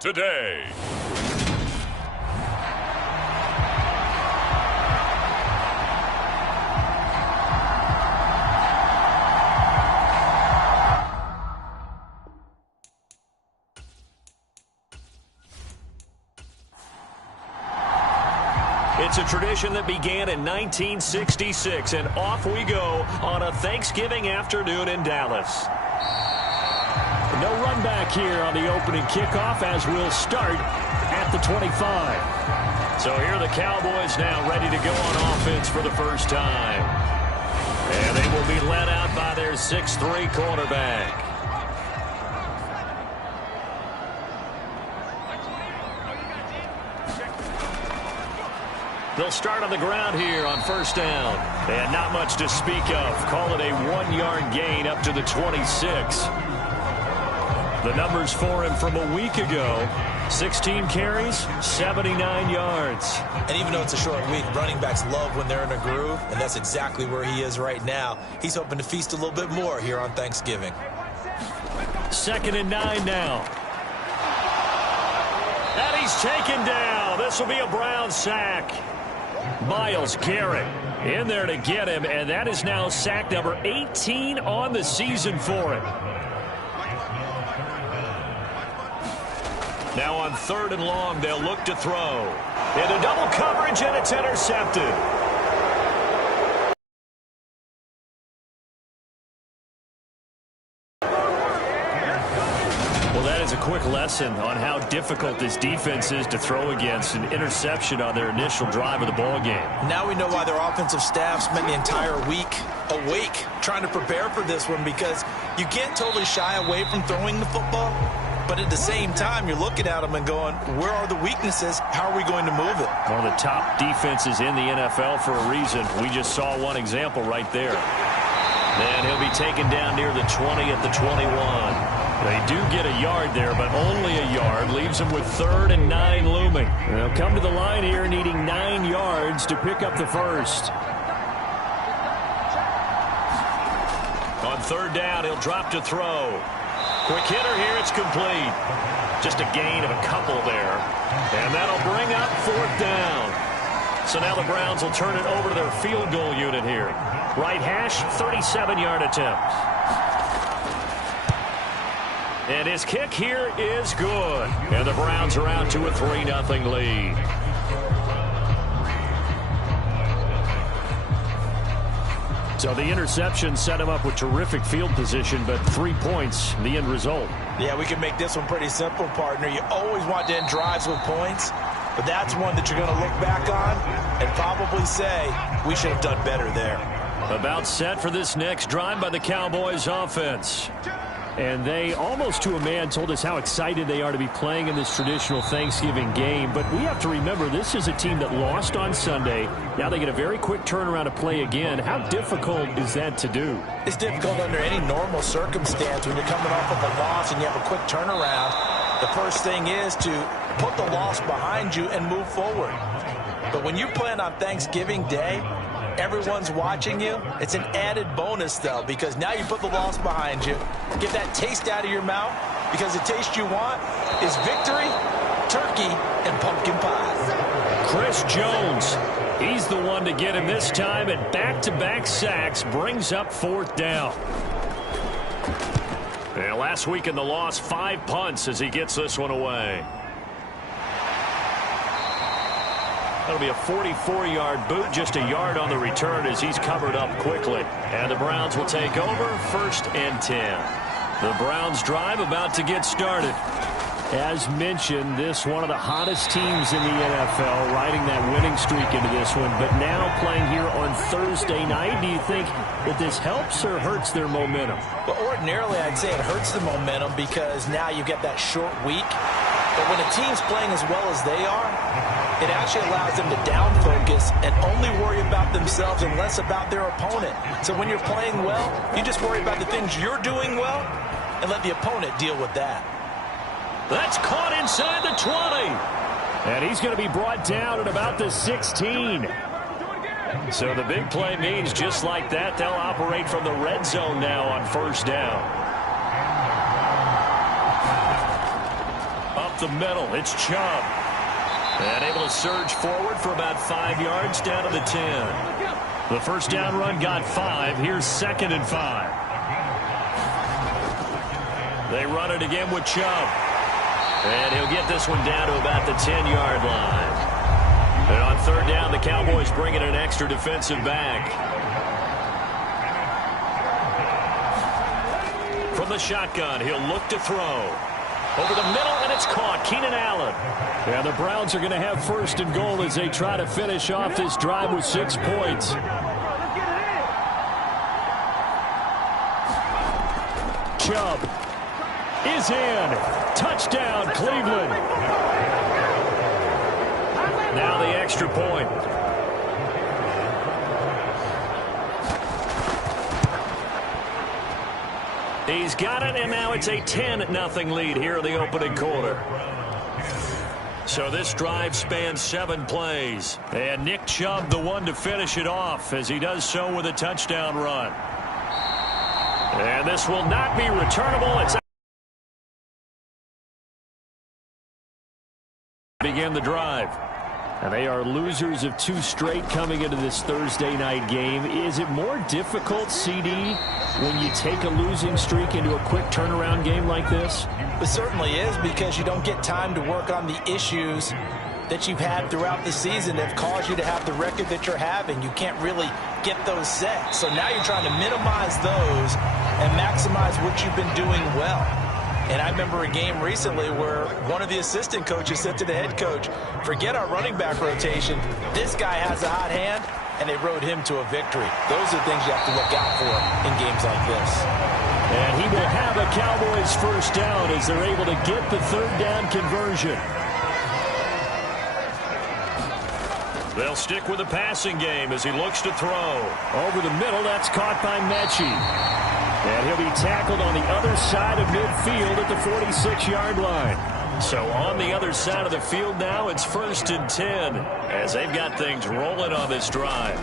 today. It's a tradition that began in 1966, and off we go on a Thanksgiving afternoon in Dallas. No run back here on the opening kickoff as we'll start at the 25. So here are the Cowboys now ready to go on offense for the first time. And they will be led out by their 6'3" quarterback. They'll start on the ground here on first down. And not much to speak of. Call it a 1-yard gain up to the 26. The numbers for him from a week ago: 16 carries, 79 yards. And even though it's a short week, running backs love when they're in a groove, and that's exactly where he is right now. He's hoping to feast a little bit more here on Thanksgiving. 2nd and 9 now. And he's taken down. This will be a Brown sack. Myles Garrett in there to get him, and that is now sack number 18 on the season for him. Now on 3rd and long, they'll look to throw. Into double coverage, and it's intercepted. Well, that is a quick lesson on how difficult this defense is to throw against. An interception on their initial drive of the ball game. Now we know why their offensive staff spent the entire week awake trying to prepare for this one, because you can't totally shy away from throwing the football. But at the same time, you're looking at them and going, where are the weaknesses? How are we going to move it? One of the top defenses in the NFL for a reason. We just saw one example right there. And he'll be taken down near the 20 at the 21. They do get a yard there, but only a yard. Leaves them with 3rd and 9 looming. They'll come to the line here needing 9 yards to pick up the first. On 3rd down, he'll drop to throw. Quick hitter here, it's complete. Just a gain of a couple there. And that'll bring up 4th down. So now the Browns will turn it over to their field goal unit here. Right hash, 37-yard attempt. And his kick here is good. And the Browns are out to a 3-0 lead. So the interception set him up with terrific field position, but 3 points, the end result. Yeah, we can make this one pretty simple, partner. You always want to end drives with points, but that's one that you're going to look back on and probably say, we should have done better there. About set for this next drive by the Cowboys offense. And they, almost to a man, told us how excited they are to be playing in this traditional Thanksgiving game. But we have to remember, this is a team that lost on Sunday. Now they get a very quick turnaround to play again. How difficult is that to do? It's difficult under any normal circumstance when you're coming off of a loss and you have a quick turnaround. The first thing is to put the loss behind you and move forward. But when you're playing on Thanksgiving Day, everyone's watching you. It's an added bonus, though, because now you put the loss behind you. Get that taste out of your mouth, because the taste you want is victory, turkey, and pumpkin pie. Chris Jones, he's the one to get him this time, and back-to-back sacks brings up 4th down. And last week in the loss, 5 punts as he gets this one away. That'll be a 44-yard boot, just a yard on the return as he's covered up quickly. And the Browns will take over, 1st and 10. The Browns drive about to get started. As mentioned, this one of the hottest teams in the NFL, riding that winning streak into this one. But now playing here on Thursday night, do you think that this helps or hurts their momentum? Well, ordinarily, I'd say it hurts the momentum because now you get that short week. But when a team's playing as well as they are, it actually allows them to down focus and only worry about themselves and less about their opponent. So when you're playing well, you just worry about the things you're doing well and let the opponent deal with that. That's caught inside the 20. And he's going to be brought down at about the 16. So the big play means just like that, they'll operate from the red zone now on 1st down. Up up the middle. It's Chubb. And able to surge forward for about 5 yards down to the 10. The first down run got 5. Here's 2nd and 5. They run it again with Chubb. And he'll get this one down to about the 10-yard line. And on 3rd down, the Cowboys bring in an extra defensive back. From the shotgun, he'll look to throw. Over the middle, and it's caught. Keenan Allen. Yeah, the Browns are going to have 1st and goal as they try to finish off this drive with 6 points. Chubb is in. Touchdown, Cleveland. Now the extra point. He's got it, and now it's a 10-0 lead here in the opening quarter. So this drive spans 7 plays. And Nick Chubb, the one to finish it off, as he does so with a touchdown run. And this will not be returnable. It's begin the drive. And they are losers of 2 straight coming into this Thursday night game. Is it more difficult, CD, when you take a losing streak into a quick turnaround game like this? It certainly is, because you don't get time to work on the issues that you've had throughout the season that have caused you to have the record that you're having. You can't really get those set. So now you're trying to minimize those and maximize what you've been doing well. And I remember a game recently where one of the assistant coaches said to the head coach, forget our running back rotation. This guy has a hot hand, and they rode him to a victory. Those are things you have to look out for in games like this. And he will have a Cowboys 1st down as they're able to get the 3rd down conversion. They'll stick with the passing game as he looks to throw. Over the middle, that's caught by Mechie. And he'll be tackled on the other side of midfield at the 46-yard line. So on the other side of the field now, it's 1st and 10 as they've got things rolling on this drive.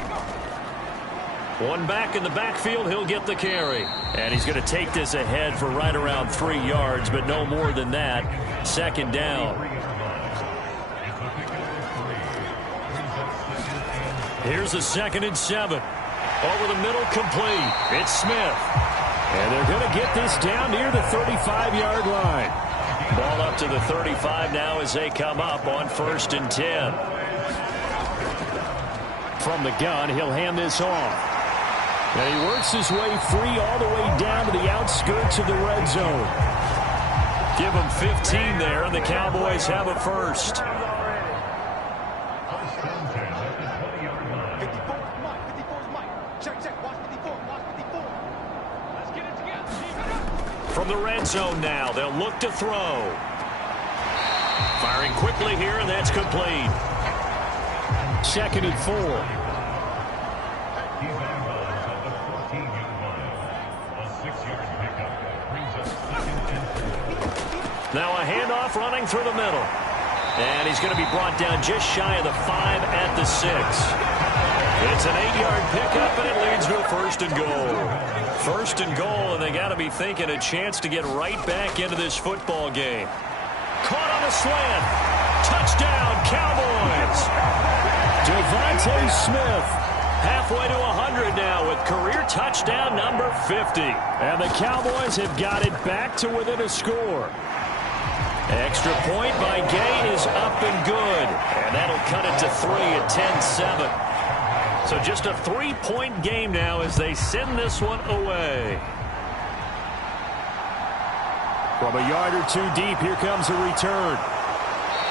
One back in the backfield, he'll get the carry. And he's going to take this ahead for right around 3 yards, but no more than that. 2nd down. Here's a 2nd and 7. Over the middle, complete. It's Smith. And they're going to get this down near the 35-yard line. Ball up to the 35 now as they come up on 1st and 10. From the gun, he'll hand this off. And he works his way free all the way down to the outskirts of the red zone. Give him 15 there, and the Cowboys have a 1st. From the red zone now, they'll look to throw. Firing quickly here, and that's complete. 2nd and 4. Now a handoff running through the middle. And he's going to be brought down just shy of the 5 at the 6. It's an 8-yard pickup, and it leads to a 1st and goal. 1st and goal, and they got to be thinking a chance to get right back into this football game. Caught on a slant. Touchdown, Cowboys. Devontae Smith. Halfway to 100 now with career touchdown number 50. And the Cowboys have got it back to within a score. Extra point by Gay is up and good. And that'll cut it to 3 at 10-7. So just a 3-point game now as they send this one away. From a yard or 2 deep, here comes a return.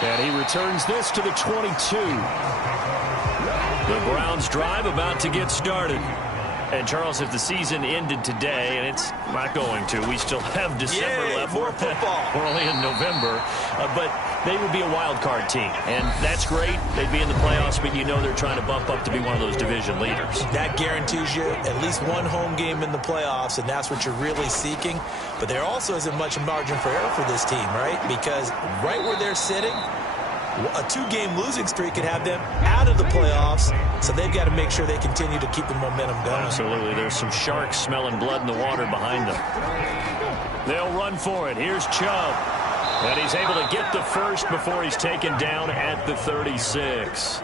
And he returns this to the 22. The Browns drive about to get started. And, Charles, if the season ended today, and it's not going to, we still have December left. More football. We're only in November. But they would be a wild card team. And that's great. They'd be in the playoffs, but you know they're trying to bump up to be one of those division leaders. That guarantees you at least one home game in the playoffs, and that's what you're really seeking. But there also isn't much margin for error for this team, right? Because right where they're sitting, a 2-game losing streak could have them out of the playoffs, so they've got to make sure they continue to keep the momentum going. Absolutely. There's some sharks smelling blood in the water behind them. They'll run for it. Here's Chubb. And he's able to get the first before he's taken down at the 36.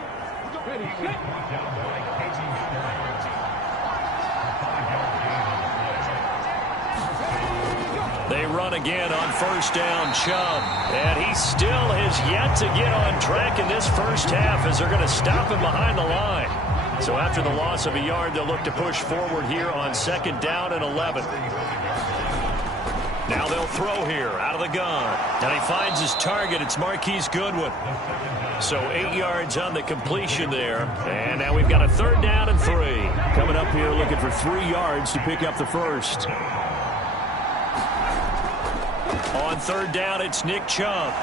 They run again on first down, Chubb. And he still has yet to get on track in this first half as they're going to stop him behind the line. So after the loss of a yard, they'll look to push forward here on second down and 11. Now they'll throw here out of the gun. And he finds his target. It's Marquise Goodwin. So 8 yards on the completion there. And now we've got a third down and 3. Coming up here looking for 3 yards to pick up the first. On third down, it's Nick Chubb.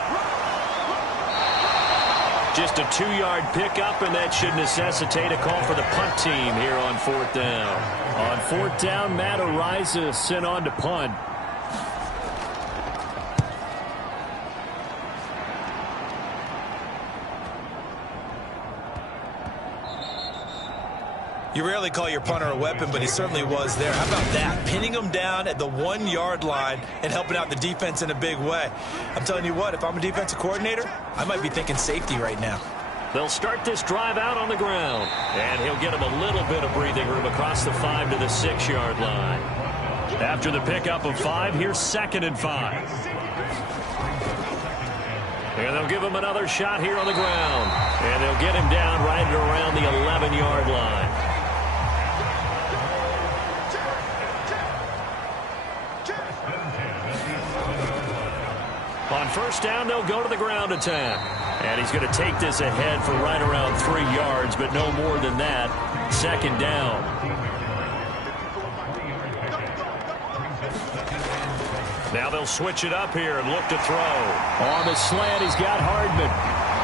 Just a 2-yard pickup, and that should necessitate a call for the punt team here on fourth down. On fourth down, Matt Ariza sent on to punt. You rarely call your punter a weapon, but he certainly was there. How about that? Pinning him down at the 1-yard line and helping out the defense in a big way. I'm telling you what, if I'm a defensive coordinator, I might be thinking safety right now. They'll start this drive out on the ground. And he'll get him a little bit of breathing room across the 5 to the 6-yard line. After the pickup of 5, here's second and 5. And they'll give him another shot here on the ground. And they'll get him down right around the 11-yard line. On first down, they'll go to the ground attack. And he's going to take this ahead for right around 3 yards, but no more than that. Second down. Now they'll switch it up here and look to throw. On the slant, he's got Hardman.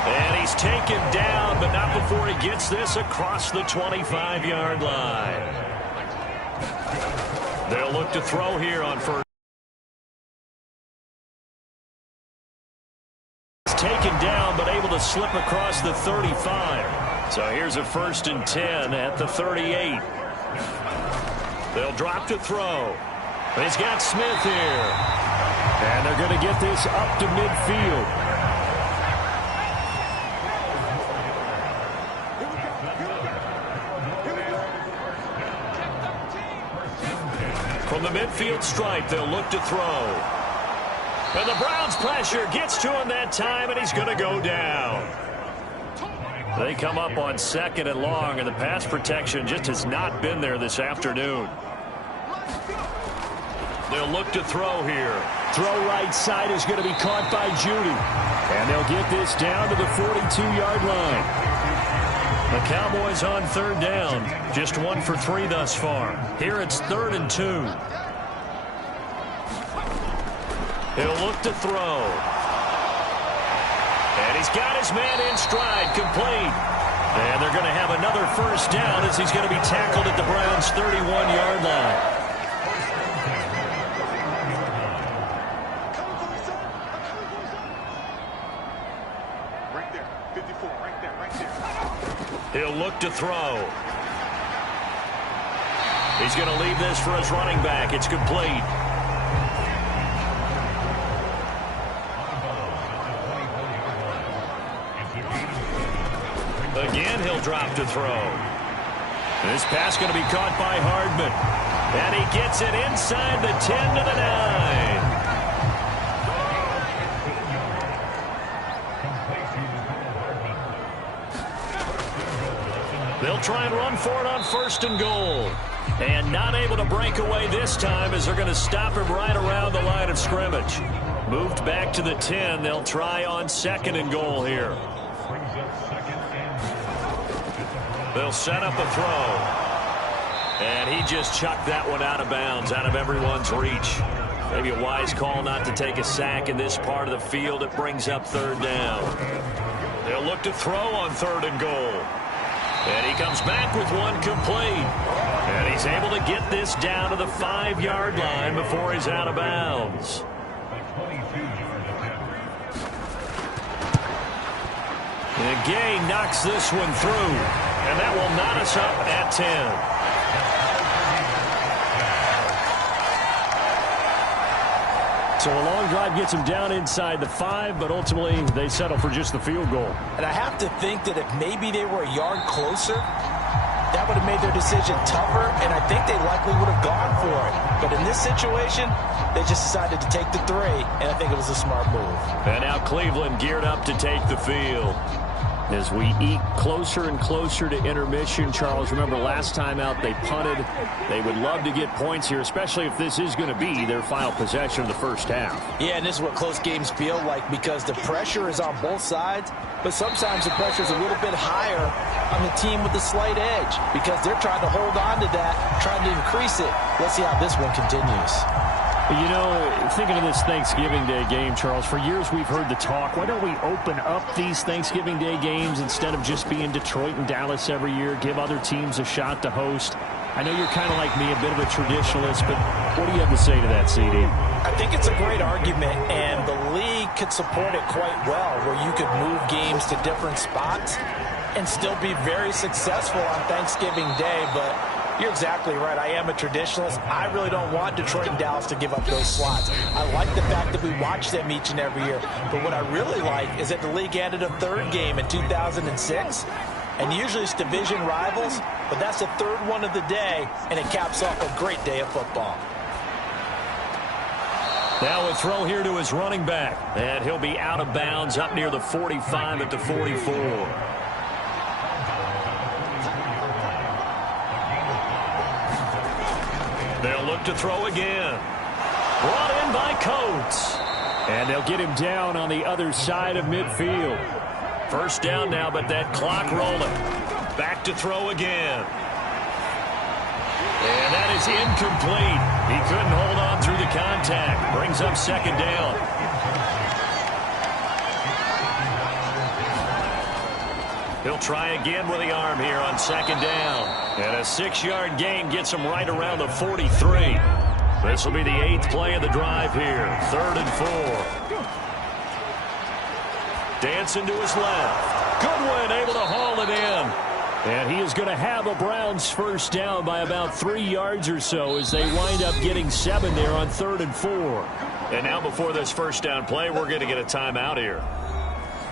And he's taken down, but not before he gets this across the 25-yard line. They'll look to throw here on first. Taken down, but able to slip across the 35. So here's a first and 10 at the 38. They'll drop to throw. He's got Smith here. And they're going to get this up to midfield. From the midfield stripe, they'll look to throw. And the Browns' pressure gets to him that time, and he's going to go down. They come up on second and long, and the pass protection just has not been there this afternoon. They'll look to throw here. Throw right side is going to be caught by Judy. And they'll get this down to the 42-yard line. The Cowboys on third down. Just 1 for 3 thus far. Here it's 3rd and 2. He'll look to throw. And he's got his man in stride, complete. And they're going to have another first down as he's going to be tackled at the Browns' 31-yard line. Right there, 54, right there. He'll look to throw. He's going to leave this for his running back. It's complete. Again, he'll drop to throw. This pass going to be caught by Hardman. And he gets it inside the 10 to the 9. They'll try and run for it on first and goal. And not able to break away this time as they're going to stop him right around the line of scrimmage. Moved back to the 10. They'll try on second and goal here. They'll set up a throw. And he just chucked that one out of bounds, out of everyone's reach. Maybe a wise call not to take a sack in this part of the field. It brings up third down. They'll look to throw on third and goal. And he comes back with one complete. And he's able to get this down to the 5-yard line before he's out of bounds. And Gay knocks this one through. And that will knot us up at 10. So a long drive gets them down inside the 5, but ultimately they settle for just the field goal. And I have to think that if maybe they were a yard closer, that would have made their decision tougher, and I think they likely would have gone for it. But in this situation, they just decided to take the 3, and I think it was a smart move. And now Cleveland geared up to take the field. As we eke closer and closer to intermission, Charles, remember last time out they punted. They would love to get points here, especially if this is going to be their final possession of the first half. Yeah, and this is what close games feel like because the pressure is on both sides, but sometimes the pressure is a little bit higher on the team with the slight edge because they're trying to hold on to that, trying to increase it. Let's see how this one continues. You know, thinking of this Thanksgiving Day game, Charles, for years we've heard the talk, why don't we open up these Thanksgiving Day games instead of just being Detroit and Dallas every year, give other teams a shot to host? I know you're kind of like me, a bit of a traditionalist, but what do you have to say to that, CD? I think it's a great argument, and the league could support it quite well, where you could move games to different spots and still be very successful on Thanksgiving Day, but you're exactly right. I am a traditionalist. I really don't want Detroit and Dallas to give up those slots. I like the fact that we watch them each and every year. But what I really like is that the league added a 3rd game in 2006. And usually it's division rivals, but that's the 3rd one of the day, and it caps off a great day of football. Now a throw here to his running back. And he'll be out of bounds up near the 45 at the 44. They'll look to throw again. Brought in by Coates. And they'll get him down on the other side of midfield. First down now, but that clock rolling. Back to throw again. And that is incomplete. He couldn't hold on through the contact. Brings up 2nd down. He'll try again with the arm here on 2nd down. And a 6-yard gain gets him right around the 43. This will be the 8th play of the drive here. 3rd and 4. Dancing to his left. Goodwin able to haul it in. And he is going to have a Browns first down by about 3 yards or so as they wind up getting 7 there on 3rd and 4. And now before this first down play, we're going to get a timeout here,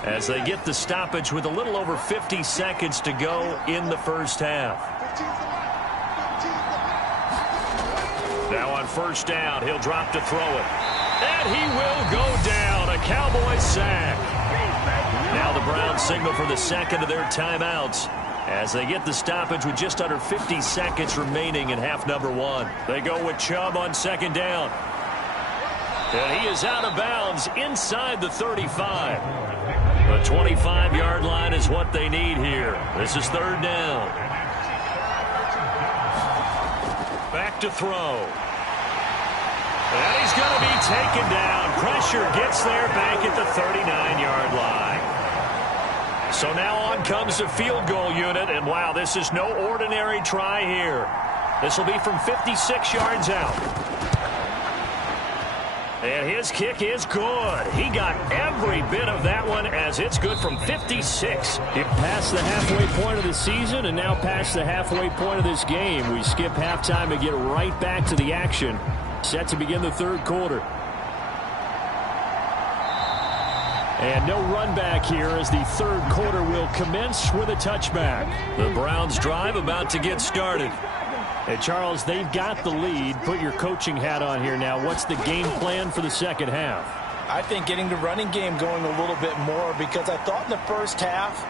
as they get the stoppage with a little over 50 seconds to go in the first half. Now on first down, he'll drop to throw it. And he will go down. A Cowboy sack. Now the Browns signal for the 2nd of their timeouts as they get the stoppage with just under 50 seconds remaining in half number 1. They go with Chubb on 2nd down. And he is out of bounds inside the 35. The 25-yard line is what they need here. This is 3rd down. Back to throw. And he's going to be taken down. Pressure gets there back at the 39-yard line. So now on comes the field goal unit. And, wow, this is no ordinary try here. This will be from 56 yards out. And his kick is good. He got every bit of that one as it's good from 56. It passed the halfway point of the season and now past the halfway point of this game. We skip halftime and get right back to the action. Set to begin the 3rd quarter. And no run back here as the 3rd quarter will commence with a touchback. The Browns drive about to get started. Hey, Charles, they've got the lead. Put your coaching hat on here now. What's the game plan for the 2nd half? I think getting the running game going a little bit more because I thought in the first half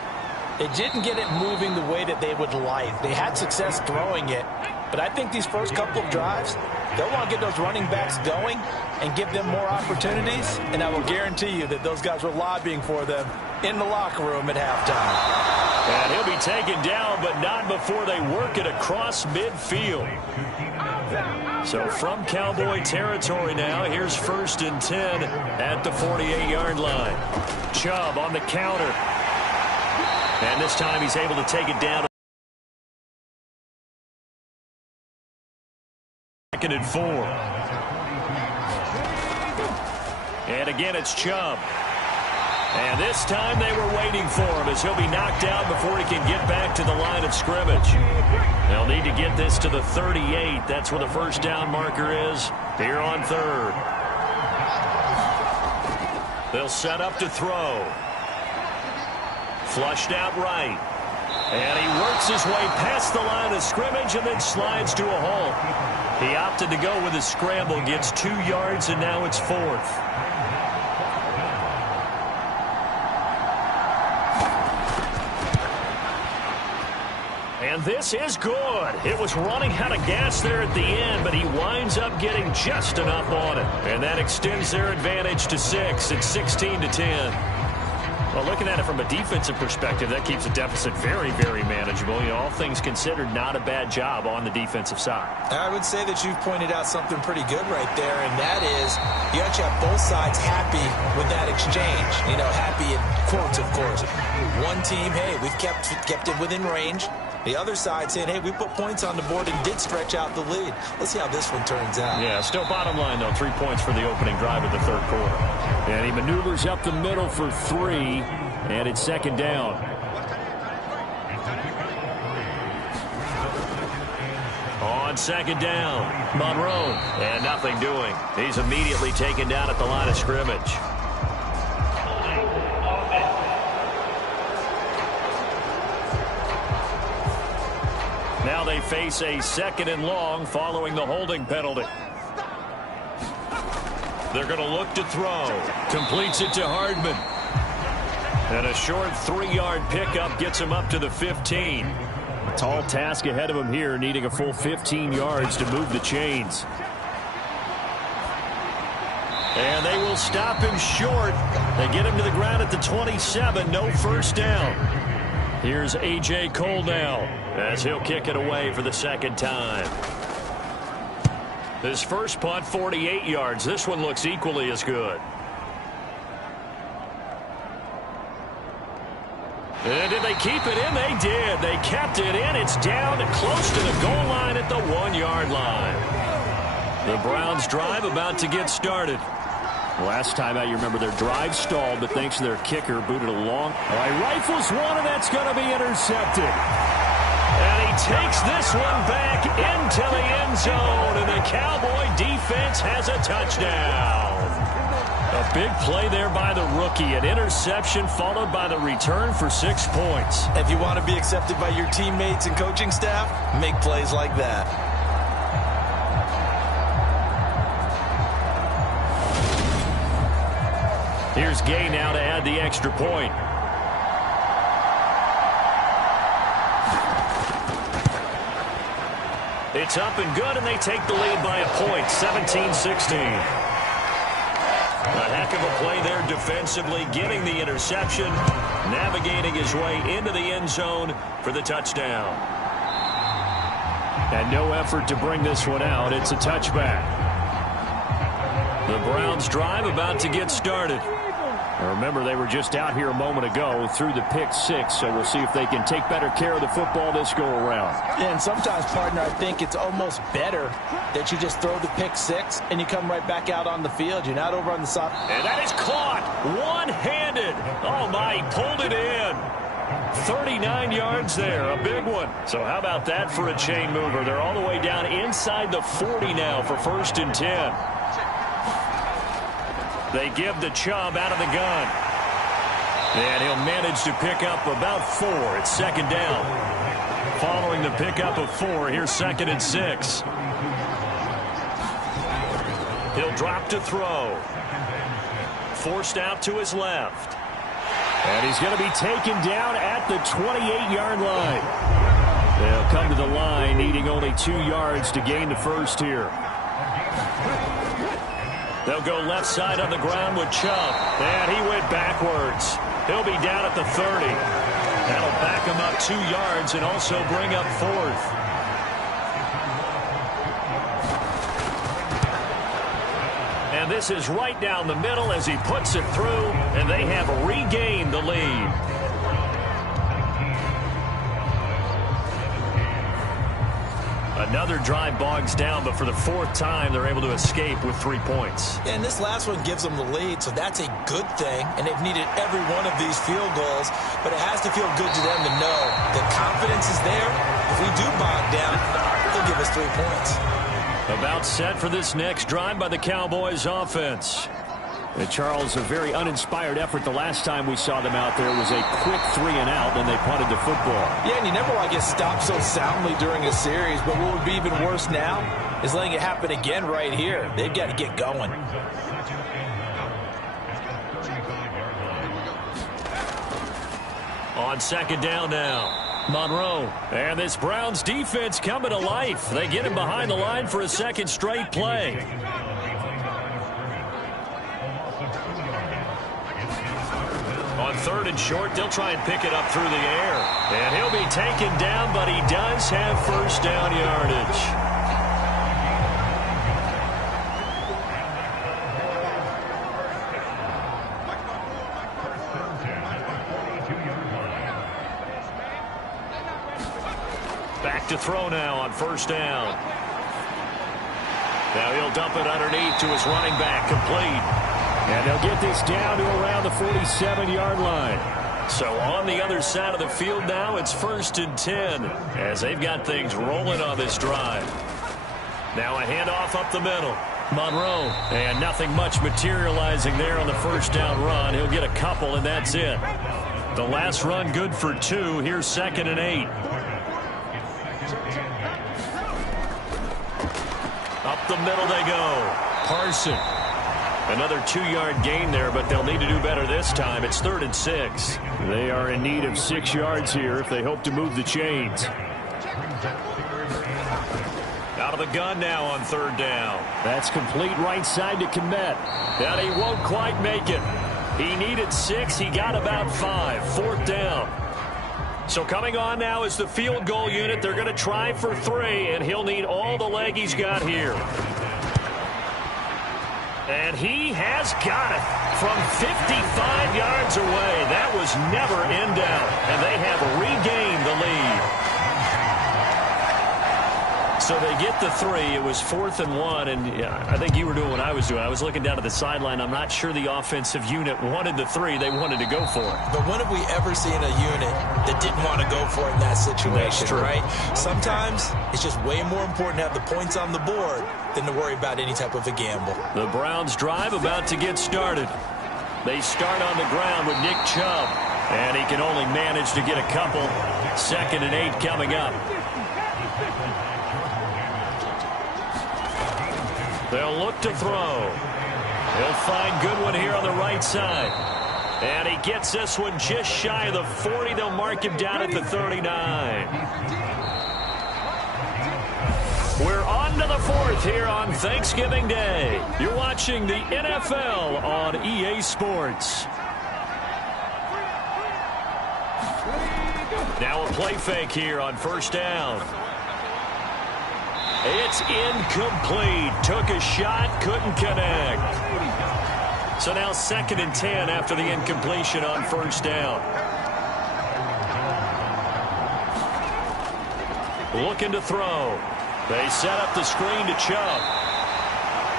they didn't get it moving the way that they would like. They had success throwing it, but I think these first couple of drives, they'll want to get those running backs going and give them more opportunities, and I will guarantee you that those guys were lobbying for them in the locker room at halftime. And he'll be taken down, but not before they work it across midfield. So from Cowboy territory now, here's 1st and 10 at the 48-yard line. Chubb on the counter. And this time he's able to take it down. 2nd and 4. And again, it's Chubb. And this time they were waiting for him as he'll be knocked out before he can get back to the line of scrimmage. They'll need to get this to the 38. That's where the first down marker is here on 3rd. They'll set up to throw. Flushed out right. And he works his way past the line of scrimmage and then slides to a halt. He opted to go with a scramble, gets 2 yards, and now it's 4th. And this is good. It was running out of gas there at the end, but he winds up getting just enough on it. And that extends their advantage to 6. It's 16-10. Well, looking at it from a defensive perspective, that keeps the deficit very, very manageable. You know, all things considered, not a bad job on the defensive side. I would say that you've pointed out something pretty good right there, and that is you actually have both sides happy with that exchange. You know, happy in quotes, of course. One team, hey, we've kept it within range. The other side saying, hey, we put points on the board and did stretch out the lead. Let's see how this one turns out. Yeah, still bottom line, though. 3 points for the opening drive of the third quarter. And he maneuvers up the middle for 3, and it's 2nd down. On 2nd down, Monroe. And nothing doing. He's immediately taken down at the line of scrimmage. Now they face a 2nd and long following the holding penalty. They're going to look to throw. Completes it to Hardman. And a short 3-yard pickup gets him up to the 15. A tall task ahead of him here, needing a full 15 yards to move the chains. And they will stop him short. They get him to the ground at the 27. No first down. Here's A.J. Cole now as he'll kick it away for the 2nd time. His first punt, 48 yards. This one looks equally as good. And did they keep it in? They did. They kept it in. It's down close to the goal line at the 1-yard line. The Browns' drive about to get started. Last time out, you remember their drive stalled, but thanks to their kicker, booted along. All right, rifles one, and that's going to be intercepted. And he takes this one back into the end zone, and the Cowboy defense has a touchdown. A big play there by the rookie. An interception followed by the return for 6 points. If you want to be accepted by your teammates and coaching staff, make plays like that. Here's Gay now to add the extra point. It's up and good, and they take the lead by a point, 17-16. A heck of a play there defensively, getting the interception, navigating his way into the end zone for the touchdown. And no effort to bring this one out. It's a touchback. The Browns' drive about to get started. Now remember, they were just out here a moment ago through the pick 6, so we'll see if they can take better care of the football this go-around. And sometimes, partner, I think it's almost better that you just throw the pick 6 and you come right back out on the field. You're not over on the side. And that is caught one-handed. Oh, my, he pulled it in. 39 yards there, a big one. So how about that for a chain mover? They're all the way down inside the 40 now for 1st and 10. They give the Chubb out of the gun. And he'll manage to pick up about 4. It's 2nd down. Following the pickup of 4, here's 2nd and 6. He'll drop to throw. Forced out to his left. And he's going to be taken down at the 28-yard line. They'll come to the line, needing only 2 yards to gain the first here. They'll go left side on the ground with Chubb. And he went backwards. He'll be down at the 30. That'll back him up 2 yards and also bring up 4th. And this is right down the middle as he puts it through, and they have regained the lead. Another drive bogs down, but for the 4th time, they're able to escape with 3 points. And this last one gives them the lead, so that's a good thing. And they've needed every one of these field goals, but it has to feel good to them to know the confidence is there. If we do bog down, they'll give us 3 points. About set for this next drive by the Cowboys offense. And Charles, a very uninspired effort. The last time we saw them out there was a quick 3-and-out, and they punted the football. Yeah, and you never want to get stopped so soundly during a series, but what would be even worse now is letting it happen again right here. They've got to get going. On second down now. Monroe. And this Browns defense coming to life. They get him behind the line for a second straight play. On third and short, they'll try and pick it up through the air. And he'll be taken down, but he does have first down yardage. Back to throw now on first down. Now he'll dump it underneath to his running back, complete. And they'll get this down to around the 47-yard line. So on the other side of the field now, it's 1st and 10 as they've got things rolling on this drive. Now a handoff up the middle. Monroe, and nothing much materializing there on the first down run. He'll get a couple, and that's it. The last run good for 2. Here's 2nd and 8. Up the middle they go. Parson. Another 2-yard gain there, but they'll need to do better this time. It's 3rd and 6. They are in need of 6 yards here if they hope to move the chains. Out of the gun now on 3rd down. That's complete right side to Kmet. And he won't quite make it. He needed 6. He got about 5. 4th down. So coming on now is the field goal unit. They're going to try for 3, and he'll need all the leg he's got here. And he has got it from 55 yards away. That was never in doubt. And they have regained the lead. So they get the 3. It was 4th and 1. And yeah, I think you were doing what I was doing. I was looking down at the sideline. I'm not sure the offensive unit wanted the 3. They wanted to go for it. But when have we ever seen a unit that didn't want to go for it in that situation, right? Sometimes it's just way more important to have the points on the board than to worry about any type of a gamble. The Browns drive about to get started. They start on the ground with Nick Chubb. And he can only manage to get a couple. 2nd and 8 coming up. They'll look to throw. He'll find Goodwin here on the right side. And he gets this one just shy of the 40. They'll mark him down at the 39. We're on to the 4th here on Thanksgiving Day. You're watching the NFL on EA Sports. Now a play fake here on first down. It's incomplete. Took a shot, couldn't connect. So now 2nd and 10 after the incompletion on first down. Looking to throw. They set up the screen to Chubb.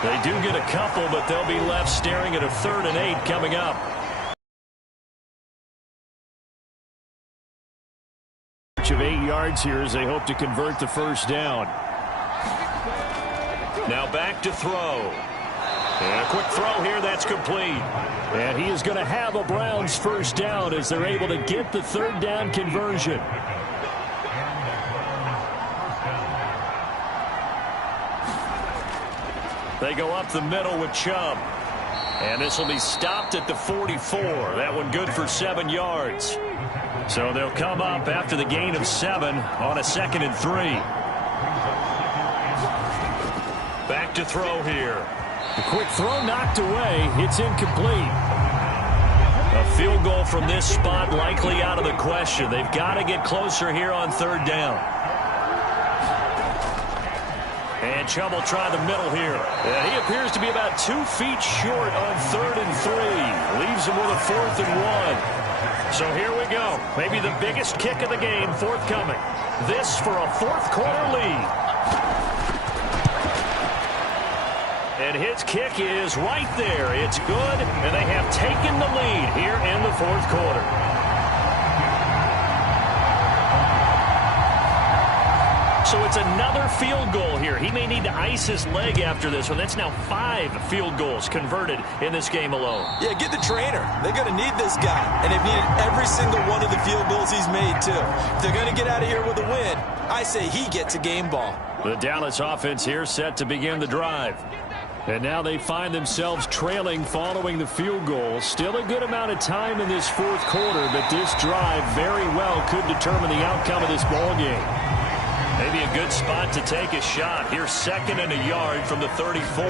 They do get a couple, but they'll be left staring at a 3rd and 8 coming up. Of 8 yards here as they hope to convert the first down. Now back to throw. And a quick throw here, that's complete. And he is going to have a Browns first down as they're able to get the 3rd down conversion. They go up the middle with Chubb. And this will be stopped at the 44. That one good for 7 yards. So they'll come up after the gain of 7 on a 2nd and 3. Back to throw here. The quick throw knocked away. It's incomplete. A field goal from this spot likely out of the question. They've got to get closer here on 3rd down. And Chubb will try the middle here. And he appears to be about 2 feet short on 3rd and 3. Leaves him with a 4th and 1. So here we go. Maybe the biggest kick of the game forthcoming. This for a 4th quarter lead. And his kick is right there. It's good, and they have taken the lead here in the 4th quarter. So it's another field goal here. He may need to ice his leg after this one. That's now 5 field goals converted in this game alone. Yeah, get the trainer. They're going to need this guy. And they've needed every single one of the field goals he's made, too. If they're going to get out of here with a win, I say he gets a game ball. The Dallas offense here set to begin the drive. And now they find themselves trailing following the field goal. Still a good amount of time in this fourth quarter, but this drive very well could determine the outcome of this ball game. Maybe a good spot to take a shot. Here's 2nd and a yard from the 34.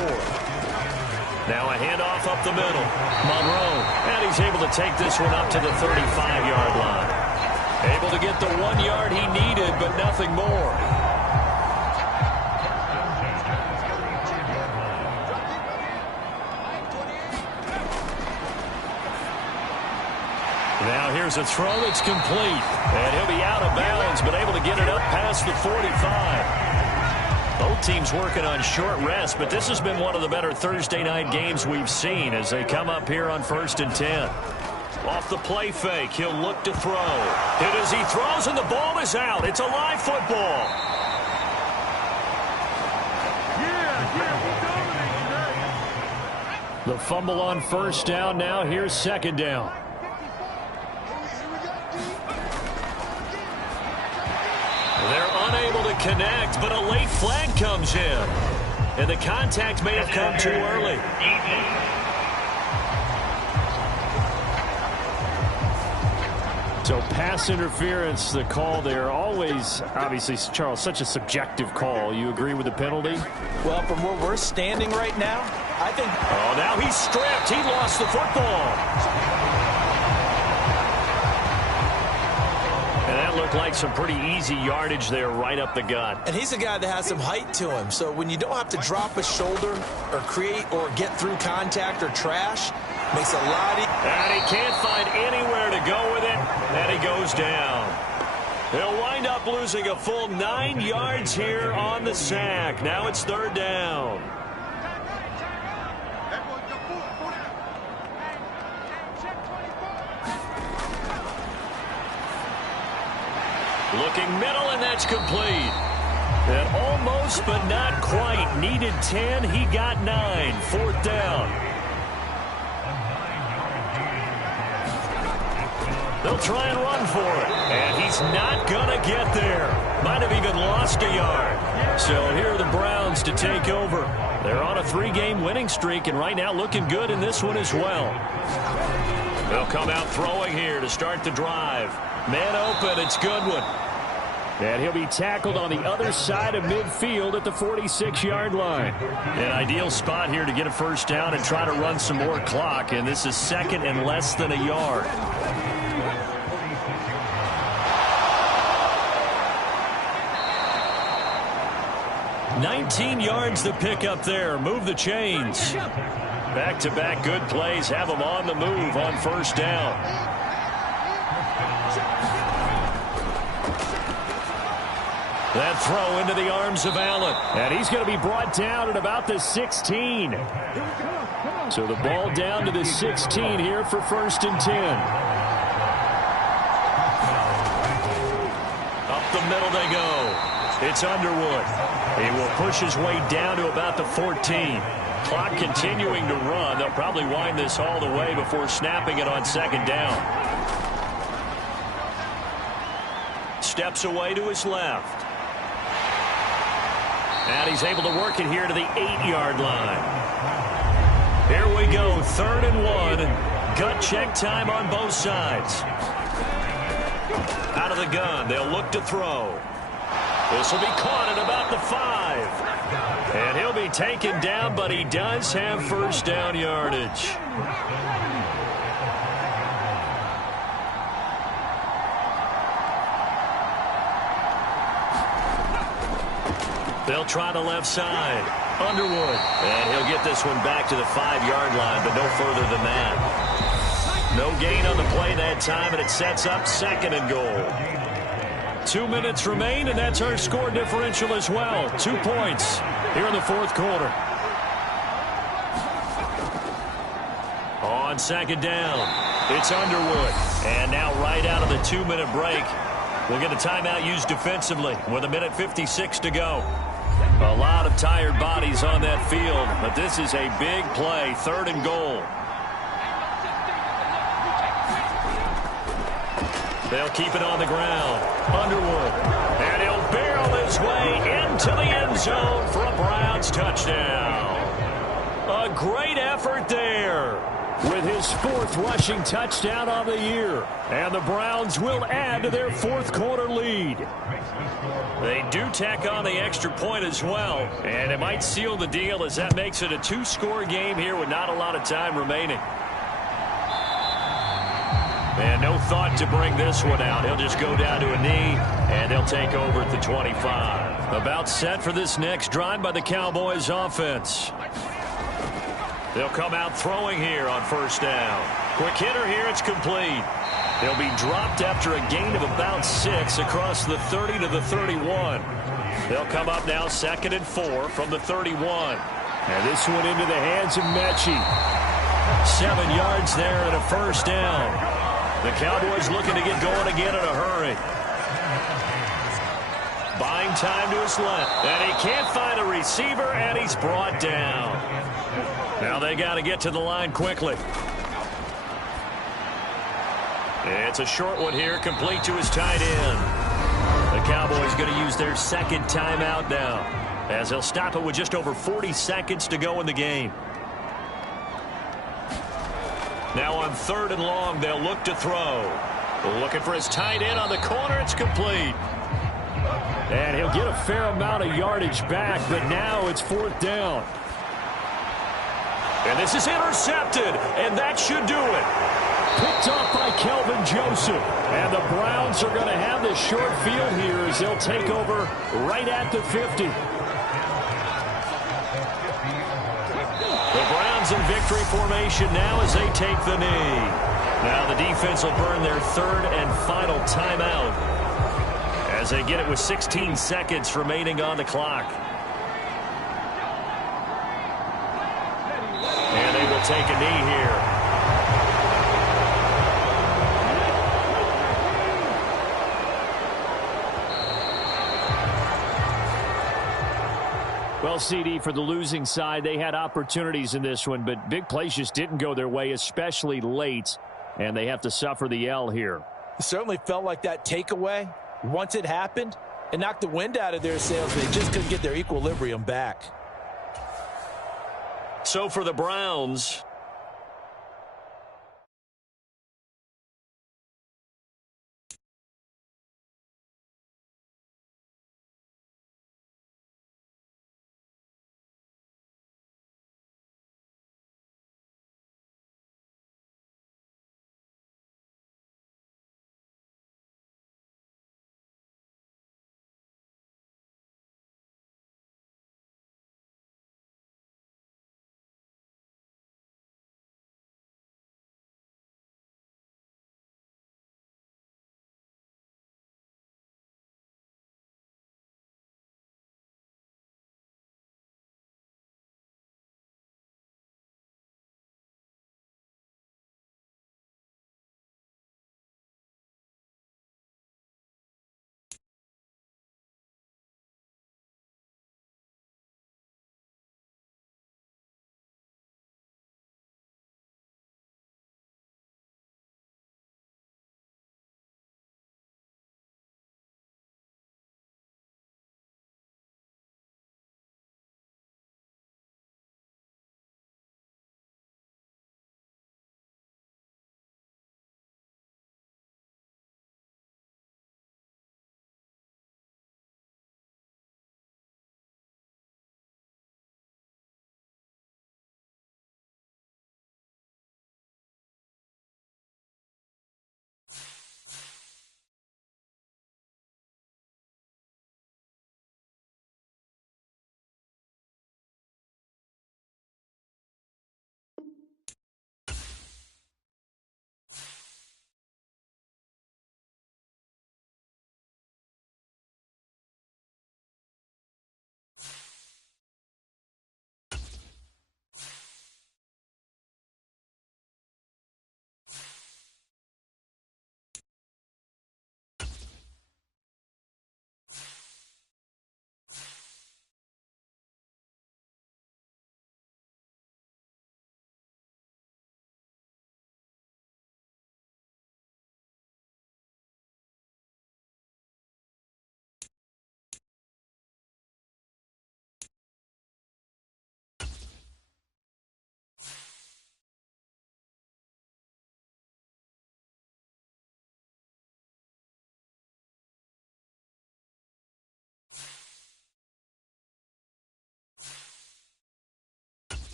Now a handoff up the middle. Monroe, and he's able to take this one up to the 35-yard line. Able to get the 1 yard he needed, but nothing more. Now here's a throw that's complete. And he'll be out of bounds, but able to get it up past the 45. Both teams working on short rest, but this has been one of the better Thursday night games we've seen as they come up here on 1st and 10. Off the play fake, he'll look to throw. Hit as he throws, and the ball is out. It's a live football. The fumble on 1st down. Now here's 2nd down. They're unable to connect, but a late flag comes in. And the contact may have come too early. So pass interference, the call there. Always, obviously, Charles, such a subjective call. You agree with the penalty? Well, from where we're standing right now, I think... Oh, now he's stripped. He lost the football. And that looked like some pretty easy yardage there right up the gut. And he's a guy that has some height to him. So when you don't have to drop a shoulder or create or get through contact or trash, makes a lot easier. And he can't find anywhere to go with it. And he goes down. He'll wind up losing a full 9 yards here on the sack. Now it's 3rd down. Looking middle, and that's complete. And almost, but not quite. Needed 10. He got 9. 4th down. They'll try and run for it. And he's not going to get there. Might have even lost a yard. So here are the Browns to take over. They're on a 3-game winning streak, and right now looking good in this one as well. They'll come out throwing here to start the drive. Man open, it's Goodwin. And he'll be tackled on the other side of midfield at the 46-yard line. An ideal spot here to get a 1st down and try to run some more clock. And this is 2nd and less than a yard. $19 yards to pick up there. Move the chains. Back-to-back good plays have them on the move on 1st down. That throw into the arms of Allen. And he's going to be brought down at about the 16. So the ball down to the 16 here for 1st and 10. Up the middle they go. It's Underwood. He will push his way down to about the 14. Clock continuing to run. They'll probably wind this all the way before snapping it on 2nd down. Steps away to his left. And he's able to work it here to the 8-yard line. Here we go, 3rd and 1. Gut check time on both sides. Out of the gun, they'll look to throw. This will be caught at about the 5. And he'll be taken down, but he does have 1st down yardage. They'll try the left side. Underwood. And he'll get this one back to the 5-yard line, but no further than that. No gain on the play that time, and it sets up 2nd and goal. 2 minutes remain, and that's our score differential as well. 2 points here in the 4th quarter. On 2nd down, it's Underwood. And now right out of the 2-minute break, We'll get a timeout used defensively with 1:56 to go. A lot of tired bodies on that field, but this is a big play, 3rd and goal. They'll keep it on the ground. Underwood. And he'll barrel his way into the end zone for a Browns touchdown. A great effort there. With his 4th rushing touchdown on the year. And the Browns will add to their 4th quarter lead. They do tack on the extra point as well. And it might seal the deal as that makes it a 2-score game here with not a lot of time remaining. And no thought to bring this one out. He'll just go down to a knee, and they'll take over at the 25. About set for this next drive by the Cowboys offense. They'll come out throwing here on 1st down. Quick hitter here, it's complete. They'll be dropped after a gain of about 6 across the 30 to the 31. They'll come up now 2nd and 4 from the 31. And this one into the hands of Mechie. 7 yards there and a 1st down. The Cowboys looking to get going again in a hurry. Buying time to his left. And he can't find a receiver, and he's brought down. Now they got to get to the line quickly. It's a short one here, complete to his tight end. The Cowboys going to use their 2nd timeout now, as they'll stop it with just over 40 seconds to go in the game. Now on 3rd and long, they'll look to throw. Looking for his tight end on the corner. It's complete. And he'll get a fair amount of yardage back, but now it's 4th down. And this is intercepted, and that should do it. Picked off by Kelvin Joseph. And the Browns are going to have this short field here as they'll take over right at the 50. The Browns in victory formation now as they take the knee. Now the defense will burn their 3rd and final timeout as they get it with 16 seconds remaining on the clock. And they will take a knee here. Well, CD, for the losing side, they had opportunities in this one, but big plays just didn't go their way, especially late, and they have to suffer the L here. It certainly felt like that takeaway, once it happened, it knocked the wind out of their sails. They just couldn't get their equilibrium back. So for the Browns,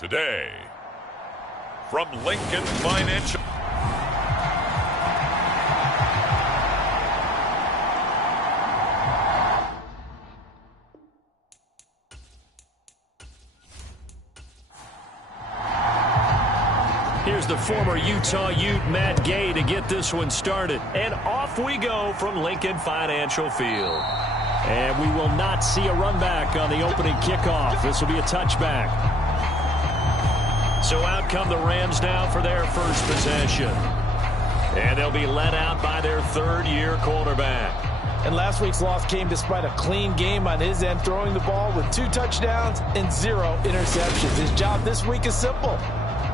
today. From Lincoln Financial. Here's the former Utah Ute, Matt Gay, to get this one started. And off we go from Lincoln Financial Field. And we will not see a run back on the opening kickoff. This will be a touchback. So out come the Rams now for their first possession. And they'll be led out by their third-year quarterback. And last week's loss came despite a clean game on his end, throwing the ball with 2 touchdowns and 0 interceptions. His job this week is simple.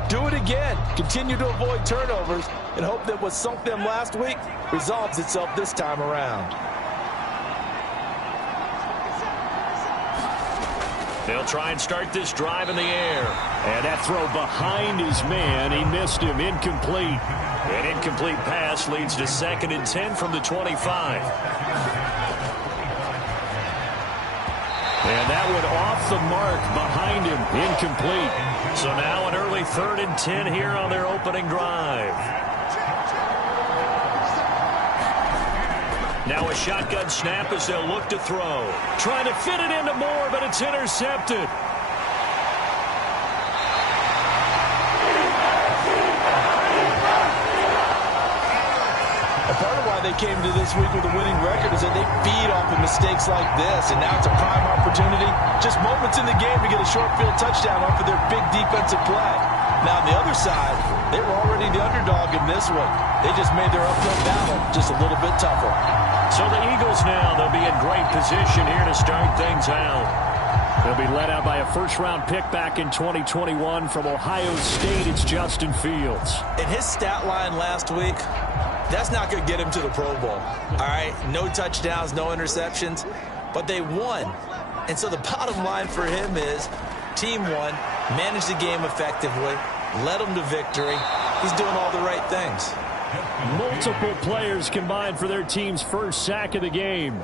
Do it again. Continue to avoid turnovers and hope that what sunk them last week resolves itself this time around. They'll try and start this drive in the air. And that throw behind his man. He missed him. Incomplete. An incomplete pass leads to 2nd and 10 from the 25. And that one off the mark behind him. Incomplete. So now an early 3rd and 10 here on their opening drive. Now a shotgun snap as they'll look to throw. Trying to fit it into Moore, but it's intercepted. Part of why they came to this week with a winning record is that they feed off of mistakes like this, and now it's a prime opportunity, just moments in the game to get a short field touchdown off of their big defensive play. Now on the other side, they were already the underdog in this one. They just made their uphill battle just a little bit tougher. So the Eagles now, they'll be in great position here to start things out. They'll be led out by a first-round pick back in 2021 from Ohio State. It's Justin Fields. In his stat line last week, that's not going to get him to the Pro Bowl. All right, no touchdowns, no interceptions, but they won. And so the bottom line for him is team won, managed the game effectively, led them to victory. He's doing all the right things. Multiple players combined for their team's first sack of the game.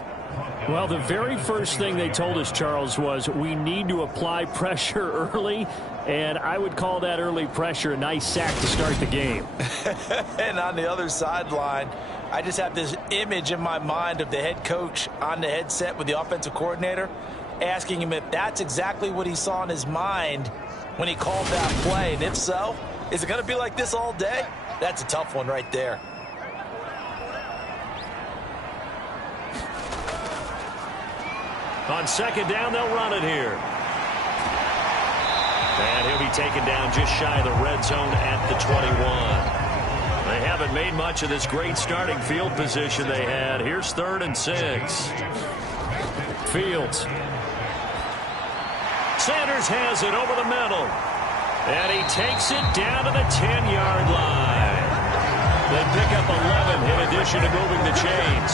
Well, the very first thing they told us, Charles, was we need to apply pressure early, and I would call that early pressure a nice sack to start the game. And on the other sideline, I just have this image in my mind of the head coach on the headset with the offensive coordinator asking him if that's exactly what he saw in his mind when he called that play. And if so, is it going to be like this all day? That's a tough one right there. On 2nd down, they'll run it here. And he'll be taken down just shy of the red zone at the 21. They haven't made much of this great starting field position they had. Here's 3rd and 6. Fields. Sanders has it over the middle. And he takes it down to the 10-yard line. They pick up 11 in addition to moving the chains.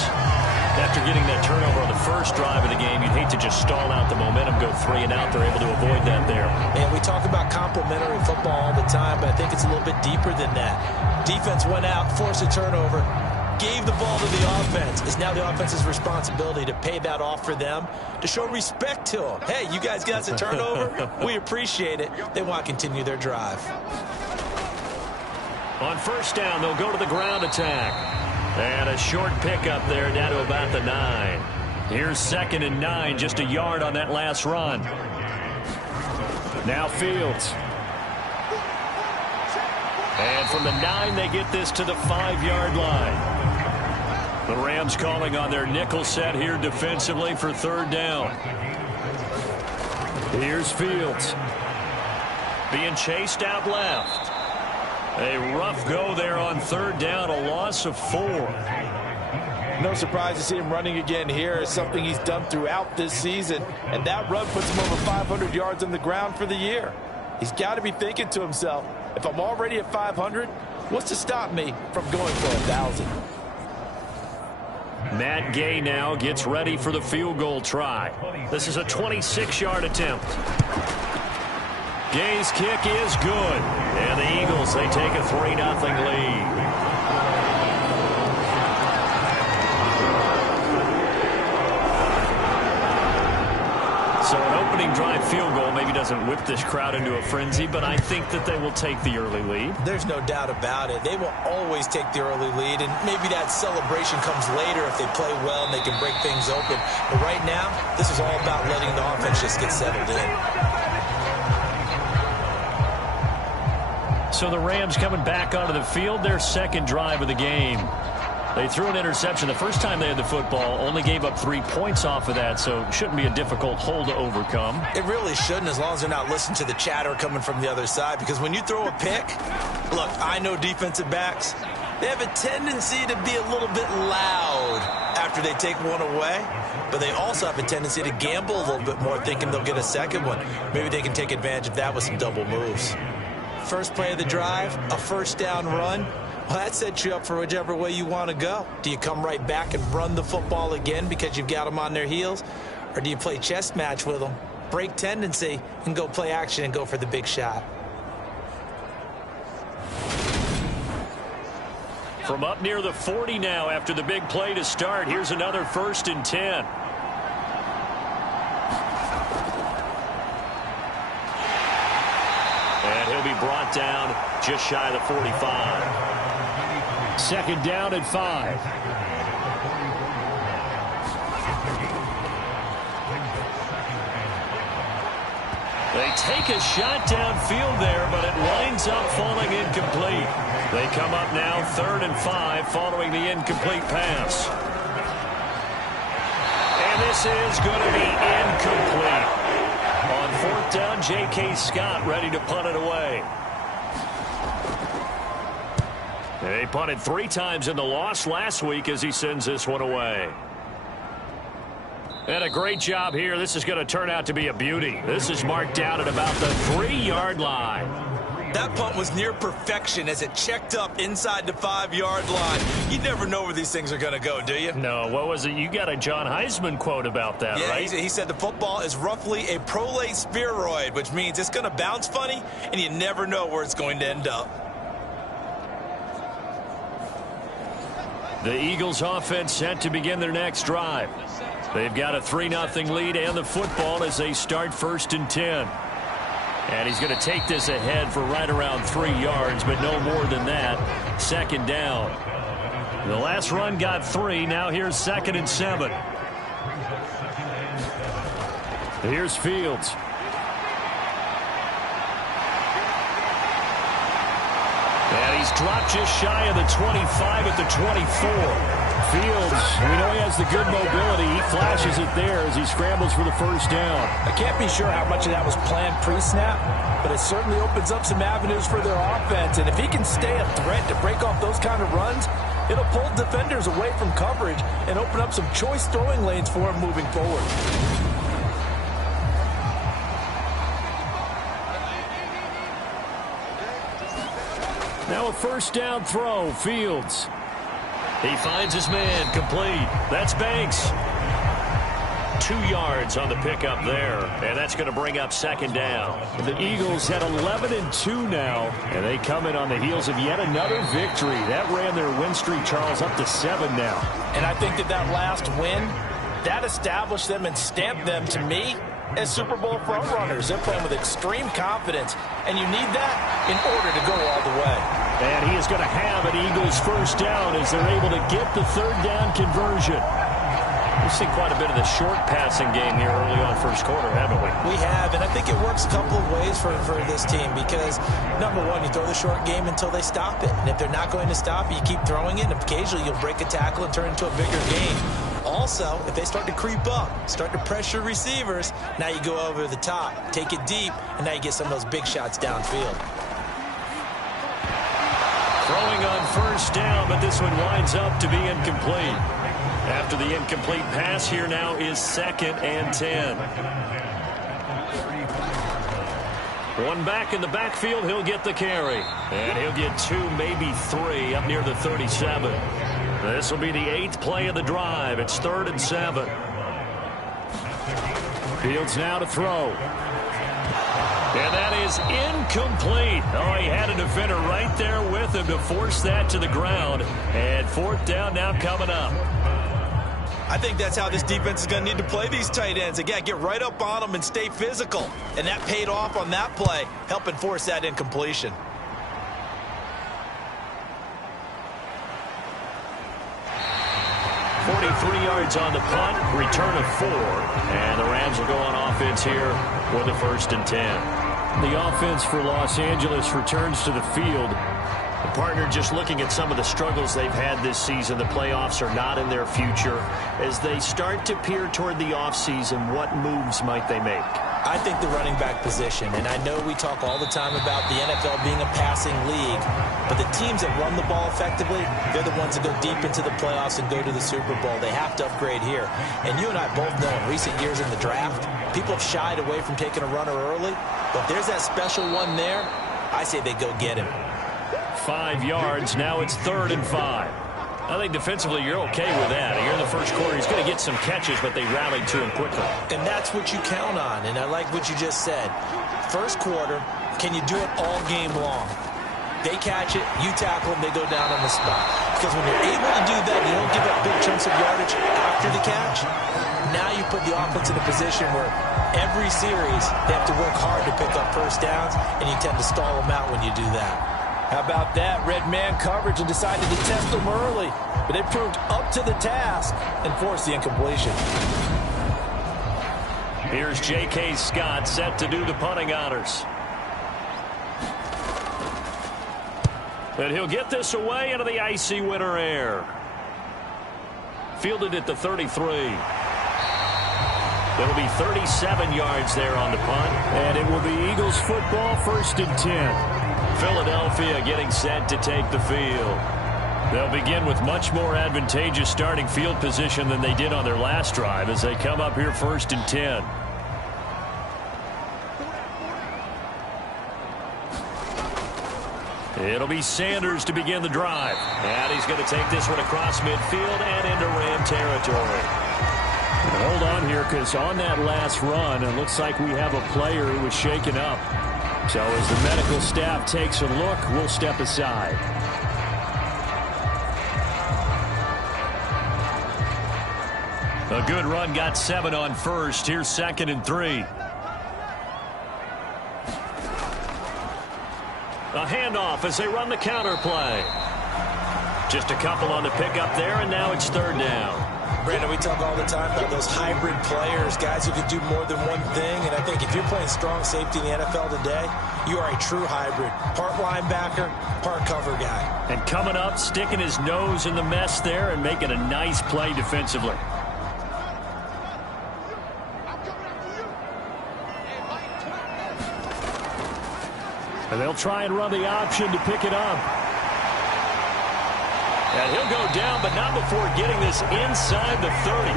After getting that turnover on the first drive of the game, you'd hate to just stall out the momentum, go 3 and out. They're able to avoid that there. And we talk about complementary football all the time, but I think it's a little bit deeper than that. Defense went out, forced a turnover, gave the ball to the offense. It's now the offense's responsibility to pay that off for them, to show respect to them. Hey, you guys got us a turnover? We appreciate it. They want to continue their drive. On 1st down, they'll go to the ground attack. And a short pickup there down to about the 9. Here's 2nd and 9, just a yard on that last run. Now Fields. And from the 9, they get this to the 5-yard line. The Rams calling on their nickel set here defensively for 3rd down. Here's Fields. Being chased out left. A rough go there on 3rd down, a loss of 4. No surprise to see him running again here. It's something he's done throughout this season. And that run puts him over 500 yards on the ground for the year. He's got to be thinking to himself, if I'm already at 500, what's to stop me from going for 1,000? Matt Gay now gets ready for the field goal try. This is a 26-yard attempt. Gay's kick is good. And the Eagles, they take a 3-0 lead. So an opening drive field goal maybe doesn't whip this crowd into a frenzy, but I think that they will take the early lead. There's no doubt about it. They will always take the early lead, and maybe that celebration comes later if they play well and they can break things open. But right now, this is all about letting the offense just get settled in. So the Rams coming back onto the field, their second drive of the game. They threw an interception the first time they had the football, only gave up 3 points off of that, so it shouldn't be a difficult hole to overcome. It really shouldn't, as long as they're not listening to the chatter coming from the other side, because when you throw a pick, look, I know defensive backs, they have a tendency to be a little bit loud after they take one away, but they also have a tendency to gamble a little bit more, thinking they'll get a second one. Maybe they can take advantage of that with some double moves. First play of the drive, a first down run. Well, that sets you up for whichever way you want to go. Do you come right back and run the football again because you've got them on their heels? Or do you play chess match with them, break tendency, and go play action and go for the big shot? From up near the 40 now after the big play to start, here's another 1st and 10. And he'll be brought down just shy of the 45. Second down and 5. They take a shot downfield there, but it winds up falling incomplete. They come up now 3rd and 5 following the incomplete pass. And this is going to be incomplete. On 4th down, J.K. Scott ready to punt it away. They punted 3 times in the loss last week as he sends this one away. And a great job here. This is going to turn out to be a beauty. This is marked out at about the 3-yard line. That punt was near perfection as it checked up inside the 5-yard line. You never know where these things are going to go, do you? No, what was it? You got a John Heisman quote about that, yeah, right? He said the football is roughly a prolate spheroid, which means it's going to bounce funny, and you never know where it's going to end up. The Eagles offense set to begin their next drive. They've got a 3-0 lead and the football as they start 1st and 10. And he's going to take this ahead for right around 3 yards, but no more than that. 2nd down. The last run got 3. Now here's 2nd and 7. Here's Fields. And he's dropped just shy of the 25 at the 24. Fields, we know he has the good mobility. He flashes it there as he scrambles for the 1st down. I can't be sure how much of that was planned pre-snap, but it certainly opens up some avenues for their offense. And if he can stay a threat to break off those kind of runs, it'll pull defenders away from coverage and open up some choice throwing lanes for him moving forward. Now a 1st down throw, Fields. He finds his man, complete. That's Banks. 2 yards on the pickup there, and that's going to bring up 2nd down. The Eagles had 11-2 now, and they come in on the heels of yet another victory. That ran their win streak, Charles, up to 7 now. And I think that last win, that established them and stamped them, to me, as Super Bowl frontrunners. They're playing with extreme confidence, and you need that in order to go all the way. And he is going to have an Eagles 1st down as they're able to get the 3rd down conversion. We've seen quite a bit of the short passing game here early on 1st quarter, haven't we? We have, and I think it works a couple of ways for this team because, number one, you throw the short game until they stop it. And if they're not going to stop it, you keep throwing it, and occasionally you'll break a tackle and turn it into a bigger game. Also, if they start to creep up, start to pressure receivers, now you go over the top, take it deep, and now you get some of those big shots downfield. Throwing on 1st down, but this one winds up to be incomplete. After the incomplete pass, here now is 2nd and 10. One back in the backfield, he'll get the carry. And he'll get 2, maybe 3, up near the 37. This will be the 8th play of the drive. It's 3rd and 7. Fields now to throw. And that is incomplete. Oh, he had a defender right there with him to force that to the ground. And 4th down now coming up. I think that's how this defense is going to need to play these tight ends. Again, get right up on them and stay physical. And that paid off on that play, helping force that incompletion. .43 yards on the punt, return of 4. And the Rams will go on offense here with a 1st and 10. The offense for Los Angeles returns to the field. The partner, just looking at some of the struggles they've had this season, the playoffs are not in their future. As they start to peer toward the offseason, what moves might they make? I think the running back position, and I know we talk all the time about the NFL being a passing league, but the teams that run the ball effectively, they're the ones that go deep into the playoffs and go to the Super Bowl. They have to upgrade here. And you and I both know in recent years in the draft, people have shied away from taking a runner early, but if there's that special one there, I say they go get him. 5 yards. Now it's 3rd and 5. I think defensively you're okay with that. Here in the first quarter, he's going to get some catches, but they rallied to him quickly. And that's what you count on, and I like what you just said. First quarter, can you do it all game long? They catch it, you tackle them, they go down on the spot. Because when you're able to do that, you don't give up big chunks of yardage after the catch. Now you put the offense in a position where every series they have to work hard to pick up first downs, and you tend to stall them out when you do that. How about that? Red man coverage and decided to test them early. But they proved up to the task and forced the incompletion. Here's J.K. Scott set to do the punting honors. And he'll get this away into the icy winter air. Fielded at the 33. It'll be 37 yards there on the punt. And it will be Eagles football, 1st and 10. Philadelphia getting set to take the field. They'll begin with much more advantageous starting field position than they did on their last drive as they come up here 1st and 10. It'll be Sanders to begin the drive. And he's going to take this one across midfield and into Ram territory. Hold on here, because on that last run, it looks like we have a player who was shaken up. So as the medical staff takes a look, we'll step aside. A good run, got 7 on first. Here's 2nd and 3. A handoff as they run the counter play. Just a couple on the pickup there, and now it's 3rd down. Brandon, we talk all the time about those hybrid players, guys who can do more than one thing. And I think if you're playing strong safety in the NFL today, you are a true hybrid. Part linebacker, part cover guy. And coming up, sticking his nose in the mess there and making a nice play defensively. And they'll try and run the option to pick it up. And he'll go down, but not before getting this inside the 30.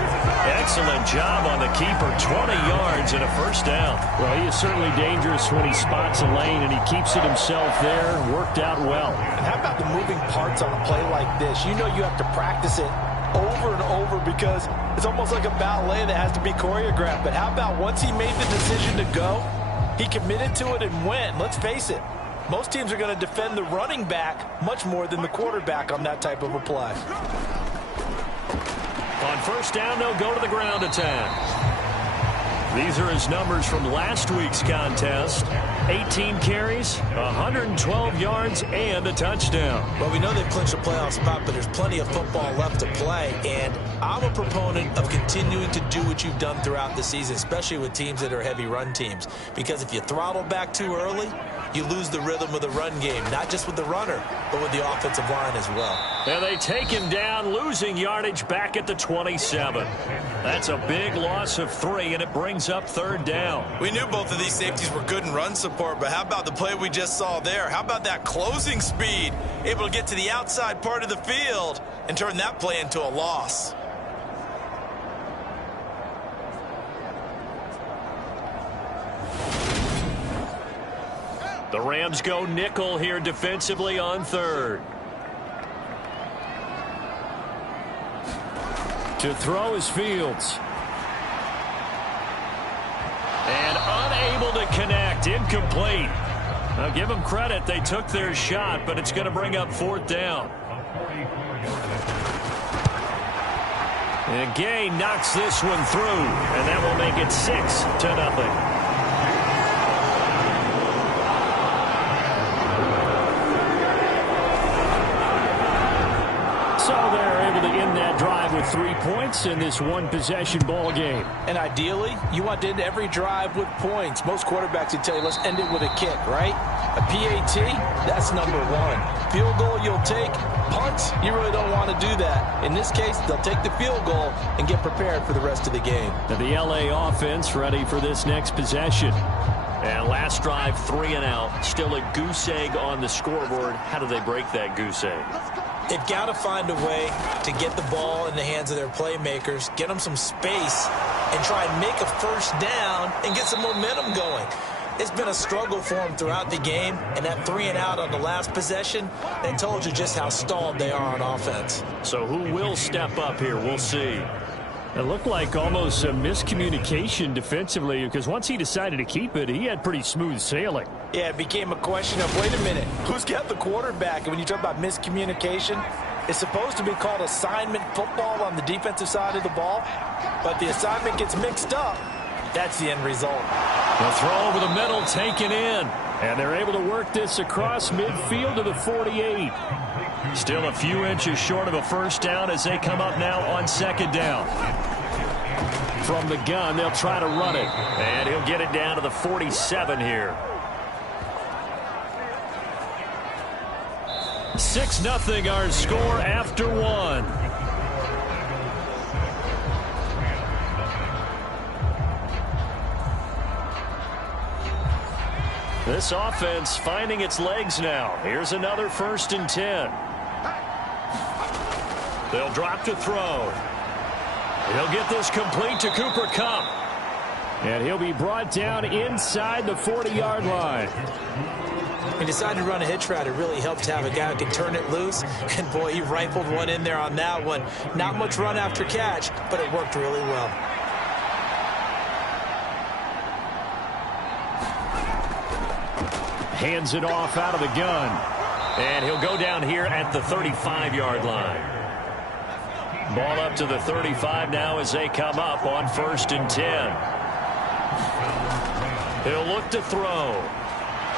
Excellent job on the keeper. 20 yards and a 1st down. Well, he is certainly dangerous when he spots a lane, and he keeps it himself there. Worked out well. And how about the moving parts on a play like this? You know you have to practice it over and over because it's almost like a ballet that has to be choreographed. But how about once he made the decision to go, he committed to it and went. Let's face it. Most teams are going to defend the running back much more than the quarterback on that type of a play. On 1st down, they'll go to the ground attack. These are his numbers from last week's contest. 18 carries, 112 yards, and a touchdown. Well, we know they've clinched a playoff spot, but there's plenty of football left to play. And I'm a proponent of continuing to do what you've done throughout the season, especially with teams that are heavy run teams. Because if you throttle back too early, you lose the rhythm of the run game, not just with the runner, but with the offensive line as well. And they take him down, losing yardage back at the 27. That's a big loss of 3, and it brings up 3rd down. We knew both of these safeties were good in run support, but how about the play we just saw there? How about that closing speed? Able to get to the outside part of the field and turn that play into a loss. The Rams go nickel here defensively on 3rd. To throw is Fields. And unable to connect. Incomplete. Now give them credit. They took their shot, but it's going to bring up 4th down. And Gay knocks this one through, and that will make it 6-0. So they're able to end that drive with 3 points in this one-possession ball game. And ideally, you want to end every drive with points. Most quarterbacks would tell you, let's end it with a kick, right? A PAT, that's number one. Field goal you'll take. Punts, you really don't want to do that. In this case, they'll take the field goal and get prepared for the rest of the game. Now the LA offense ready for this next possession. And last drive, 3 and out. Still a goose egg on the scoreboard. How do they break that goose egg? They've got to find a way to get the ball in the hands of their playmakers, get them some space, and try and make a first down and get some momentum going. It's been a struggle for them throughout the game, and that 3 and out on the last possession, they told you just how stalled they are on offense. So who will step up here? We'll see. It looked like almost a miscommunication defensively, because once he decided to keep it, he had pretty smooth sailing. Yeah, it became a question of, wait a minute, who's got the quarterback? And when you talk about miscommunication, it's supposed to be called assignment football on the defensive side of the ball, but the assignment gets mixed up. That's the end result. The throw over the middle taken in, and they're able to work this across midfield to the 48. Still a few inches short of a first down as they come up now on second down. From the gun, they'll try to run it. And he'll get it down to the 47 here. 6-0 our score after one. This offense finding its legs now. Here's another 1st and 10. They'll drop to throw. He'll get this complete to Cooper Kupp. And he'll be brought down inside the 40-yard line. He decided to run a hitch route. It really helped to have a guy who can turn it loose. And, boy, he rifled one in there on that one. Not much run after catch, but it worked really well. Hands it off out of the gun. And he'll go down here at the 35-yard line. Ball up to the 35 now as they come up on 1st and 10. He'll look to throw.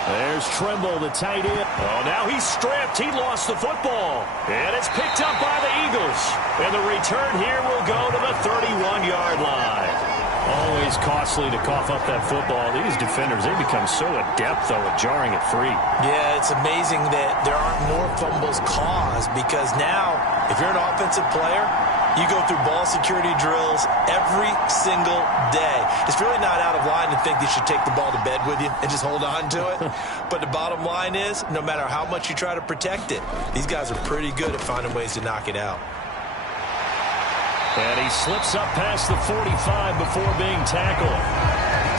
There's Trimble, the tight end. Oh, now he's stripped. He lost the football. And it's picked up by the Eagles. And the return here will go to the 31-yard line. Always costly to cough up that football. These defenders, they become so adept, though, at jarring it free. Yeah, it's amazing that there aren't more fumbles caused, because now, if you're an offensive player, you go through ball security drills every single day. It's really not out of line to think you should take the ball to bed with you and just hold on to it. But the bottom line is, no matter how much you try to protect it, these guys are pretty good at finding ways to knock it out. And he slips up past the 45 before being tackled.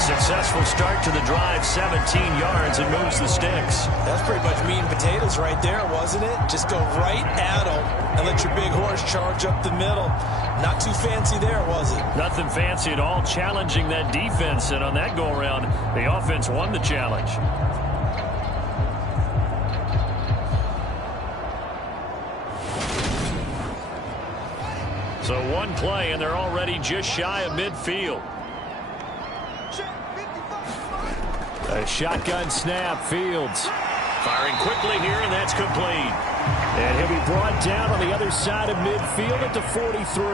Successful start to the drive, 17 yards, and moves the sticks. That's pretty much meat and potatoes right there, wasn't it? Just go right at them and let your big horse charge up the middle. Not too fancy there, was it? Nothing fancy at all, challenging that defense. And on that go-around, the offense won the challenge. So one play, and they're already just shy of midfield. A shotgun snap, Fields. Firing quickly here, and that's complete. And he'll be brought down on the other side of midfield at the 43.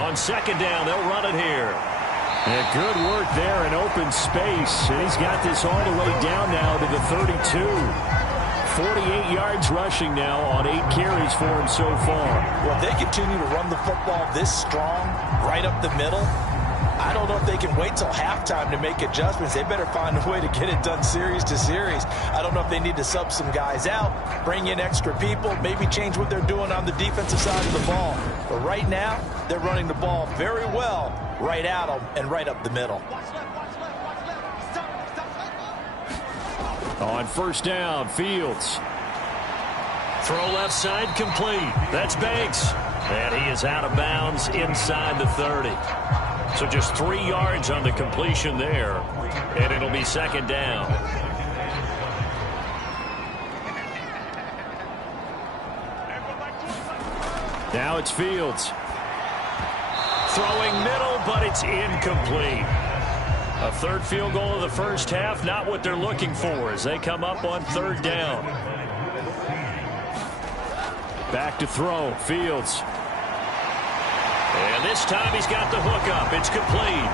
On second down, they'll run it here. And good work there in open space. And he's got this all the way down now to the 32. 48 yards rushing now on 8 carries for him so far. Well, if they continue to run the football this strong, right up the middle, I don't know if they can wait till halftime to make adjustments. They better find a way to get it done series to series. I don't know if they need to sub some guys out, bring in extra people, maybe change what they're doing on the defensive side of the ball. But right now, they're running the ball very well right at them and right up the middle. On first down, Fields. Throw left side complete. That's Banks. And he is out of bounds inside the 30. So just 3 yards on the completion there. And it'll be second down. Now it's Fields. Throwing middle, but it's incomplete. A third field goal of the first half, not what they're looking for as they come up on third down. Back to throw, Fields. And this time he's got the hook up. It's complete.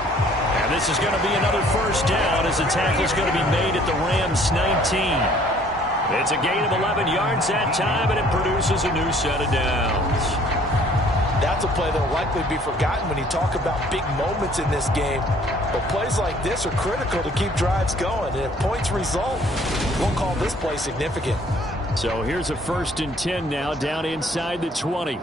And this is going to be another first down as the tackle is going to be made at the Rams' 19. It's a gain of 11 yards that time, and it produces a new set of downs. That's a play that will likely be forgotten when you talk about big moments in this game. But plays like this are critical to keep drives going. And if points result, we'll call this play significant. So here's a 1st and 10 now, down inside the 20.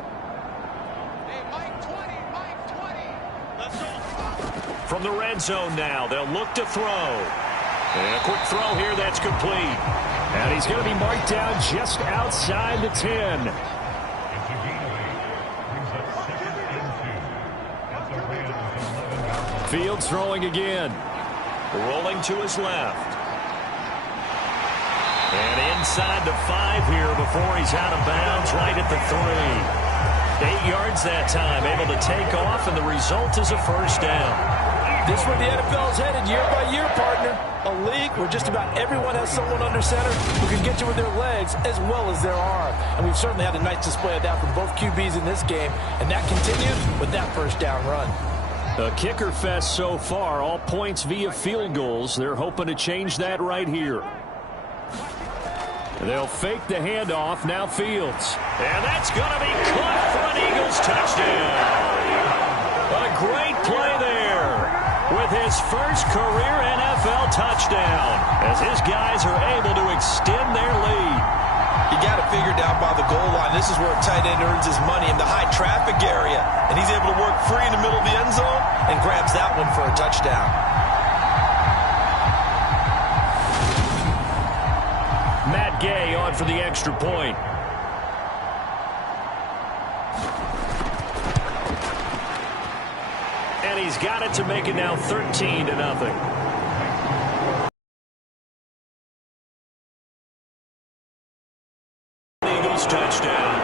From the red zone now, they'll look to throw. And a quick throw here, that's complete. And he's going to be marked down just outside the 10. Fields throwing again. Rolling to his left. And inside the 5 here before he's out of bounds, right at the 3. 8 yards that time, able to take off, and the result is a first down. This is where the NFL is headed year by year, partner. A league where just about everyone has someone under center who can get you with their legs as well as their arm. And we've certainly had a nice display of that from both QBs in this game, and that continues with that first down run. A kicker fest so far, all points via field goals. They're hoping to change that right here. They'll fake the handoff, now Fields. And that's going to be caught for an Eagles touchdown. A great play there with his first career NFL touchdown as his guys are able to extend their lead. You got to figure down by the goal line. This is where a tight end earns his money in the high traffic area. And he's able to work free in the middle of the end zone and grabs that one for a touchdown. Matt Gay on for the extra point. And he's got it to make it now 13-0. Eagles touchdown.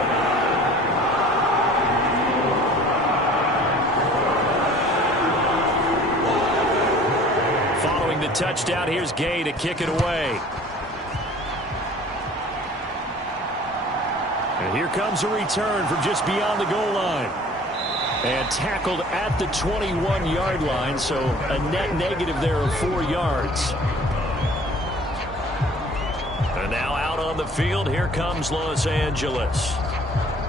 Following the touchdown, here's Gay to kick it away. And here comes a return from just beyond the goal line. And tackled at the 21-yard line, so a net negative there of 4 yards. And now out on the field, here comes Los Angeles.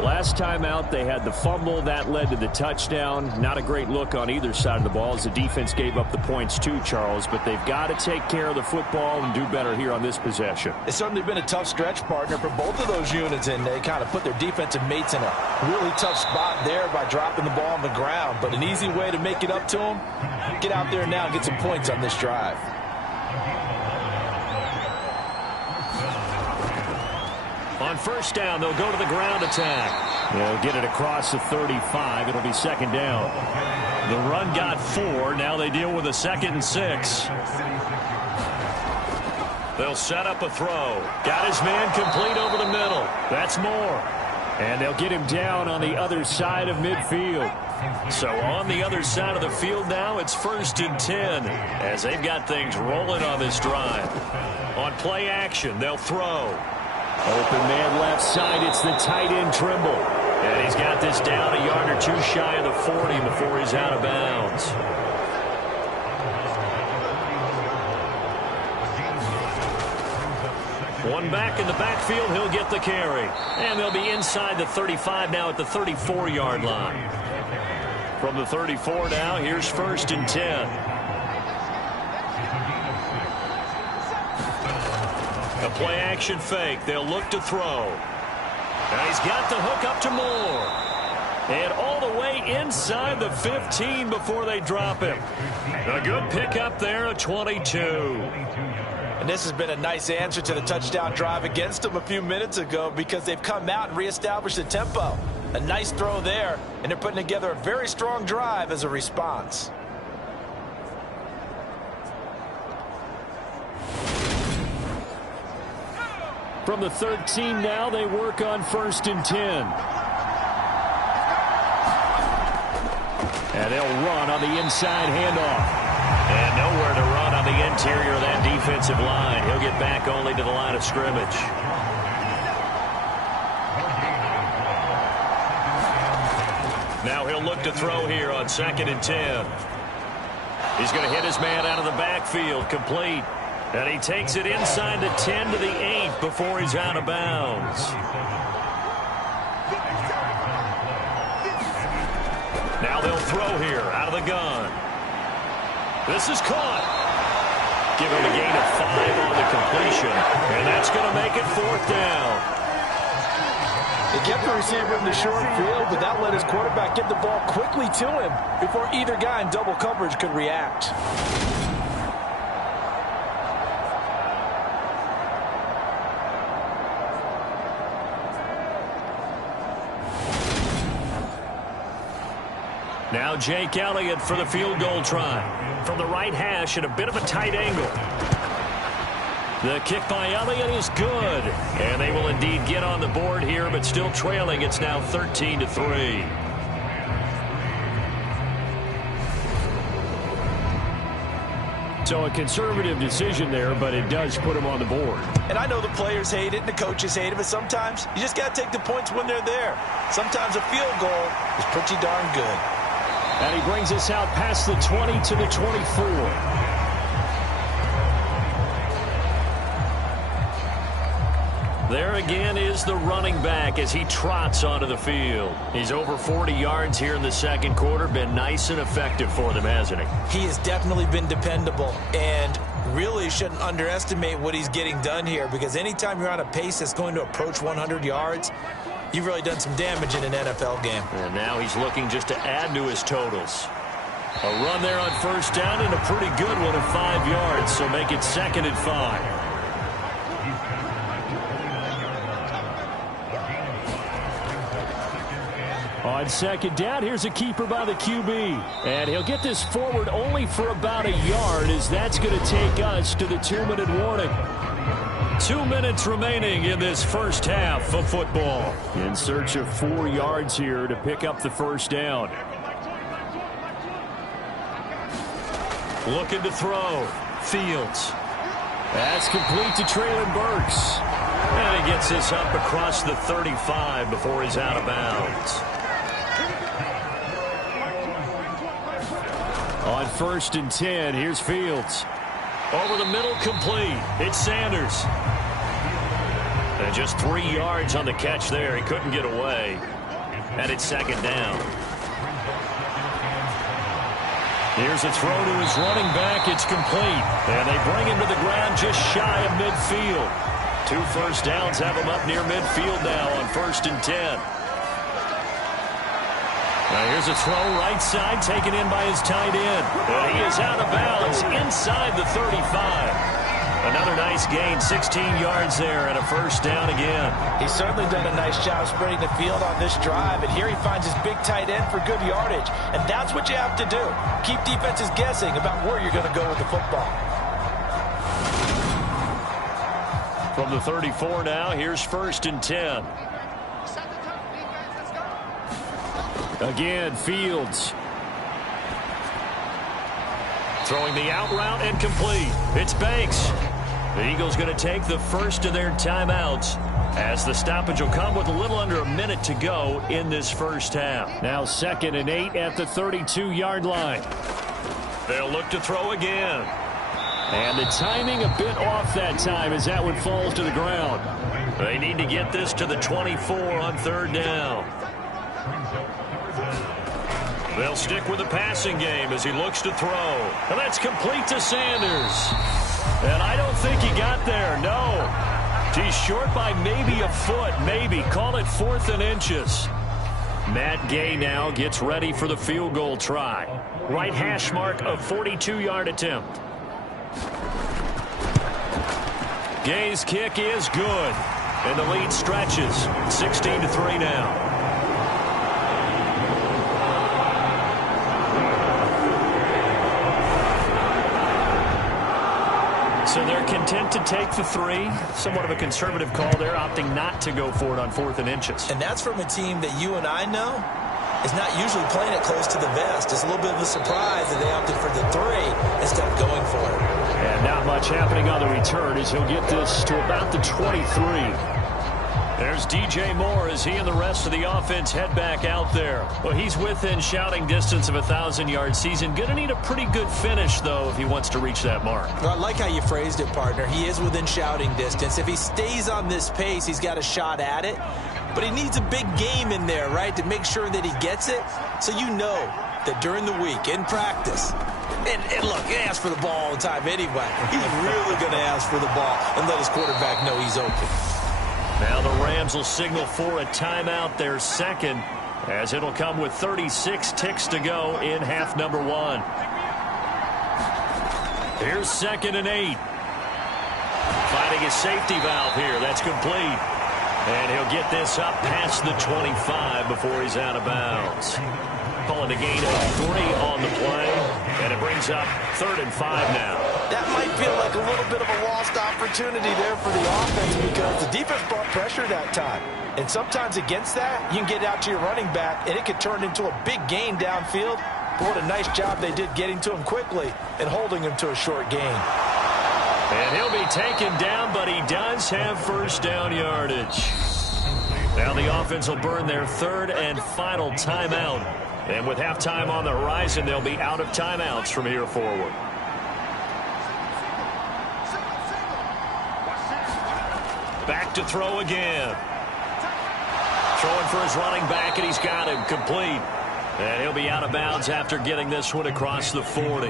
Last time out, they had the fumble. That led to the touchdown. Not a great look on either side of the ball as the defense gave up the points too, Charles. But they've got to take care of the football and do better here on this possession. It's certainly been a tough stretch, partner, for both of those units, and they kind of put their defensive mates in a really tough spot there by dropping the ball on the ground. But an easy way to make it up to them, get out there now and get some points on this drive. On first down, they'll go to the ground attack. They'll get it across the 35. It'll be second down. The run got 4. Now they deal with a 2nd and 6. They'll set up a throw. Got his man complete over the middle. That's Moore. And they'll get him down on the other side of midfield. So on the other side of the field now, it's 1st and 10 as they've got things rolling on this drive. On play action, they'll throw. Open man left side. It's the tight end Trimble. And he's got this down a yard or 2 shy of the 40 before he's out of bounds. One back in the backfield. He'll get the carry. And they'll be inside the 35 now at the 34-yard line. From the 34 now, here's 1st and 10. A play-action fake. They'll look to throw. And he's got the hook up to Moore. And all the way inside the 15 before they drop him. A good pickup there, a 22. And this has been a nice answer to the touchdown drive against them a few minutes ago because they've come out and reestablished the tempo. A nice throw there, and they're putting together a very strong drive as a response. From the 13 now, they work on 1st and 10. And they'll run on the inside handoff. And nowhere to run on the interior of that defensive line. He'll get back only to the line of scrimmage. Now he'll look to throw here on 2nd and 10. He's going to hit his man out of the backfield, complete. And he takes it inside the 10 to the 8 before he's out of bounds. Now they'll throw here out of the gun. This is caught. Give him a gain of 5 on the completion. And that's going to make it 4th down. They kept the receiver in the short field, but that let his quarterback get the ball quickly to him before either guy in double coverage could react. Now Jake Elliott for the field goal try. From the right hash at a bit of a tight angle. The kick by Elliott is good. And they will indeed get on the board here, but still trailing. It's now 13-3. So a conservative decision there, but it does put him on the board. And I know the players hate it and the coaches hate it, but sometimes you just got to take the points when they're there. Sometimes a field goal is pretty darn good. And he brings us out past the 20 to the 24. There again is the running back as he trots onto the field. He's over 40 yards here in the second quarter. Been nice and effective for them, hasn't he? He has definitely been dependable, and really shouldn't underestimate what he's getting done here, because anytime you're on a pace that's going to approach 100 yards, you've really done some damage in an NFL game. And now he's looking just to add to his totals. A run there on 1st down and a pretty good one of 5 yards, so make it 2nd and 5. On 2nd down, here's a keeper by the QB. And he'll get this forward only for about a yard, as that's going to take us to the 2-minute warning. 2 minutes remaining in this first half of football. In search of 4 yards here to pick up the 1st down. Looking to throw. Fields. That's complete to Traylon Burks. And he gets this up across the 35 before he's out of bounds. On 1st and 10, here's Fields. Over the middle, complete. It's Sanders. And just 3 yards on the catch there. He couldn't get away. And it's 2nd down. Here's a throw to his running back. It's complete. And they bring him to the ground just shy of midfield. 2 first downs have him up near midfield now on 1st and 10. Now here's a throw right side taken in by his tight end. And he is out of bounds inside the 35. Another nice gain, 16 yards there, and a 1st down again. He's certainly done a nice job spreading the field on this drive, and here he finds his big tight end for good yardage. And that's what you have to do. Keep defenses guessing about where you're going to go with the football. From the 34 now, here's 1st and 10. Again, Fields. Throwing the out route and complete. It's Banks. The Eagles going to take the first of their timeouts as the stoppage will come with a little under a minute to go in this first half. Now 2nd and 8 at the 32-yard line. They'll look to throw again. And the timing a bit off that time as that one falls to the ground. They need to get this to the 24 on 3rd down. They'll stick with the passing game as he looks to throw. And that's complete to Sanders. And I don't think he got there, no. He's short by maybe a foot, maybe. Call it 4th and inches. Matt Gay now gets ready for the field goal try. Right hash mark of 42-yard attempt. Gay's kick is good. And the lead stretches. 16-3 now. So they're content to take the 3. Somewhat of a conservative call there, opting not to go for it on 4th and inches. And that's from a team that you and I know is not usually playing it close to the vest. It's a little bit of a surprise that they opted for the 3 instead of going for it. And not much happening on the return as he'll get this to about the 23. There's DJ Moore as he and the rest of the offense head back out there. Well, he's within shouting distance of a 1,000-yard season. Going to need a pretty good finish, though, if he wants to reach that mark. Well, I like how you phrased it, partner. He is within shouting distance. If he stays on this pace, he's got a shot at it. But he needs a big game in there, right, to make sure that he gets it. So you know that during the week, in practice, and look, he asks for the ball all the time anyway. He's really going to ask for the ball and let his quarterback know he's open. Now the Rams will signal for a timeout, their second, as it'll come with 36 ticks to go in half number 1. Here's 2nd and 8. Finding his safety valve here. That's complete. And he'll get this up past the 25 before he's out of bounds. Calling a gain of 3 on the play, and it brings up 3rd and 5 now. That might feel like a little bit of a lost opportunity there for the offense because the defense brought pressure that time. And sometimes against that, you can get out to your running back, and it could turn into a big gain downfield. But what a nice job they did getting to him quickly and holding him to a short gain. And he'll be taken down, but he does have first down yardage. Now the offense will burn their 3rd and final timeout. And with halftime on the horizon, they'll be out of timeouts from here forward. Back to throw again. Throwing for his running back, and he's got him complete. And he'll be out of bounds after getting this one across the 40.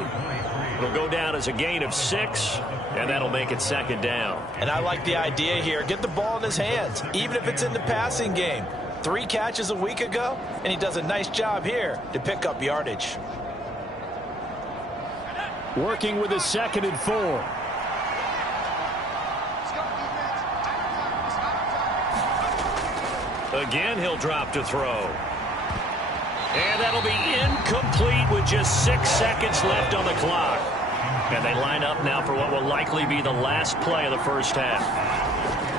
It'll go down as a gain of 6, and that'll make it 2nd down. And I like the idea here. Get the ball in his hands, even if it's in the passing game. 3 catches a week ago, and he does a nice job here to pick up yardage. Working with his 2nd and 4. Again, he'll drop to throw. And that'll be incomplete with just 6 seconds left on the clock. And they line up now for what will likely be the last play of the first half.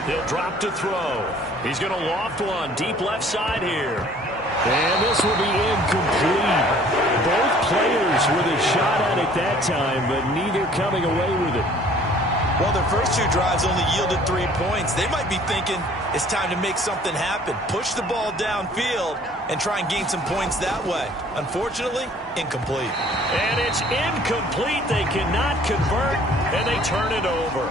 He'll drop to throw. He's going to loft one deep left side here. And this will be incomplete. Both players with a shot at it that time, but neither coming away with it. Well, their first 2 drives only yielded 3 points. They might be thinking it's time to make something happen. Push the ball downfield and try and gain some points that way. Unfortunately, incomplete. And it's incomplete. They cannot convert, and they turn it over.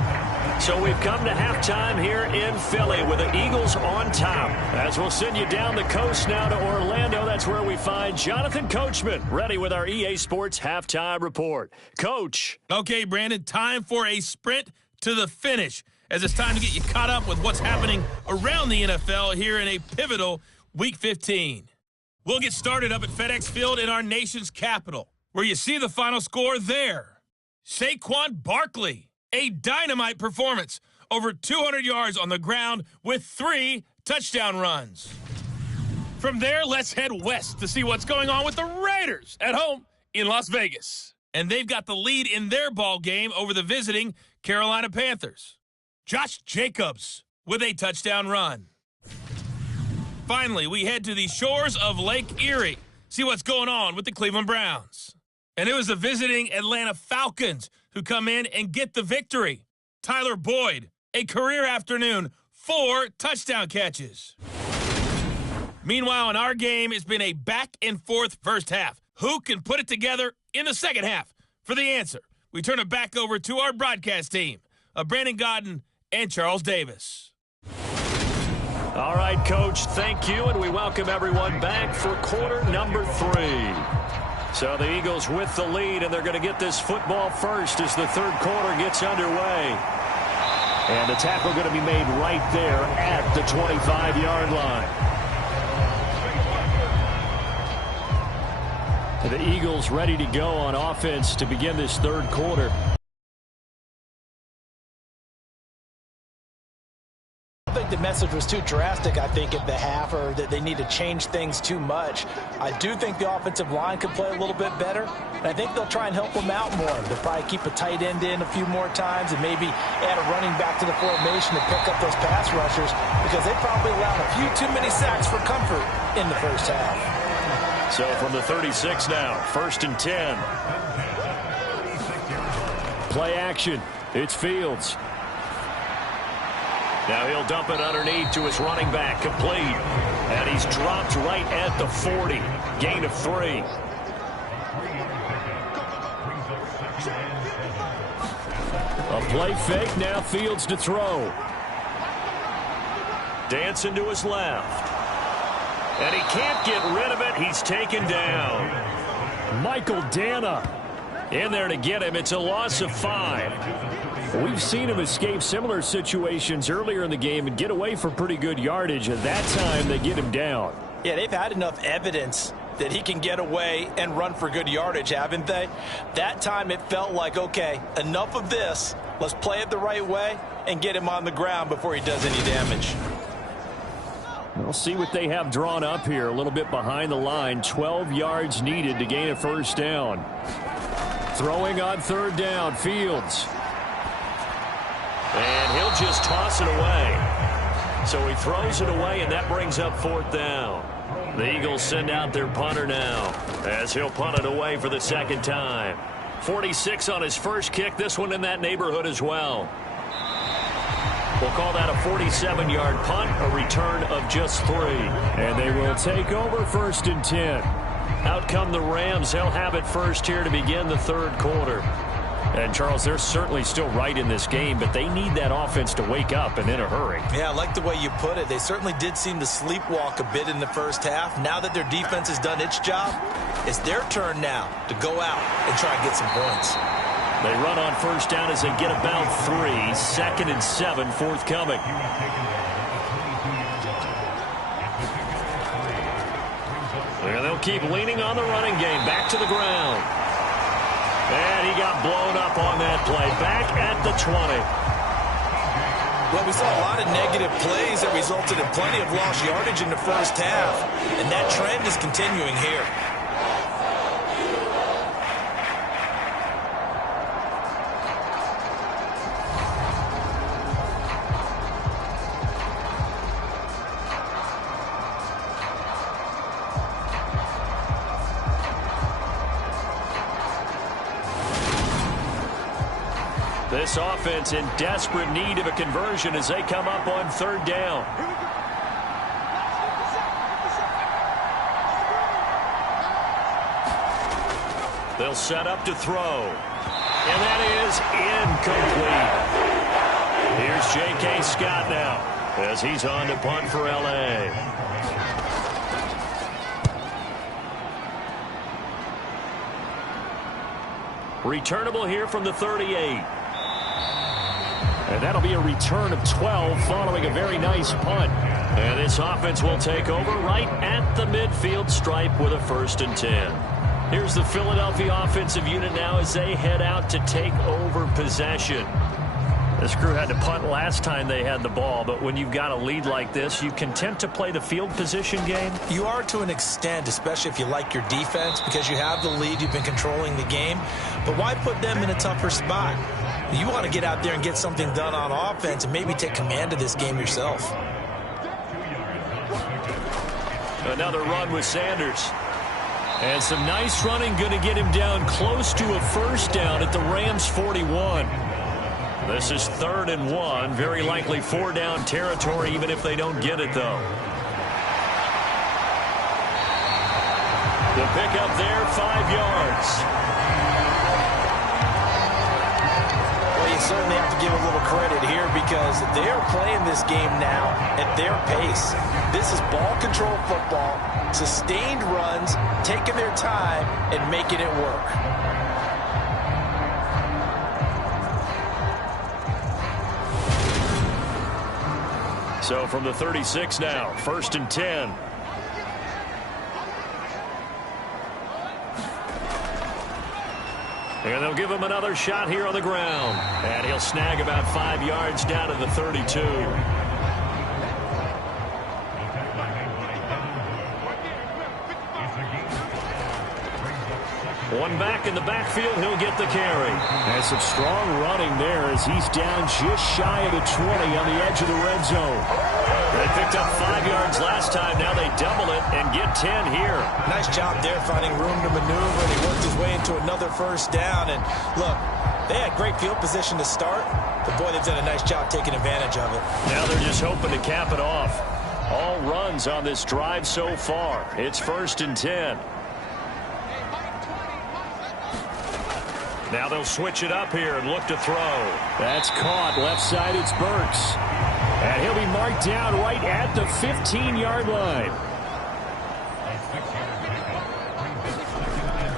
So we've come to halftime here in Philly with the Eagles on top. As we'll send you down the coast now to Orlando, that's where we find Jonathan Coachman, ready with our EA Sports Halftime Report. Coach. Okay, Brandon, time for a sprint to the finish, as it's time to get you caught up with what's happening around the NFL here in a pivotal Week 15. We'll get started up at FedEx Field in our nation's capital, where you see the final score there. Saquon Barkley. A dynamite performance, over 200 yards on the ground with 3 touchdown runs. From there, let's head west to see what's going on with the Raiders at home in Las Vegas. And they've got the lead in their ball game over the visiting Carolina Panthers. Josh Jacobs with a touchdown run. Finally, we head to the shores of Lake Erie, see what's going on with the Cleveland Browns. And it was the visiting Atlanta Falcons who come in and get the victory. Tyler Boyd, a career afternoon, 4 touchdown catches. Meanwhile, in our game, it's been a back-and-forth first half. Who can put it together in the second half? For the answer, we turn it back over to our broadcast team of Brandon Godden and Charles Davis. All right, Coach, thank you, and we welcome everyone back for quarter number 3. So the Eagles with the lead, and they're going to get this football first as the 3rd quarter gets underway. And the tackle going to be made right there at the 25-yard line. The Eagles ready to go on offense to begin this 3rd quarter. I think the message was too drastic, I think, at the half, or that they need to change things too much. I do think the offensive line could play a little bit better, and I think they'll try and help them out more. They'll probably keep a tight end in a few more times and maybe add a running back to the formation to pick up those pass rushers, because they probably allowed a few too many sacks for comfort in the first half. So from the 36 now, 1st and 10. Play action. It's Fields. Now he'll dump it underneath to his running back, complete. And he's dropped right at the 40. Gain of 3. A play fake, now Fields to throw. Dancing to his left. And he can't get rid of it. He's taken down. Michael Dana in there to get him. It's a loss of 5. We've seen him escape similar situations earlier in the game and get away for pretty good yardage. At that time, they get him down. Yeah, they've had enough evidence that he can get away and run for good yardage, haven't they? That time it felt like, okay, enough of this. Let's play it the right way and get him on the ground before he does any damage. We'll see what they have drawn up here. A little bit behind the line. 12 yards needed to gain a 1st down. Throwing on 3rd down, Fields. And he'll just toss it away. So he throws it away, and that brings up 4th down. The Eagles send out their punter now, as he'll punt it away for the 2nd time. 46 on his first kick. This one in that neighborhood as well. We'll call that a 47-yard punt, a return of just 3. And they will take over 1st and 10. Out come the Rams. They'll have it first here to begin the 3rd quarter. And, Charles, they're certainly still right in this game, but they need that offense to wake up and in a hurry. Yeah, I like the way you put it. They certainly did seem to sleepwalk a bit in the first half. Now that their defense has done its job, it's their turn now to go out and try and get some points. They run on 1st down as they get about 3. 2nd and 7 forthcoming. And they'll keep leaning on the running game. Back to the ground. And he got blown up on that play. Back at the 20. Well, we saw a lot of negative plays that resulted in plenty of lost yardage in the first half. And that trend is continuing here. This offense in desperate need of a conversion as they come up on 3rd down. They'll set up to throw. And that is incomplete. Here's J.K. Scott now as he's on to punt for L.A. Returnable here from the 38. And that'll be a return of 12 following a very nice punt. And this offense will take over right at the midfield stripe with a 1st and 10. Here's the Philadelphia offensive unit now as they head out to take over possession. This crew had to punt last time they had the ball, but when you've got a lead like this, you content to play the field position game? You are to an extent, especially if you like your defense, because you have the lead, you've been controlling the game. But why put them in a tougher spot? You want to get out there and get something done on offense and maybe take command of this game yourself. Another run with Sanders. And some nice running, going to get him down close to a 1st down at the Rams 41. This is 3rd and 1. Very likely 4-down territory, even if they don't get it, though. The pickup there, 5 yards. Well, you certainly have to give a little credit here because they are playing this game now at their pace. This is ball control football, sustained runs, taking their time and making it work. So from the 36 now, 1st and 10. And they'll give him another shot here on the ground. And he'll snag about 5 yards down to the 32. One back in the backfield, he'll get the carry. And some strong running there as he's down just shy of the 20 on the edge of the red zone. They picked up 5 yards last time. Now they double it and get 10 here. Nice job there finding room to maneuver, and he worked his way into another first down. And look, they had great field position to start, but boy, they've done a nice job taking advantage of it. Now they're just hoping to cap it off. All runs on this drive so far. It's 1st and 10. Now they'll switch it up here and look to throw. That's caught. Left side, it's Burks. And he'll be marked down right at the 15-yard line.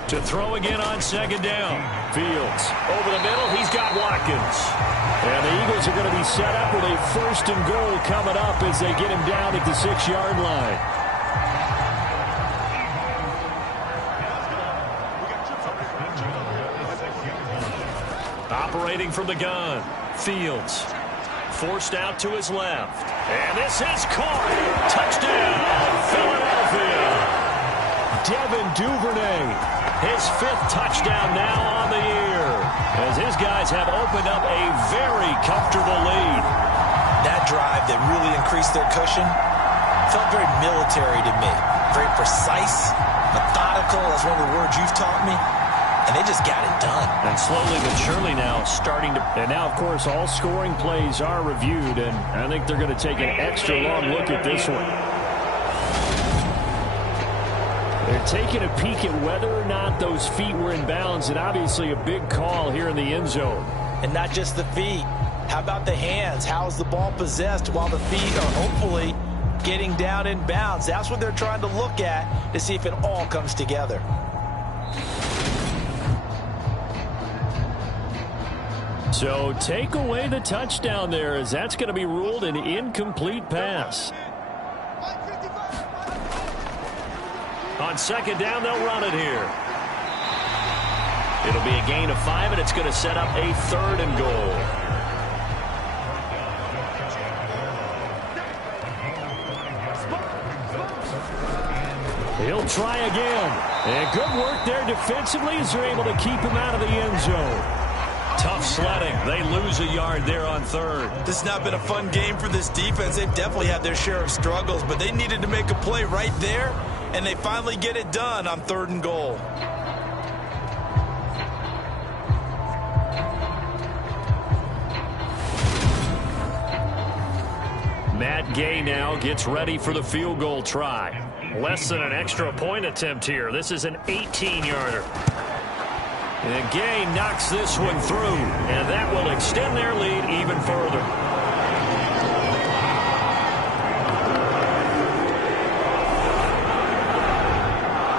To throw again on 2nd down. Fields over the middle. He's got Watkins. And the Eagles are going to be set up with a 1st and goal coming up as they get him down at the 6-yard line. Operating from the gun. Fields. Forced out to his left. And this is caught. Touchdown, Philadelphia. Devin Duvernay. His 5th touchdown now on the year. As his guys have opened up a very comfortable lead. That drive that really increased their cushion felt very military to me. Very precise, methodical. That's one of the words you've taught me. And they just got it done. And slowly but surely now starting to... And now, of course, all scoring plays are reviewed, and I think they're going to take an extra long look at this one. They're taking a peek at whether or not those feet were in bounds, and obviously a big call here in the end zone. And not just the feet. How about the hands? How is the ball possessed while the feet are hopefully getting down in bounds? That's what they're trying to look at to see if it all comes together. So take away the touchdown there, as that's going to be ruled an incomplete pass. On 2nd down, they'll run it here. It'll be a gain of 5, and it's going to set up a 3rd and goal. He'll try again. And good work there defensively as they're able to keep him out of the end zone. Tough sledding. They lose a yard there on 3rd. This has not been a fun game for this defense. They've definitely had their share of struggles, but they needed to make a play right there, and they finally get it done on 3rd and goal. Matt Gay now gets ready for the field goal try. Less than an extra point attempt here. This is an 18-yarder. And Gay knocks this one through, and that will extend their lead even further.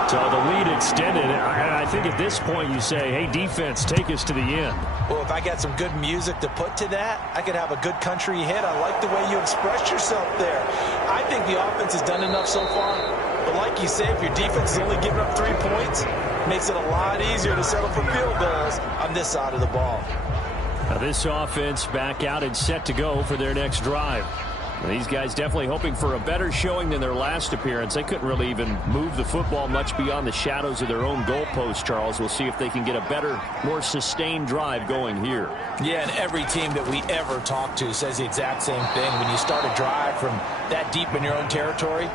So the lead extended. I think at this point you say, hey, defense, take us to the end. Well, if I got some good music to put to that, I could have a good country hit. I like the way you expressed yourself there. I think the offense has done enough so far. But like you say, if your defense is only giving up 3 points, it makes it a lot easier to settle for field goals on this side of the ball. Now this offense back out and set to go for their next drive. These guys definitely hoping for a better showing than their last appearance. They couldn't really even move the football much beyond the shadows of their own goalpost, Charles. We'll see if they can get a better, more sustained drive going here. Yeah, and every team that we ever talk to says the exact same thing. When you start a drive from that deep in your own territory,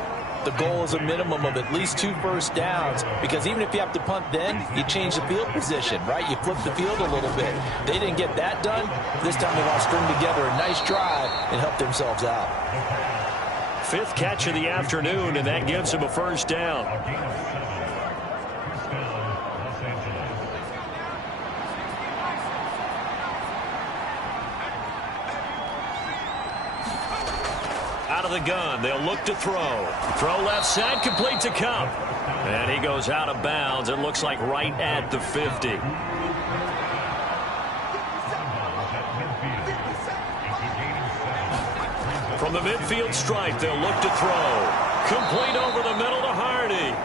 the goal is a minimum of at least 2 first downs, because even if you have to punt then, you change the field position, right? You flip the field a little bit. They didn't get that done. This time they want to string together a nice drive and help themselves out. 5th catch of the afternoon, and that gives them a first down. Out of the gun, they'll look to throw. Throw left side, complete to Cup. And he goes out of bounds. It looks like right at the 50. From the midfield stripe, they'll look to throw. Complete over the middle to Hardy.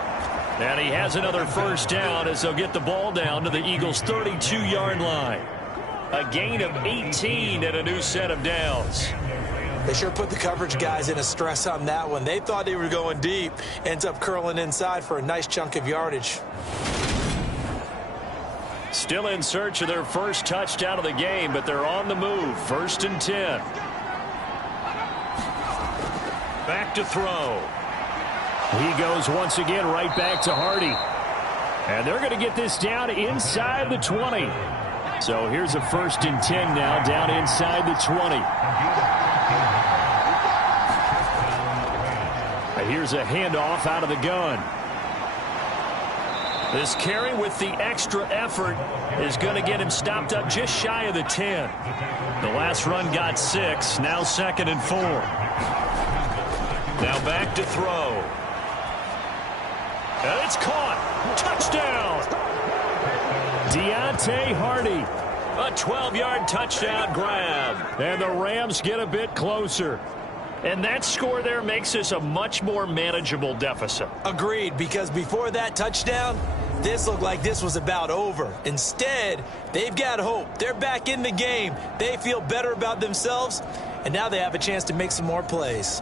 And he has another first down as they'll get the ball down to the Eagles' 32-yard line. A gain of 18 and a new set of downs. They sure put the coverage guys in a stress on that one. They thought they were going deep. Ends up curling inside for a nice chunk of yardage. Still in search of their first touchdown of the game, but they're on the move. 1st and 10. back to throw. He goes once again right back to Hardy. And they're going to get this down inside the 20. So here's a 1st and 10 now, down inside the 20. And here's a handoff out of the gun. This carry with the extra effort is going to get him stopped up just shy of the 10. The last run got 6, now 2nd and 4. Now back to throw. And it's caught. Touchdown. Deontay Hardy. A 12-yard touchdown grab. And the Rams get a bit closer. And that score there makes this a much more manageable deficit. Agreed, because before that touchdown, this looked like this was about over. Instead, they've got hope. They're back in the game. They feel better about themselves, and now they have a chance to make some more plays.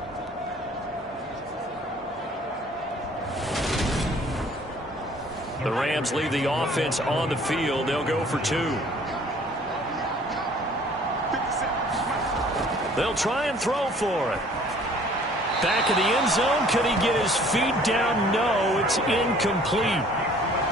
The Rams leave the offense on the field. They'll go for 2. They'll try and throw for it. Back in the end zone. Could he get his feet down? No, it's incomplete.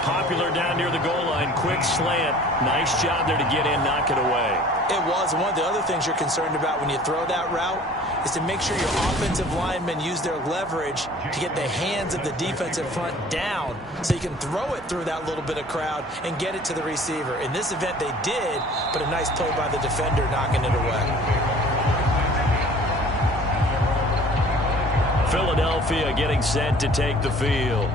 Popular down near the goal line. Quick slant. Nice job there to get in, knock it away. It was. One of the other things you're concerned about when you throw that route is to make sure your offensive linemen use their leverage to get the hands of the defensive front down so you can throw it through that little bit of crowd and get it to the receiver. In this event, they did, but a nice play by the defender knocking it away. Philadelphia getting set to take the field.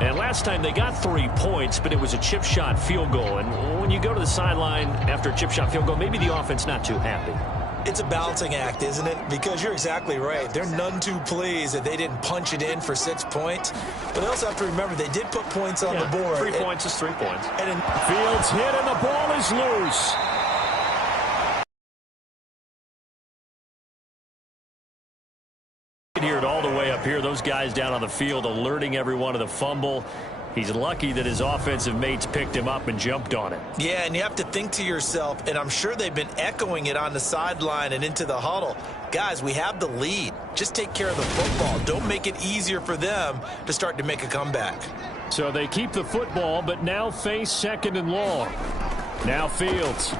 And last time they got 3 points, but it was a chip shot field goal. And when you go to the sideline after a chip shot field goal, maybe the offense not too happy. It's a balancing act, isn't it? Because you're exactly right. They're none too pleased that they didn't punch it in for 6 points. But they also have to remember they did put points on the board. 3 points is 3 points. And Fields hit and the ball is loose. Hear it all the way up here. Those guys down on the field alerting everyone of the fumble. He's lucky that his offensive mates picked him up and jumped on it. Yeah, and you have to think to yourself, and I'm sure they've been echoing it on the sideline and into the huddle. Guys, we have the lead. Just take care of the football. Don't make it easier for them to start to make a comeback. So they keep the football, but now face 2nd and long. Now Fields.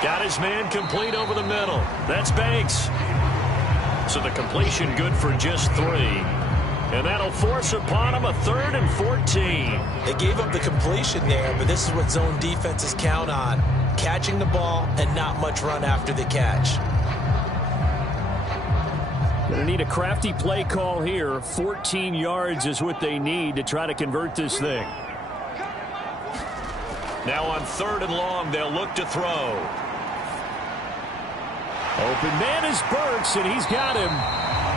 Got his man complete over the middle. That's Banks. So the completion good for just 3. And that'll force upon him a 3rd and 14. They gave up the completion there, but this is what zone defenses count on. Catching the ball and not much run after the catch. Gonna need a crafty play call here. 14 yards is what they need to try to convert this thing. Now on 3rd and long, they'll look to throw. Open man is Burks, and he's got him.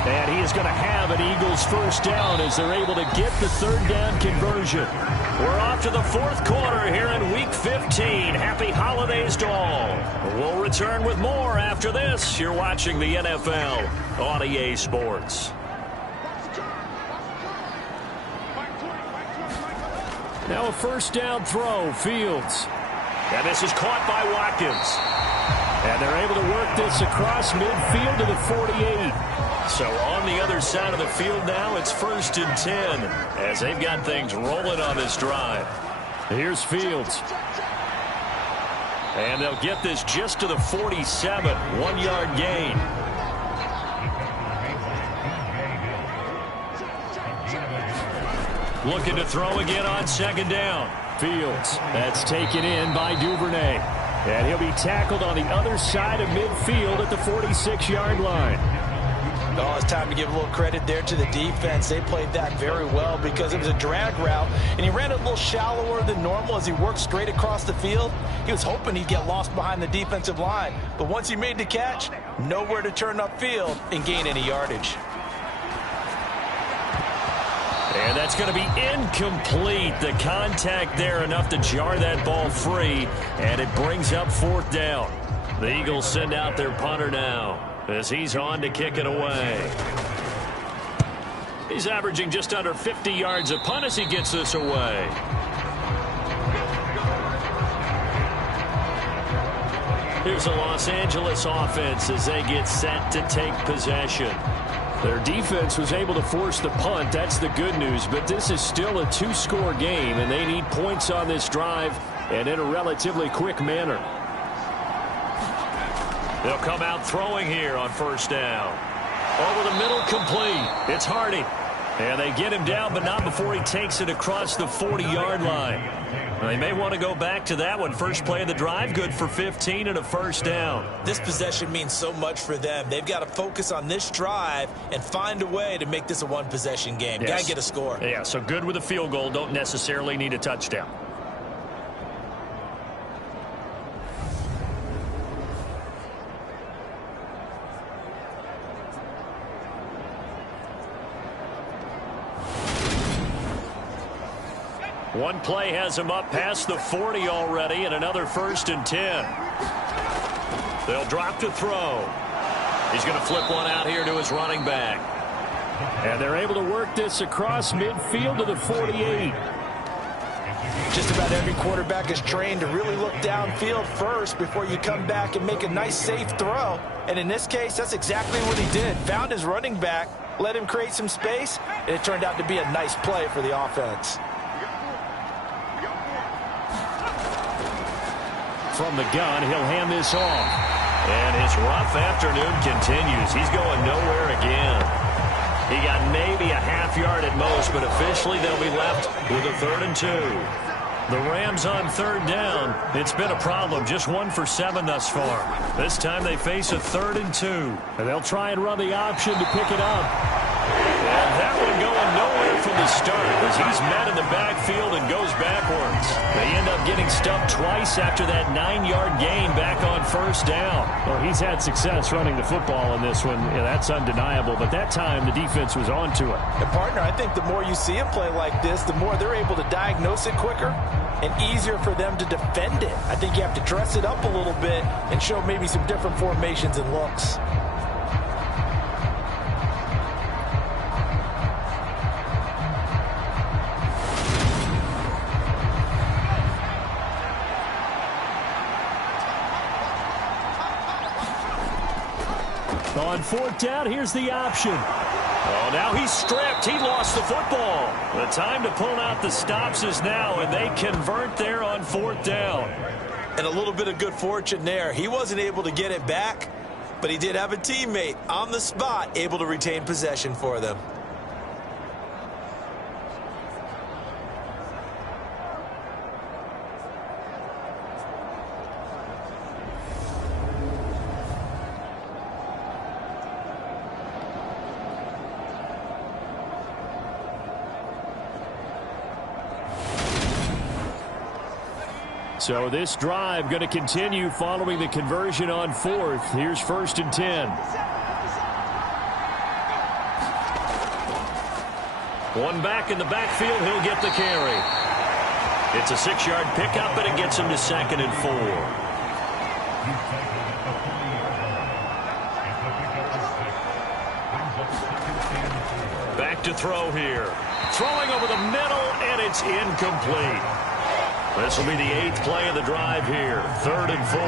And he is going to have an Eagles 1st down as they're able to get the 3rd down conversion. We're off to the 4th quarter here in Week 15. Happy holidays to all. We'll return with more after this. You're watching the NFL on EA Sports. Now a 1st down throw, Fields. And this is caught by Watkins. And they're able to work this across midfield to the 48. So on the other side of the field now, it's 1st and 10 as they've got things rolling on this drive. Here's Fields. And they'll get this just to the 47, 1-yard gain. Looking to throw again on 2nd down. Fields. That's taken in by Duvernay. And he'll be tackled on the other side of midfield at the 46-yard line. Oh, it's time to give a little credit there to the defense. They played that very well because it was a drag route, and he ran it a little shallower than normal as he worked straight across the field. He was hoping he'd get lost behind the defensive line, but once he made the catch, nowhere to turn upfield and gain any yardage. And that's going to be incomplete. The contact there enough to jar that ball free, and it brings up 4th down. The Eagles send out their punter now as he's on to kick it away. He's averaging just under 50 yards a punt as he gets this away. Here's the Los Angeles offense as they get set to take possession. Their defense was able to force the punt. That's the good news. But this is still a two-score game, and they need points on this drive and in a relatively quick manner. They'll come out throwing here on first down. Over the middle, complete. It's Harding. And they get him down, but not before he takes it across the 40-yard line. They may want to go back to that one. First play of the drive, good for 15 and a first down. This possession means so much for them. They've got to focus on this drive and find a way to make this a one-possession game. Yes. Got to get a score. Yeah, so good with a field goal. Don't necessarily need a touchdown. One play has him up past the 40 already, and another 1st and 10. They'll drop to throw. He's going to flip one out here to his running back. And they're able to work this across midfield to the 48. Just about every quarterback is trained to really look downfield first before you come back and make a nice, safe throw. And in this case, that's exactly what he did. Found his running back, let him create some space, and it turned out to be a nice play for the offense. From the gun, he'll hand this off. And his rough afternoon continues. He's going nowhere again. He got maybe a half yard at most, but officially they'll be left with a 3rd and 2. The Rams on 3rd down. It's been a problem. Just 1 for 7 thus far. This time they face a 3rd and 2. And they'll try and run the option to pick it up. And that one going nowhere from the start as he's met in the backfield and goes backwards. They end up getting stuffed twice after that 9-yard gain back on 1st down. Well, he's had success running the football in this one. Yeah, that's undeniable. But that time, the defense was on to it. And, partner, I think the more you see him play like this, the more they're able to diagnose it quicker and easier for them to defend it. I think you have to dress it up a little bit and show maybe some different formations and looks. On 4th down, here's the option. Oh, now he's stripped. He lost the football. The time to pull out the stops is now, and they convert there on 4th down. And a little bit of good fortune there. He wasn't able to get it back, but he did have a teammate on the spot able to retain possession for them. So this drive going to continue following the conversion on 4th. Here's 1st and 10. One back in the backfield. He'll get the carry. It's a 6-yard pickup, and it gets him to 2nd and 4. Back to throw here. Throwing over the middle, and it's incomplete. This will be the 8th play of the drive here. 3rd and 4.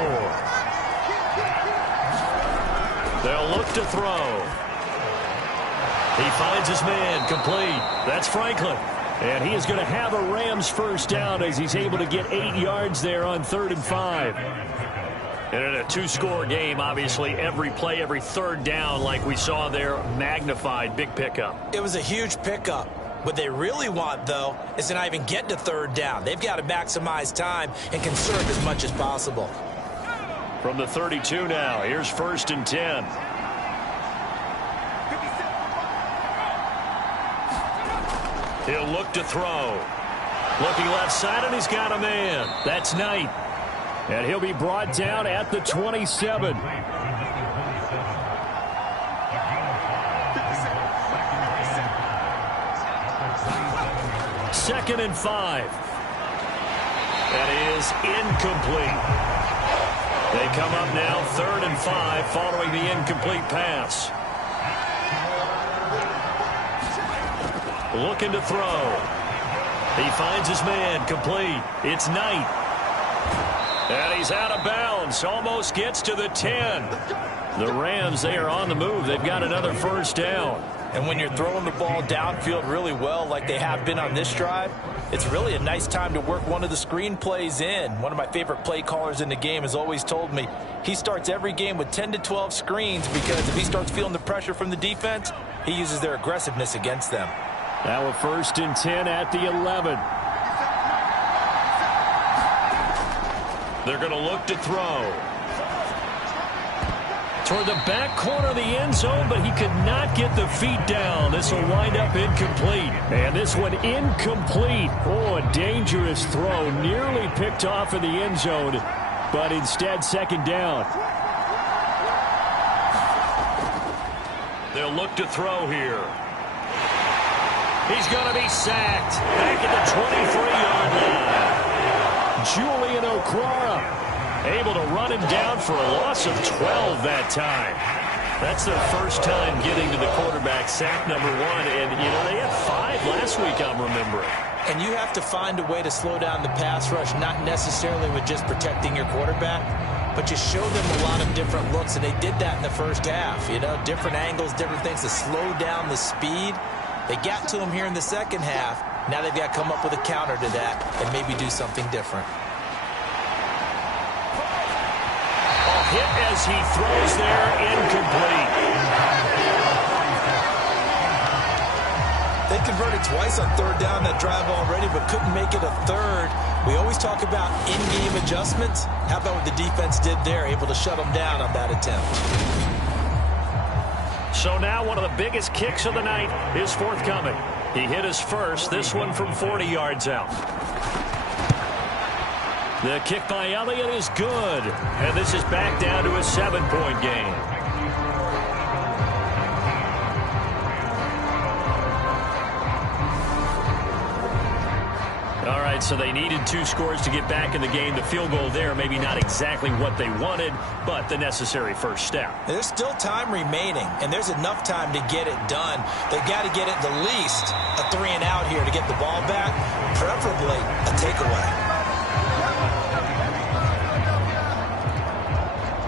They'll look to throw. He finds his man, complete. That's Franklin. And he is going to have a Rams 1st down as he's able to get 8 yards there on 3rd and 5. And in a 2-score game, obviously, every play, every 3rd down, like we saw there, magnified, big pickup. It was a huge pickup. What they really want, though, is to not even get to 3rd down. They've got to maximize time and conserve as much as possible. From the 32 now, here's 1st and 10. He'll look to throw. Looking left side, and he's got a man. That's Knight. And he'll be brought down at the 27. Second and 5. That is incomplete. They come up now 3rd and 5 following the incomplete pass. Looking to throw. He finds his man, complete. It's Knight. And he's out of bounds. Almost gets to the 10. The Rams, they are on the move. They've got another first down. And when you're throwing the ball downfield really well like they have been on this drive, it's really a nice time to work one of the screen plays in. One of my favorite play callers in the game has always told me he starts every game with 10 to 12 screens because if he starts feeling the pressure from the defense, he uses their aggressiveness against them. Now a 1st and 10 at the 11. They're going to look to throw. Toward the back corner of the end zone, but he could not get the feet down. This will wind up incomplete. And this one incomplete. Oh, a dangerous throw. Nearly picked off in the end zone, but instead 2nd down. They'll look to throw here. He's going to be sacked. Back at the 23-yard line. Julian Okwara able to run him down for a loss of 12 that time. That's their first time getting to the quarterback, sack number 1. And, you know, they had 5 last week, I'm remembering. And you have to find a way to slow down the pass rush, not necessarily with just protecting your quarterback, but you show them a lot of different looks, and they did that in the first half. You know, different angles, different things to slow down the speed. They got to him here in the second half. Now they've got to come up with a counter to that and maybe do something different. Hit as he throws there, incomplete. They converted twice on 3rd down that drive already, but couldn't make it a 3rd. We always talk about in-game adjustments. How about what the defense did there, able to shut them down on that attempt? So now one of the biggest kicks of the night is forthcoming. He hit his first, this one from 40 yards out. The kick by Elliott is good. And this is back down to a 7-point game. All right, so they needed 2 scores to get back in the game. The field goal there, maybe not exactly what they wanted, but the necessary first step. There's still time remaining, and there's enough time to get it done. They've got to get it the least a 3-and-out here to get the ball back, preferably a takeaway.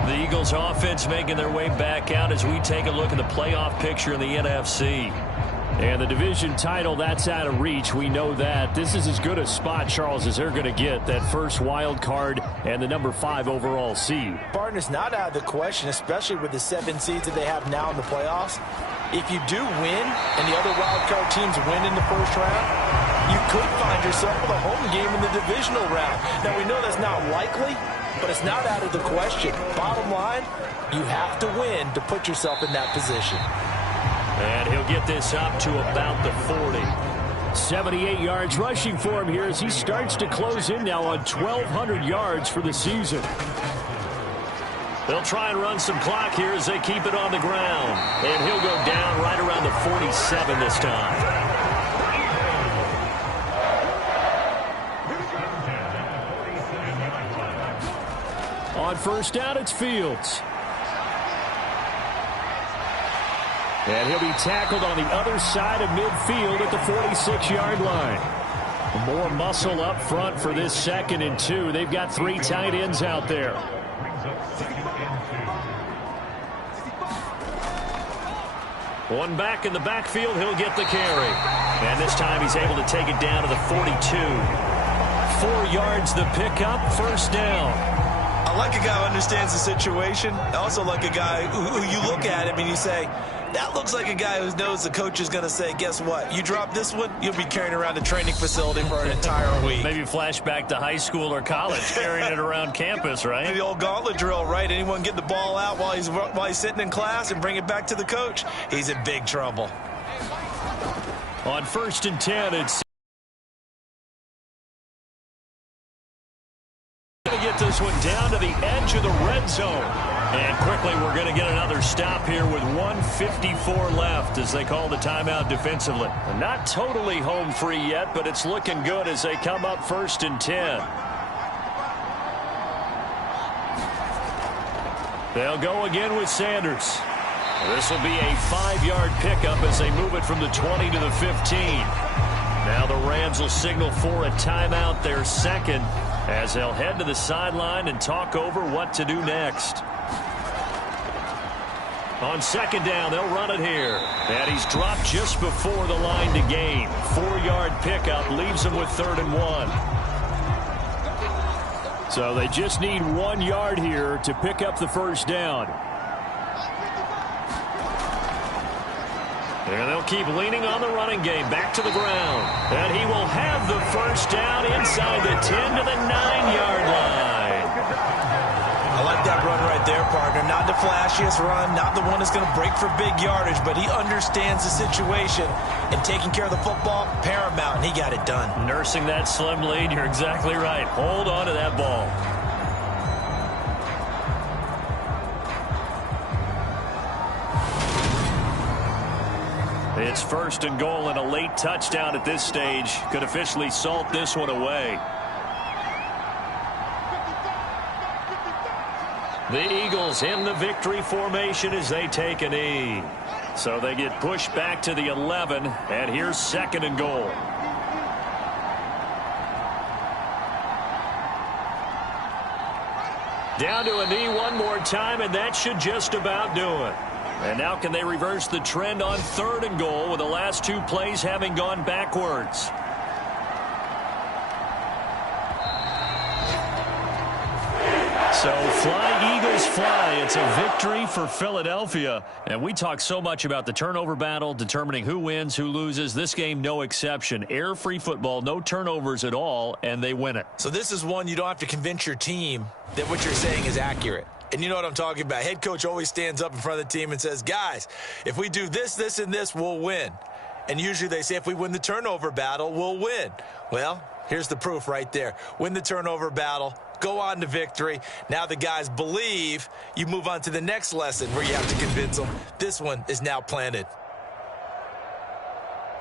The Eagles offense making their way back out as we take a look at the playoff picture in the NFC. And the division title, that's out of reach. We know that. This is as good a spot, Charles, as they're going to get. That first wild card and the number 5 overall seed. Partner's not out of the question, especially with the 7 seeds that they have now in the playoffs. If you do win and the other wild card teams win in the first round, you could find yourself with a home game in the divisional round. Now, we know that's not likely, but it's not out of the question. Bottom line, you have to win to put yourself in that position. And he'll get this up to about the 40. 78 yards rushing for him here as he starts to close in now on 1,200 yards for the season. They'll try and run some clock here as they keep it on the ground. And he'll go down right around the 47 this time. On first down, it's Fields. And he'll be tackled on the other side of midfield at the 46-yard line. More muscle up front for this 2nd and 2. They've got 3 tight ends out there. One back in the backfield, he'll get the carry. And this time he's able to take it down to the 42. 4 yards the pickup, first down. I like a guy who understands the situation. I also like a guy who you look at him and you say, that looks like a guy who knows the coach is going to say, guess what? You drop this one, you'll be carrying around the training facility for an entire week. Maybe flashback to high school or college, carrying it around campus, right? The old gauntlet drill, right? Anyone get the ball out while he's sitting in class and bring it back to the coach, he's in big trouble. On 1st and 10, it's going to get this one down to the edge of the red zone. And quickly, we're going to get another stop here with 1:54 left as they call the timeout defensively. Not totally home free yet, but it's looking good as they come up 1st and 10. They'll go again with Sanders. This will be a 5-yard pickup as they move it from the 20 to the 15. Now the Rams will signal for a timeout, their 2nd, as they'll head to the sideline and talk over what to do next. On second down, they'll run it here. And he's dropped just before the line to gain. 4-yard pickup leaves him with 3rd and 1. So they just need 1 yard here to pick up the first down. And they'll keep leaning on the running game. Back to the ground. And he will have the first down inside the 10 to the 9-yard line. I like that run right there, partner. Not the flashiest run, not the one that's going to break for big yardage, but he understands the situation, and taking care of the football, paramount, and he got it done. Nursing that slim lead, you're exactly right. Hold on to that ball. It's 1st and goal, and a late touchdown at this stage could officially salt this one away. The Eagles in the victory formation as they take a knee. So they get pushed back to the 11, and here's 2nd and goal. Down to a knee one more time, and that should just about do it. And now can they reverse the trend on 3rd and goal with the last 2 plays having gone backwards? So fly, Eagles, fly. It's a victory for Philadelphia. And we talk so much about the turnover battle, determining who wins, who loses. This game, no exception. Air-free football, no turnovers at all, and they win it. So this is one you don't have to convince your team that what you're saying is accurate. And you know what I'm talking about. Head coach always stands up in front of the team and says, guys, if we do this, this, and this, we'll win. And usually they say if we win the turnover battle, we'll win. Well, here's the proof right there. Win the turnover battle. Go on to victory. Now the guys believe. You move on to the next lesson where you have to convince them. This one is now planted.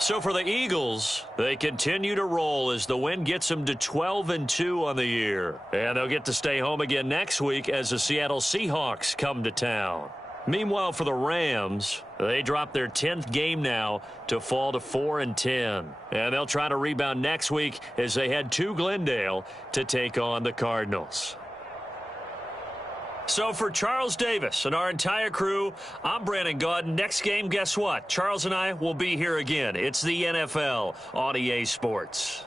So for the Eagles, they continue to roll as the win gets them to 12-2 on the year. And they'll get to stay home again next week as the Seattle Seahawks come to town. Meanwhile, for the Rams, they drop their 10th game now to fall to 4-10. And they'll try to rebound next week as they head to Glendale to take on the Cardinals. So for Charles Davis and our entire crew, I'm Brandon Gaudin. Next game, guess what? Charles and I will be here again. It's the NFL on EA Sports.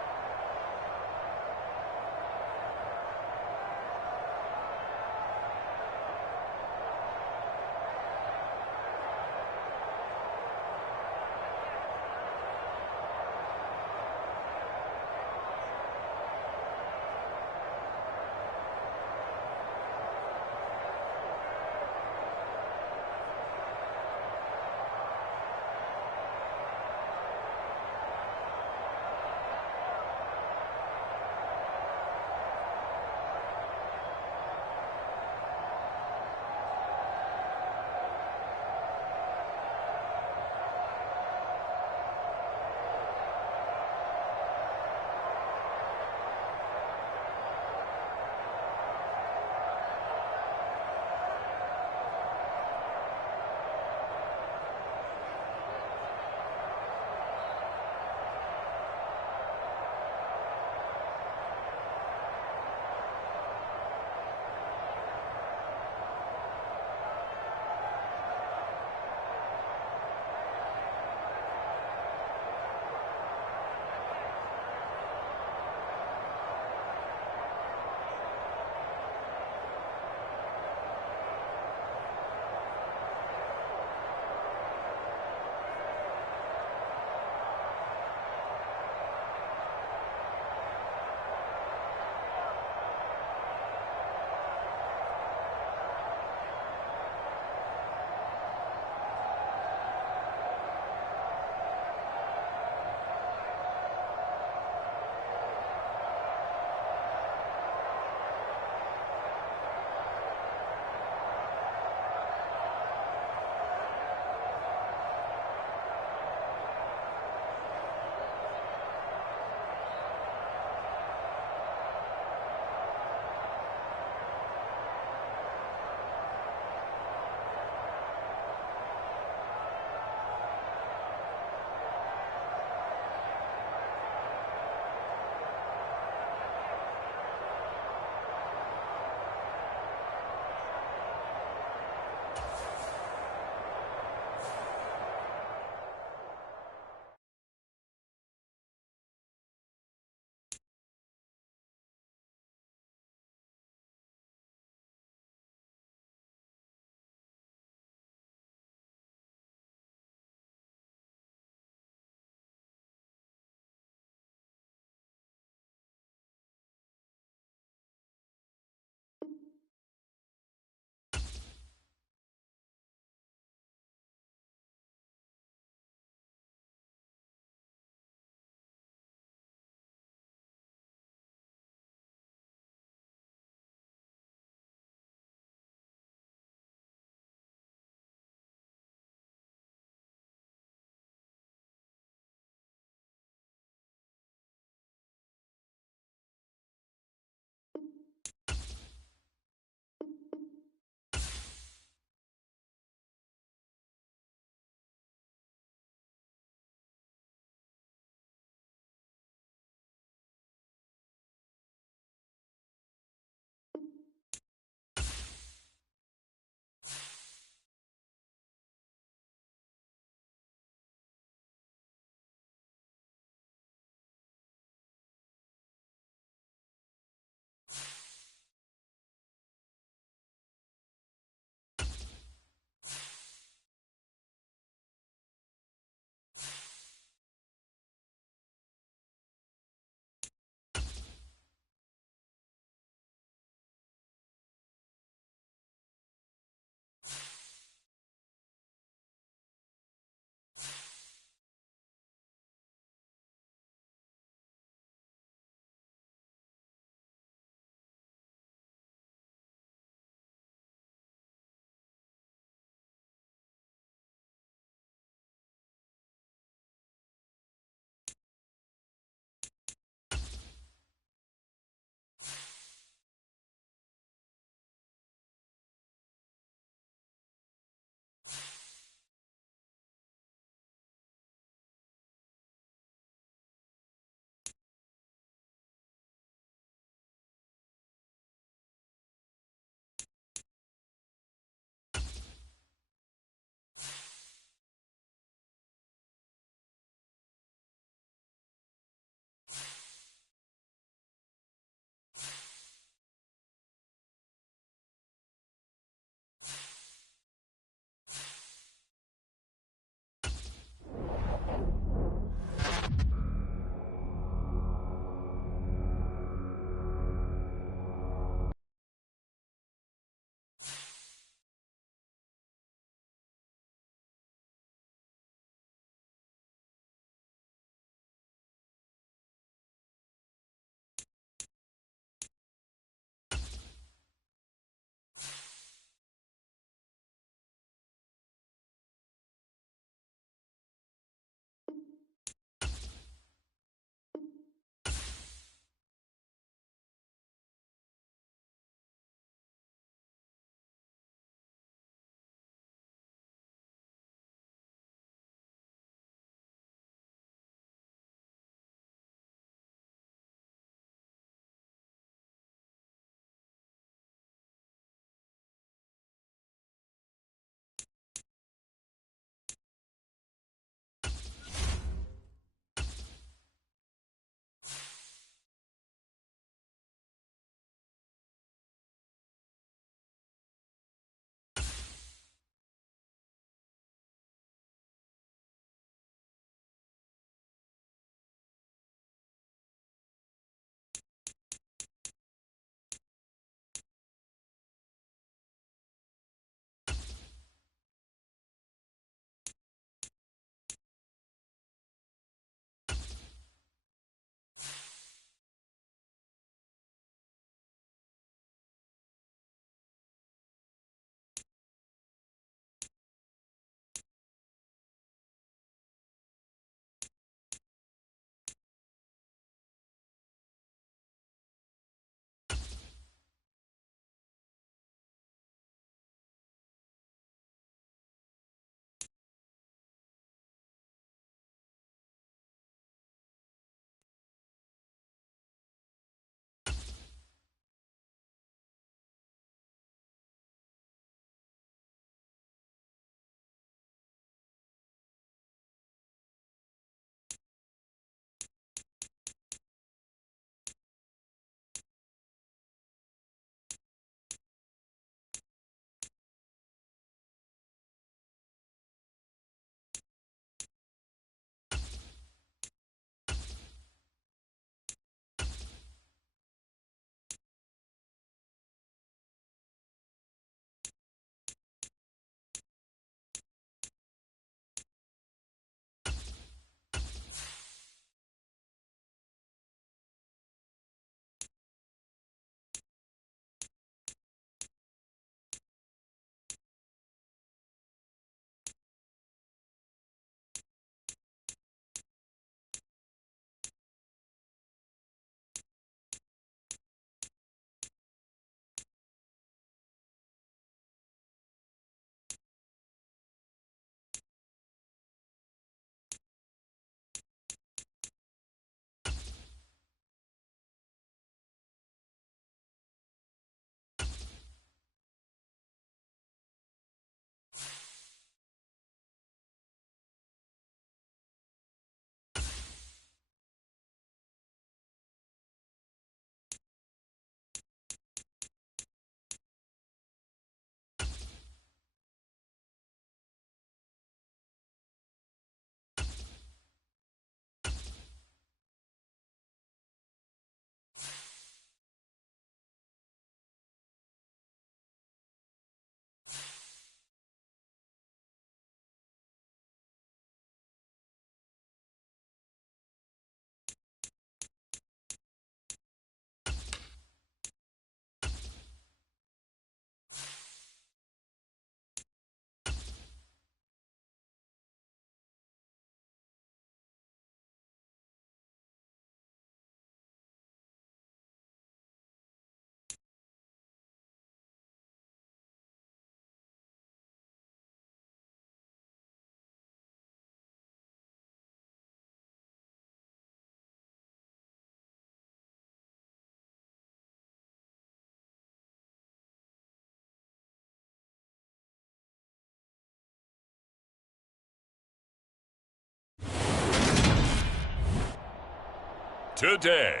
today.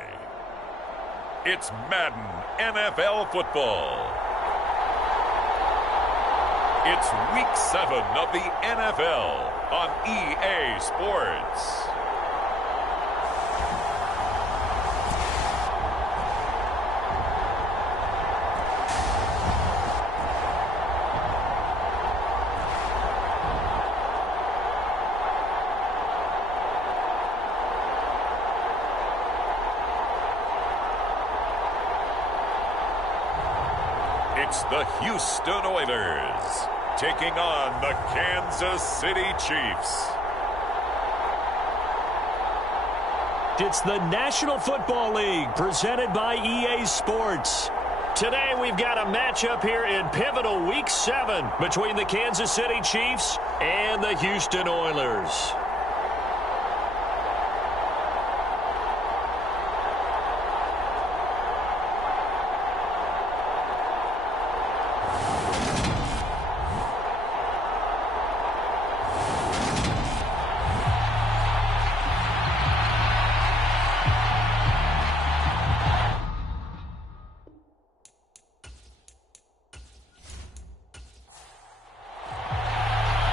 It's Madden NFL football. It's Week 7 of the NFL on EA Sports. It's the Houston Oilers taking on the Kansas City Chiefs. It's the National Football League presented by EA Sports. Today we've got a matchup here in pivotal Week 7 between the Kansas City Chiefs and the Houston Oilers.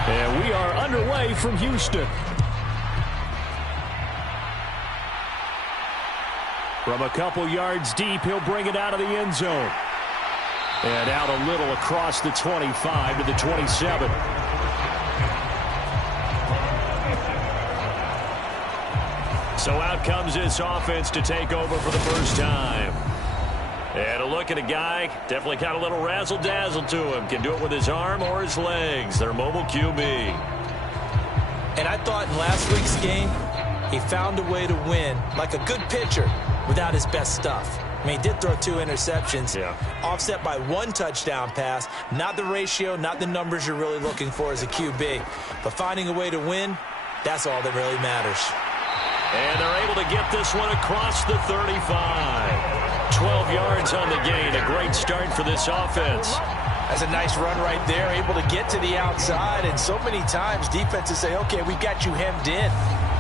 And we are underway from Houston. From a couple yards deep, he'll bring it out of the end zone. And out a little across the 25 to the 27. So out comes this offense to take over for the first time. And a look at a guy, definitely got a little razzle-dazzle to him. Can do it with his arm or his legs. Their mobile QB. And I thought in last week's game, he found a way to win, like a good pitcher, without his best stuff. I mean, he did throw 2 interceptions, offset by 1 touchdown pass. Not the ratio, not the numbers you're really looking for as a QB. But finding a way to win, that's all that really matters. And they're able to get this one across the 35. 12 yards on the gain. A great start for this offense. That's a nice run right there, able to get to the outside. And so many times defenses say, okay, we've got you hemmed in.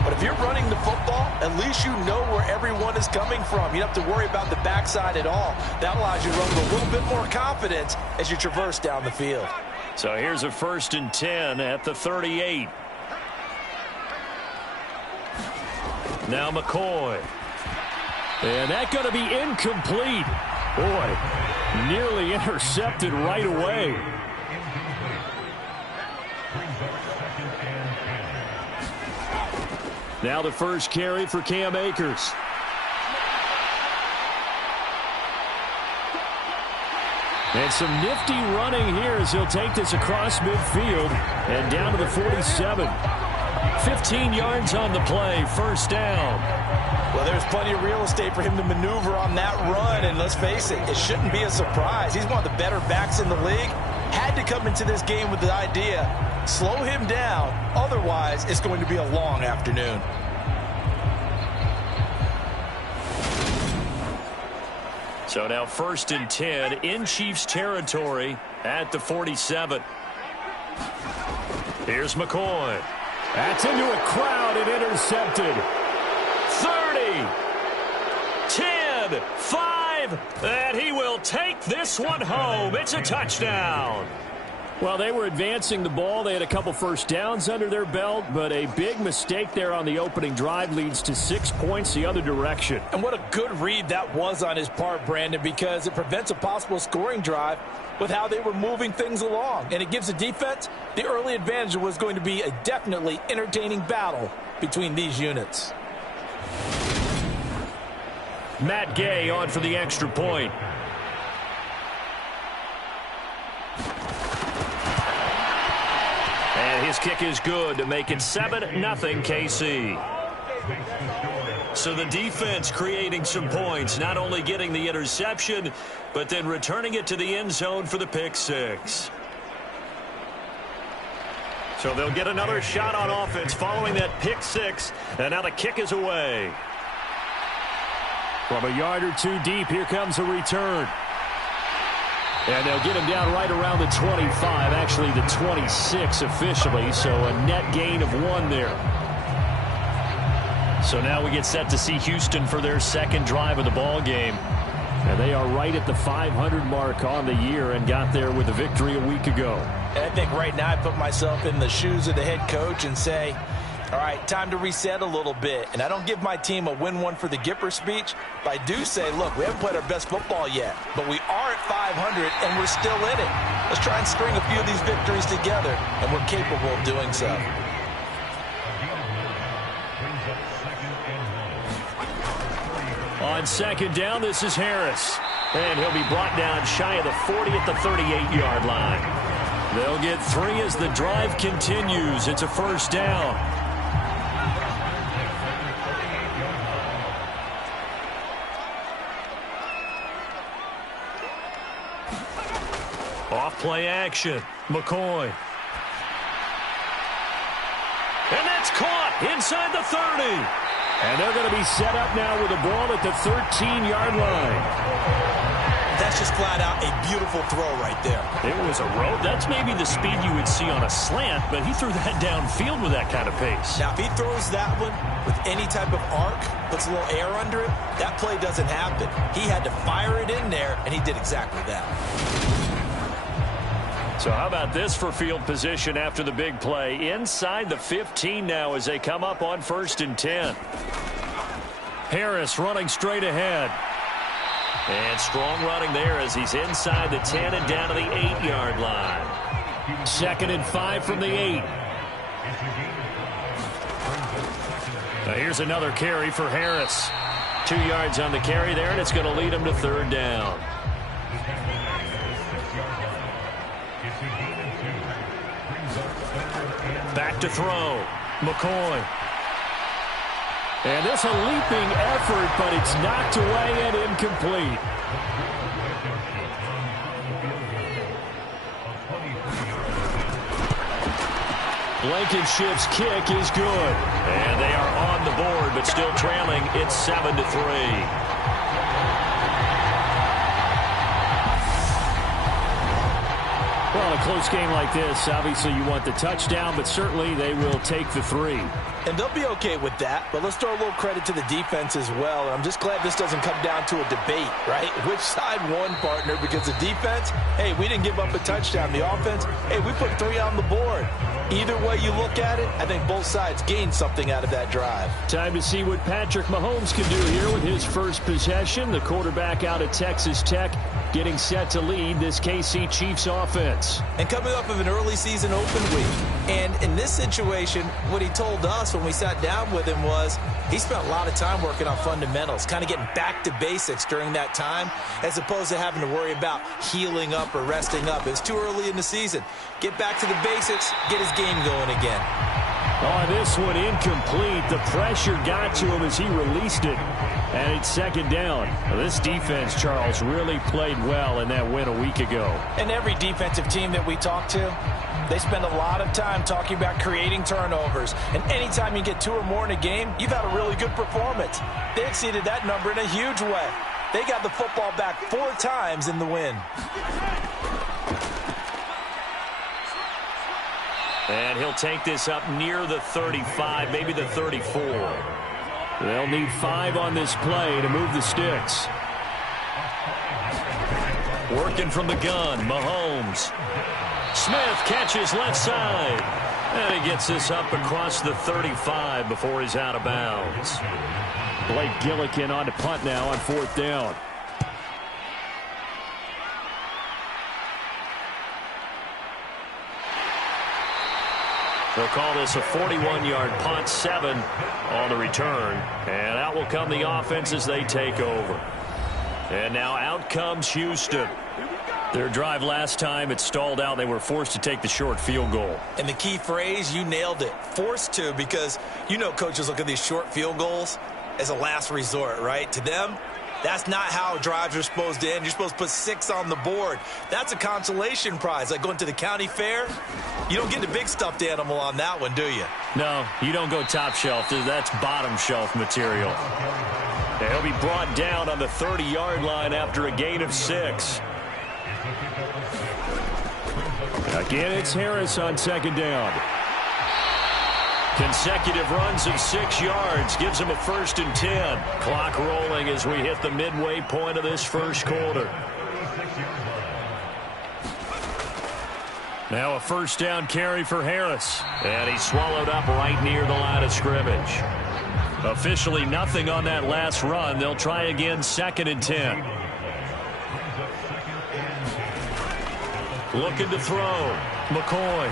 But if you're running the football, at least you know where everyone is coming from. You don't have to worry about the backside at all. That allows you to run with a little bit more confidence as you traverse down the field. So here's a 1st and 10 at the 38. Now McCoy. And that's going to be incomplete. Boy, nearly intercepted right away. Now the first carry for Cam Akers. And some nifty running here as he'll take this across midfield and down to the 47. 15 yards on the play, 1st down. Well, there's plenty of real estate for him to maneuver on that run, and let's face it, it shouldn't be a surprise. He's one of the better backs in the league. Had to come into this game with the idea, slow him down, otherwise it's going to be a long afternoon. So now 1st and 10 in Chiefs territory at the 47. Here's McCoy. That's into a crowd and intercepted. 30, 10, 5, and he will take this one home. It's a touchdown. Well, they were advancing the ball. They had a couple first downs under their belt, but a big mistake there on the opening drive leads to 6 points the other direction. And what a good read that was on his part, Brandon, because it prevents a possible scoring drive with how they were moving things along. And it gives the defense the early advantage. Was going to be a definitely entertaining battle between these units. Matt Gay on for the extra point. And his kick is good to make it 7-0 KC. So the defense creating some points, not only getting the interception, but then returning it to the end zone for the pick 6. So they'll get another shot on offense following that pick 6, and now the kick is away. From a yard or 2 deep, here comes a return. And they'll get him down right around the 25, actually the 26 officially, so a net gain of 1 there. So now we get set to see Houston for their second drive of the ball game. And they are right at the 500 mark on the year and got there with a victory a week ago. And I think right now I put myself in the shoes of the head coach and say, all right, time to reset a little bit. And I don't give my team a win one for the Gipper speech, but I do say, look, we haven't played our best football yet, but we are at 500 and we're still in it. Let's try and string a few of these victories together, and we're capable of doing so. On second down, this is Harris. And he'll be brought down shy of the 40 at the 38-yard line. They'll get 3 as the drive continues. It's a first down. Off play action. McCoy. And that's caught inside the 30. And they're going to be set up now with the ball at the 13-yard line. That's just flat out a beautiful throw right there. It was a rope. That's maybe the speed you would see on a slant, but he threw that downfield with that kind of pace. Now, if he throws that one with any type of arc, puts a little air under it, that play doesn't happen. He had to fire it in there, and he did exactly that. So how about this for field position after the big play? Inside the 15 now as they come up on 1st and 10. Harris running straight ahead. And strong running there as he's inside the 10 and down to the 8-yard line. 2nd and 5 from the 8. Now here's another carry for Harris. 2 yards on the carry there, and it's going to lead him to 3rd down. Back to throw. McCoy. And this a leaping effort, but it's knocked away and incomplete. Blankenship's kick is good. And they are on the board, but still trailing. It's 7-3. Well, in a close game like this, obviously you want the touchdown, but certainly they will take the 3. And they'll be okay with that, but let's throw a little credit to the defense as well. And I'm just glad this doesn't come down to a debate, right? Which side won, partner? Because the defense, hey, we didn't give up a touchdown. The offense, hey, we put 3 on the board. Either way you look at it, I think both sides gained something out of that drive. Time to see what Patrick Mahomes can do here with his first possession. The quarterback out of Texas Tech getting set to lead this KC Chiefs offense. And coming up of an early season open week. And in this situation, what he told us when we sat down with him was he spent a lot of time working on fundamentals, kind of getting back to basics during that time, as opposed to having to worry about healing up or resting up. It's too early in the season. Get back to the basics, get his game going again. Oh, this one incomplete. The pressure got to him as he released it. And it's 2nd down. Well, this defense, Charles, really played well in that win a week ago. And every defensive team that we talk to, they spend a lot of time talking about creating turnovers. And anytime you get 2 or more in a game, you've had a really good performance. They exceeded that number in a huge way. They got the football back 4 times in the win. And he'll take this up near the 35, maybe the 34. They'll need 5 on this play to move the sticks. Working from the gun, Mahomes. Smith catches left side. And he gets this up across the 35 before he's out of bounds. Blake Gillikin on to punt now on 4th down. They'll call this a 41-yard punt, 7 on the return. And out will come the offense as they take over. And now out comes Houston. Their drive last time, it stalled out. They were forced to take the short field goal. And the key phrase, you nailed it. Forced to, because you know coaches look at these short field goals as a last resort, right? To them, that's not how drives are supposed to end. You're supposed to put 6 on the board. That's a consolation prize. Like going to the county fair, you don't get the big stuffed animal on that one, do you? No, you don't go top shelf. That's bottom shelf material. He'll be brought down on the 30-yard line after a gain of 6. Again, it's Harris on 2nd down. Consecutive runs of 6 yards gives him a 1st and 10. Clock rolling as we hit the midway point of this first quarter. Now a 1st down carry for Harris. And he's swallowed up right near the line of scrimmage. Officially nothing on that last run. They'll try again 2nd and 10. Looking to throw. McCoy.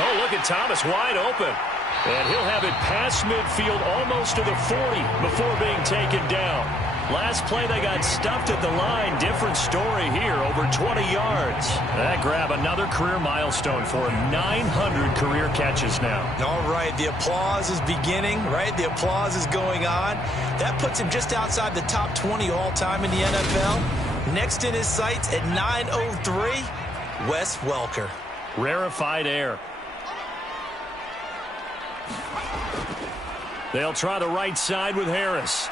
Oh, look at Thomas wide open. And he'll have it past midfield almost to the 40 before being taken down. Last play they got stuffed at the line. Different story here. Over 20 yards. That grab another career milestone for him. 900 career catches now. All right, the applause is beginning, right? The applause is going on. That puts him just outside the top 20 all-time in the NFL. Next in his sights at 903, Wes Welker. Rarefied air. They'll try the right side with Harris.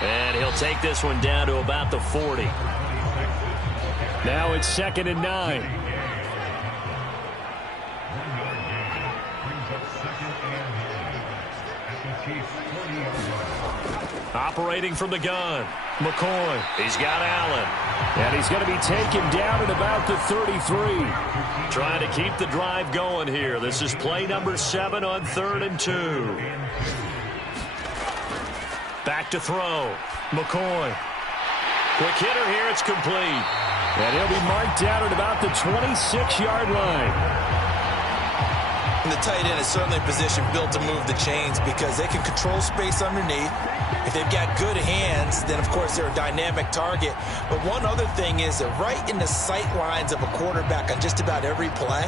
And he'll take this one down to about the 40. Now it's 2nd and 9. Operating from the gun. McCoy. He's got Allen. And he's going to be taken down at about the 33. Trying to keep the drive going here. This is play number 7 on 3rd and 2. Back to throw. McCoy. Quick hitter here. It's complete. And he'll be marked down at about the 26-yard line. And the tight end is certainly a position built to move the chains because they can control space underneath. If they've got good hands, then, of course, they're a dynamic target. But one other thing is they're right in the sight lines of a quarterback on just about every play.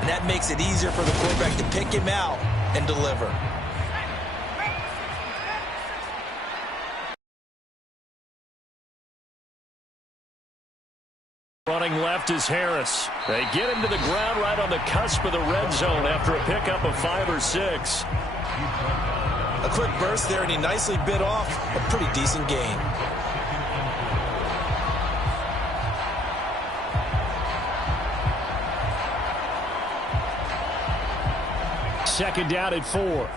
And that makes it easier for the quarterback to pick him out and deliver. Running left is Harris. They get him to the ground right on the cusp of the red zone after a pickup of 5 or 6. A quick burst there, and he nicely bit off a pretty decent gain. Second down at 4.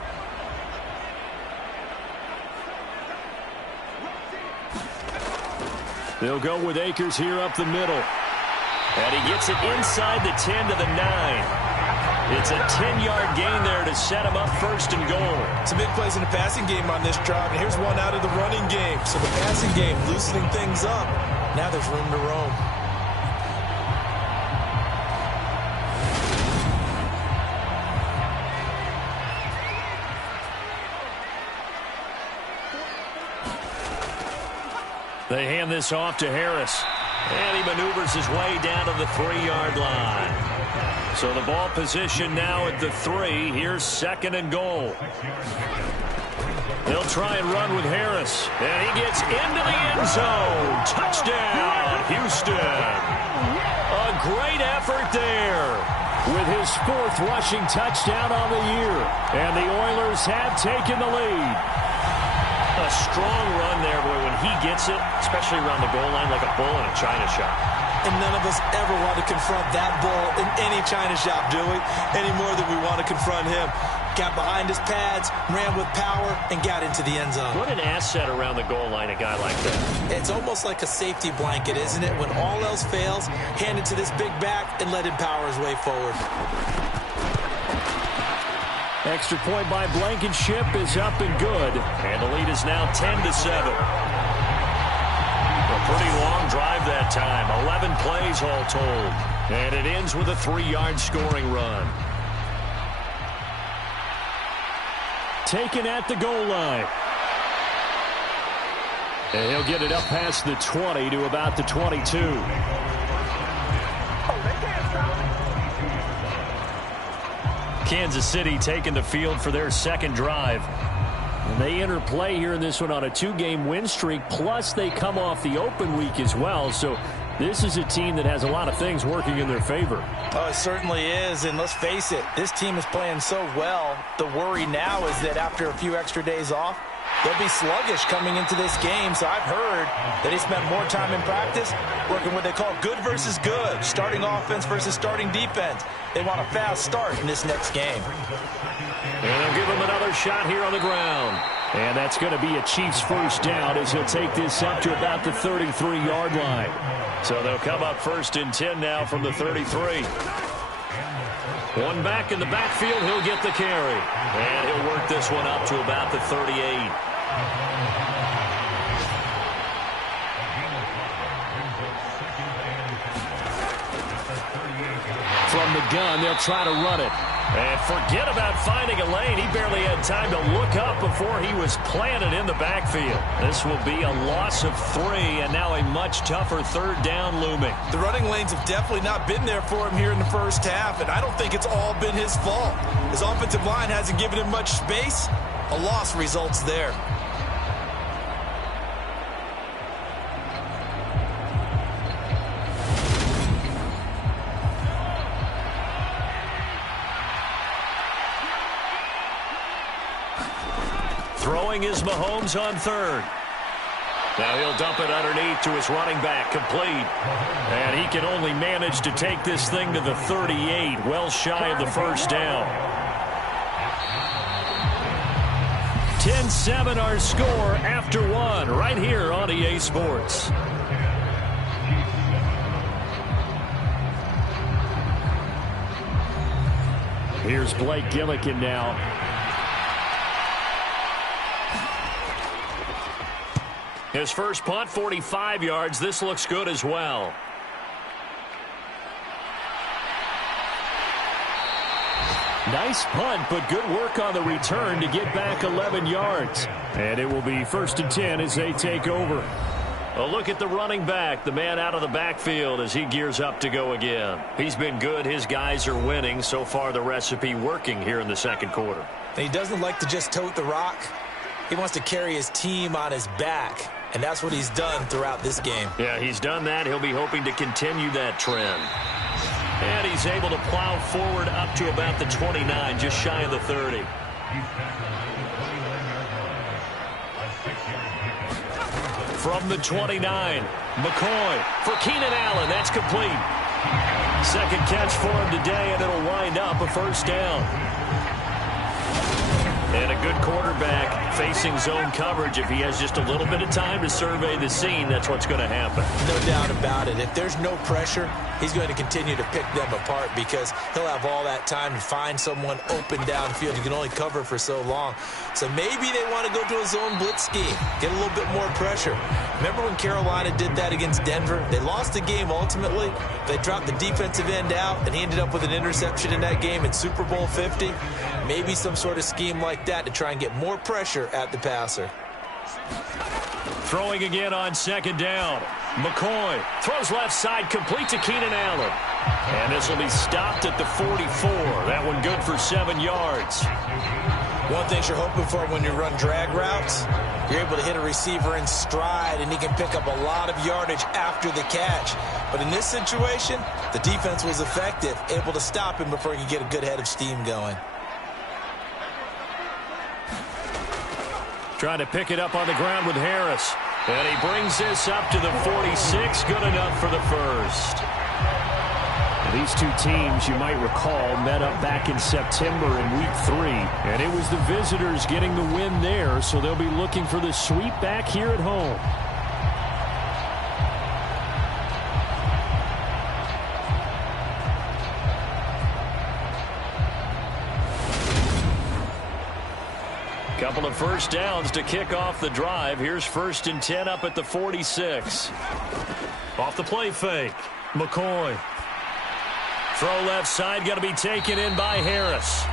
They'll go with Akers here up the middle. And he gets it inside the 10 to the 9. It's a 10-yard gain there to set him up 1st and goal. Some big plays in the passing game on this drive, and here's one out of the running game. So the passing game loosening things up. Now there's room to roam. They hand this off to Harris. And he maneuvers his way down to the 3-yard line. So the ball position now at the 3. Here's 2nd and goal. They'll try and run with Harris. And he gets into the end zone. Touchdown, Houston. A great effort there with his 4th rushing touchdown on the year. And the Oilers have taken the lead. A strong run there, boy, when he gets it, especially around the goal line, like a bull in a china shop. And none of us ever want to confront that bull in any china shop, do we? Any more than we want to confront him. Got behind his pads, ran with power, and got into the end zone. What an asset around the goal line, a guy like that. It's almost like a safety blanket, isn't it? When all else fails, hand it to this big back and let him power his way forward. Extra point by Blankenship is up and good. And the lead is now 10-7. A pretty long drive that time. 11 plays all told. And it ends with a 3-yard scoring run. Taken at the goal line. And he'll get it up past the 20 to about the 22. Kansas City taking the field for their 2nd drive. And they enter play here in this one on a 2-game win streak, plus they come off the open week as well. So this is a team that has a lot of things working in their favor. Oh, it certainly is, and let's face it, this team is playing so well. The worry now is that after a few extra days off, they'll be sluggish coming into this game. So I've heard that he spent more time in practice working what they call good versus good, starting offense versus starting defense. They want a fast start in this next game. And they'll give him another shot here on the ground. And that's going to be a Chiefs first down as he'll take this up to about the 33-yard line. So they'll come up 1st and 10 now from the 33. One back in the backfield, he'll get the carry. And he'll work this one up to about the 38. From the gun, they'll try to run it. And forget about finding a lane. He barely had time to look up before he was planted in the backfield. This will be a loss of 3, and now a much tougher 3rd down looming. The running lanes have definitely not been there for him here in the first half, and I don't think it's all been his fault. His offensive line hasn't given him much space. A loss results there. Throwing is Mahomes on 3rd. Now he'll dump it underneath to his running back, complete. And he can only manage to take this thing to the 38, well shy of the first down. 10-7 our score after 1 right here on EA Sports. Here's Blake Gillikin now. His first punt, 45 yards. This looks good as well. Nice punt, but good work on the return to get back 11 yards. And it will be 1st and 10 as they take over. A look at the running back, the man out of the backfield as he gears up to go again. He's been good. His guys are winning. So far, the recipe working here in the 2nd quarter. He doesn't like to just tote the rock. He wants to carry his team on his back. And that's what he's done throughout this game. Yeah, he's done that. He'll be hoping to continue that trend. And he's able to plow forward up to about the 29, just shy of the 30. From the 29, McCoy for Keenan Allen. That's complete. 2nd catch for him today, and it'll wind up a 1st down. And a good quarterback facing zone coverage. If he has just a little bit of time to survey the scene, that's what's going to happen. No doubt about it. If there's no pressure, he's going to continue to pick them apart because he'll have all that time to find someone open downfield. You can only cover for so long. So maybe they want to go to a zone blitz scheme, get a little bit more pressure. Remember when Carolina did that against Denver? They lost the game ultimately. They dropped the defensive end out, and he ended up with an interception in that game in Super Bowl 50. Maybe some sort of scheme like that to try and get more pressure at the passer. Throwing again on 2nd down. McCoy throws left side, complete to Keenan Allen. And this will be stopped at the 44. That one good for 7 yards. One thing you're hoping for when you run drag routes, you're able to hit a receiver in stride, and he can pick up a lot of yardage after the catch. But in this situation, the defense was effective, able to stop him before he could get a good head of steam going. Trying to pick it up on the ground with Harris. And he brings this up to the 46. Good enough for the 1st. These two teams, you might recall, met up back in September in Week 3. And it was the visitors getting the win there, so they'll be looking for the sweep back here at home. Couple of 1st downs to kick off the drive. Here's 1st and 10 up at the 46. Off the play fake. McCoy. Throw left side, got to be taken in by Harris.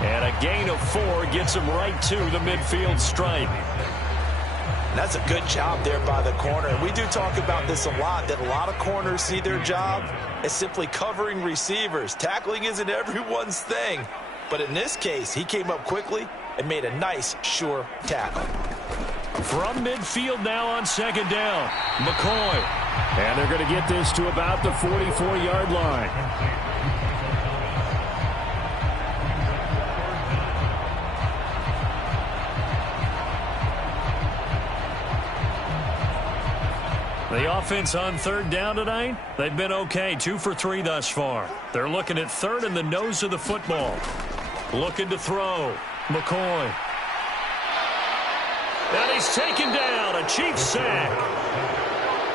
And a gain of 4 gets him right to the midfield stripe. That's a good job there by the corner. We do talk about this a lot, that a lot of corners see their job as simply covering receivers. Tackling isn't everyone's thing. But in this case, he came up quickly and made a nice, sure tackle. From midfield now on 2nd down. McCoy. And they're going to get this to about the 44-yard line. offense on third down tonight? They've been okay, 2 for 3 thus far. They're looking at third in the nose of the football. Looking to throw. McCoy. And he's taken down. A Chiefs sack.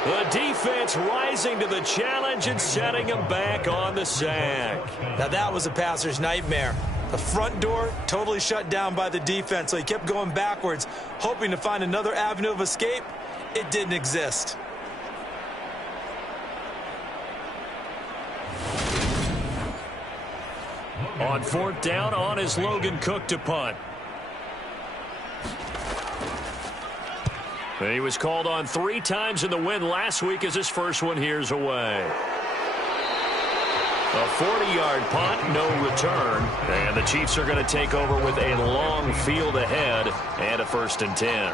The defense rising to the challenge and setting him back on the sack. Now that was a passer's nightmare. The front door totally shut down by the defense, so he kept going backwards, hoping to find another avenue of escape. It didn't exist. On fourth down, on is Logan Cook to punt. He was called on 3 times in the win last week as his first one here's away. A 40-yard punt, no return. And the Chiefs are going to take over with a long field ahead and a 1st and 10.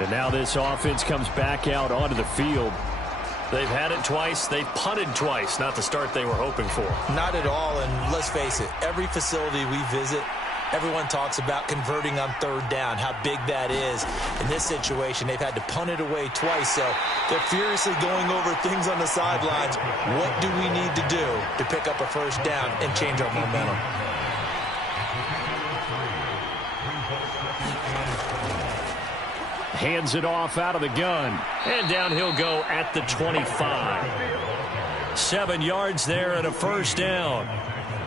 And now this offense comes back out onto the field. They've had it twice. They've punted twice. Not the start they were hoping for. Not at all, and let's face it, every facility we visit, everyone talks about converting on third down, how big that is. In this situation, they've had to punt it away twice, so they're furiously going over things on the sidelines. What do we need to do to pick up a first down and change our momentum? Hands it off out of the gun. And down he'll go at the 25. 7 yards there and a first down.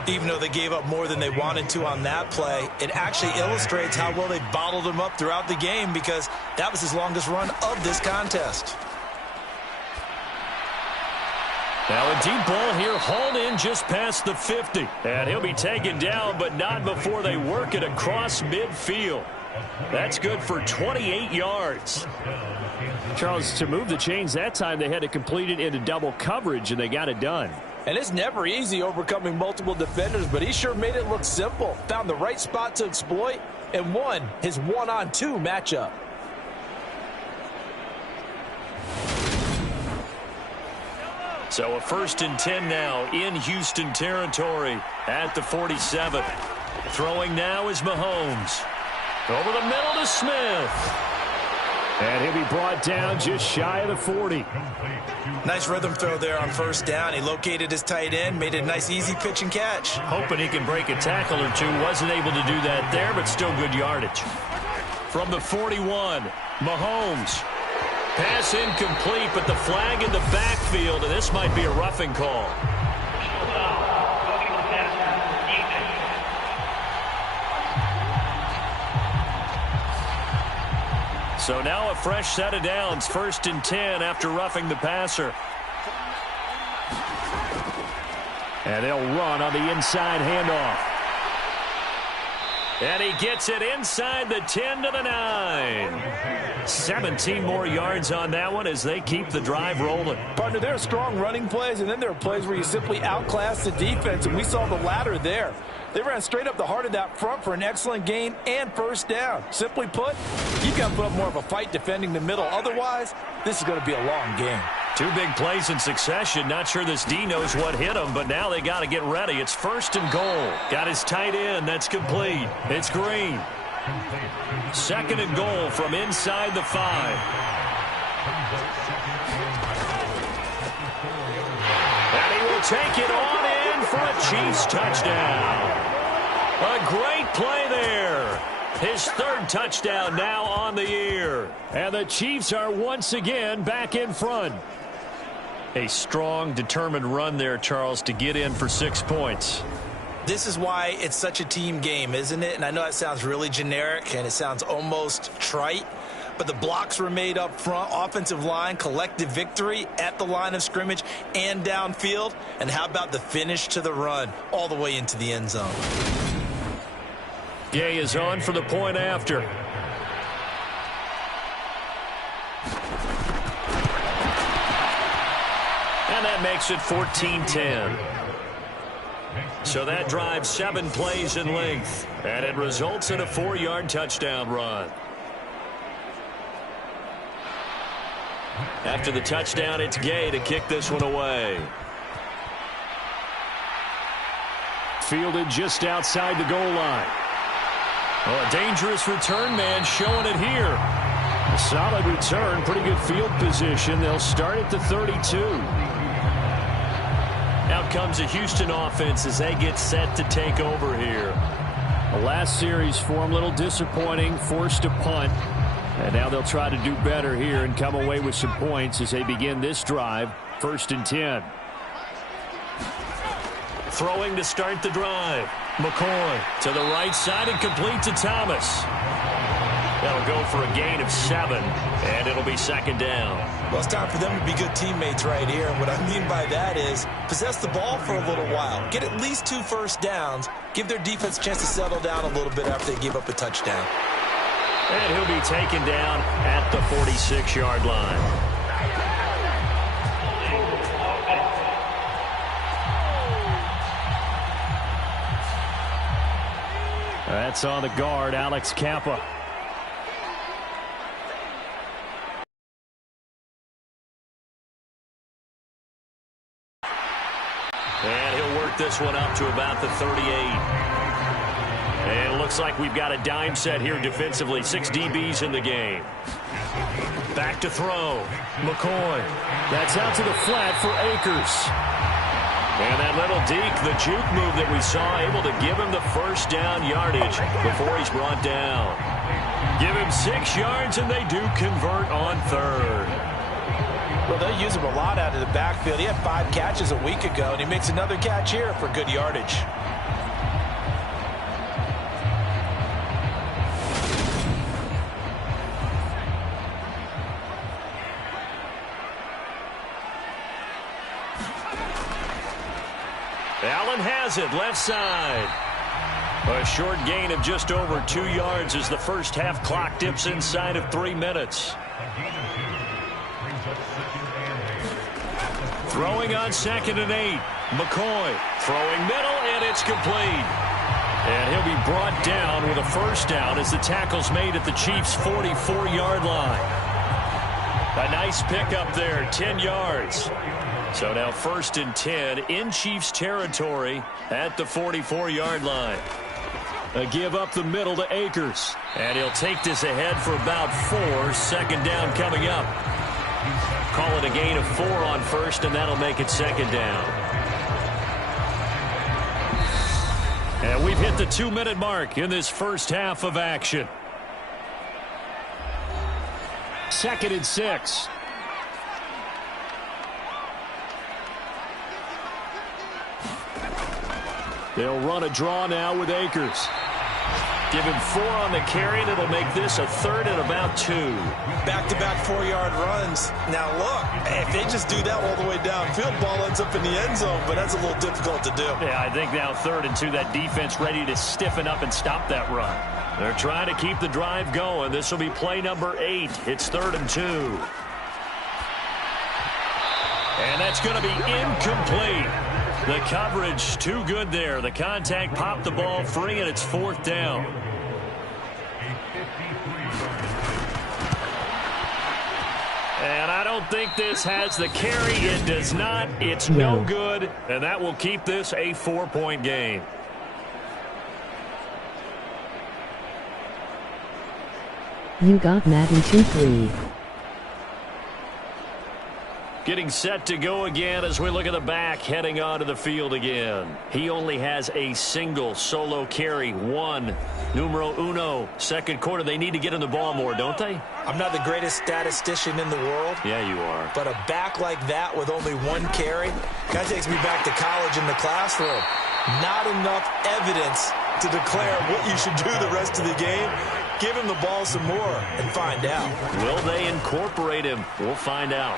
Even though they gave up more than they wanted to on that play, it actually illustrates how well they bottled him up throughout the game, because that was his longest run of this contest. Now a deep ball here, hauled in just past the 50. And he'll be taken down, but not before they work it across midfield. That's good for 28 yards. Charles, to move the chains that time, they had to complete it into double coverage, and they got it done. And it's never easy overcoming multiple defenders, but he sure made it look simple. Found the right spot to exploit and won his 1-on-2 matchup. So a 1st and 10 now in Houston territory at the 47. Throwing now is Mahomes. Over the middle to Smith. And he'll be brought down just shy of the 40. Nice rhythm throw there on first down. He located his tight end, made a nice easy pitch and catch. Hoping he can break a tackle or two. Wasn't able to do that there, but still good yardage. From the 41, Mahomes. Pass incomplete, but the flag in the backfield, and this might be a roughing call. So now a fresh set of downs, 1st and 10 after roughing the passer. And they'll run on the inside handoff. And he gets it inside the 10 to the 9. 17 more yards on that one as they keep the drive rolling. Partner, there are strong running plays, and then there are plays where you simply outclass the defense, and we saw the latter there. They ran straight up the heart of that front for an excellent gain and first down. Simply put, you've got to put up more of a fight defending the middle. Otherwise, this is going to be a long game. 2 big plays in succession. Not sure this D knows what hit him, but now they got to get ready. It's 1st and goal. Got his tight end. That's complete. It's Green. 2nd and goal from inside the 5. And he will take it on in for a Chiefs touchdown. A great play there. His 3rd touchdown now on the year. And the Chiefs are once again back in front. A strong, determined run there, Charles, to get in for 6 points. This is why it's such a team game, isn't it? And I know it sounds really generic and it sounds almost trite, but the blocks were made up front, offensive line, collective victory at the line of scrimmage and downfield. And how about the finish to the run all the way into the end zone? Gay is on for the point after. And that makes it 14-10. So that drives 7 plays in length, and it results in a 4-yard touchdown run. After the touchdown, it's Gay to kick this one away. Fielded just outside the goal line. Oh, a dangerous return man showing it here. A solid return, pretty good field position. They'll start at the 32. Out comes the Houston offense as they get set to take over here. The last series for them, a little disappointing, forced a punt. And now they'll try to do better here and come away with some points as they begin this drive. 1st and 10. Throwing to start the drive. McCoy to the right side and complete to Thomas. That'll go for a gain of 7, and it'll be 2nd down. Well, it's time for them to be good teammates right here. And what I mean by that is possess the ball for a little while. Get at least 2 first downs. Give their defense a chance to settle down a little bit after they give up a touchdown. And he'll be taken down at the 46-yard line. That's on the guard, Alex Kappa. And he'll work this one up to about the 38. And it looks like we've got a dime set here defensively. 6 DBs in the game. Back to throw. McCoy. That's out to the flat for Akers. And that little deke, the juke move that we saw, able to give him the first down yardage before he's brought down. Give him 6 yards, and they do convert on 3rd. Well, they use him a lot out of the backfield. He had 5 catches a week ago, and he makes another catch here for good yardage. Allen has it, left side. A short gain of just over 2 yards as the first half clock dips inside of 3 minutes. Throwing on 2nd and 8. McCoy throwing middle, and it's complete. And he'll be brought down with a first down as the tackle's made at the Chiefs' 44-yard line. A nice pickup there, 10 yards. So now 1st and 10 in Chiefs territory at the 44-yard line. A give up the middle to Akers. And he'll take this ahead for about 4. 2nd down coming up. Call it a gain of 4 on 1st, and that'll make it 2nd down. And we've hit the 2-minute mark in this first half of action. 2nd and 6. They'll run a draw now with Akers. Give him 4 on the carry, and it'll make this a 3rd and about 2. Back-to-back 4-yard runs. Now, look, if they just do that all the way downfield, ball ends up in the end zone, but that's a little difficult to do. Yeah, I think now 3rd and 2, that defense ready to stiffen up and stop that run. They're trying to keep the drive going. This will be play number 8. It's 3rd and 2. And that's going to be incomplete. The coverage too good there. The contact popped the ball free, and it's 4th down. And I don't think this has the carry. It does not. It's no good. And that will keep this a 4-point game. You got Madden 2-3. Getting set to go again as we look at the back heading onto the field again. He only has a single solo carry. 1, numero uno. 2nd quarter, they need to get him the ball more, don't they? I'm not the greatest statistician in the world. Yeah, you are. But a back like that with only 1 carry kind of takes me back to college in the classroom. Not enough evidence to declare what you should do the rest of the game. Give him the ball some more and find out. Will they incorporate him? We'll find out.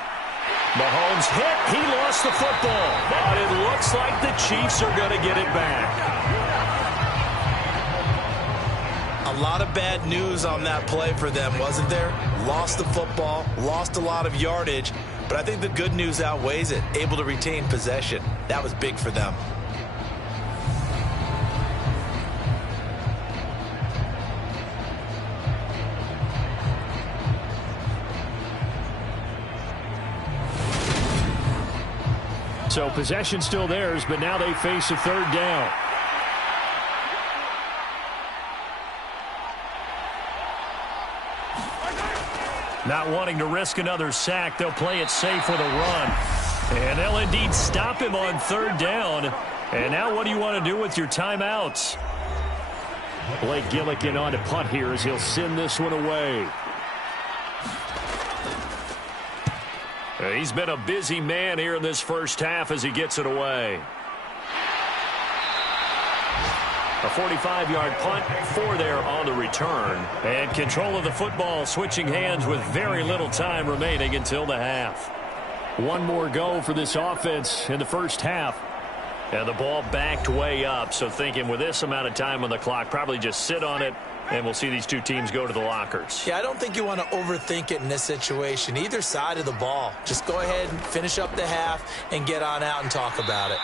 Mahomes hit. He lost the football. But it looks like the Chiefs are going to get it back. A lot of bad news on that play for them, wasn't there? Lost the football, lost a lot of yardage, but I think the good news outweighs it. Able to retain possession. That was big for them. So possession still theirs, but now they face a 3rd down. Not wanting to risk another sack, they'll play it safe with a run. And they'll indeed stop him on third down. And now what do you want to do with your timeouts? Blake Gillikin on to punt here as he'll send this one away. He's been a busy man here in this first half as he gets it away. A 45-yard punt, 4 there on the return. And control of the football switching hands with very little time remaining until the half. One more go for this offense in the first half. And the ball backed way up, so thinking with this amount of time on the clock, probably just sit on it, and we'll see these two teams go to the lockers. Yeah, I don't think you want to overthink it in this situation. Either side of the ball. Just go ahead and finish up the half and get on out and talk about it.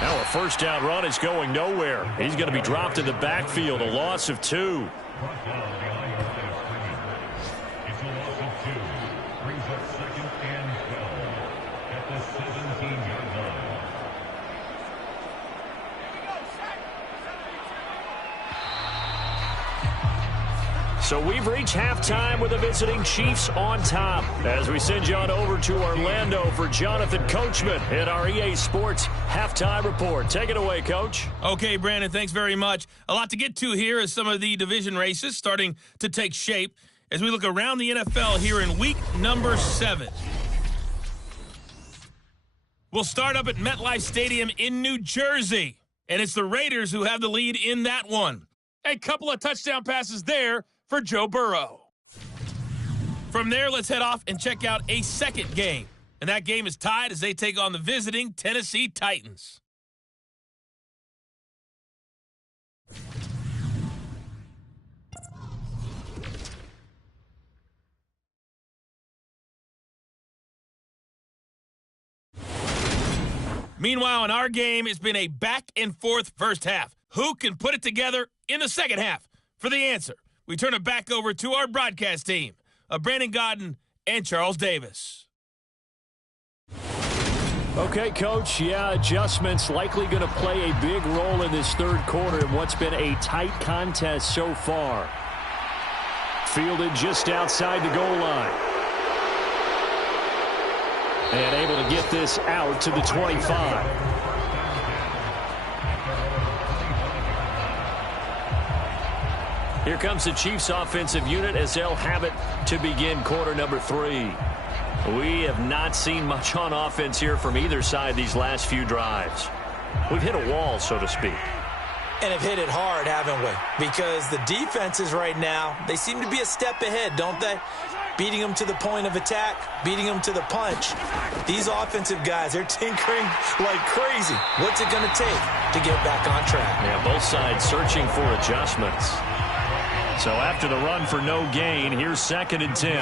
Now a first down run is going nowhere. He's going to be dropped in the backfield, a loss of 2. So we've reached halftime with the visiting Chiefs on top as we send you on over to Orlando for Jonathan Coachman at our EA Sports Halftime Report. Take it away, Coach. Okay, Brandon, thanks very much. A lot to get to here as some of the division races starting to take shape as we look around the NFL here in week number 7. We'll start up at MetLife Stadium in New Jersey, and it's the Raiders who have the lead in that one. A couple of touchdown passes there for Joe Burrow. From there, let's head off and check out a second game. And that game is tied as they take on the visiting Tennessee Titans. Meanwhile, in our game, it's been a back-and-forth first half. Who can put it together in the second half? For the answer, we turn it back over to our broadcast team of Brandon Godden and Charles Davis. Okay, Coach. Yeah, adjustments likely going to play a big role in this third quarter in what's been a tight contest so far. Fielded just outside the goal line. And able to get this out to the 25. Here comes the Chiefs offensive unit as they'll have it to begin quarter number 3. We have not seen much on offense here from either side these last few drives. We've hit a wall, so to speak. And have hit it hard, haven't we? Because the defenses right now, they seem to be a step ahead, don't they? Beating them to the point of attack, beating them to the punch. These offensive guys, they're tinkering like crazy. What's it going to take to get back on track? Yeah, both sides searching for adjustments. So after the run for no gain, here's 2nd and 10.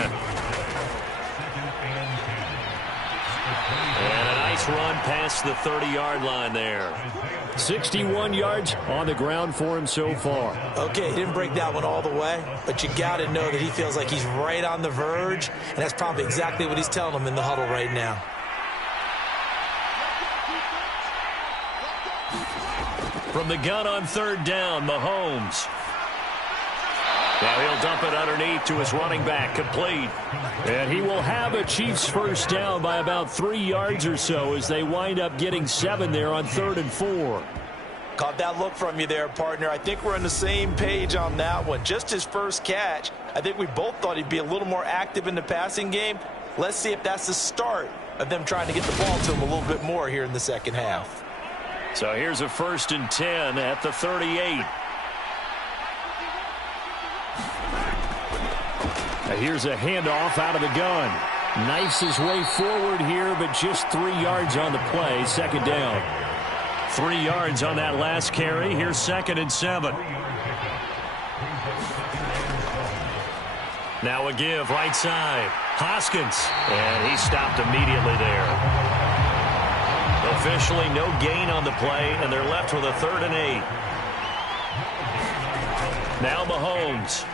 And a nice run past the 30-yard line there. 61 yards on the ground for him so far. Okay, he didn't break that one all the way, but you got to know that he feels like he's right on the verge, and that's probably exactly what he's telling them in the huddle right now. From the gun on third down, Mahomes. Now he'll dump it underneath to his running back, complete. And he will have a Chiefs first down by about 3 yards or so as they wind up getting 7 there on 3rd and 4. Caught that look from you there, partner. I think we're on the same page on that one. Just his first catch. I think we both thought he'd be a little more active in the passing game. Let's see if that's the start of them trying to get the ball to him a little bit more here in the second half. So here's a 1st and 10 at the 38. Here's a handoff out of the gun. Knifes his way forward here, but just 3 yards on the play. 2nd down. 3 yards on that last carry. Here's 2nd and 7. Now a give right side. Hoskins. And he stopped immediately there. Officially no gain on the play, and they're left with a 3rd and 8. Now Mahomes.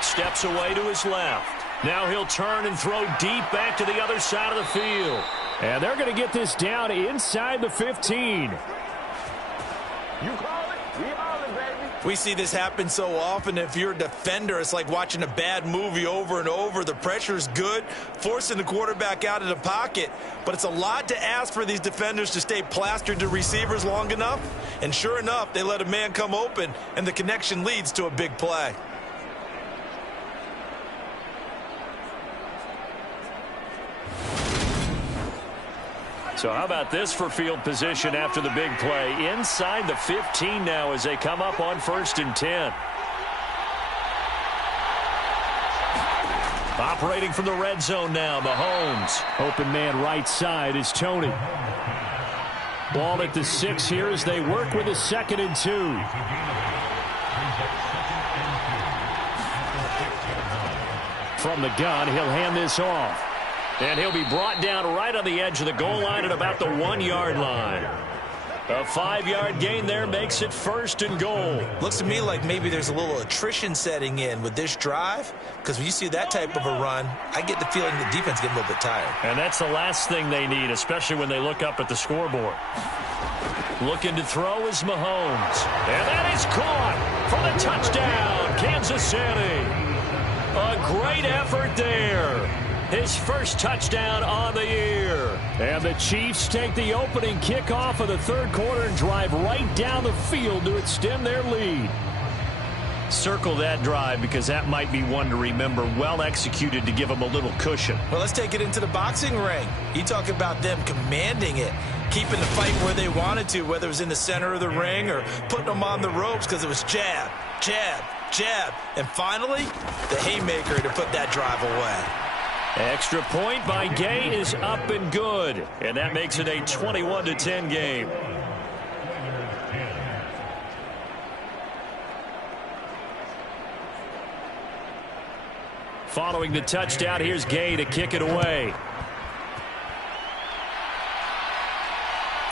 Steps away to his left. Now he'll turn and throw deep back to the other side of the field. And they're going to get this down inside the 15. You call it, we all it, baby. We see this happen so often. If you're a defender, it's like watching a bad movie over and over. The pressure is good, forcing the quarterback out of the pocket. But it's a lot to ask for these defenders to stay plastered to receivers long enough. And sure enough, they let a man come open, and the connection leads to a big play. So how about this for field position after the big play? Inside the 15 now as they come up on 1st and 10. Operating from the red zone now, Mahomes. Open man right side is Tony. Ball at the 6 here as they work with a 2nd and 2. From the gun, he'll hand this off. And he'll be brought down right on the edge of the goal line at about the 1-yard line. A 5-yard gain there makes it 1st and goal. Looks to me like maybe there's a little attrition setting in with this drive, because when you see that type of a run, I get the feeling the defense getting a little bit tired. And that's the last thing they need, especially when they look up at the scoreboard. Looking to throw is Mahomes. And that is caught for the touchdown, Kansas City. A great effort there. His first touchdown on the year. And the Chiefs take the opening kickoff of the 3rd quarter and drive right down the field to extend their lead. Circle that drive because that might be one to remember. Well executed to give them a little cushion. Well, let's take it into the boxing ring. You talk about them commanding it, keeping the fight where they wanted to, whether it was in the center of the ring or putting them on the ropes because it was jab, jab, jab. And finally, the haymaker to put that drive away. Extra point by Gay is up and good. And that makes it a 21-10 game. Following the touchdown, here's Gay to kick it away.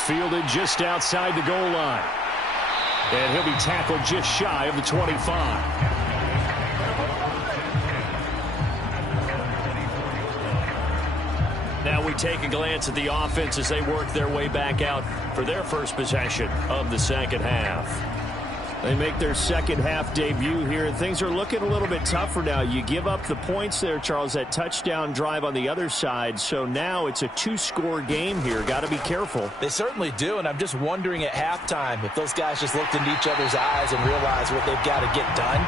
Fielded just outside the goal line. And he'll be tackled just shy of the 25. Now we take a glance at the offense as they work their way back out for their first possession of the 2nd half. They make their 2nd half debut here. Things are looking a little bit tougher now. You give up the points there, Charles, that touchdown drive on the other side. So now it's a 2-score game here. Got to be careful. They certainly do, and I'm just wondering at halftime if those guys just looked into each other's eyes and realized what they've got to get done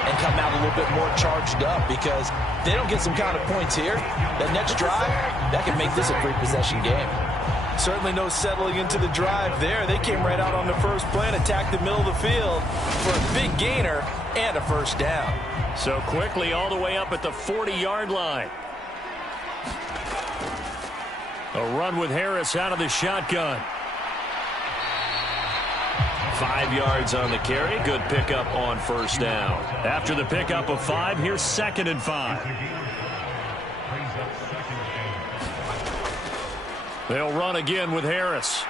and come out a little bit more charged up, because if they don't get some kind of points here, that next drive, that can make this a 3-possession game. Certainly no settling into the drive there. They came right out on the first play and attacked the middle of the field for a big gainer and a 1st down. So quickly all the way up at the 40-yard line. A run with Harris out of the shotgun. 5 yards on the carry. Good pickup on 1st down. After the pickup of 5, here's 2nd and 5. They'll run again with Harris.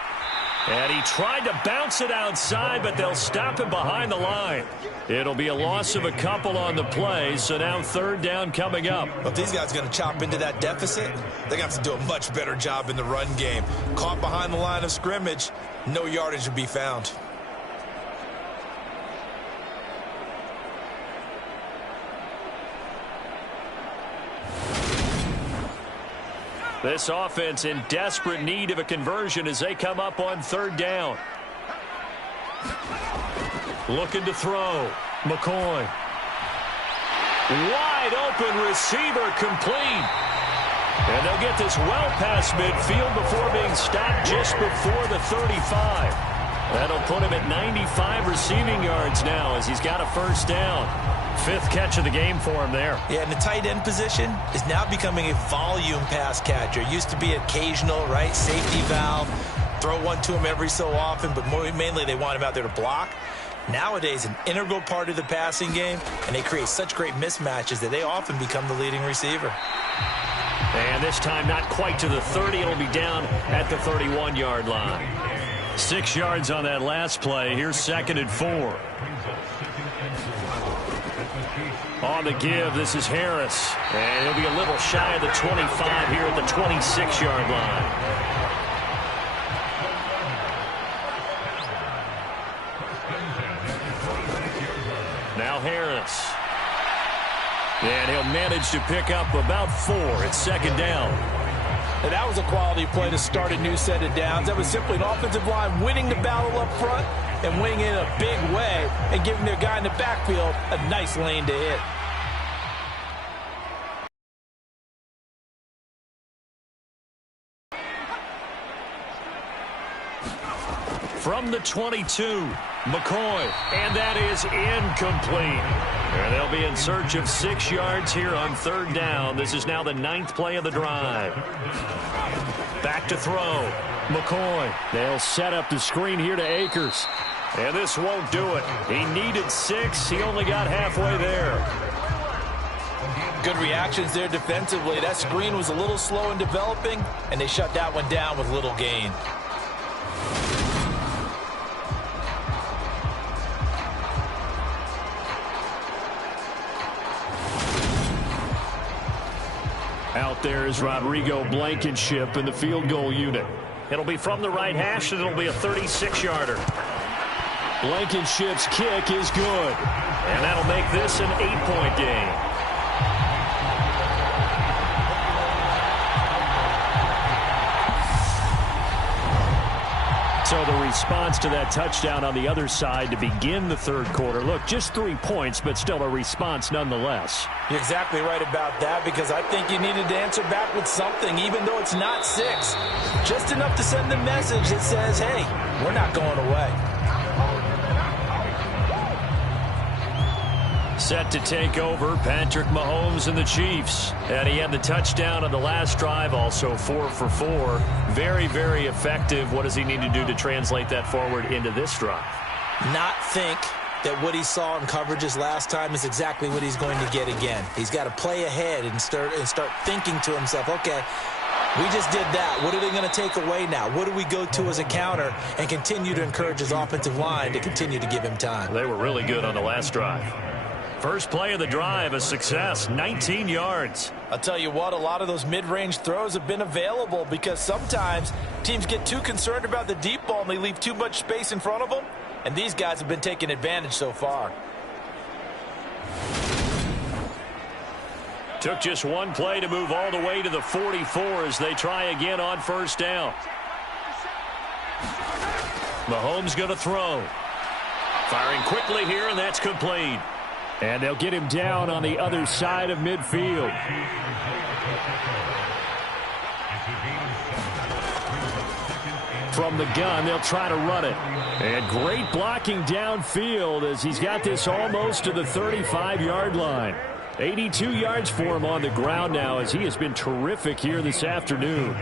And he tried to bounce it outside, but they'll stop him behind the line. It'll be a loss of a couple on the play, so now 3rd down coming up. If these guys are going to chop into that deficit, they're going to have to do a much better job in the run game. Caught behind the line of scrimmage, no yardage to be found. This offense in desperate need of a conversion as they come up on 3rd down. Looking to throw. McCoy. Wide open receiver complete. And they'll get this well past midfield before being stopped just before the 35. That'll put him at 95 receiving yards now as he's got a 1st down. 5th catch of the game for him there. Yeah, and the tight end position is now becoming a volume pass catcher. Used to be occasional, right? Safety valve. Throw one to him every so often, but mainly they want him out there to block. Nowadays, an integral part of the passing game, and they create such great mismatches that they often become the leading receiver. And this time not quite to the 30. It'll be down at the 31-yard line. 6 yards on that last play. Here's 2nd and 4. On the give, this is Harris. And he'll be a little shy of the 25 here at the 26-yard line. Now Harris. And he'll manage to pick up about 4 at second down. And that was a quality play to start a new set of downs. That was simply an offensive line winning the battle up front and winning it in a big way and giving their guy in the backfield a nice lane to hit. From the 22, McCoy, and that is incomplete. And they'll be in search of 6 yards here on third down. This is now the 9th play of the drive. Back to throw. McCoy. They'll set up the screen here to Akers. And this won't do it. He needed 6. He only got halfway there. Good reactions there defensively. That screen was a little slow in developing, and they shut that one down with little gain. Out there is Rodrigo Blankenship in the field goal unit. It'll be from the right hash, and it'll be a 36-yarder. Blankenship's kick is good. And that'll make this an 8-point game. So the response to that touchdown on the other side to begin the third quarter. Look, just 3 points, but still a response nonetheless. You're exactly right about that, because I think you needed to answer back with something, even though it's not 6. Just enough to send the message that says, hey, we're not going away. Set to take over, Patrick Mahomes and the Chiefs. And he had the touchdown on the last drive, also 4 for 4. Very, very effective. What does he need to do to translate that forward into this drive? Not think that what he saw in coverages last time is exactly what he's going to get again. He's got to play ahead and start thinking to himself, okay, we just did that. What are they going to take away now? What do we go to as a counter? And continue to encourage his offensive line to continue to give him time. They were really good on the last drive. First play of the drive, a success, 19 yards. I'll tell you what, a lot of those mid-range throws have been available because sometimes teams get too concerned about the deep ball and they leave too much space in front of them. And these guys have been taking advantage so far. Took just one play to move all the way to the 44 as they try again on first down. Mahomes going to throw. Firing quickly here, and that's complete. And they'll get him down on the other side of midfield. From the gun, they'll try to run it. And great blocking downfield as he's got this almost to the 35-yard line. 82 yards for him on the ground now as he has been terrific here this afternoon.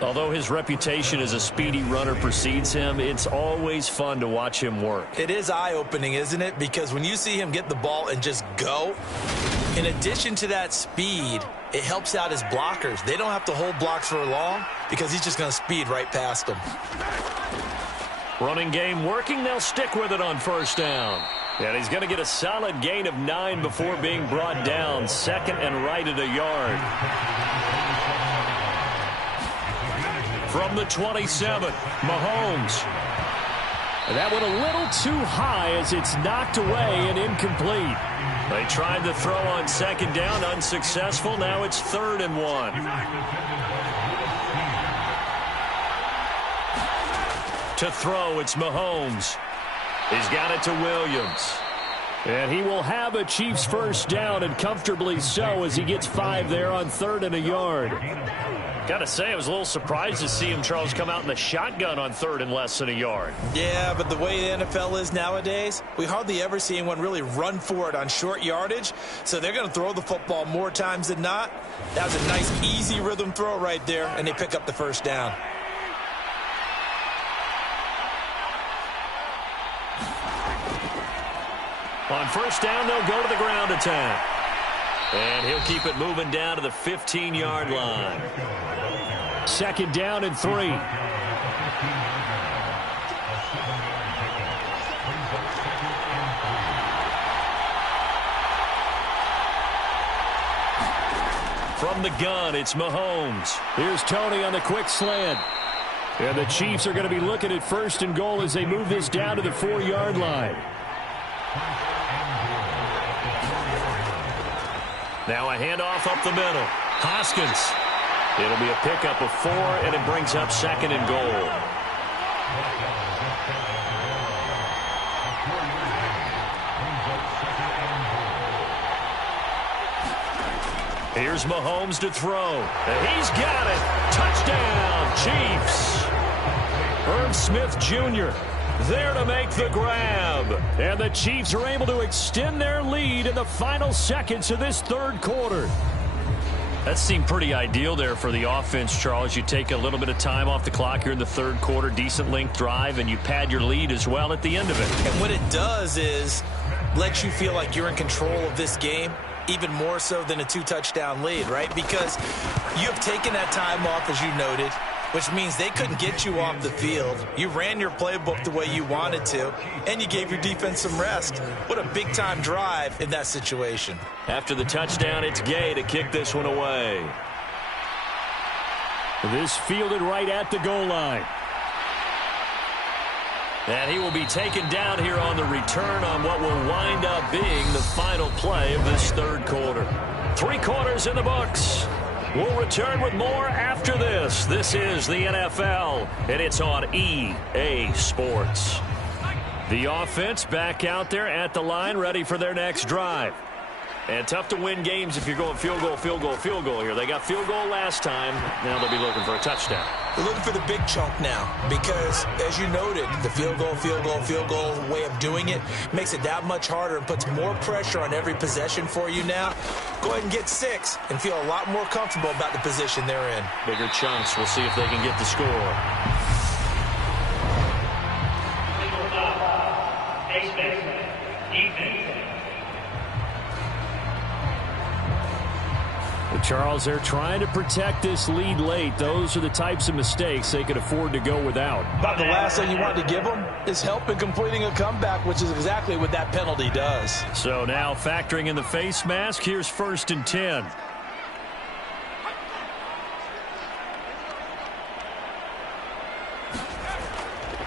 Although his reputation as a speedy runner precedes him, it's always fun to watch him work. It is eye-opening, isn't it? Because when you see him get the ball and just go, in addition to that speed, it helps out his blockers. They don't have to hold blocks for long because he's just going to speed right past them. Running game working. They'll stick with it on first down. And he's going to get a solid gain of 9 before being brought down. Second and right at a yard. From the 27, Mahomes. That one a little too high as it's knocked away and incomplete. They tried to throw on second down, unsuccessful. Now it's 3rd and 1. To throw, it's Mahomes. He's got it to Williams. And he will have a Chiefs first down, and comfortably so, as he gets 5 there on 3rd and a yard. Got to say, I was a little surprised to see him, Charles, come out in the shotgun on 3rd and less than a yard. Yeah, but the way the NFL is nowadays, we hardly ever see anyone really run for it on short yardage. So they're going to throw the football more times than not. That was a nice, easy rhythm throw right there, and they pick up the first down. On first down, they'll go to the ground attack. And he'll keep it moving down to the 15-yard line. 2nd down and 3. From the gun, it's Mahomes. Here's Tony on the quick slant. And the Chiefs are going to be looking at 1st and goal as they move this down to the 4-yard line. Now a handoff up the middle. Hoskins. It'll be a pickup of 4, and it brings up 2nd and goal. Here's Mahomes to throw. And he's got it. Touchdown, Chiefs. Herb Smith Jr. there to make the grab. And the Chiefs are able to extend their lead in the final seconds of this third quarter. That seemed pretty ideal there for the offense, Charles. You take a little bit of time off the clock here in the third quarter, decent length drive, and you pad your lead as well at the end of it. And what it does is let you feel like you're in control of this game, even more so than a 2-touchdown lead, right? Because you have taken that time off, as you noted, which means they couldn't get you off the field. You ran your playbook the way you wanted to, and you gave your defense some rest. What a big-time drive in that situation. After the touchdown, it's Gay to kick this one away. This fielded right at the goal line. And he will be taken down here on the return on what will wind up being the final play of this third quarter. 3 quarters in the books. We'll return with more after this. This is the NFL, and it's on EA Sports. The offense back out there at the line, ready for their next drive. And tough to win games if you're going field goal, field goal, field goal here. They got field goal last time. Now they'll be looking for a touchdown. They're looking for the big chunk now because, as you noted, the field goal, field goal, field goal way of doing it makes it that much harder and puts more pressure on every possession for you now. Go ahead and get 6 and feel a lot more comfortable about the position they're in. Bigger chunks. We'll see if they can get the score. Charles, they're trying to protect this lead late. Those are the types of mistakes they could afford to go without. About the last thing you want to give them is help in completing a comeback, which is exactly what that penalty does. So now factoring in the face mask, here's 1st and 10.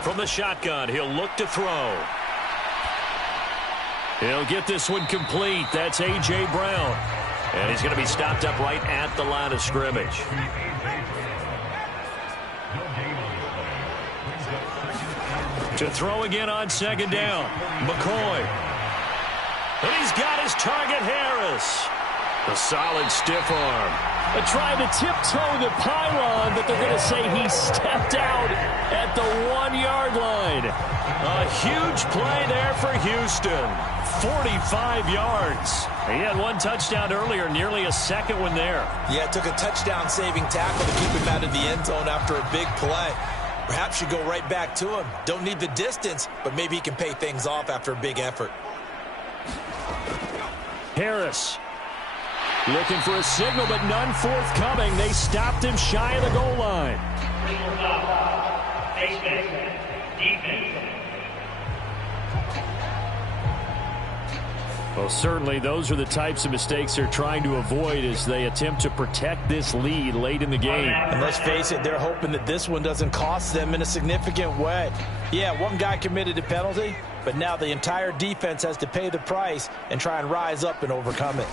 From the shotgun, he'll look to throw. He'll get this one complete. That's A.J. Brown. And he's going to be stopped up right at the line of scrimmage. To throw again on 2nd down. McCoy. And he's got his target, Harris. A solid stiff arm. They're trying to tiptoe the pylon, but they're going to say he stepped out at the 1-yard line. A huge play there for Houston. 45 yards. He had 1 touchdown earlier, nearly a 2nd one there. Yeah, it took a touchdown-saving tackle to keep him out of the end zone after a big play. Perhaps you go right back to him. Don't need the distance, but maybe he can pay things off after a big effort. Harris looking for a signal, but none forthcoming. They stopped him shy of the goal line. Well, certainly those are the types of mistakes they're trying to avoid as they attempt to protect this lead late in the game. And let's face it, they're hoping that this one doesn't cost them in a significant way. Yeah, one guy committed a penalty, but now the entire defense has to pay the price and try and rise up and overcome it.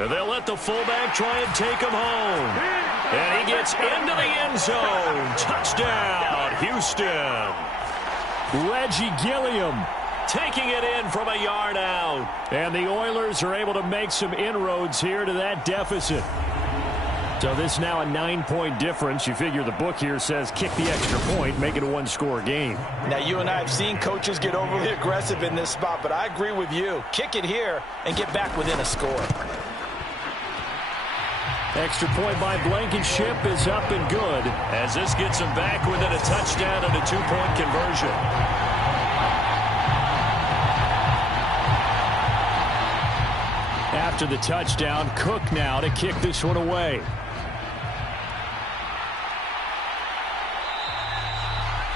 And they'll let the fullback try and take him home. And he gets into the end zone. Touchdown, Houston. Reggie Gilliam taking it in from a yard out. And the Oilers are able to make some inroads here to that deficit. So this now a 9-point difference. You figure the book here says kick the extra point, make it a 1-score game. Now, you and I have seen coaches get overly aggressive in this spot, but I agree with you. Kick it here and get back within a score. Extra point by Blankenship is up and good, as this gets him back within a touchdown and a 2-point conversion. After the touchdown, Cook now to kick this one away.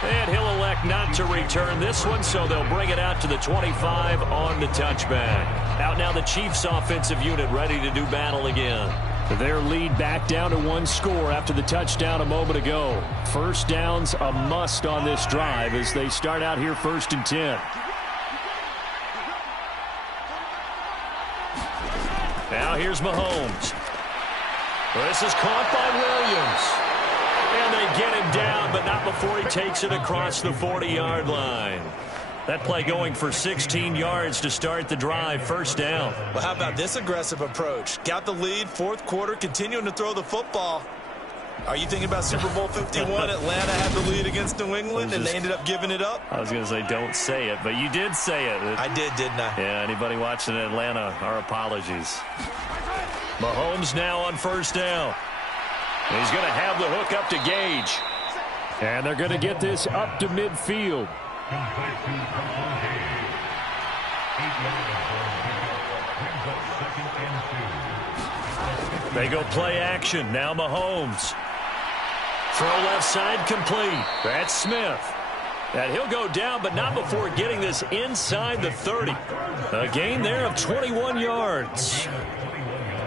And he'll elect not to return this one, so they'll bring it out to the 25 on the touchback. Out now the Chiefs offensive unit ready to do battle again. Their lead back down to 1 score after the touchdown a moment ago. First down's a must on this drive as they start out here 1st and 10. Now here's Mahomes. This is caught by Williams. And they get him down, but not before he takes it across the 40-yard line. That play going for 16 yards to start the drive, first down. Well, how about this aggressive approach? Got the lead, fourth quarter, continuing to throw the football. Are you thinking about Super Bowl 51? Atlanta had the lead against New England, and they ended up giving it up? I was going to say don't say it, but you did say it. I did, didn't I? Yeah, anybody watching Atlanta, our apologies. Mahomes now on first down. He's going to have the hook up to Gage. And they're going to get this up to midfield. They go play action. Now Mahomes. Throw left side complete. That's Smith. And he'll go down, but not before getting this inside the 30. A gain there of 21 yards.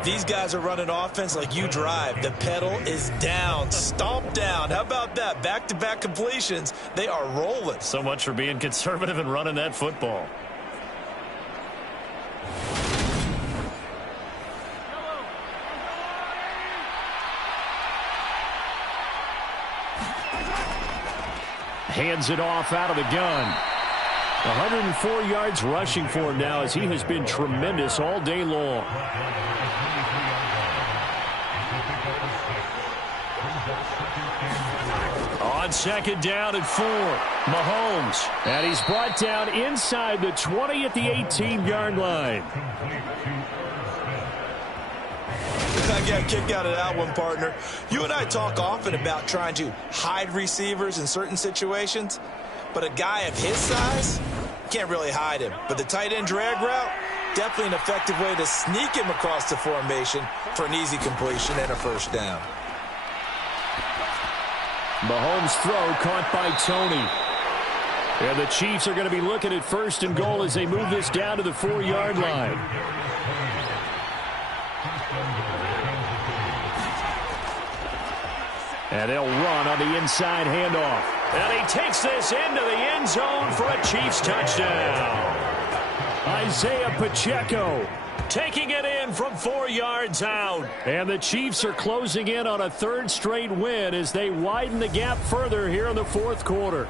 These guys are running offense like you drive. The pedal is down, stomp down. How about that? Back-to-back completions. They are rolling. So much for being conservative and running that football. Hands it off out of the gun. 104 yards rushing for him now, as he has been tremendous all day long. On second down and 4, Mahomes. And he's brought down inside the 20 at the 18-yard line. I got a kick out of that one, partner. You and I talk often about trying to hide receivers in certain situations, but a guy of his size, can't really hide him. But the tight end drag route, definitely an effective way to sneak him across the formation for an easy completion and a first down. Mahomes' throw caught by Tony. And the Chiefs are going to be looking at first and goal as they move this down to the 4-yard line. And they'll run on the inside handoff. And he takes this into the end zone for a Chiefs touchdown. Isaiah Pacheco taking it in from 4 yards out. And the Chiefs are closing in on a third straight win as they widen the gap further here in the fourth quarter.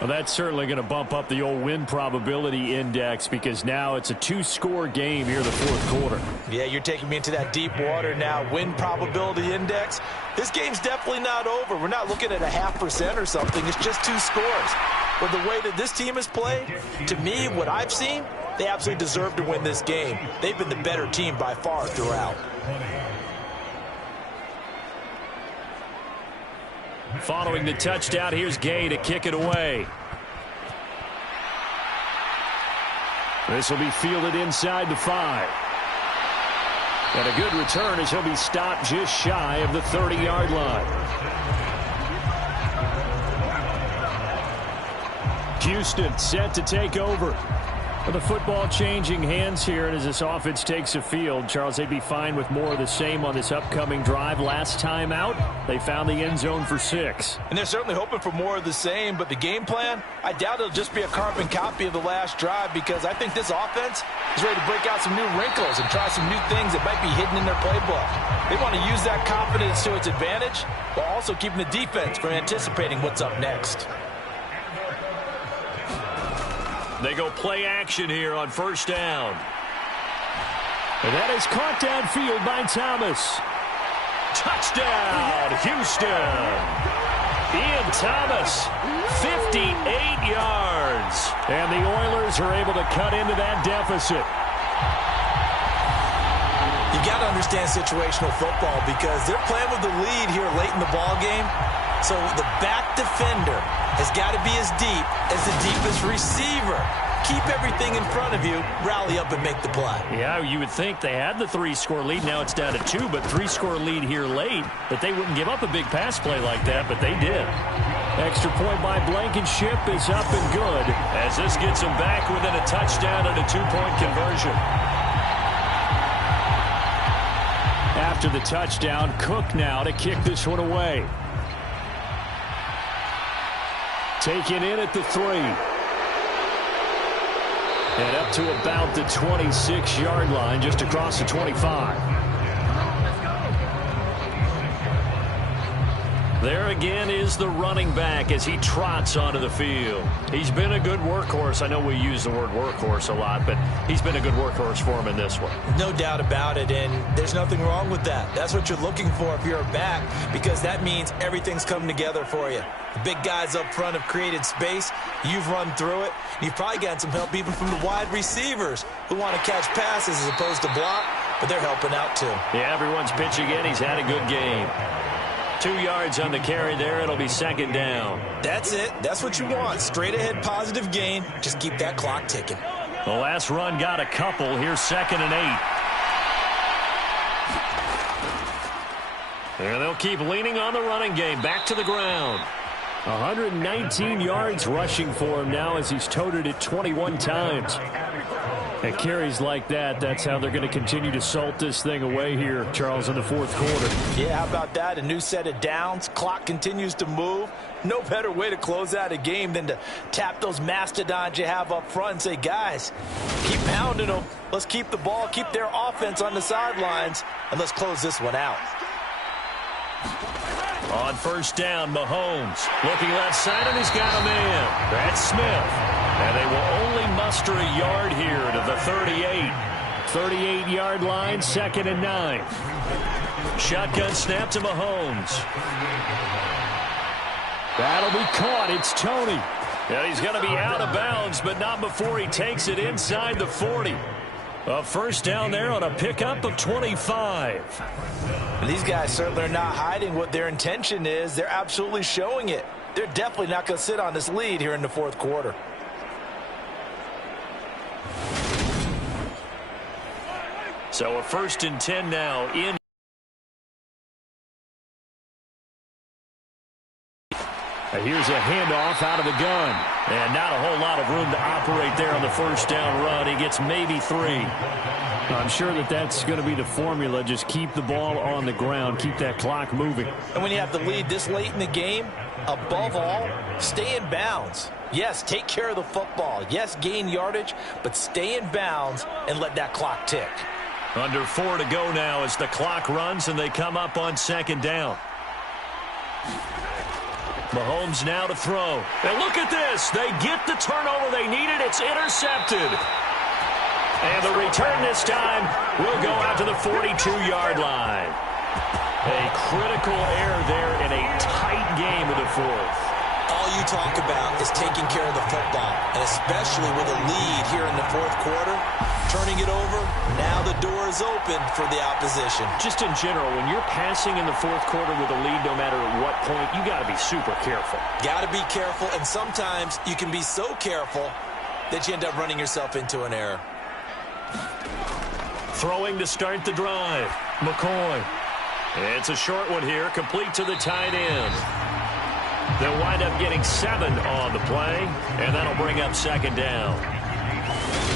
Well, that's certainly going to bump up the old win probability index, because now it's a 2-score game here in the fourth quarter. Yeah, you're taking me into that deep water now. Win probability index. This game's definitely not over. We're not looking at a 0.5% or something. It's just 2 scores. But the way that this team has played, to me, what I've seen, they absolutely deserve to win this game. They've been the better team by far throughout. Following the touchdown, here's Gay to kick it away. This will be fielded inside the 5. And a good return as he'll be stopped just shy of the 30-yard line. Houston set to take over. The football changing hands here, and as this offense takes the field, Charles, they'd be fine with more of the same on this upcoming drive. Last time out, they found the end zone for 6. And they're certainly hoping for more of the same, but the game plan, I doubt it'll just be a carbon copy of the last drive, because I think this offense is ready to break out some new wrinkles and try some new things that might be hidden in their playbook. They want to use that confidence to its advantage, while also keeping the defense from anticipating what's up next. They go play action here on first down. And that is caught downfield by Thomas. Touchdown, Houston. Ian Thomas, 58 yards. And the Oilers are able to cut into that deficit. You got to understand situational football, because they're playing with the lead here late in the ball game. So the back defender has got to be as deep as the deepest receiver. Keep everything in front of you, rally up and make the play. Yeah, you would think they had the 3-score lead. Now it's down to 2, but 3-score lead here late. But they wouldn't give up a big pass play like that, but they did. Extra point by Blankenship is up and good, as this gets them back within a touchdown and a 2-point conversion. After the touchdown, Cook now to kick this one away. Taken in at the 3. And up to about the 26-yard line, just across the 25. There again is the running back as he trots onto the field. He's been a good workhorse. I know we use the word workhorse a lot, but he's been a good workhorse for him in this one. No doubt about it, and there's nothing wrong with that. That's what you're looking for if you're a back, because that means everything's coming together for you. The big guys up front have created space. You've run through it. You've probably gotten some help even from the wide receivers who want to catch passes as opposed to block, but they're helping out too. Yeah, everyone's pitching in. He's had a good game. 2 yards on the carry there. It'll be second down. That's it. That's what you want. Straight ahead positive gain. Just keep that clock ticking. The last run got a couple. Here's 2nd and 8. And they'll keep leaning on the running game. Back to the ground. 119 yards rushing for him now as he's toted it 21 times. And carries like that, that's how they're going to continue to salt this thing away here, Charles, in the fourth quarter. Yeah, how about that? A new set of downs. Clock continues to move. No better way to close out a game than to tap those mastodons you have up front and say, guys, keep pounding them. Let's keep the ball, keep their offense on the sidelines, and let's close this one out. On first down, Mahomes looking left side, and he's got a man. That's Smith. And they will only muster a yard here to the 38. 38-yard line, 2nd and 9. Shotgun snap to Mahomes. That'll be caught. It's Tony. Yeah, he's going to be out of bounds, but not before he takes it inside the 40. A first down there on a pickup of 25. And these guys certainly are not hiding what their intention is. They're absolutely showing it. They're definitely not going to sit on this lead here in the fourth quarter. So a 1st and 10 now in. Here's a handoff out of the gun. And not a whole lot of room to operate there on the first down run. He gets maybe 3. I'm sure that that's going to be the formula. Just keep the ball on the ground. Keep that clock moving. And when you have the lead this late in the game, above all, stay in bounds. Yes, take care of the football. Yes, gain yardage, but stay in bounds and let that clock tick. Under 4 to go now as the clock runs and they come up on 2nd down. Mahomes now to throw. And look at this. They get the turnover they needed. It's intercepted. And the return this time will go out to the 42-yard line. A critical error there in a tight game in the fourth. All you talk about is taking care of the football, and especially with a lead here in the fourth quarter, turning it over, now the door is open for the opposition. Just in general, when you're passing in the fourth quarter with a lead, no matter at what point, you got to be super careful. Got to be careful, and sometimes you can be so careful that you end up running yourself into an error. Throwing to start the drive, McCoy. It's a short one here, complete to the tight end. They'll wind up getting 7 on the play, and that'll bring up 2nd down.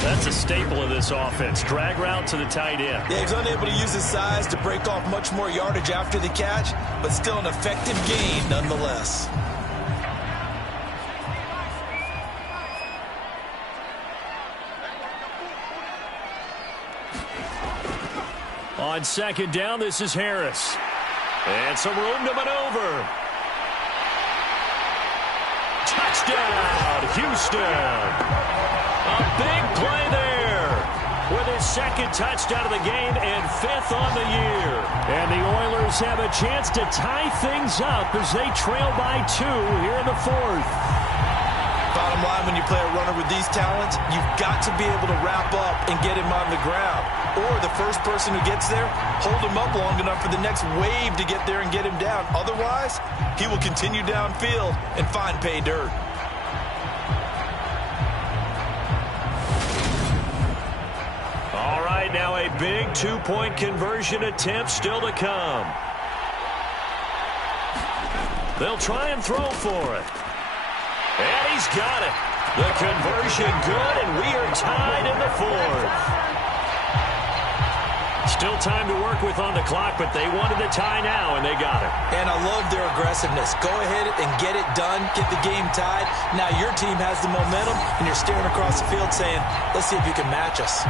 That's a staple of this offense. Drag route to the tight end. Yeah, he's unable to use his size to break off much more yardage after the catch, but still an effective gain nonetheless. On 2nd down, this is Harris. And some room to maneuver. Touchdown, Houston. A big play there with his 2nd touchdown of the game and 5th on the year. And the Oilers have a chance to tie things up as they trail by 2 here in the fourth. Bottom line, when you play a runner with these talents, you've got to be able to wrap up and get him on the ground. Or the first person who gets there, hold him up long enough for the next wave to get there and get him down. Otherwise, he will continue downfield and find pay dirt. All right, now a big 2-point conversion attempt still to come. They'll try and throw for it. And he's got it. The conversion good, and we are tied in the fourth. Still time to work with on the clock, but they wanted the tie now, and they got it. And I love their aggressiveness. Go ahead and get it done, get the game tied. Now your team has the momentum, and you're staring across the field saying, let's see if you can match us.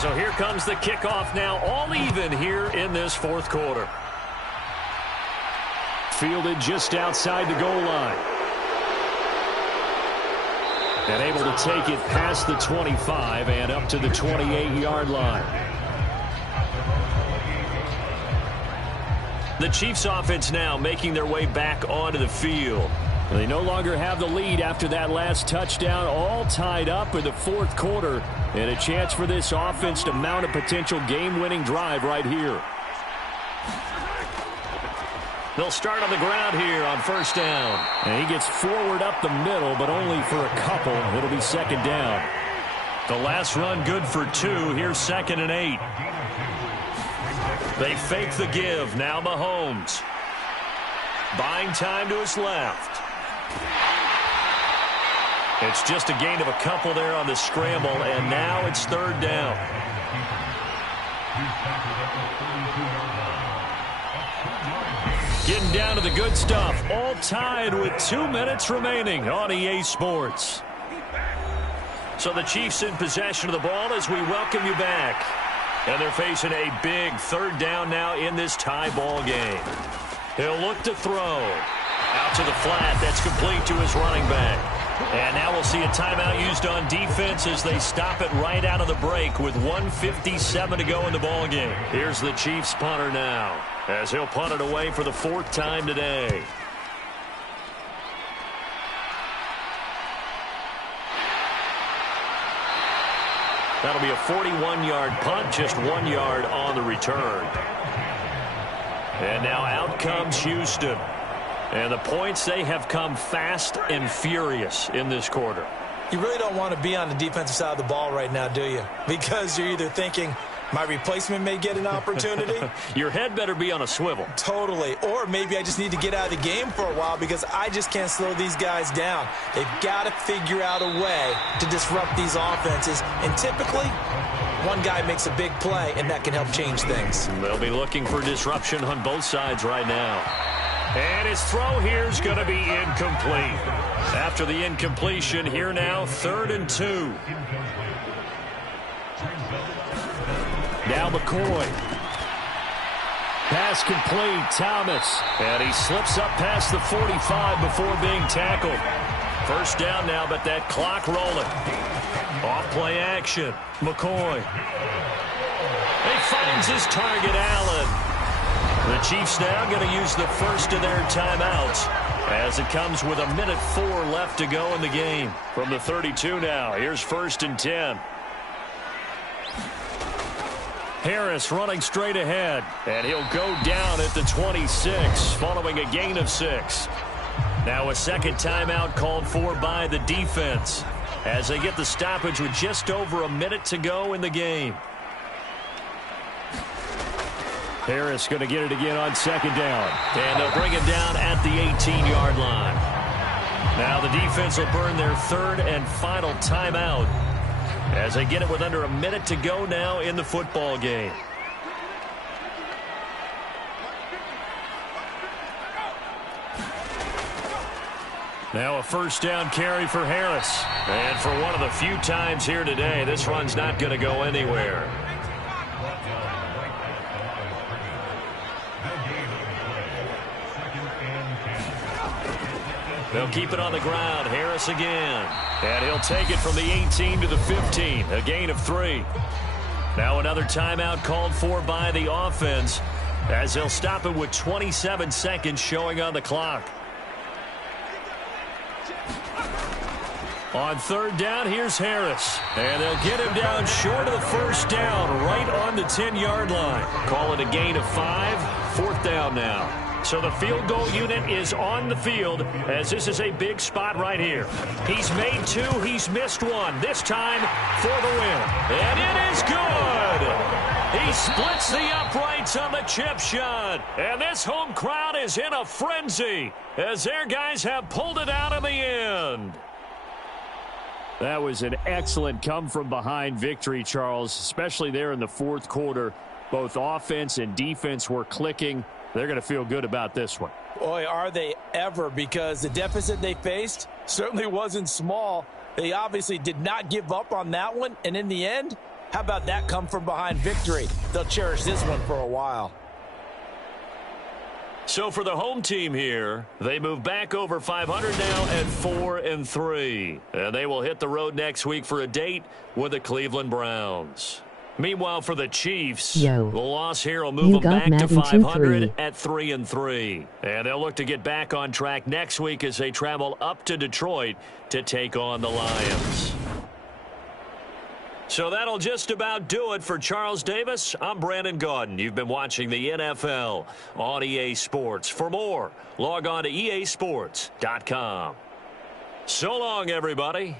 So here comes the kickoff now, all even here in this fourth quarter. Fielded just outside the goal line. And able to take it past the 25 and up to the 28-yard line. The Chiefs offense now making their way back onto the field. They no longer have the lead after that last touchdown, all tied up in the fourth quarter, and a chance for this offense to mount a potential game-winning drive right here. They'll start on the ground here on first down. And he gets forward up the middle, but only for a couple. It'll be second down. The last run good for 2. Here's 2nd and 8. They fake the give. Now Mahomes. Buying time to his left. It's just a gain of a couple there on the scramble, and now it's third down. Getting down to the good stuff. All tied with 2 minutes remaining on EA Sports. So the Chiefs in possession of the ball as we welcome you back. And they're facing a big third down now in this tie ball game. He'll look to throw. Out to the flat. That's complete to his running back. And now we'll see a timeout used on defense as they stop it right out of the break with 1:57 to go in the ball game. Here's the Chiefs punter now as he'll punt it away for the 4th time today. That'll be a 41-yard punt, just 1 yard on the return. And now out comes Houston. And the points, they have come fast and furious in this quarter. You really don't want to be on the defensive side of the ball right now, do you? Because you're either thinking, my replacement may get an opportunity. Your head better be on a swivel. Totally. Or maybe I just need to get out of the game for a while because I just can't slow these guys down. They've got to figure out a way to disrupt these offenses. And typically, one guy makes a big play, and that can help change things. They'll be looking for disruption on both sides right now. And his throw here is going to be incomplete. After the incompletion, here now, 3rd and 2. Now McCoy. Pass complete, Thomas. And he slips up past the 45 before being tackled. First down now, but that clock rolling. Off-play action. McCoy. He finds his target, Allen. The Chiefs now going to use the first of their timeouts as it comes with 1:04 left to go in the game. From the 32 now, here's 1st and 10. Harris running straight ahead, and he'll go down at the 26 following a gain of 6. Now a second timeout called for by the defense as they get the stoppage with just over a minute to go in the game. Harris going to get it again on second down. And they'll bring it down at the 18-yard line. Now the defense will burn their 3rd and final timeout as they get it with under a minute to go now in the football game. Now a first down carry for Harris. And for one of the few times here today, this run's not going to go anywhere. They'll keep it on the ground. Harris again. And he'll take it from the 18 to the 15. A gain of 3. Now another timeout called for by the offense as they'll stop it with 27 seconds showing on the clock. On 3rd down, here's Harris. And they'll get him down short of the first down, right on the 10-yard line. Call it a gain of 5. 4th down now. So the field goal unit is on the field as this is a big spot right here. He's made 2. He's missed 1. This time for the win. And it is good. He splits the uprights on the chip shot. And this home crowd is in a frenzy as their guys have pulled it out in the end. That was an excellent come-from-behind victory, Charles, especially there in the fourth quarter. Both offense and defense were clicking. They're going to feel good about this one. Boy, are they ever, because the deficit they faced certainly wasn't small. They obviously did not give up on that one, and in the end, how about that come-from-behind victory? They'll cherish this one for a while. So for the home team here, they move back over 500 now at 4-3. And they will hit the road next week for a date with the Cleveland Browns. Meanwhile, for the Chiefs, the loss here will move them back to 500 at 3-3. And they'll look to get back on track next week as they travel up to Detroit to take on the Lions. So that'll just about do it for Charles Davis. I'm Brandon Gaudin. You've been watching the NFL on EA Sports. For more, log on to easports.com. So long, everybody.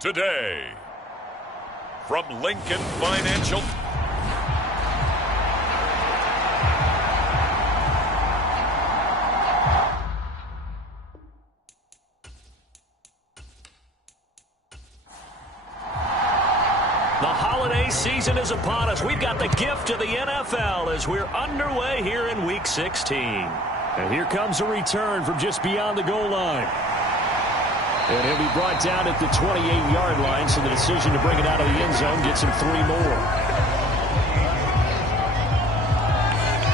today. From Lincoln Financial. The holiday season is upon us. We've got the gift of the NFL as we're underway here in Week 16. And here comes a return from just beyond the goal line. And he'll be brought down at the 28-yard line, so the decision to bring it out of the end zone gets him 3 more.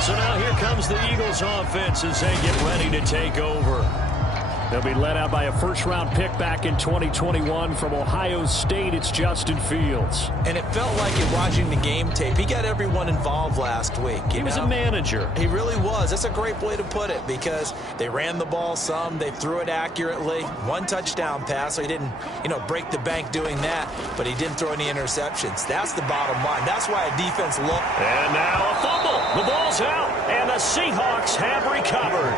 So now here comes the Eagles offense as they get ready to take over. They'll be led out by a first-round pick back in 2021 from Ohio State. It's Justin Fields. And it felt like it watching the game tape. He got everyone involved last week. He was a manager. He really was. That's a great way to put it because they ran the ball some. They threw it accurately. 1 touchdown pass, so he didn't, break the bank doing that, but he didn't throw any interceptions. That's the bottom line. That's why a defense looked. And now a fumble. The ball's out, and the Seahawks have recovered.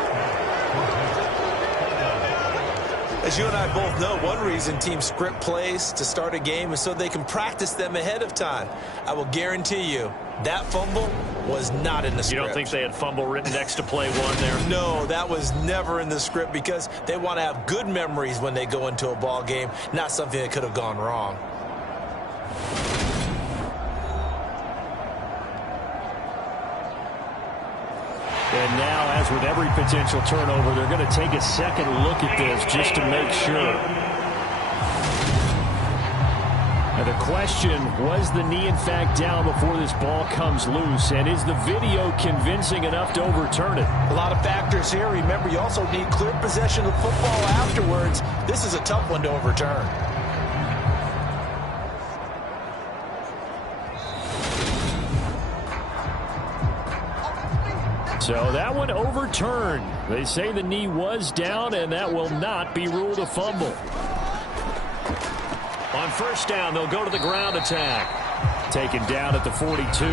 As you and I both know, one reason teams script plays to start a game is so they can practice them ahead of time. I will guarantee you that fumble was not in the script. You don't think they had fumble written next to play 1 there? No, that was never in the script because they want to have good memories when they go into a ball game, not something that could have gone wrong. And now, as with every potential turnover, they're going to take a second look at this just to make sure. Now the question, was the knee in fact down before this ball comes loose? And is the video convincing enough to overturn it? A lot of factors here. Remember, you also need clear possession of football afterwards. This is a tough one to overturn. So that one overturned. They say the knee was down, and that will not be ruled a fumble. On first down, they'll go to the ground attack. Taken down at the 42.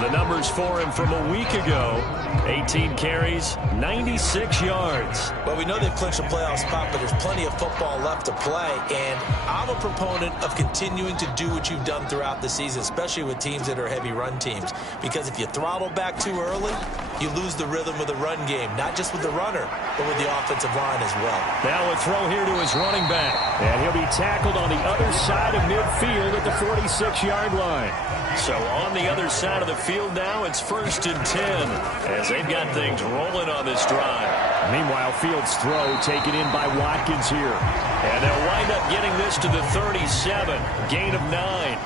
The numbers for him from a week ago: 18 carries, 96 yards. Well, we know they've clinched a playoff spot, but there's plenty of football left to play. And I'm a proponent of continuing to do what you've done throughout the season, especially with teams that are heavy run teams. Because if you throttle back too early, you lose the rhythm of the run game, not just with the runner, but with the offensive line as well. Now a throw here to his running back. And he'll be tackled on the other side of midfield at the 46-yard line. So on the other side of the field now, it's 1st and 10 as they've got things rolling on this drive. Meanwhile, Fields' throw taken in by Watkins here. And they'll wind up getting this to the 37, gain of 9.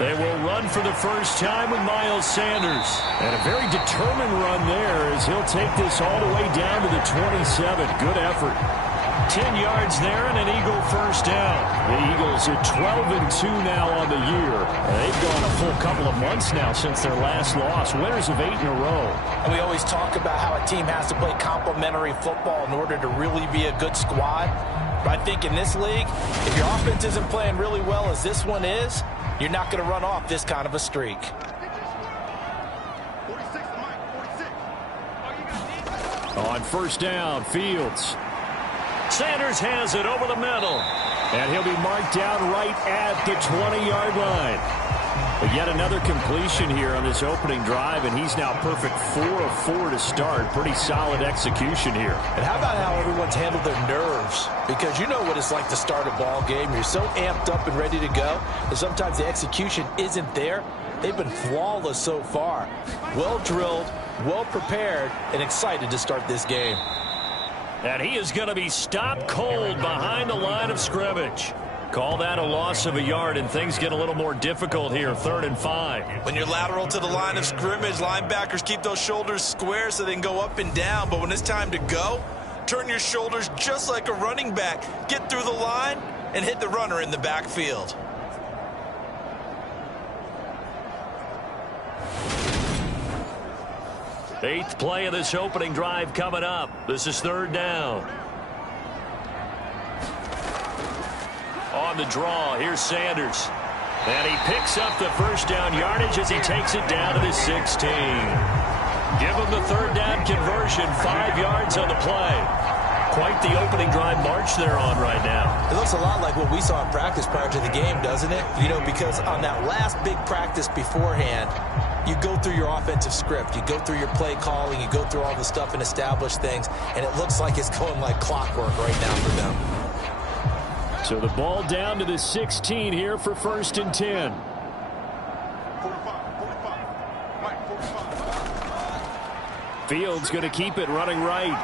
They will run for the first time with Miles Sanders. And a very determined run there as he'll take this all the way down to the 27. Good effort. 10 yards there and an Eagle first down. The Eagles are 12-2 now on the year. They've gone a full couple of months now since their last loss. Winners of 8 in a row. And we always talk about how a team has to play complementary football in order to really be a good squad. But I think in this league, if your offense isn't playing really well as this one is, you're not going to run off this kind of a streak. On first down, Fields. Sanders has it over the middle. And he'll be marked down right at the 20-yard line. But yet another completion here on this opening drive, and he's now perfect 4 of 4 to start. Pretty solid execution here. And how about how everyone's handled their nerves? Because you know what it's like to start a ball game. You're so amped up and ready to go, and sometimes the execution isn't there. They've been flawless so far. Well drilled, well prepared, and excited to start this game. And he is going to be stopped cold behind the line of scrimmage. Call that a loss of a yard, and things get a little more difficult here, 3rd and 5. When you're lateral to the line of scrimmage, linebackers keep those shoulders square so they can go up and down. But when it's time to go, turn your shoulders just like a running back. Get through the line and hit the runner in the backfield. Eighth play of this opening drive coming up. This is 3rd down. On the draw, here's Sanders. And he picks up the first down yardage as he takes it down to the 16. Give them the third down conversion, 5 yards on the play. Quite the opening drive march they're on right now. It looks a lot like what we saw in practice prior to the game, doesn't it? You know, because on that last big practice beforehand, you go through your offensive script. You go through your play calling. You go through all the stuff and establish things. And it looks like it's going like clockwork right now for them. So the ball down to the 16 here for 1st and 10. 45. Mike, 45. Fields going to keep it running right.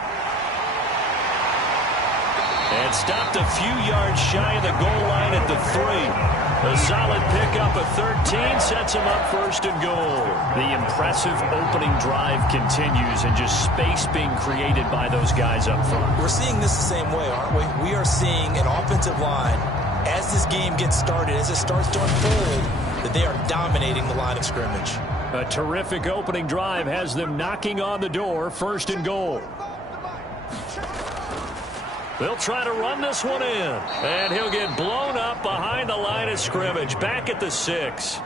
And stopped a few yards shy of the goal line at the 3. A solid pickup of 13 sets him up 1st and goal. The impressive opening drive continues and just space being created by those guys up front. We're seeing this the same way, aren't we? We are seeing an offensive line, as this game gets started, as it starts to unfold, that they are dominating the line of scrimmage. A terrific opening drive has them knocking on the door, 1st and goal. They'll try to run this one in. And he'll get blown up behind the line of scrimmage. Back at the 6.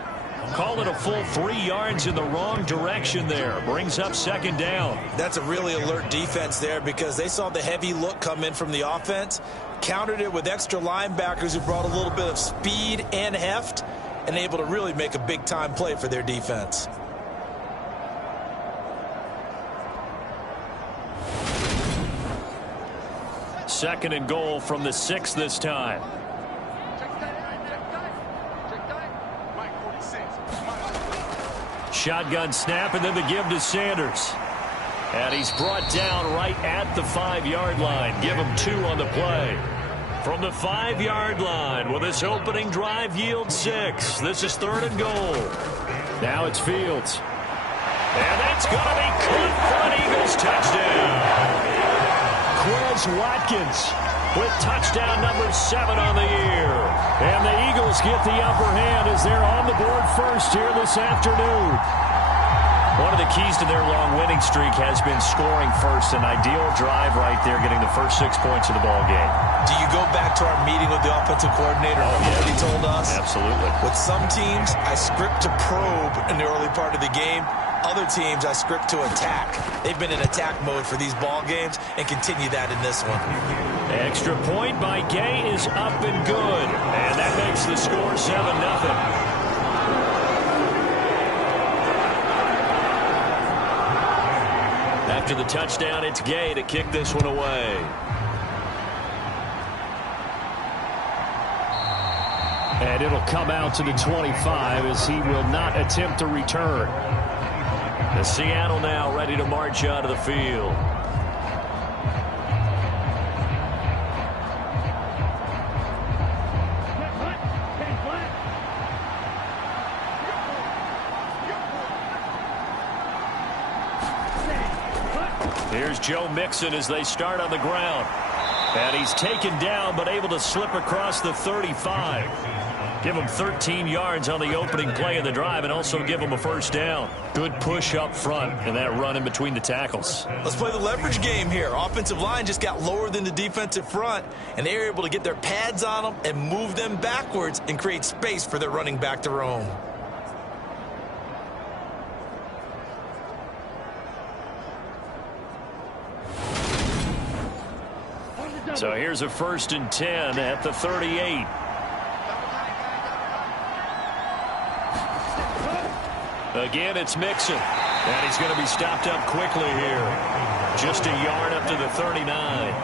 Call it a full 3 yards in the wrong direction there. Brings up 2nd down. That's a really alert defense there because they saw the heavy look come in from the offense, countered it with extra linebackers who brought a little bit of speed and heft, and able to really make a big-time play for their defense. Second and goal from the 6 this time. Shotgun snap and then the give to Sanders. And he's brought down right at the 5-yard line. Give him 2 on the play. From the 5-yard line, will this opening drive yield 6? This is 3rd and goal. Now it's Fields. And that's going to be caught for an Eagles touchdown. Quez Watkins with touchdown number 7 on the year. And the Eagles get the upper hand as they're on the board first here this afternoon. One of the keys to their long winning streak has been scoring first. An ideal drive right there, getting the first 6 points of the ball game. Do you go back to our meeting with the offensive coordinator? Oh, yeah. What he told us? Absolutely. With some teams, I script to probe in the early part of the game. Other teams, I script to attack. They've been in attack mode for these ball games and continue that in this one. Extra point by Gay is up and good. And that makes the score 7-0. After the touchdown, it's Gay to kick this one away. And it'll come out to the 25 as he will not attempt to return. The Seattle now ready to march out of the field. Here's Joe Mixon as they start on the ground. And he's taken down but able to slip across the 35. Give him 13 yards on the opening play of the drive and also give him a 1st down. Good push up front and that run in between the tackles. Let's play the leverage game here. Offensive line just got lower than the defensive front, and they were able to get their pads on them and move them backwards and create space for their running back to roam. So here's a 1st and 10 at the 38. Again, it's Mixon. And he's going to be stopped up quickly here. Just a yard up to the 39.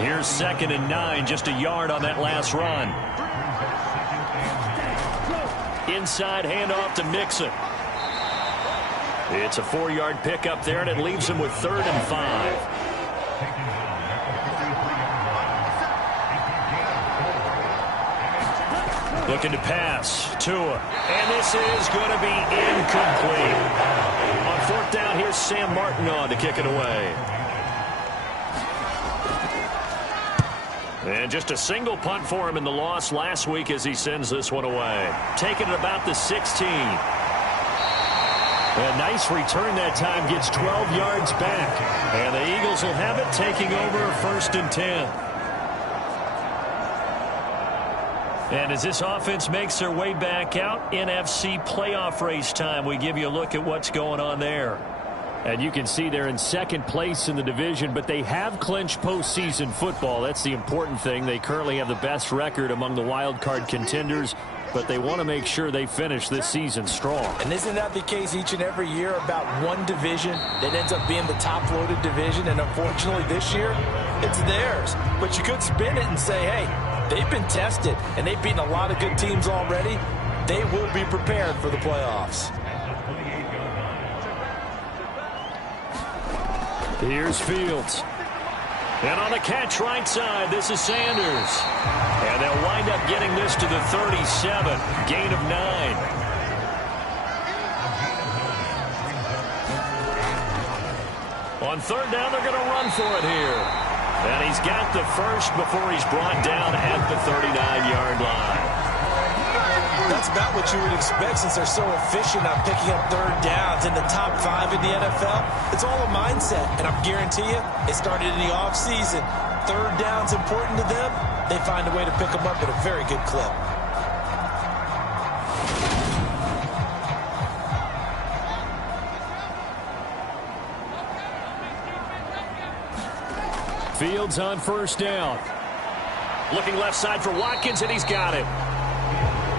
Here's 2nd and 9, just a yard on that last run. Inside handoff to Mixon. It's a 4-yard pickup there, and it leaves him with 3rd and 5. Looking to pass. Tua. And this is going to be incomplete. On 4th down, here's Sam Martin on to kick it away. And just a single punt for him in the loss last week as he sends this one away. Taking it about the 16. A nice return that time. Gets 12 yards back. And the Eagles will have it, taking over 1st and 10. And as this offense makes their way back out, NFC playoff race time, we give you a look at what's going on there. And you can see they're in second place in the division, but they have clinched postseason football. That's the important thing. They currently have the best record among the wild card contenders, but they want to make sure they finish this season strong. And isn't that the case each and every year about one division that ends up being the top-loaded division? And unfortunately this year, it's theirs. But you could spin it and say, hey, they've been tested, and they've beaten a lot of good teams already. They will be prepared for the playoffs. Here's Fields. And on the catch right side, this is Sanders. And they'll wind up getting this to the 37. Gain of 9. On third down, they're going to run for it here. And he's got the first before he's brought down at the 39-yard line. That's about what you would expect since they're so efficient on picking up third downs in the top 5 in the NFL. It's all a mindset, and I guarantee you, it started in the offseason. Third down's important to them. They find a way to pick them up at a very good clip. Fields on first down. Looking left side for Watkins, and he's got it.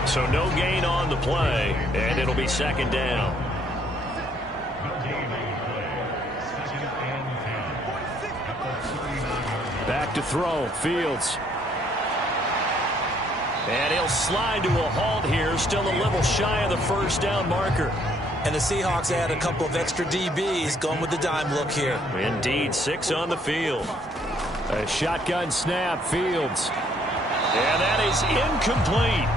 So no gain on the play, and it'll be second down. Back to throw, Fields. And he'll slide to a halt here, still a little shy of the first down marker. And the Seahawks add a couple of extra DBs going with the dime look here. Indeed, 6 on the field. A shotgun snap, Fields. And that is incomplete.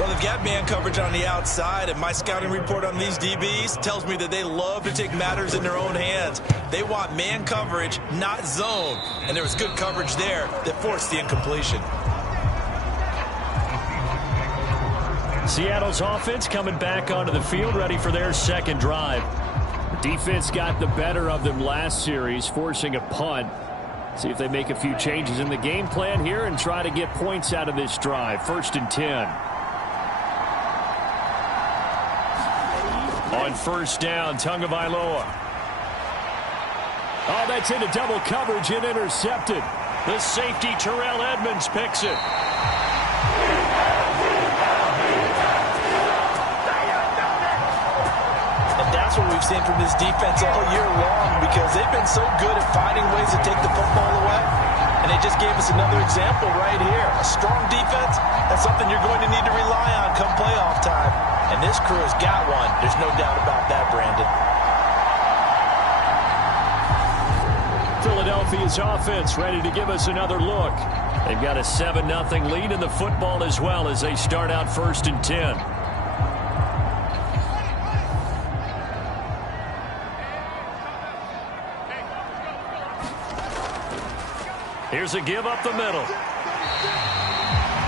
Well, they've got man coverage on the outside, and my scouting report on these DBs tells me that they love to take matters in their own hands. They want man coverage, not zone. And there was good coverage there that forced the incompletion. Seattle's offense coming back onto the field, ready for their second drive. The defense got the better of them last series, forcing a punt. See if they make a few changes in the game plan here and try to get points out of this drive. 1st and 10. On first down, Tagovailoa. Oh, that's into double coverage and intercepted. The safety, Terrell Edmonds, picks it. And that's what we've seen from this defense all year long, because they've been so good at finding ways to take the football away. And they just gave us another example right here. A strong defense, that's something you're going to need to rely on come playoff time. And this crew has got one. There's no doubt about that, Brandon. Philadelphia's offense ready to give us another look. They've got a 7-0 lead in the football as well as they start out 1st and 10. Here's a give up the middle.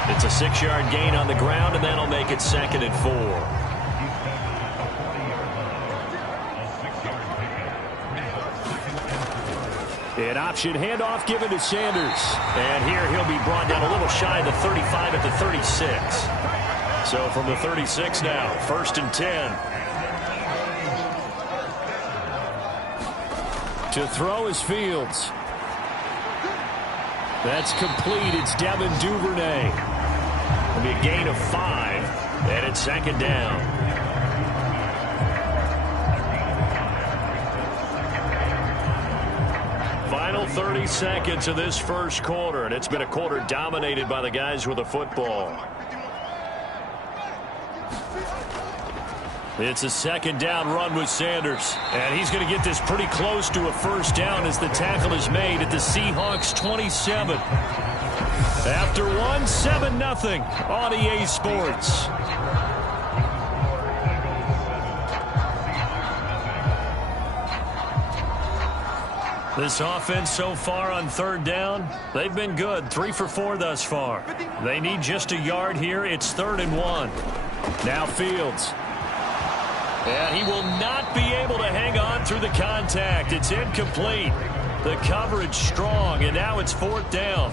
It's a 6-yard gain on the ground, and that'll make it 2nd and 4. An option handoff given to Sanders. And here he'll be brought down a little shy of the 35 at the 36. So from the 36 now, 1st and 10. To throw is Fields. That's complete. It's Devin Duvernay. It'll be a gain of 5, and it's 2nd down. Final 30 seconds of this first quarter, and it's been a quarter dominated by the guys with the football. It's a 2nd down run with Sanders. And he's going to get this pretty close to a first down as the tackle is made at the Seahawks 27. After 7-0 on EA Sports. This offense so far on 3rd down, they've been good. 3 for 4 thus far. They need just a yard here. It's 3rd and 1. Now Fields. And he will not be able to hang on through the contact. It's incomplete. The coverage strong, and now it's 4th down.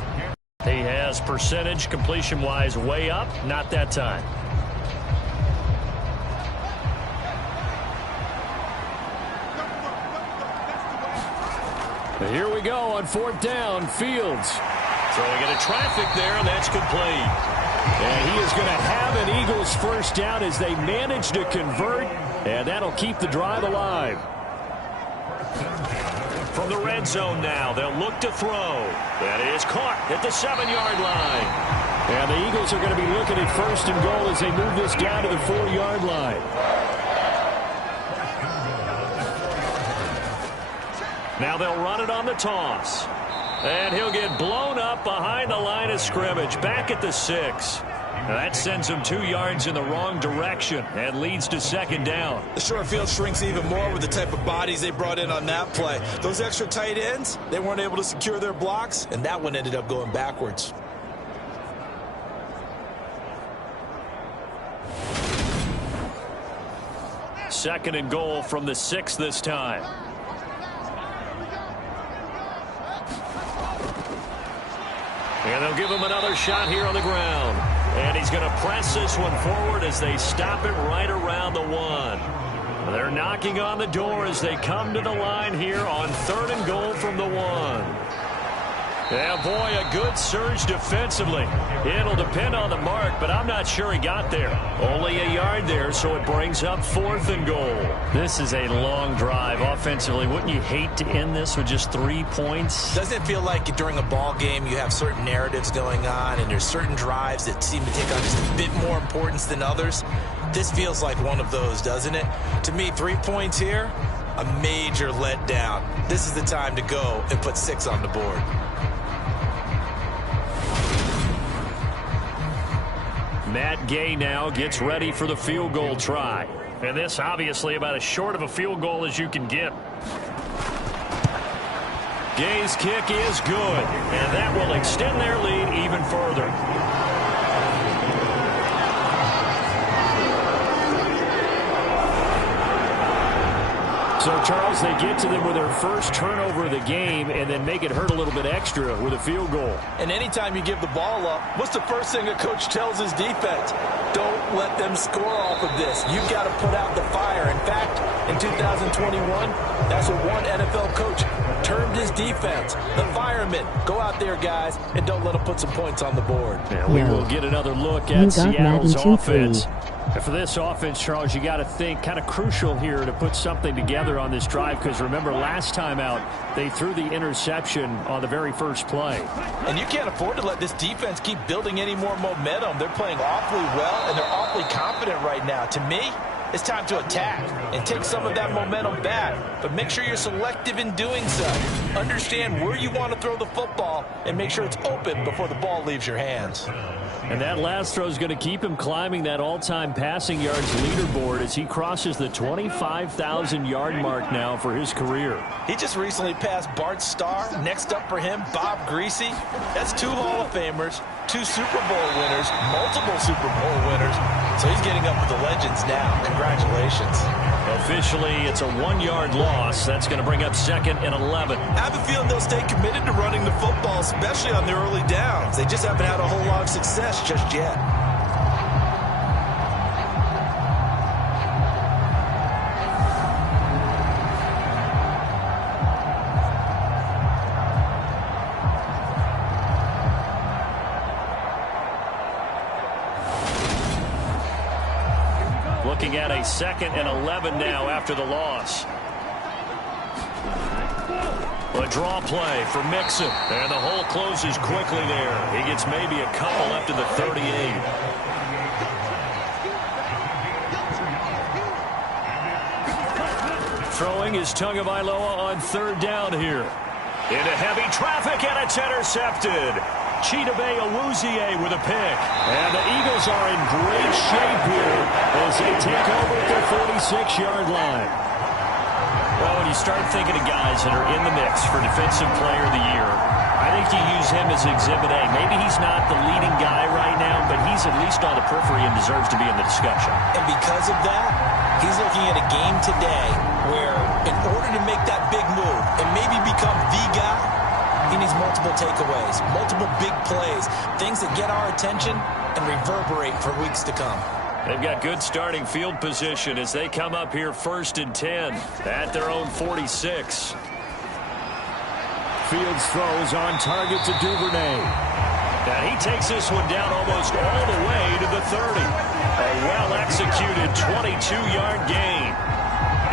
He has percentage completion-wise way up. Not that time. Here we go on 4th down. Fields throwing into traffic there, and that's complete. And he is going to have an Eagles first down as they manage to convert, and that'll keep the drive alive. From the red zone now, they'll look to throw. That is caught at the 7-yard line. And the Eagles are going to be looking at 1st and goal as they move this down to the 4-yard line. Now they'll run it on the toss. And he'll get blown up behind the line of scrimmage, back at the 6. Now that sends him 2 yards in the wrong direction and leads to 2nd down. The short field shrinks even more with the type of bodies they brought in on that play. Those extra tight ends, they weren't able to secure their blocks, and that one ended up going backwards. Second and goal from the 6 this time. And they'll give him another shot here on the ground. And he's going to press this one forward as they stop it right around the 1. They're knocking on the door as they come to the line here on 3rd and goal from the 1. Yeah, boy, a good surge defensively. It'll depend on the mark, but I'm not sure he got there. Only a yard there, so it brings up 4th and goal. This is a long drive offensively. Wouldn't you hate to end this with just 3 points? Doesn't it feel like during a ball game you have certain narratives going on and there's certain drives that seem to take on just a bit more importance than others? This feels like one of those, doesn't it? To me, 3 points here, a major letdown. This is the time to go and put 6 on the board. Matt Gay now gets ready for the field goal try. And this obviously about as short of a field goal as you can get. Gay's kick is good, and that will extend their lead even further. So, Charles, they get to them with their first turnover of the game and then make it hurt a little bit extra with a field goal. And anytime you give the ball up, what's the first thing a coach tells his defense? Don't let them score off of this. You've got to put out the fire. In fact, in 2021, that's what one NFL coach termed his defense. The firemen. Go out there, guys, and don't let them put some points on the board. Yeah, we will get another look at Seattle's offense. And for this offense, Charles, you got to think kind of crucial here to put something together on this drive, because remember last time out they threw the interception on the very first play. And you can't afford to let this defense keep building any more momentum. They're playing awfully well and they're awfully confident right now. To me, it's time to attack and take some of that momentum back, but make sure you're selective in doing so. Understand where you want to throw the football and make sure it's open before the ball leaves your hands. And that last throw is going to keep him climbing that all-time passing yards leaderboard as he crosses the 25,000-yard mark now for his career. He just recently passed Bart Starr. Next up for him, Bob Greasy. That's 2 Hall of Famers, 2 Super Bowl winners, multiple Super Bowl winners. So he's getting up with the legends now. Congratulations. Officially, it's a 1-yard loss. That's going to bring up 2nd and 11. I have a feeling they'll stay committed to running the football, especially on their early downs. They just haven't had a whole lot of success just yet. Looking at a 2nd and 11 now after the loss. A draw play for Mixon. And the hole closes quickly there. He gets maybe a couple up to the 38. Throwing is Tagovailoa on 3rd down here. Into heavy traffic, and it's intercepted. Chidobe Awuzie with a pick. And the Eagles are in great shape here as they take over at their 46-yard line. Well, when you start thinking of guys that are in the mix for Defensive Player of the Year, I think you use him as Exhibit A. Maybe he's not the leading guy right now, but he's at least on the periphery and deserves to be in the discussion. And because of that, he's looking at a game today where in order to make that big move and maybe become the guy, he needs multiple takeaways, multiple big plays, things that get our attention and reverberate for weeks to come. They've got good starting field position as they come up here 1st and 10 at their own 46. Fields throws on target to Duvernay. And he takes this one down almost all the way to the 30. A well-executed 22-yard gain.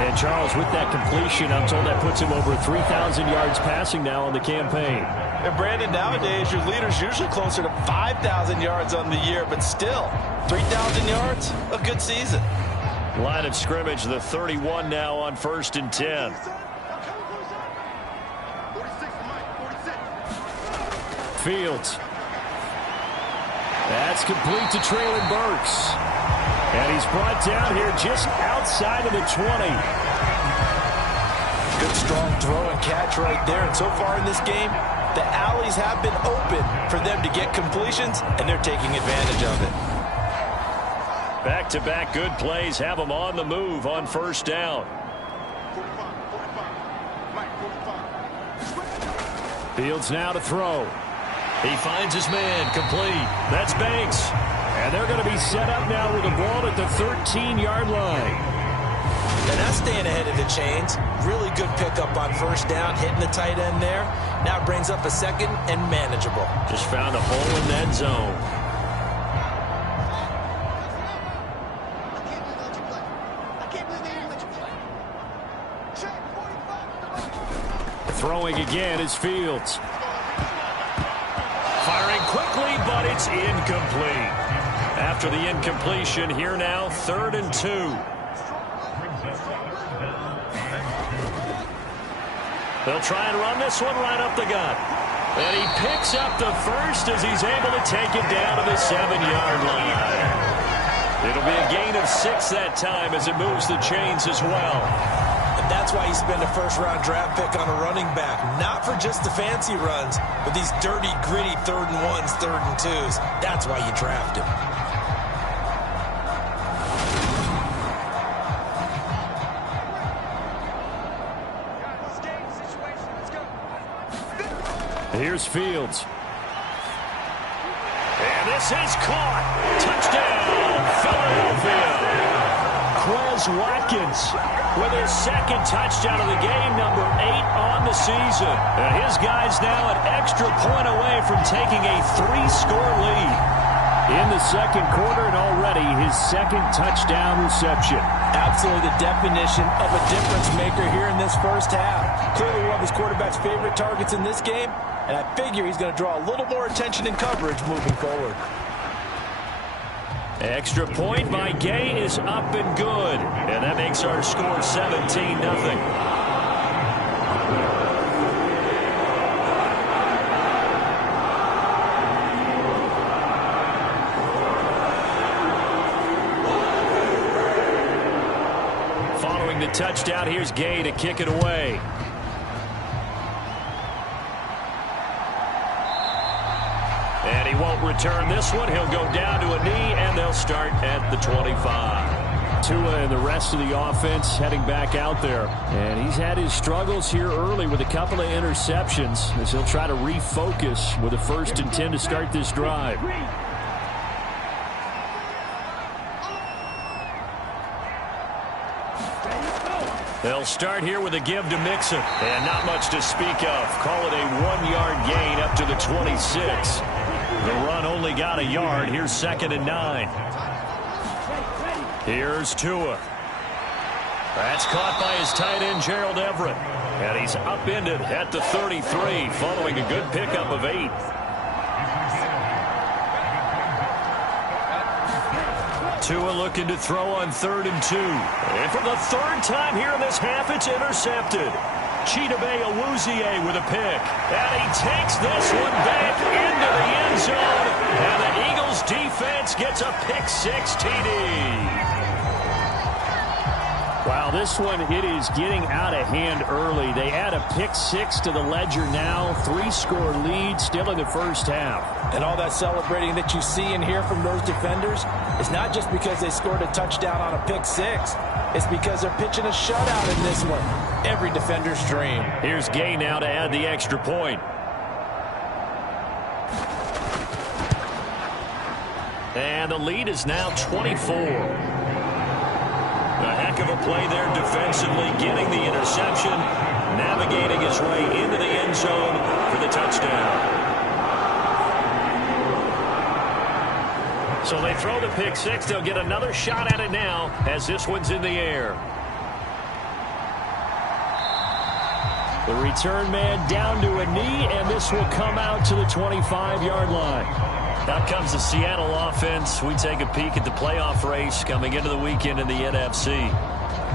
And Charles, with that completion, I'm told that puts him over 3,000 yards passing now on the campaign. And Brandon, nowadays your leader's usually closer to 5,000 yards on the year, but still, 3,000 yards, a good season. Line of scrimmage, the 31 now on 1st and 10. Fields. That's complete to Traylon Burks. And he's brought down here just outside of the 20. Good strong throw and catch right there. And so far in this game, the alleys have been open for them to get completions, and they're taking advantage of it. Back-to-back good plays have them on the move on 1st down. Fields now to throw. He finds his man, complete. That's Banks. And they're going to be set up now with the ball at the 13-yard line. And that's staying ahead of the chains. Really good pickup on 1st down, hitting the tight end there. Now brings up a 2nd and manageable. Just found a hole in that zone. Throwing again is Fields. Firing quickly, but it's incomplete. After the incompletion, here now, 3rd and 2. They'll try and run this one right up the gut. And he picks up the first as he's able to take it down to the 7-yard line. It'll be a gain of 6 that time as it moves the chains as well. And that's why you spend a 1st-round draft pick on a running back. Not for just the fancy runs, but these dirty, gritty 3rd and 1s, 3rd and 2s. That's why you draft him. Here's Fields. And this is caught. Touchdown, Philadelphia. Quez Watkins with his 2nd touchdown of the game, number 8 on the season. And his guys now an extra point away from taking a 3-score lead. In the 2nd quarter, and already his 2nd touchdown reception. Absolutely the definition of a difference maker here in this 1st half. Clearly one of his quarterback's favorite targets in this game, and I figure he's going to draw a little more attention and coverage moving forward. Extra point by Gay is up and good. And that makes our score 17-0. Following the touchdown, here's Gay to kick it away. And he won't return this one. He'll go down to a knee, and they'll start at the 25. Tua and the rest of the offense heading back out there. And he's had his struggles here early with a couple of interceptions as he'll try to refocus with a 1st and 10 to start this drive. They'll start here with a give to Mixon. And not much to speak of. Call it a 1-yard gain up to the 26. The run only got a yard. Here's 2nd and 9. Here's Tua. That's caught by his tight end, Gerald Everett. And he's upended at the 33 following a good pickup of 8. Tua looking to throw on 3rd and 2. And for the 3rd time here in this half, it's intercepted. Chidobe Awuzie with a pick. And he takes this one back into the end zone. And the Eagles defense gets a pick-6 TD. Wow, this one, it is getting out of hand early. They add a pick-6 to the ledger now. 3-score lead still in the 1st half. And all that celebrating that you see and hear from those defenders is not just because they scored a touchdown on a pick-6. It's because they're pitching a shutout in this one. Every defender's dream. Here's Gay now to add the extra point. And the lead is now 24. A heck of a play there defensively, getting the interception. navigating his way into the end zone for the touchdown. So they throw the pick six. They'll get another shot at it now as this one's in the air. The return man down to a knee, and this will come out to the 25-yard line. Out comes the Seattle offense. We take a peek at the playoff race coming into the weekend in the NFC.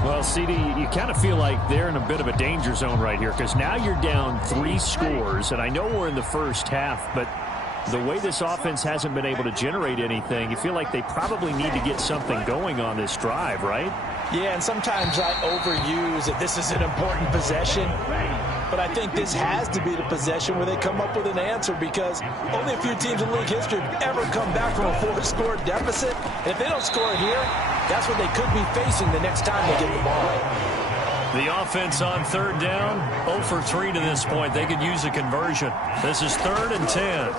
Well, CD, you kind of feel like they're in a bit of a danger zone right here because now you're down 3 scores, and I know we're in the first half, but the way this offense hasn't been able to generate anything, you feel like they probably need to get something going on this drive, right? Yeah, and sometimes I overuse that this is an important possession, but I think this has to be the possession where they come up with an answer because only a few teams in league history have ever come back from a 4-score deficit. And if they don't score it here, that's what they could be facing the next time they get the ball. The offense on third down, 0 for 3 to this point. They could use a conversion. This is 3rd and 10.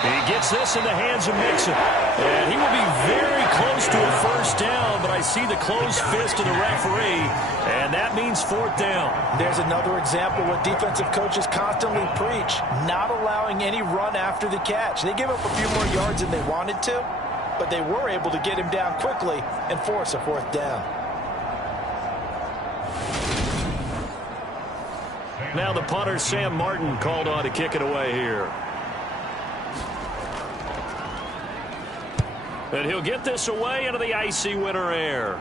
He gets this in the hands of Mixon. And he will be very close to a first down, but I see the closed fist of the referee, and that means 4th down. There's another example what defensive coaches constantly preach, not allowing any run after the catch. They gave up a few more yards than they wanted to, but they were able to get him down quickly and force a 4th down. Now the punter, Sam Martin, called on to kick it away here. And he'll get this away into the icy winter air.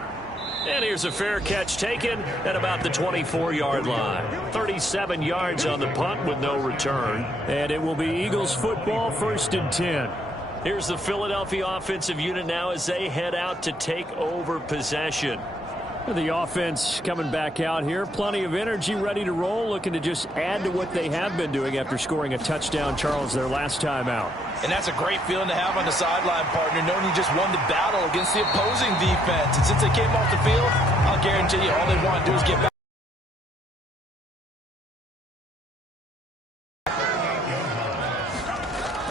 And here's a fair catch taken at about the 24-yard line. 37 yards on the punt with no return. And it will be Eagles football, 1st and 10. Here's the Philadelphia offensive unit now as they head out to take over possession. The offense coming back out here. Plenty of energy, ready to roll, looking to just add to what they have been doing after scoring a touchdown, Charles, their last time out. And that's a great feeling to have on the sideline, partner, knowing you just won the battle against the opposing defense. And since they came off the field, I'll guarantee you all they want to do is get back.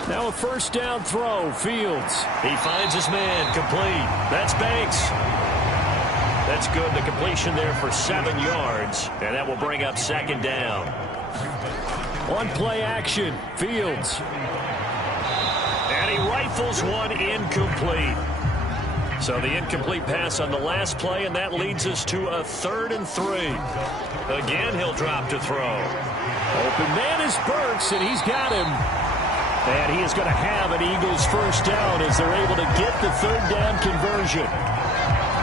Now a first down throw, Fields. He finds his man, complete. That's Banks. That's good. The completion there for 7 yards, and that will bring up 2nd down. On play action, Fields. And he rifles one incomplete. So the incomplete pass on the last play, and that leads us to a 3rd and 3. Again, he'll drop to throw. Open man is Burks, and he's got him. And he is going to have an Eagles first down as they're able to get the 3rd down conversion.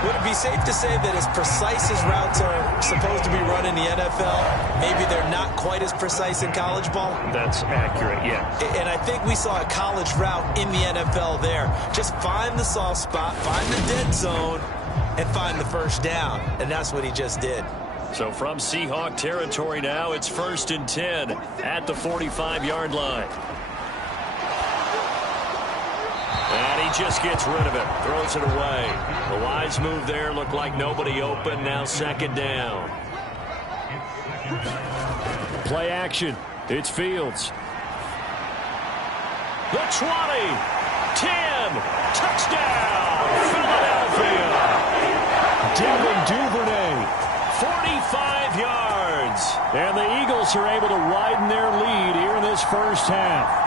Would it be safe to say that as precise as routes are supposed to be run in the NFL, maybe they're not quite as precise in college ball? That's accurate, yeah. And I think we saw a college route in the NFL there. Just find the soft spot, find the dead zone, and find the first down. And that's what he just did. So from Seahawk territory now, it's 1st and 10 at the 45-yard line. And he just gets rid of it, throws it away. The wise move there, looked like nobody open, now 2nd down. Play action, it's Fields. The 20, 10, touchdown, Philadelphia. Devin Duvernay, 45 yards. And the Eagles are able to widen their lead here in this first half.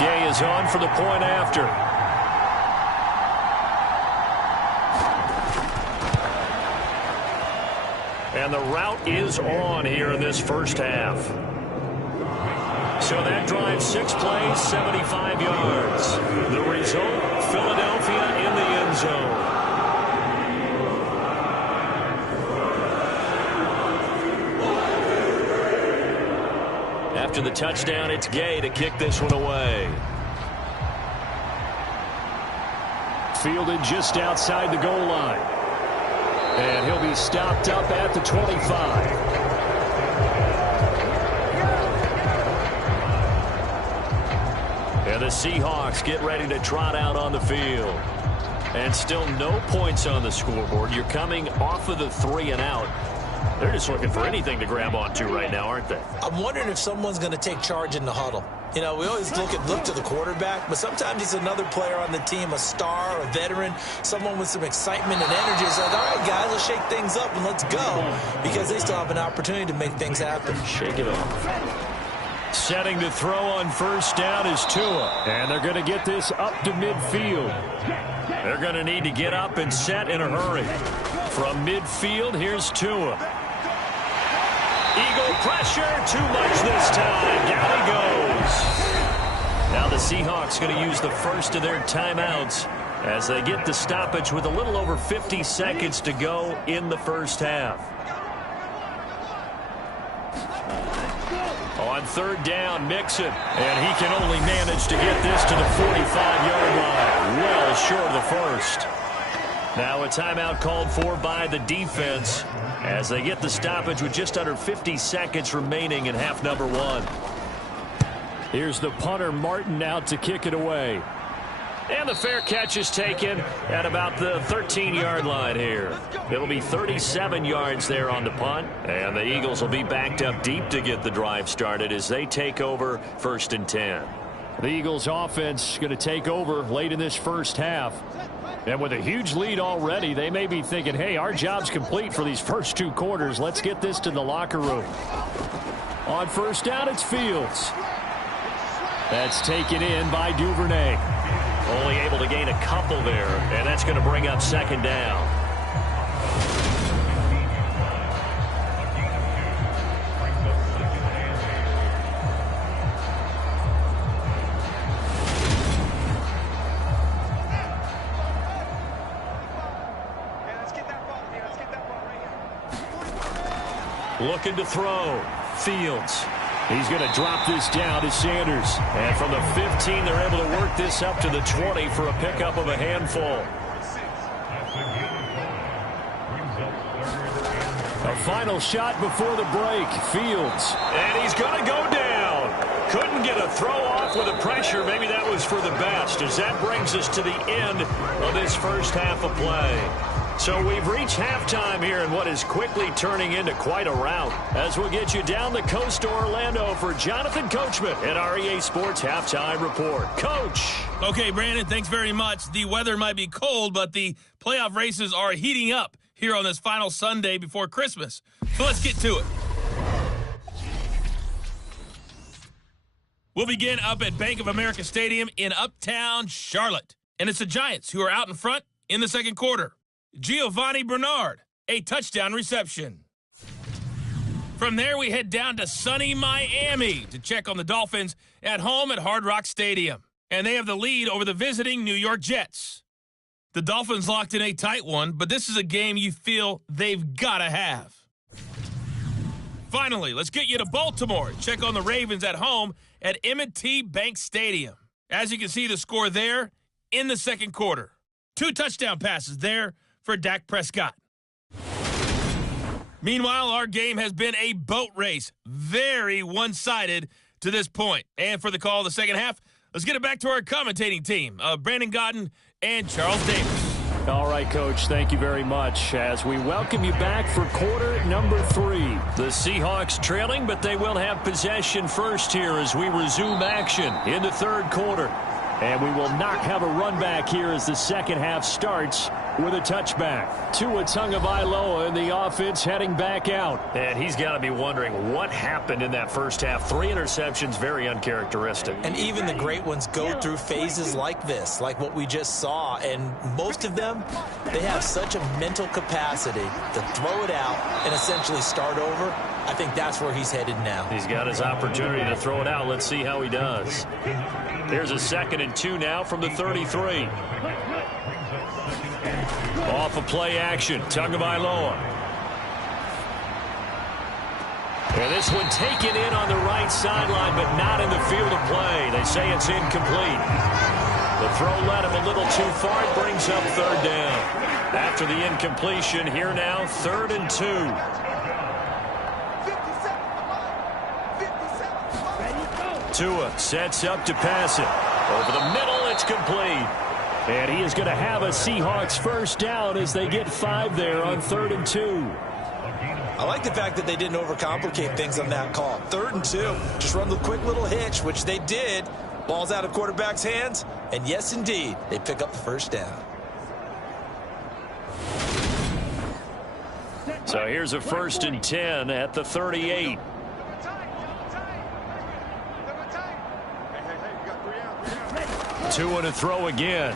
Gay is on for the point after. And the route is on here in this first half. So that drives 6 plays, 75 yards. The result, Philadelphia in the end zone. After the touchdown, it's Gay to kick this one away. Fielded just outside the goal line. And he'll be stopped up at the 25. And the Seahawks get ready to trot out on the field. And still no points on the scoreboard. You're coming off of the 3 and out. They're just looking for anything to grab onto right now, aren't they? I'm wondering if someone's going to take charge in the huddle. You know, we always look to the quarterback, but sometimes it's another player on the team, a star, a veteran, someone with some excitement and energy. It's like, all right, guys, let's shake things up and let's go, because they still have an opportunity to make things happen. Shake it off. Setting to throw on first down is Tua, and they're going to get this up to midfield. They're going to need to get up and set in a hurry. From midfield, here's Tua. Eagle pressure, too much this time. Down he goes. Now the Seahawks going to use the first of their timeouts as they get the stoppage with a little over 50 seconds to go in the first half. On third down, Mixon, and he can only manage to get this to the 45-yard line, well short of the first. Now a timeout called for by the defense as they get the stoppage with just under 50 seconds remaining in half number 1. Here's the punter, Martin, out to kick it away. And the fair catch is taken at about the 13-yard line here. It'll be 37 yards there on the punt, and the Eagles will be backed up deep to get the drive started as they take over 1st and 10. The Eagles offense going to take over late in this first half. And with a huge lead already, they may be thinking, hey, our job's complete for these first 2 quarters. Let's get this to the locker room. On first down, it's Fields. That's taken in by Duvernay. Only able to gain a couple there, and that's going to bring up 2nd down. Looking to throw. Fields. He's going to drop this down to Sanders. And from the 15, they're able to work this up to the 20 for a pickup of a handful. A final shot before the break. Fields. And he's going to go down. Couldn't get a throw off with the pressure. Maybe that was for the best, as that brings us to the end of this first half of play. So we've reached halftime here in what is quickly turning into quite a rout, as we'll get you down the coast to Orlando for Jonathan Coachman at our EA Sports Halftime Report. Coach. Okay, Brandon, thanks very much. The weather might be cold, but the playoff races are heating up here on this final Sunday before Christmas. So let's get to it. We'll begin up at Bank of America Stadium in Uptown Charlotte. And it's the Giants who are out in front in the second quarter. Giovanni Bernard, a touchdown reception. From there, we head down to sunny Miami to check on the Dolphins at home at Hard Rock Stadium. And they have the lead over the visiting New York Jets. The Dolphins locked in a tight one, but this is a game you feel they've got to have. Finally, let's get you to Baltimore. Check on the Ravens at home at M&T Bank Stadium. As you can see, the score there in the second quarter. 2 touchdown passes there for Dak Prescott. Meanwhile, our game has been a boat race. Very one-sided to this point. And for the call of the second half, let's get it back to our commentating team of Brandon Godden and Charles Davis. All right, Coach, thank you very much as we welcome you back for quarter number 3. The Seahawks trailing, but they will have possession first here as we resume action in the third quarter. And we will not have a run back here as the second half starts with a touchback. Tua Tagovailoa in the offense heading back out. And he's got to be wondering what happened in that first half. 3 interceptions, very uncharacteristic. And even the great ones go through phases like this, like what we just saw. And most of them, they have such a mental capacity to throw it out and essentially start over. I think that's where he's headed now. He's got his opportunity to throw it out. Let's see how he does. Here's a 2nd and 2 now from the 33. Off of play action, Tagovailoa. And this one taken in on the right sideline, but not in the field of play. They say it's incomplete. The throw led him a little too far. It brings up 3rd down. After the incompletion, here now, 3rd and 2. Tua sets up to pass it. Over the middle, it's complete. And he is going to have a Seahawks first down as they get 5 there on 3rd and 2. I like the fact that they didn't overcomplicate things on that call. 3rd and 2. Just run the quick little hitch, which they did. Ball's out of quarterback's hands. And yes, indeed, they pick up the first down. So here's a 1st and 10 at the 38. Two and a throw again.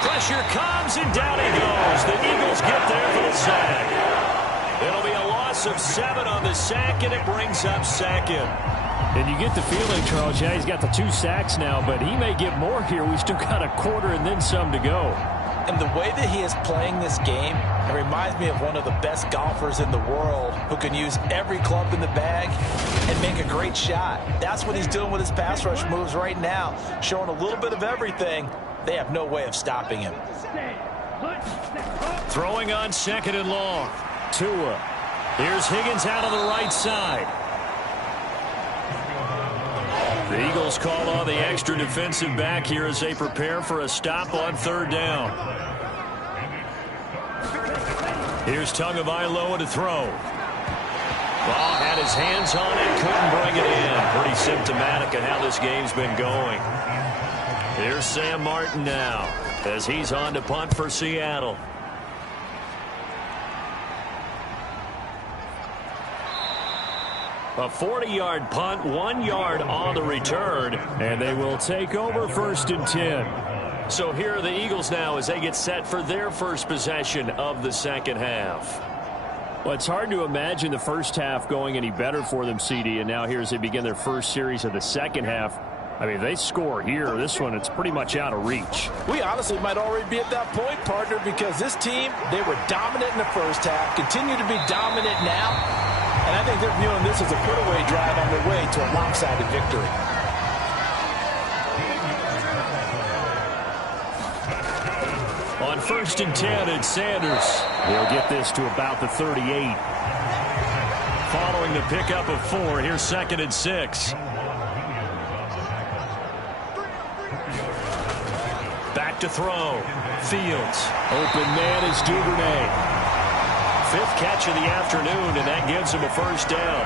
Pressure comes, and down he goes. The Eagles get there for the sack. It'll be a loss of 7 on the sack, and it brings up 2nd. And you get the feeling, Charles, yeah, he's got the 2 sacks now, but he may get more here. We still got a quarter and then some to go. And the way that he is playing this game, it reminds me of one of the best golfers in the world who can use every club in the bag and make a great shot. That's what he's doing with his pass rush moves right now, showing a little bit of everything. They have no way of stopping him. Throwing on 2nd and long. Tua. Here's Higgins out on the right side. The Eagles call on the extra defensive back here as they prepare for a stop on 3rd down. Here's Tagovailoa to throw. Ball had his hands on it, couldn't bring it in. Pretty symptomatic of how this game's been going. Here's Sam Martin now as he's on to punt for Seattle. A 40-yard punt, 1 yard on the return, and they will take over 1st and 10. So here are the Eagles now as they get set for their first possession of the 2nd half. Well, it's hard to imagine the first half going any better for them, CD, and now here as they begin their first series of the 2nd half. I mean, if they score here, this one, it's pretty much out of reach. We honestly might already be at that point, partner, because this team, they were dominant in the first half, continue to be dominant now, and I think they're viewing this as a put-away drive on their way to a lopsided victory. On 1st and 10, it's Sanders. He'll get this to about the 38. Following the pickup of 4, here's 2nd and 6. Back to throw. Fields. Open man is Duvernay. 5th catch of the afternoon, and that gives him a first down.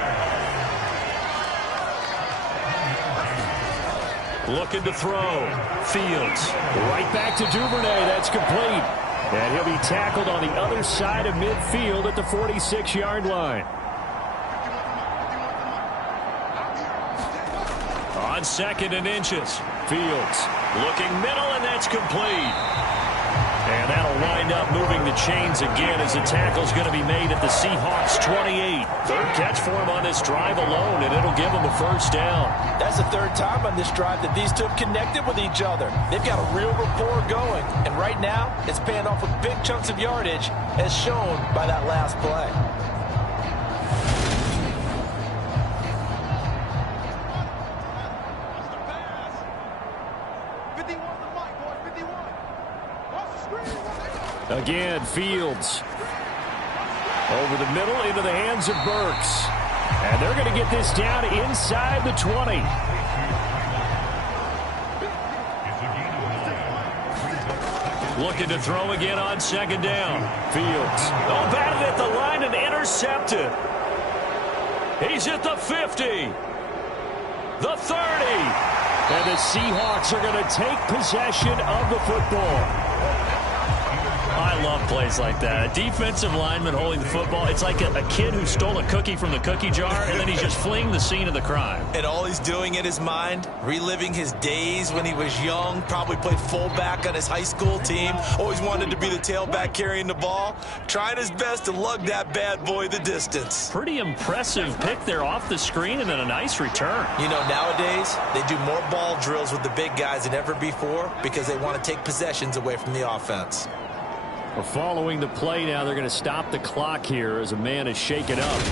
Looking to throw. Fields. Right back to Duvernay. That's complete. And he'll be tackled on the other side of midfield at the 46-yard line. On 2nd and inches. Fields looking middle, and that's complete. And that'll wind up moving the chains again as the tackle's going to be made at the Seahawks 28. 3rd catch for him on this drive alone, and it'll give him a first down. That's the 3rd time on this drive that these two have connected with each other. They've got a real rapport going, and right now it's paying off with big chunks of yardage as shown by that last play. Again, Fields. Over the middle into the hands of Burks. And they're going to get this down inside the 20. Looking to throw again on 2nd down. Fields. Oh, batted at the line and intercepted. He's at the 50. The 30. And the Seahawks are going to take possession of the football. I love plays like that. A defensive lineman holding the football. It's like a kid who stole a cookie from the cookie jar, and then he's just fleeing the scene of the crime. And all he's doing in his mind, reliving his days when he was young, probably played fullback on his high school team, always wanted to be the tailback carrying the ball, trying his best to lug that bad boy the distance. Pretty impressive pick there off the screen, and then a nice return. You know, nowadays, they do more ball drills with the big guys than ever before because they want to take possessions away from the offense. Well, following the play now, they're going to stop the clock here as a man is shaken up.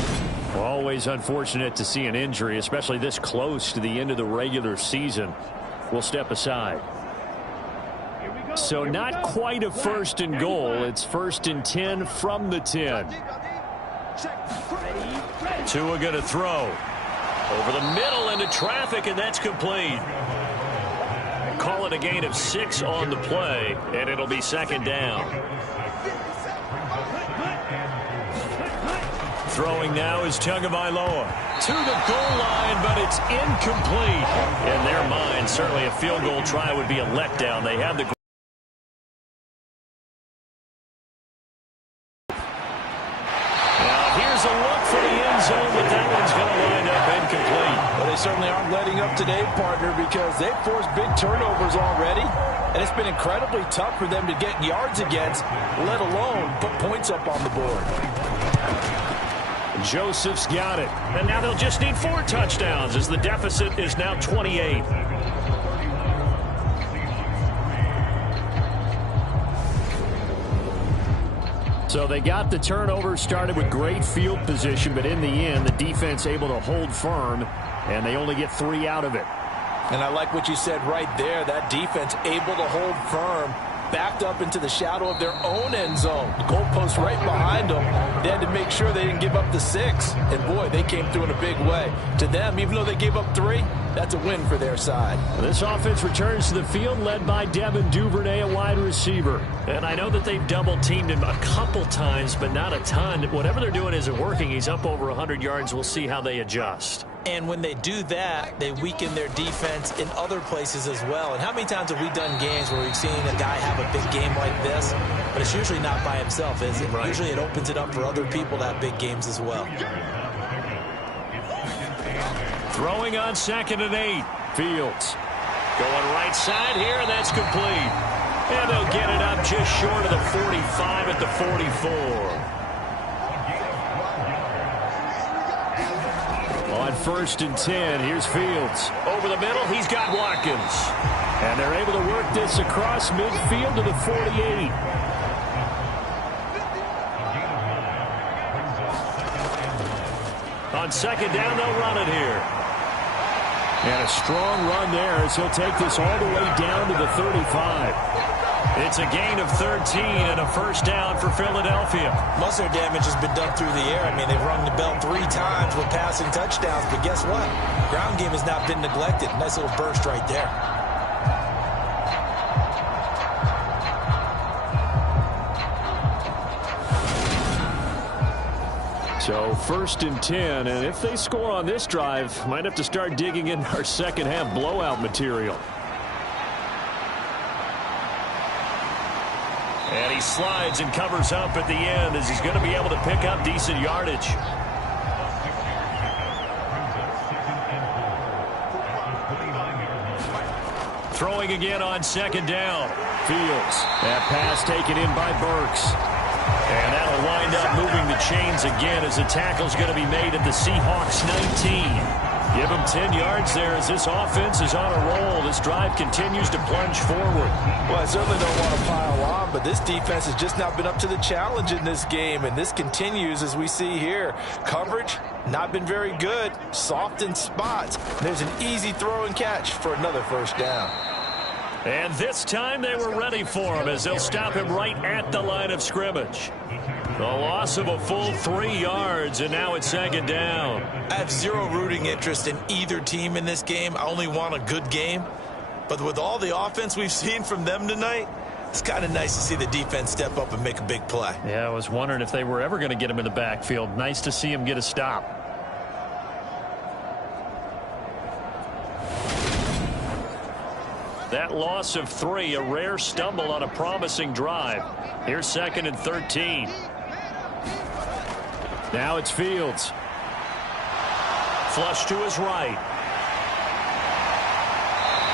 Well, always unfortunate to see an injury, especially this close to the end of the regular season. We'll step aside. So not quite a 1st and goal. It's 1st and 10 from the 10. Tua going to throw. Over the middle into traffic, and that's complete. call it a gain of 6 on the play, and it'll be second down. Throwing now is Tagovailoa to the goal line, but it's incomplete. In their mind, certainly a field goal try would be a letdown. They have the a look for the end zone, but that one's going to wind up incomplete. Well, they certainly aren't letting up today, partner, because they've forced big turnovers already, and it's been incredibly tough for them to get yards against, let alone put points up on the board. Joseph's got it, and now they'll just need 4 touchdowns as the deficit is now 28. So they got the turnover started with great field position, but in the end, the defense able to hold firm, and they only get 3 out of it. And I like what you said right there. That defense able to hold firm, backed up into the shadow of their own end zone. The goalpost right behind them. They had to make sure they didn't give up the 6. And, boy, they came through in a big way. To them, even though they gave up 3, that's a win for their side. This offense returns to the field led by Devin Duvernay, a wide receiver. And I know that they've double-teamed him a couple times, but not a ton. Whatever they're doing isn't working. He's up over 100 yards. We'll see how they adjust. And when they do that, they weaken their defense in other places as well. And how many times have we done games where we've seen a guy have a big game like this, but it's usually not by himself, is it? Right. Usually it opens it up for other people to have big games as well. Throwing on 2nd and 8. Fields going right side here, and that's complete. And they'll get it up just short of the 45 at the 44. On 1st and 10, here's Fields. Over the middle, he's got Watkins. And they're able to work this across midfield to the 48. On 2nd down, they'll run it here. And a strong run there as he'll take this all the way down to the 35. It's a gain of 13 and a 1st down for Philadelphia. Most of their damage has been done through the air. I mean, they've rung the bell 3 times with passing touchdowns, but guess what? Ground game has not been neglected. Nice little burst right there. So 1st and 10, and if they score on this drive, might have to start digging in our second half blowout material. And he slides and covers up at the end as he's going to be able to pick up decent yardage. Throwing again on 2nd down. Fields. That pass taken in by Burks. And that'll wind up moving the chains again as the tackle's going to be made at the Seahawks 19. Give them 10 yards there as this offense is on a roll. This drive continues to plunge forward. Well, I certainly don't want to pile on, but this defense has just not been up to the challenge in this game, and this continues as we see here. Coverage, not been very good. Soft in spots. There's an easy throw and catch for another 1st down. And this time they were ready for him as they'll stop him right at the line of scrimmage. The loss of a full 3 yards, and now it's 2nd down. I have zero rooting interest in either team in this game. I only want a good game. But with all the offense we've seen from them tonight, it's kind of nice to see the defense step up and make a big play. Yeah, I was wondering if they were ever going to get him in the backfield. Nice to see him get a stop. That loss of 3, a rare stumble on a promising drive. Here's 2nd and 13. Now it's Fields. Flush to his right.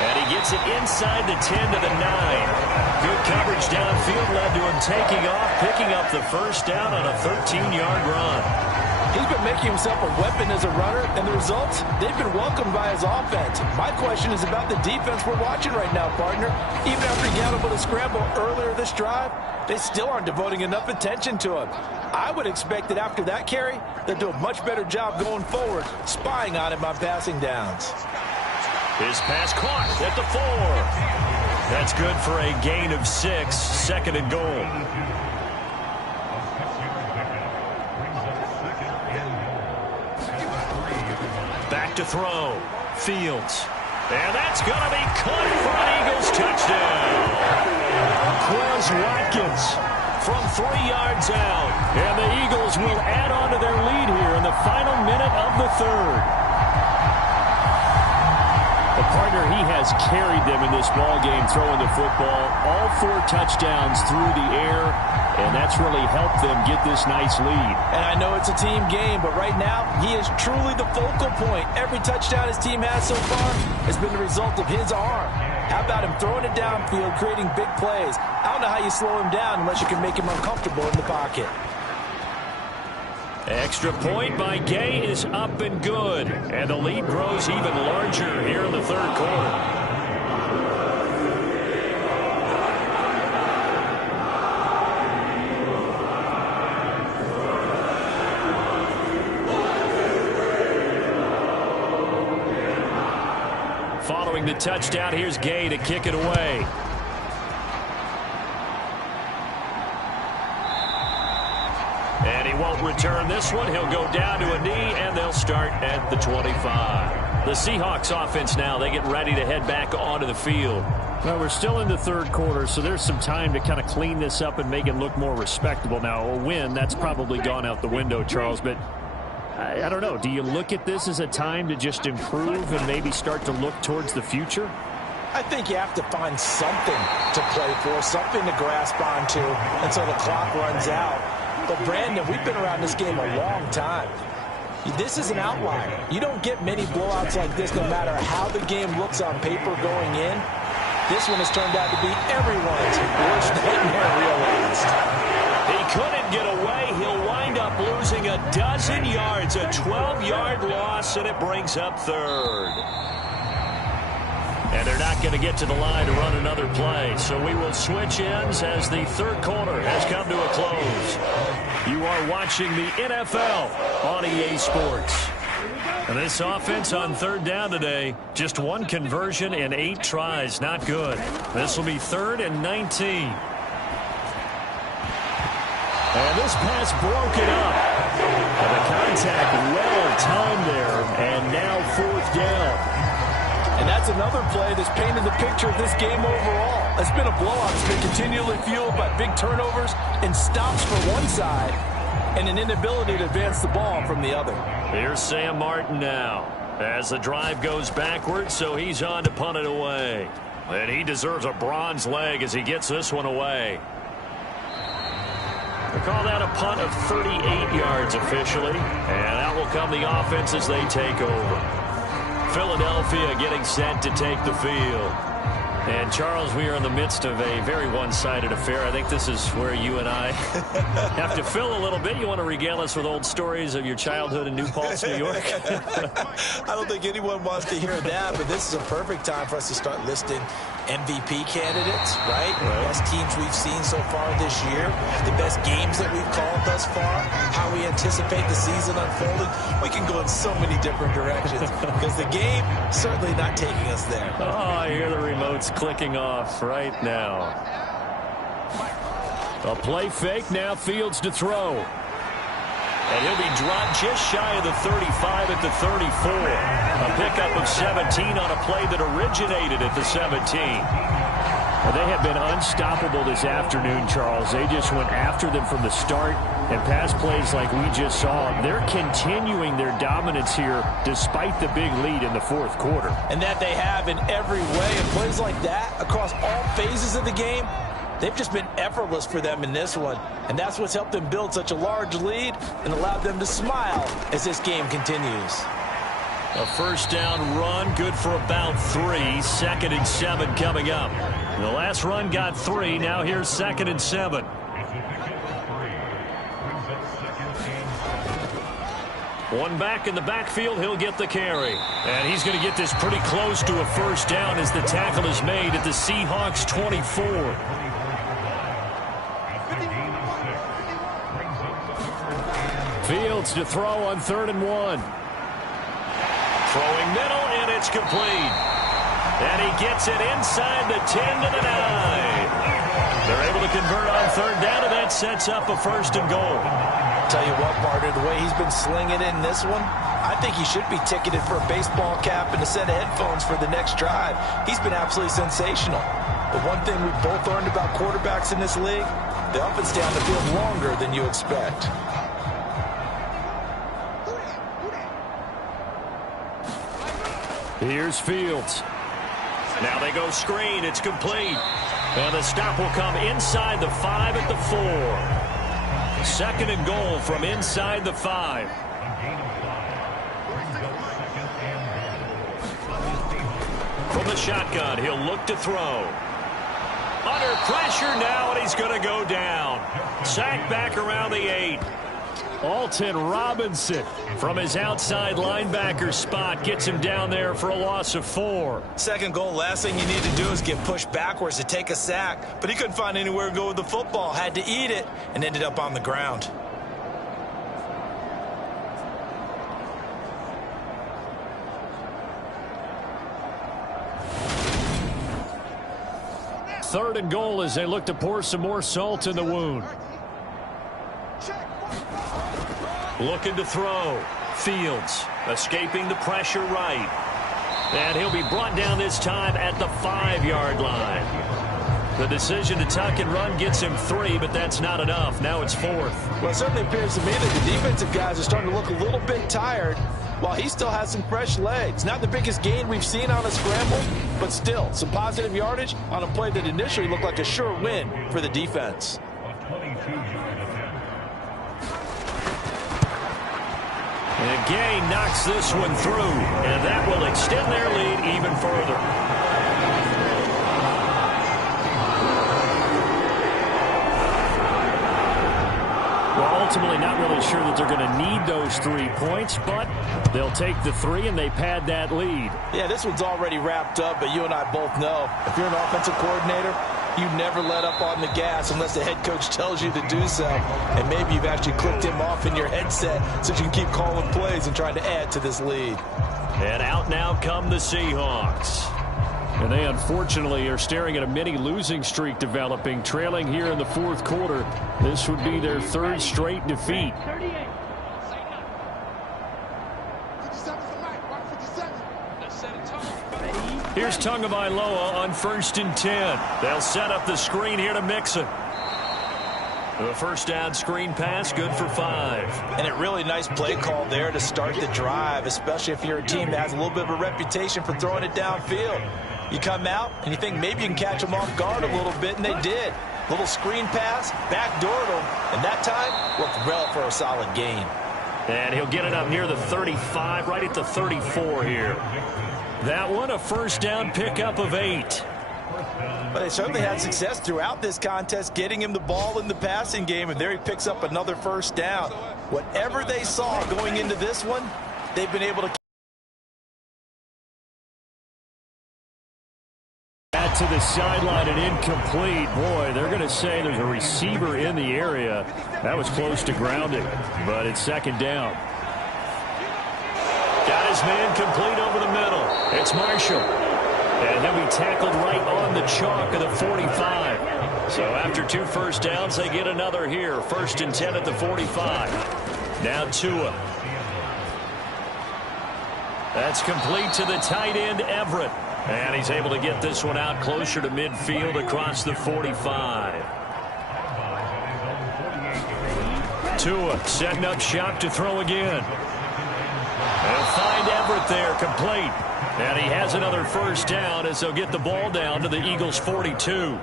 And he gets it inside the 10 to the 9. Good coverage downfield led to him taking off, picking up the 1st down on a 13-yard run. He's been making himself a weapon as a runner, and the results, they've been welcomed by his offense. My question is about the defense we're watching right now, partner. Even after he got able to scramble earlier this drive, they still aren't devoting enough attention to him. I would expect that after that carry, they'll do a much better job going forward, spying on him on passing downs. His pass caught at the 4. That's good for a gain of 6, 2nd and goal. Back to throw. Fields. And that's going to be caught for an Eagles touchdown. Quez Watkins from 3 yards out. And the Eagles will add on to their lead here in the final minute of the third. The partner, he has carried them in this ball game throwing the football. All 4 touchdowns through the air, and that's really helped them get this nice lead. And I know it's a team game, but right now, he is truly the focal point. Every touchdown his team has so far has been the result of his arm. How about him throwing it downfield, creating big plays? I don't know how you slow him down unless you can make him uncomfortable in the pocket. Extra point by Gay is up and good. And the lead grows even larger here in the third quarter. Following the touchdown, here's Gay to kick it away. And he won't return this one. He'll go down to a knee, and they'll start at the 25. The Seahawks offense now, they get ready to head back onto the field. Well, we're still in the third quarter, so there's some time to kind of clean this up and make it look more respectable. Now, a win, that's probably gone out the window, Charles, but I don't know. Do you look at this as a time to just improve and maybe start to look towards the future? I think you have to find something to play for, something to grasp onto until the clock runs out. But, Brandon, we've been around this game a long time. This is an outlier. You don't get many blowouts like this no matter how the game looks on paper going in. This one has turned out to be everyone's worst nightmare realized. He couldn't get away. He'll wind up losing a dozen yards, a 12-yard loss, and it brings up third. And they're not going to get to the line to run another play. So we will switch ends as the third quarter has come to a close. You are watching the NFL on EA Sports. And this offense on third down today, just 1 conversion and 8 tries. Not good. This will be 3rd and 19. And this pass broken up. And the contact well timed there. And now 4th down. And that's another play that's painted the picture of this game overall. It's been a blowout. It's been continually fueled by big turnovers and stops for one side and an inability to advance the ball from the other. Here's Sam Martin now as the drive goes backwards, so he's on to punt it away. And he deserves a bronze leg as he gets this one away. They call that a punt of 38 yards officially, and out will come the offense as they take over. Philadelphia getting set to take the field. And, Charles, we are in the midst of a very one-sided affair. I think this is where you and I have to fill a little bit. You want to regale us with old stories of your childhood in New Paltz, New York? I don't think anyone wants to hear that, but this is a perfect time for us to start listing MVP candidates, right? Best teams we've seen so far this year, the best games that we've called thus far, how we anticipate the season unfolding. We can go in so many different directions because the game certainly not taking us there. Oh, I hear the remotes clicking off right now. A play fake, now Fields to throw. And he'll be dropped just shy of the 35 at the 34. A pickup of 17 on a play that originated at the 17. Well, they have been unstoppable this afternoon, Charles. They just went after them from the start. And pass plays like we just saw, they're continuing their dominance here despite the big lead in the 4th quarter. And that they have in every way. And plays like that across all phases of the game, they've just been effortless for them in this one. And that's what's helped them build such a large lead and allowed them to smile as this game continues. A first down run, good for about 3. 2nd and 7 coming up. The last run got 3. Now here's 2nd and 7. One back in the backfield, he'll get the carry. And he's going to get this pretty close to a first down as the tackle is made at the Seahawks 24. Fields to throw on 3rd and 1. Throwing middle, and it's complete. And he gets it inside the 10 to the 9. They're able to convert on 3rd down, and that sets up a 1st and goal. Tell you what, partner, the way he's been slinging it in this one, I think he should be ticketed for a baseball cap and a set of headphones for the next drive. He's been absolutely sensational. But one thing we've both learned about quarterbacks in this league, they often stay on the field longer than you expect. Here's Fields. Now they go screen. It's complete. And the stop will come inside the 5 at the 4. Second and goal from inside the 5. From the shotgun, he'll look to throw. Under pressure now, and he's going to go down. Sacked back around the 8. Alton Robinson from his outside linebacker spot gets him down there for a loss of 4. Second goal, last thing you need to do is get pushed backwards to take a sack. But he couldn't find anywhere to go with the football, had to eat it, and ended up on the ground. Third and goal as they look to pour some more salt in the wound. Looking to throw. Fields escaping the pressure right. And he'll be brought down this time at the 5-yard line. The decision to tuck and run gets him 3, but that's not enough. Now it's 4th. Well, it certainly appears to me that the defensive guys are starting to look a little bit tired while he still has some fresh legs. Not the biggest gain we've seen on a scramble, but still some positive yardage on a play that initially looked like a sure win for the defense. And Gay knocks this one through, and that will extend their lead even further. Well, ultimately not really sure that they're going to need those 3 points, but they'll take the 3 and they pad that lead. Yeah, this one's already wrapped up, but you and I both know if you're an offensive coordinator, you never let up on the gas unless the head coach tells you to do so. And maybe you've actually clicked him off in your headset so you can keep calling plays and trying to add to this lead. And out now come the Seahawks. And they unfortunately are staring at a mini losing streak developing, trailing here in the 4th quarter. This would be their 3rd straight defeat. Here's Tagovailoa on 1st and 10. They'll set up the screen here to Mixon. The first down screen pass, good for 5. And a really nice play call there to start the drive, especially if you're a team that has a little bit of a reputation for throwing it downfield. You come out and you think maybe you can catch them off guard a little bit, and they did. Little screen pass, backdoored them, and that time worked well for a solid gain. And he'll get it up near the 35, right at the 34 here. That one a first down pickup of 8. But they certainly had success throughout this contest getting him the ball in the passing game, and there he picks up another first down. Whatever they saw going into this one, they've been able to to the sideline and incomplete. Boy, they're going to say there's a receiver in the area. That was close to grounding, but it's second down. Got his man complete over the middle. It's Marshall. And he'll be tackled right on the chalk of the 45. So after 2 first downs, they get another here. 1st and 10 at the 45. Now Tua. That's complete to the tight end, Everett. And he's able to get this one out closer to midfield across the 45. Tua setting up shop to throw again. They'll find Everett there, complete. And he has another first down as they'll get the ball down to the Eagles' 42.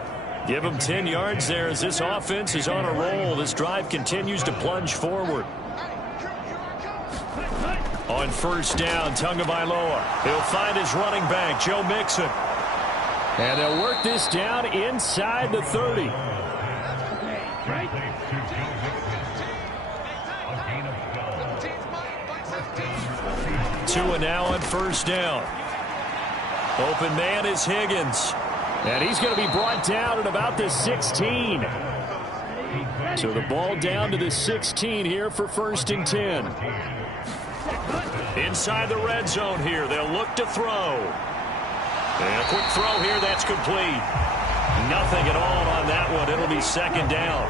Give them 10 yards there as this offense is on a roll. This drive continues to plunge forward. On first down, Tagovailoa. He'll find his running back, Joe Mixon. And they'll work this down inside the 30. Tua now on first down. Open man is Higgins. And he's going to be brought down at about the 16. So the ball down to the 16 here for 1st and 10. Inside the red zone here. They'll look to throw. And a quick throw here. That's complete. Nothing at all on that one. It'll be second down.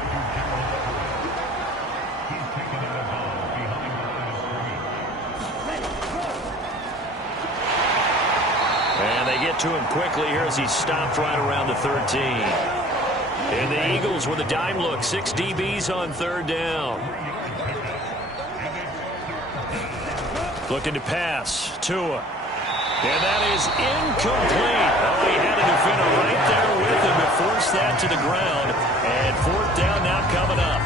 they get to him quickly here as he stopped right around the 13. And the Eagles with a dime look, 6 DBs on third down. Looking to pass, Tua. And that is incomplete. Oh, he had a defender right there with him to force that to the ground. And fourth down now coming up.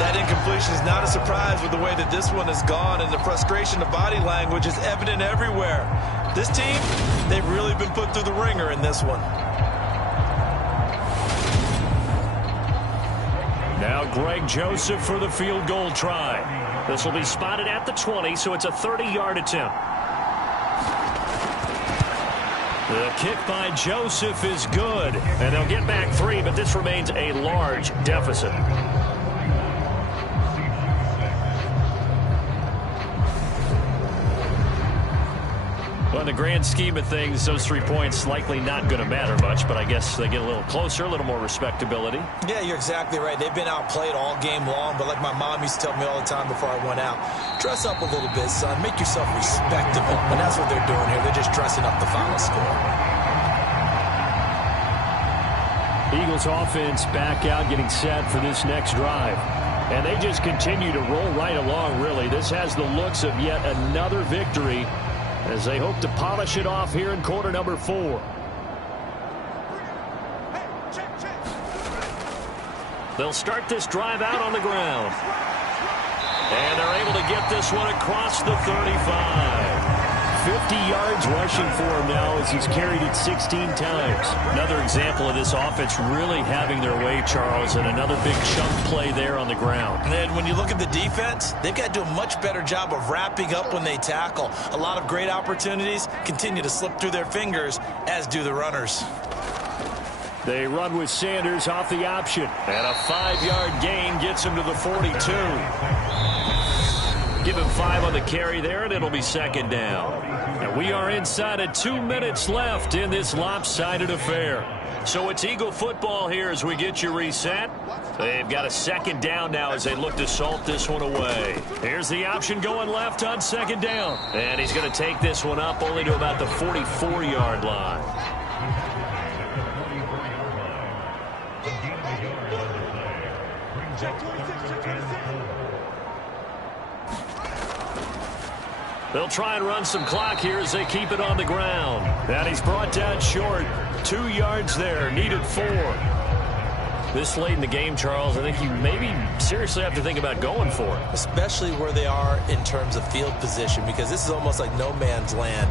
That incompletion is not a surprise with the way that this one has gone, and the frustration of body language is evident everywhere. This team, they've really been put through the ringer in this one. Now Greg Joseph for the field goal try. This will be spotted at the 20, so it's a 30-yard attempt. The kick by Joseph is good, and they'll get back 3, but this remains a large deficit. Well, in the grand scheme of things, those 3 points likely not going to matter much, but I guess they get a little closer, a little more respectability. Yeah, you're exactly right. They've been outplayed all game long, but like my mom used to tell me all the time before I went out, dress up a little bit, son. Make yourself respectable. And that's what they're doing here. They're just dressing up the final score. Eagles offense back out, getting set for this next drive. And they just continue to roll right along, really. This has the looks of yet another victory as they hope to polish it off here in quarter number 4. They'll start this drive out on the ground. And they're able to get this one across the 35. 50 yards rushing for him now as he's carried it 16 times. Another example of this offense really having their way, Charles, and another big chunk play there on the ground. And then when you look at the defense, they've got to do a much better job of wrapping up when they tackle. A lot of great opportunities continue to slip through their fingers, as do the runners. They run with Sanders off the option. And a 5-yard gain gets him to the 42. Give him 5 on the carry there, and it'll be second down. And we are inside of 2 minutes left in this lopsided affair. So it's Eagle football here as we get you reset. They've got a second down now as they look to salt this one away. Here's the option going left on second down. And he's going to take this one up only to about the 44-yard line. They'll try and run some clock here as they keep it on the ground. And he's brought down short. 2 yards there, needed 4. This late in the game, Charles, I think you maybe seriously have to think about going for it. Especially where they are in terms of field position, because this is almost like no man's land.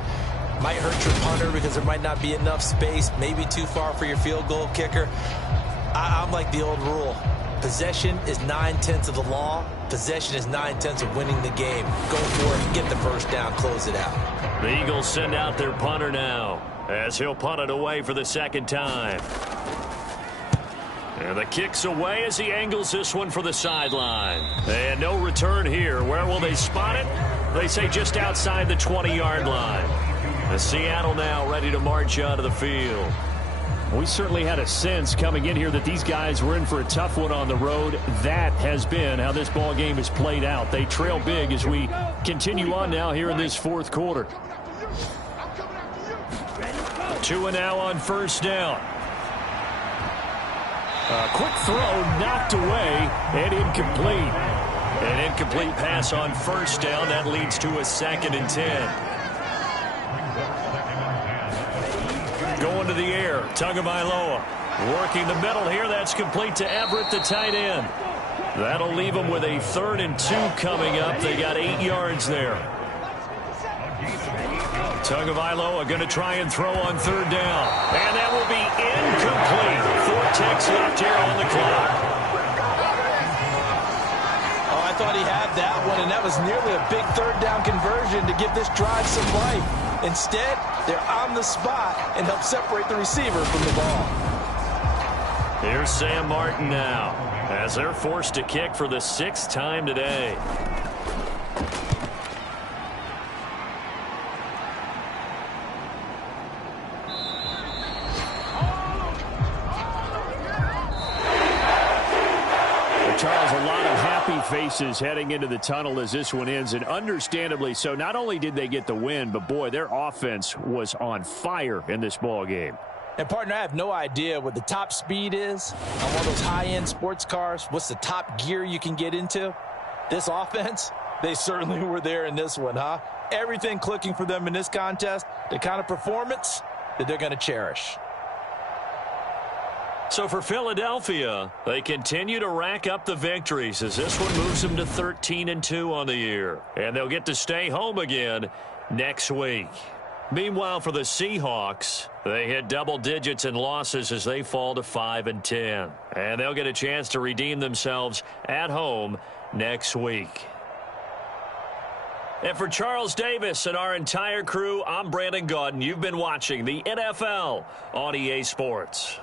Might hurt your punter because there might not be enough space, maybe too far for your field goal kicker. I'm like the old rule. Possession is 9/10 of the law. Possession is 9/10 of winning the game. Go for it, get the first down, close it out. The Eagles send out their punter now as he'll punt it away for the second time. And the kick's away as he angles this one for the sideline. And no return here. Where will they spot it? They say just outside the 20-yard line. The Seattle now ready to march onto the field. We certainly had a sense coming in here that these guys were in for a tough one on the road. That has been how this ball game is played out. They trail big as we continue on now here in this fourth quarter. Tua now on first down. A quick throw knocked away and incomplete. An incomplete pass on first down. That leads to a 2nd and 10. Going to the air, Tagovailoa working the middle here. That's complete to Everett, the tight end. That'll leave them with a 3rd and 2 coming up. They got 8 yards there. Tagovailoa going to try and throw on 3rd down. And that will be incomplete. 4 ticks left here on the clock. Oh, I thought he had that one, and that was nearly a big 3rd down conversion to give this drive some life. Instead, they're on the spot and help separate the receiver from the ball. Here's Sam Martin now as they're forced to kick for the 6th time today. Charles, a lot of happy faces heading into the tunnel as this one ends, and understandably so. Not only did they get the win, but, boy, their offense was on fire in this ball game. And, partner, I have no idea what the top speed is on one of those high-end sports cars. What's the top gear you can get into? This offense, they certainly were there in this one, huh? Everything clicking for them in this contest, the kind of performance that they're going to cherish. So for Philadelphia, they continue to rack up the victories as this one moves them to 13-2 on the year. And they'll get to stay home again next week. Meanwhile, for the Seahawks, they hit double digits in losses as they fall to 5-10. And they'll get a chance to redeem themselves at home next week. And for Charles Davis and our entire crew, I'm Brandon Gaudin. You've been watching the NFL on EA Sports.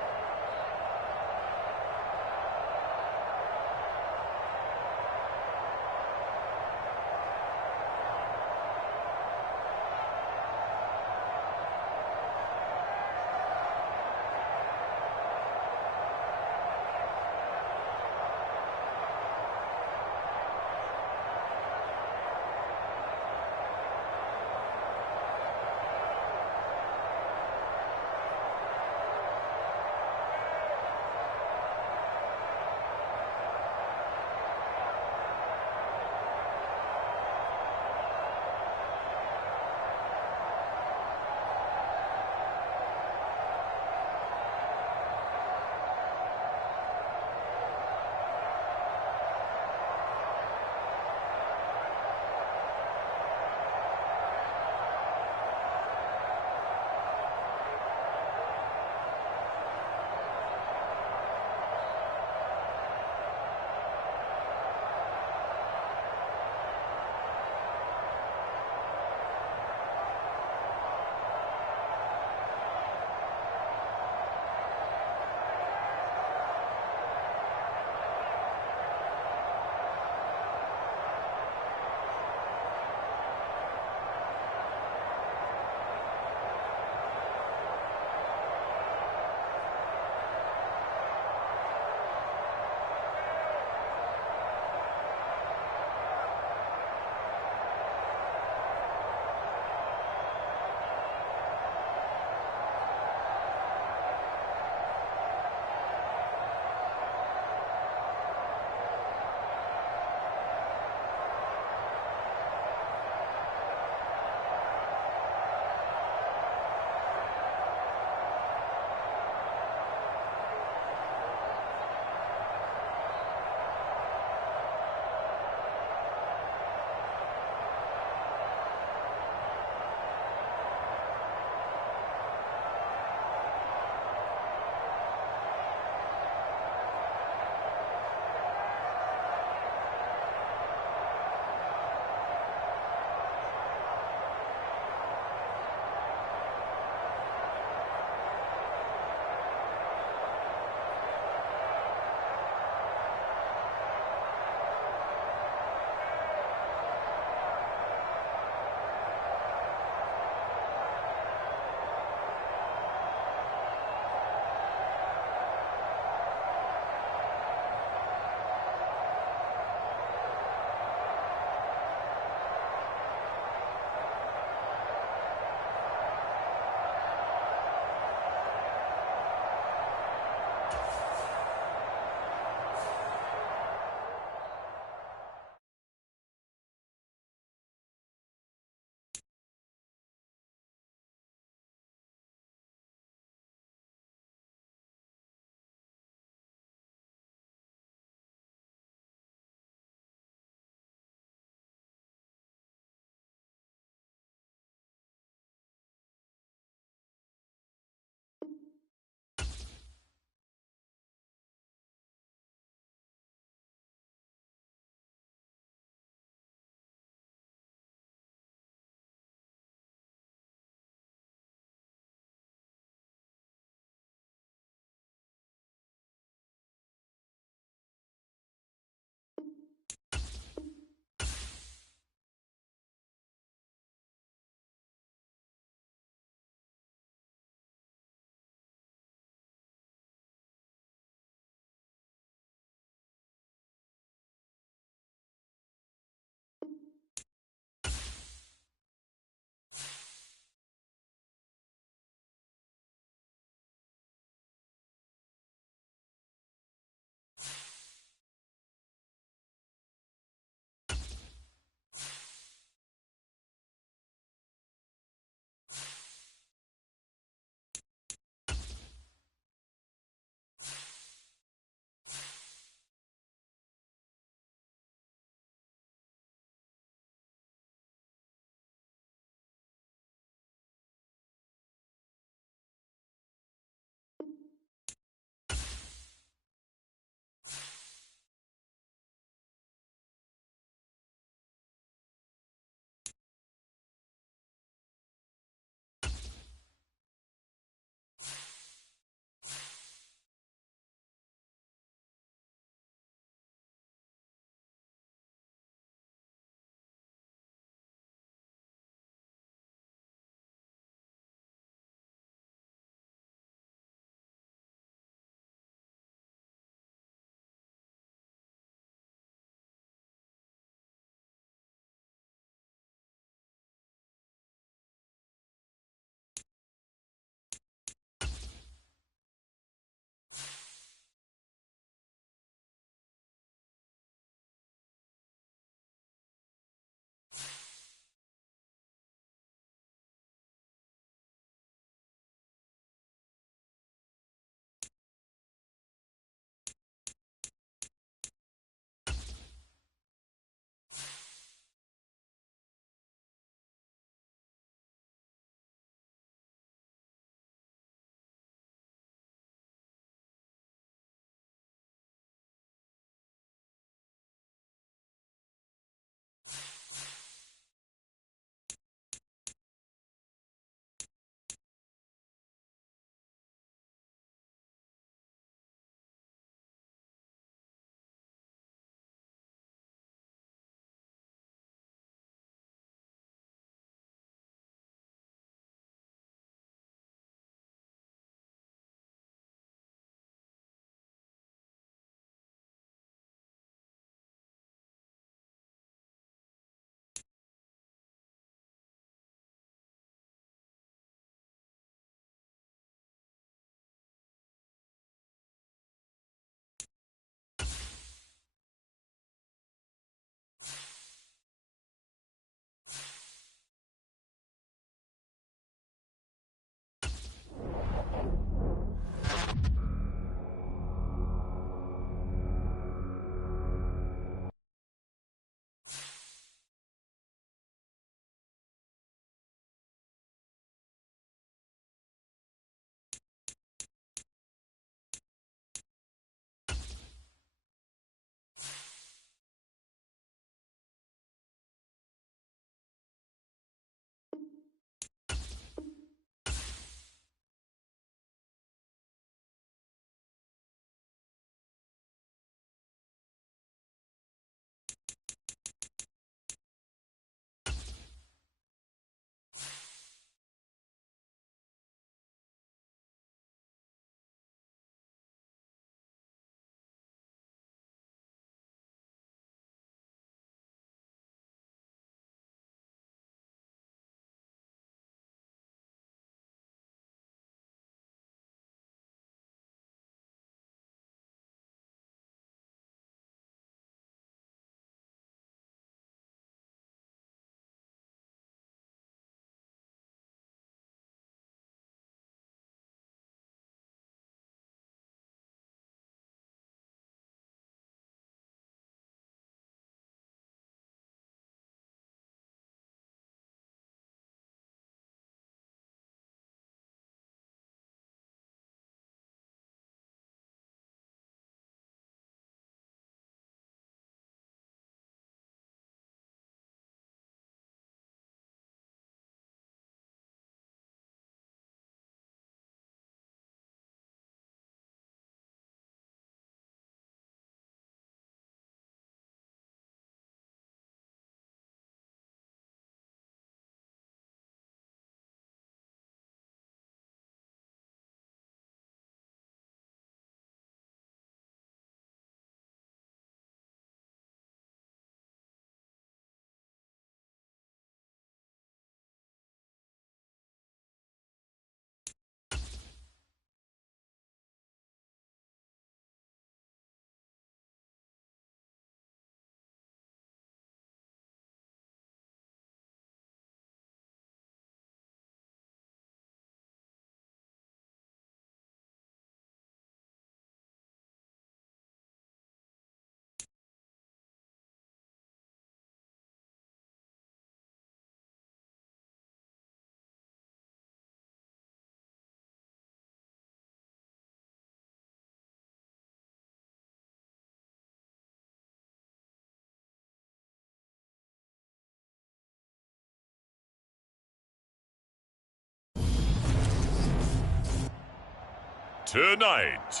Tonight,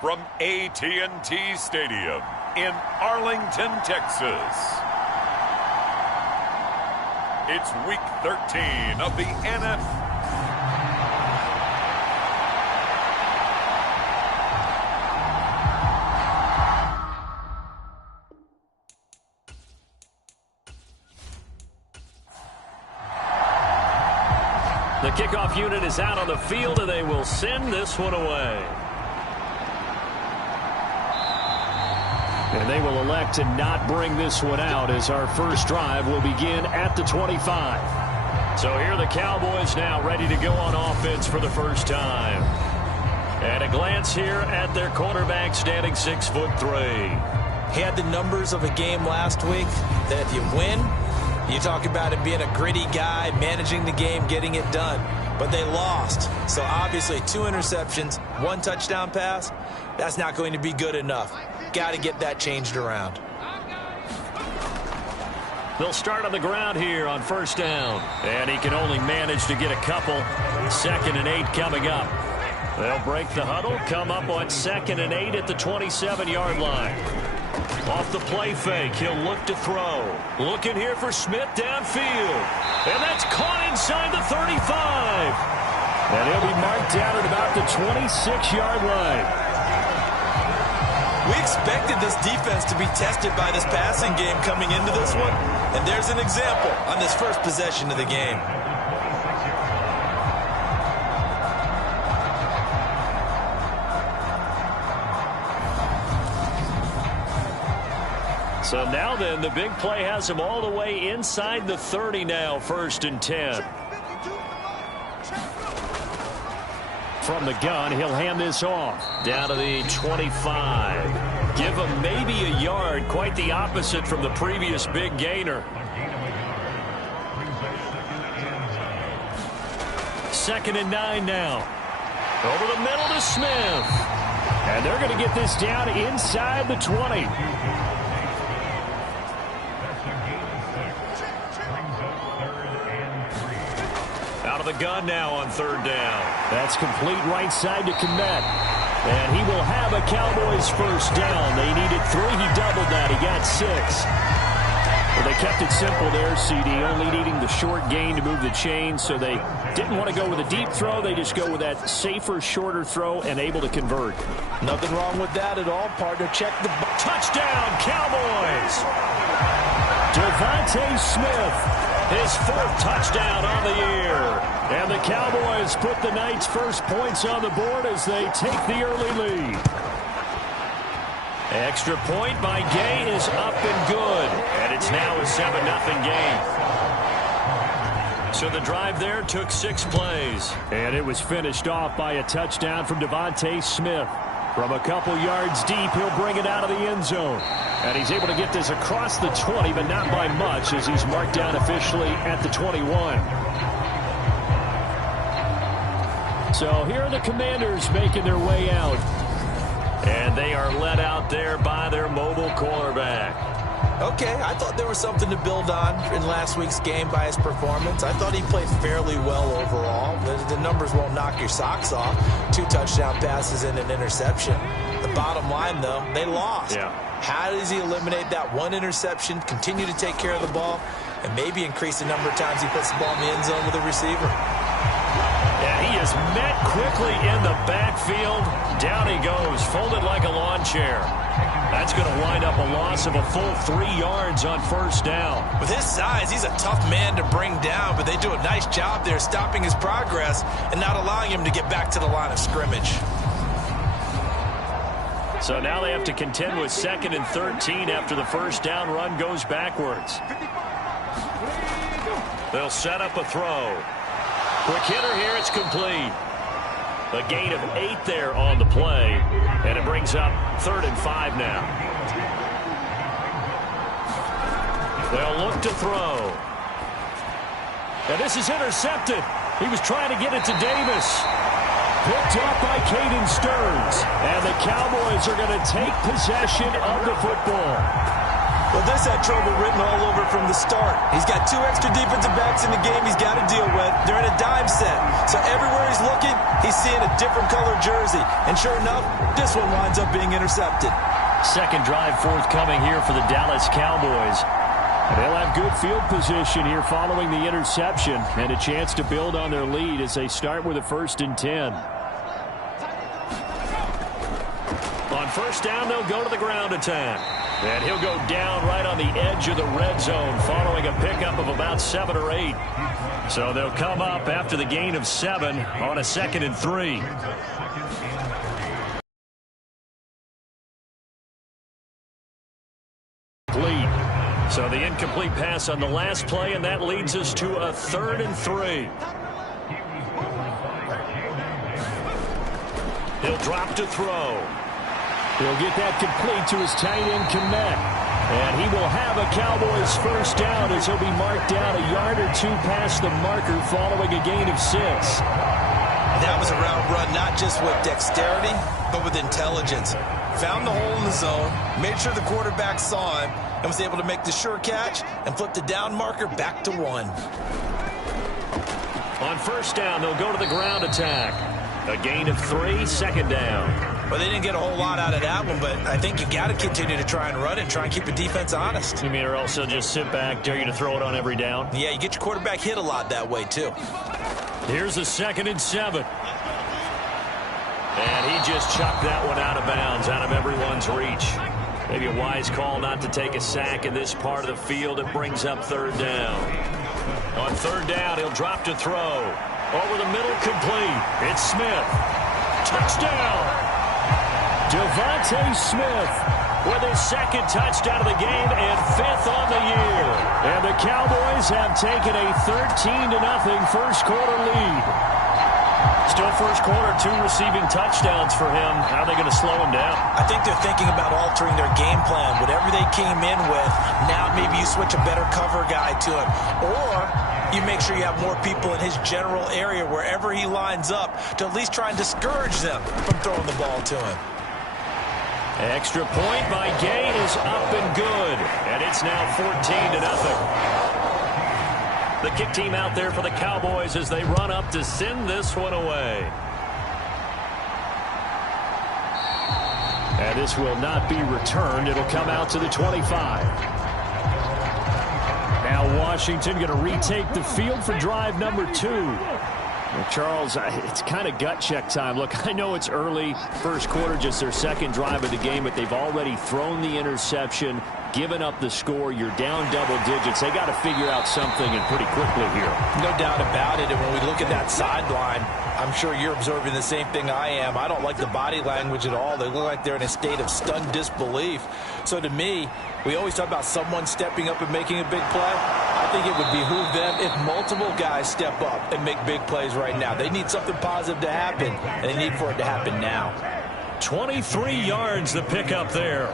from AT&T Stadium in Arlington, Texas, it's Week 13 of the NFL. The kickoff unit is out on the field, and they will send this one away. And they will elect to not bring this one out as our first drive will begin at the 25. So here are the Cowboys now ready to go on offense for the first time. And a glance here at their quarterback standing 6'3". He had the numbers of a game last week that if you win, you talk about him being a gritty guy, managing the game, getting it done. But they lost. So obviously 2 interceptions, 1 touchdown pass, that's not going to be good enough. Got to get that changed around. They'll start on the ground here on first down. And he can only manage to get a couple. 2nd and 8 coming up. They'll break the huddle, come up on 2nd and 8 at the 27-yard line. Off the play fake, he'll look to throw. Looking here for Smith downfield. And that's caught inside the 35. And he'll be marked down at about the 26-yard line. We expected this defense to be tested by this passing game coming into this one. And there's an example on this first possession of the game. So now then, the big play has him all the way inside the 30 now, 1st and 10. From the gun, he'll hand this off. Down to the 25. Give him maybe a yard, quite the opposite from the previous big gainer. 2nd and 9 now. Over the middle to Smith. And they're going to get this down inside the 20. The gun now on 3rd down. That's complete right side to Kmet. And he will have a Cowboys first down. They needed 3. He doubled that. He got 6. Well, they kept it simple there, CD, only needing the short gain to move the chain, so they didn't want to go with a deep throw. They just go with that safer, shorter throw and able to convert. Nothing wrong with that at all, partner. Check the touchdown, Cowboys! Devontae Smith, his 4th touchdown on the year. And the Cowboys put the night's first points on the board as they take the early lead. Extra point by Gay is up and good. And it's now a 7-0 game. So the drive there took 6 plays. And it was finished off by a touchdown from Devontae Smith. From a couple yards deep, he'll bring it out of the end zone. And he's able to get this across the 20, but not by much, as he's marked down officially at the 21. So here are the Commanders making their way out. And they are led out there by their mobile quarterback. Okay, I thought there was something to build on in last week's game by his performance. I thought he played fairly well overall. The numbers won't knock your socks off. 2 touchdown passes and an interception. The bottom line, though, they lost. Yeah. How does he eliminate that 1 interception, continue to take care of the ball, and maybe increase the number of times he puts the ball in the end zone with a receiver? Yeah, he is met quickly in the backfield. Down he goes, folded like a lawn chair. That's going to wind up a loss of a full 3 yards on 1st down. With his size, he's a tough man to bring down, but they do a nice job there stopping his progress and not allowing him to get back to the line of scrimmage. So now they have to contend with 2nd and 13 after the 1st down run goes backwards. They'll set up a throw. Quick hitter here, it's complete. A gain of 8 there on the play, and it brings up 3rd and 5 now. They'll look to throw. And this is intercepted. He was trying to get it to Davis. Picked off by Caden Stearns. And the Cowboys are going to take possession of the football. Well, this had trouble written all over from the start. He's got 2 extra defensive backs in the game he's got to deal with. They're in a dime set. So everywhere he's looking, he's seeing a different colored jersey. And sure enough, this one winds up being intercepted. Second drive forthcoming here for the Dallas Cowboys. They'll have good field position here following the interception and a chance to build on their lead as they start with a 1st and 10. On first down, they'll go to the ground attack. And he'll go down right on the edge of the red zone following a pickup of about 7 or 8. So they'll come up after the gain of 7 on a 2nd and 3. So the incomplete pass on the last play, and that leads us to a 3rd and 3. He'll drop to throw. He'll get that complete to his tight end, Kmet. And he will have a Cowboys first down as he'll be marked down a yard or 2 past the marker following a gain of 6. That was a route run not just with dexterity, but with intelligence. Found the hole in the zone, made sure the quarterback saw him, and was able to make the sure catch and flip the down marker back to 1. On first down, they'll go to the ground attack. A gain of 3, 2nd down. Well, they didn't get a whole lot out of that one, but I think you got to continue to try and run it and try and keep the defense honest. You mean, or else they'll just sit back, dare you to throw it on every down? Yeah, you get your quarterback hit a lot that way, too. Here's a 2nd and 7. And he just chucked that one out of bounds, out of everyone's reach. Maybe a wise call not to take a sack in this part of the field. It brings up 3rd down. On 3rd down, he'll drop to throw. Over the middle, complete. It's Smith. Touchdown! Devontae Smith with his 2nd touchdown of the game and 5th on the year. And the Cowboys have taken a 13-0 first quarter lead. Still first quarter, 2 receiving touchdowns for him. How are they going to slow him down? I think they're thinking about altering their game plan. Whatever they came in with, now maybe you switch a better cover guy to him. Or you make sure you have more people in his general area wherever he lines up to at least try and discourage them from throwing the ball to him. Extra point by Gay is up and good. And it's now 14-0. The kick team out there for the Cowboys as they run up to send this one away. And this will not be returned. It'll come out to the 25. Now Washington going to retake the field for drive number 2. Well, Charles, it's kind of gut check time. Look, I know it's early, first quarter, just their 2nd drive of the game, but they've already thrown the interception, given up the score. You're down double digits. They got to figure out something, and pretty quickly here. No doubt about it. And when we look at that sideline, I'm sure you're observing the same thing I am. I don't like the body language at all. They look like they're in a state of stunned disbelief. So to me, we always talk about someone stepping up and making a big play. I think it would behoove them if multiple guys step up and make big plays right now. They need something positive to happen, and they need for it to happen now. 23 yards the pickup there.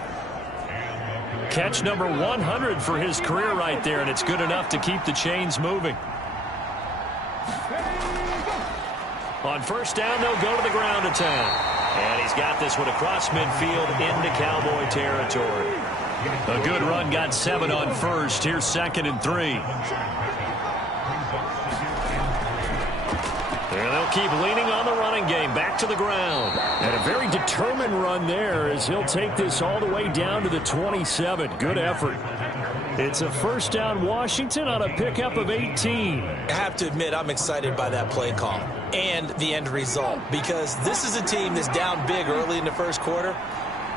Catch number 100 for his career right there, and it's good enough to keep the chains moving. On first down, they'll go to the ground attack. And he's got this one across midfield into Cowboy territory. A good run, got 7 on first. Here's 2nd and 3. And they'll keep leaning on the running game. Back to the ground. And a very determined run there as he'll take this all the way down to the 27. Good effort. It's a first down Washington on a pickup of 18. I have to admit, I'm excited by that play call and the end result, because this is a team that's down big early in the first quarter,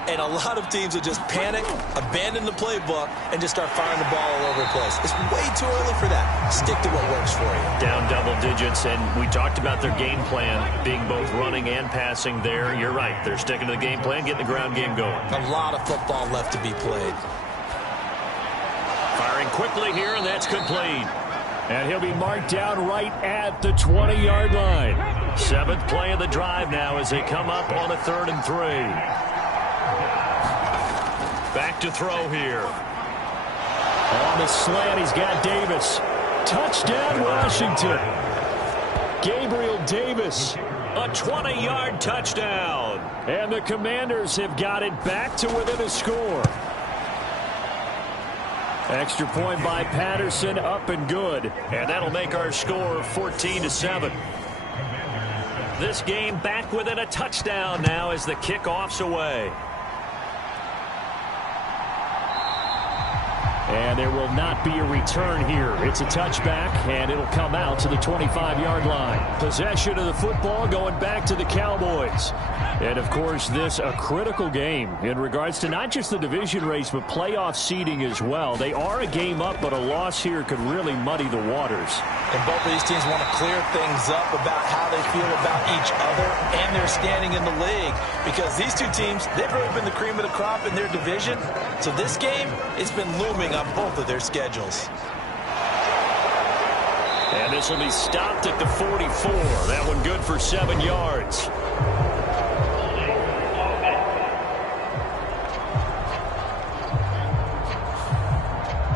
and a lot of teams will just panic, abandon the playbook, and just start firing the ball all over the place. It's way too early for that. Stick to what works for you. Down double digits, and we talked about their game plan being both running and passing there. You're right. They're sticking to the game plan, getting the ground game going. A lot of football left to be played. Firing quickly here, and that's complete. And he'll be marked down right at the 20-yard line. 7th play of the drive now as they come up on a 3rd and 3. Back to throw here. On the slant, he's got Davis. Touchdown, Washington. Gabriel Davis, a 20-yard touchdown. And the Commanders have got it back to within a score. Extra point by Patterson, up and good. And that'll make our score 14-7. This game back within a touchdown now as the kickoff's away. And there will not be a return here. It's a touchback, and it'll come out to the 25-yard line. Possession of the football going back to the Cowboys. And, of course, this a critical game in regards to not just the division race, but playoff seeding as well. They are a game up, but a loss here could really muddy the waters. And both of these teams want to clear things up about how they feel about each other and their standing in the league. Because these two teams, they've really been the cream of the crop in their division. So this game, it's been looming on both of their schedules. And this will be stopped at the 44. That one good for 7 yards.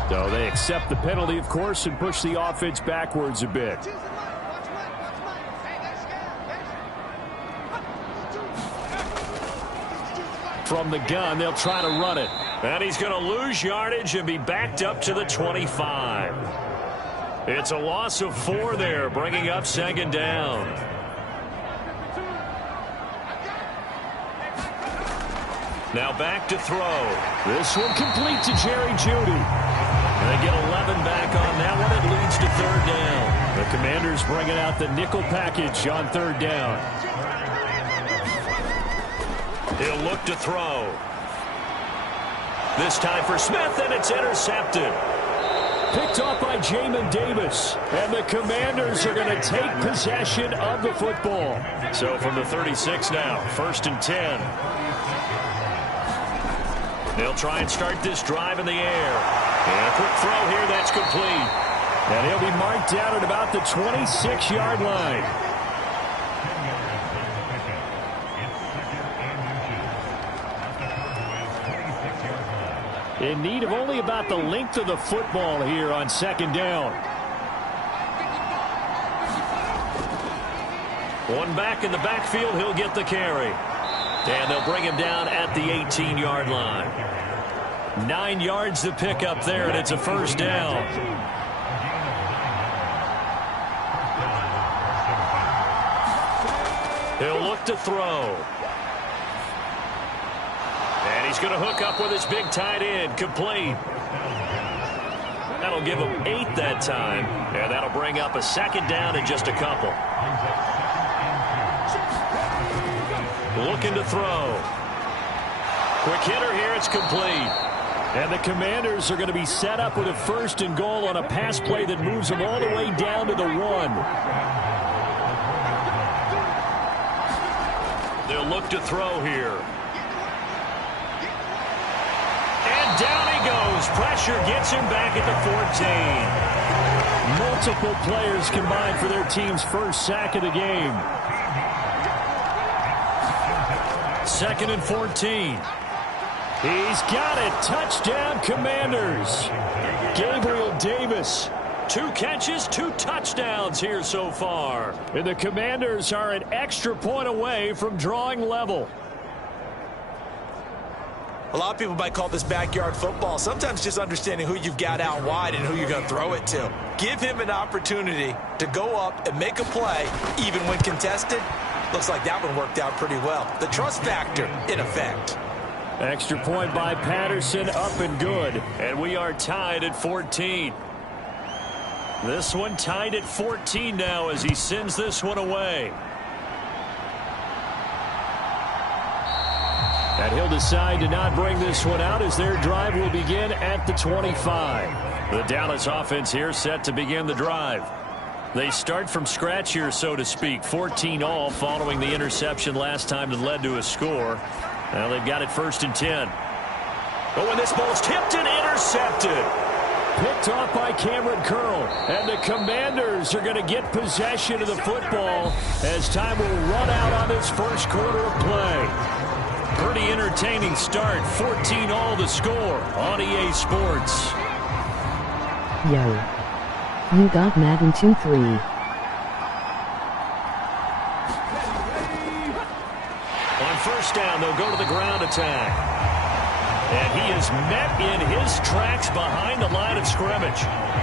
So they accept the penalty, of course, and push the offense backwards a bit. From the gun, they'll try to run it. And he's going to lose yardage and be backed up to the 25. It's a loss of 4 there, bringing up second down. Now back to throw. This one complete to Jerry Jeudy. They get 11 back on that one. It leads to third down. The Commanders bringing out the nickel package on third down. He'll look to throw. This time for Smith, and it's intercepted. Picked off by Jamin Davis. And the Commanders are going to take possession of the football. So from the 36 now, 1st and 10. They'll try and start this drive in the air. And a quick throw here, that's complete. And he'll be marked down at about the 26-yard line. In need of only about the length of the football here on second down. One back in the backfield, he'll get the carry. And they'll bring him down at the 18-yard line. 9 yards to pick up there, and it's a first down. He'll look to throw. And he's going to hook up with his big tight end, complete. That'll give him 8 that time, and that'll bring up a second down in just a couple. Looking to throw. Quick hitter here, it's complete. And the Commanders are going to be set up with a 1st and goal on a pass play that moves them all the way down to the 1. They'll look to throw here. And down he goes. Pressure gets him back at the 14. Multiple players combined for their team's first sack of the game. 2nd and 14. He's got it. Touchdown, Commanders. Gabriel Davis. 2 catches, 2 touchdowns here so far. And the Commanders are an extra point away from drawing level. A lot of people might call this backyard football. Sometimes just understanding who you've got out wide and who you're going to throw it to. Give him an opportunity to go up and make a play, even when contested. Looks like that one worked out pretty well. The trust factor in effect. Extra point by Patterson, up and good. And we are tied at 14. This one tied at 14 now as he sends this one away. And he'll decide to not bring this one out as their drive will begin at the 25. The Dallas offense here set to begin the drive. They start from scratch here, so to speak. 14 all following the interception last time that led to a score. Now they've got it 1st and 10. Oh, and this ball's tipped and intercepted. Picked off by Cameron Curl. And the Commanders are going to get possession of the football as time will run out on this first quarter of play. Pretty entertaining start. 14 all the score on EA Sports. Yo. You got Madden 2-3. On 1st down, they'll go to the ground attack. And he is met in his tracks behind the line of scrimmage.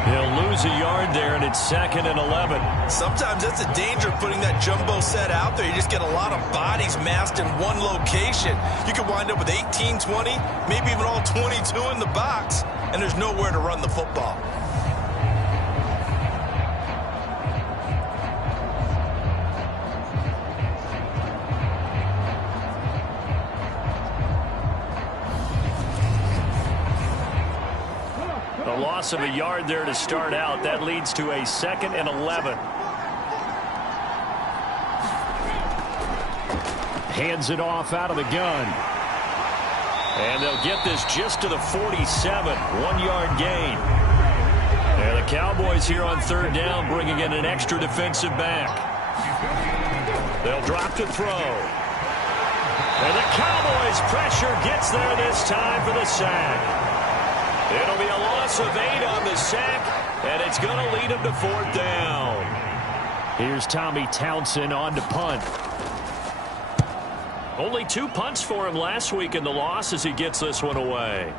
He'll lose a yard there, and it's 2nd and 11. Sometimes that's the danger of putting that jumbo set out there. You just get a lot of bodies massed in one location. You could wind up with 18, 20, maybe even all 22 in the box, and there's nowhere to run the football. A loss of a yard there to start out. That leads to a 2nd and 11. Hands it off out of the gun. And they'll get this just to the 47. 1-yard gain. And the Cowboys here on 3rd down bringing in an extra defensive back. They'll drop to throw. And the Cowboys pressure gets there this time for the sack. It'll be a loss of 8 on the sack, and it's going to lead him to 4th down. Here's Tommy Townsend on to punt. Only 2 punts for him last week in the loss as he gets this one away.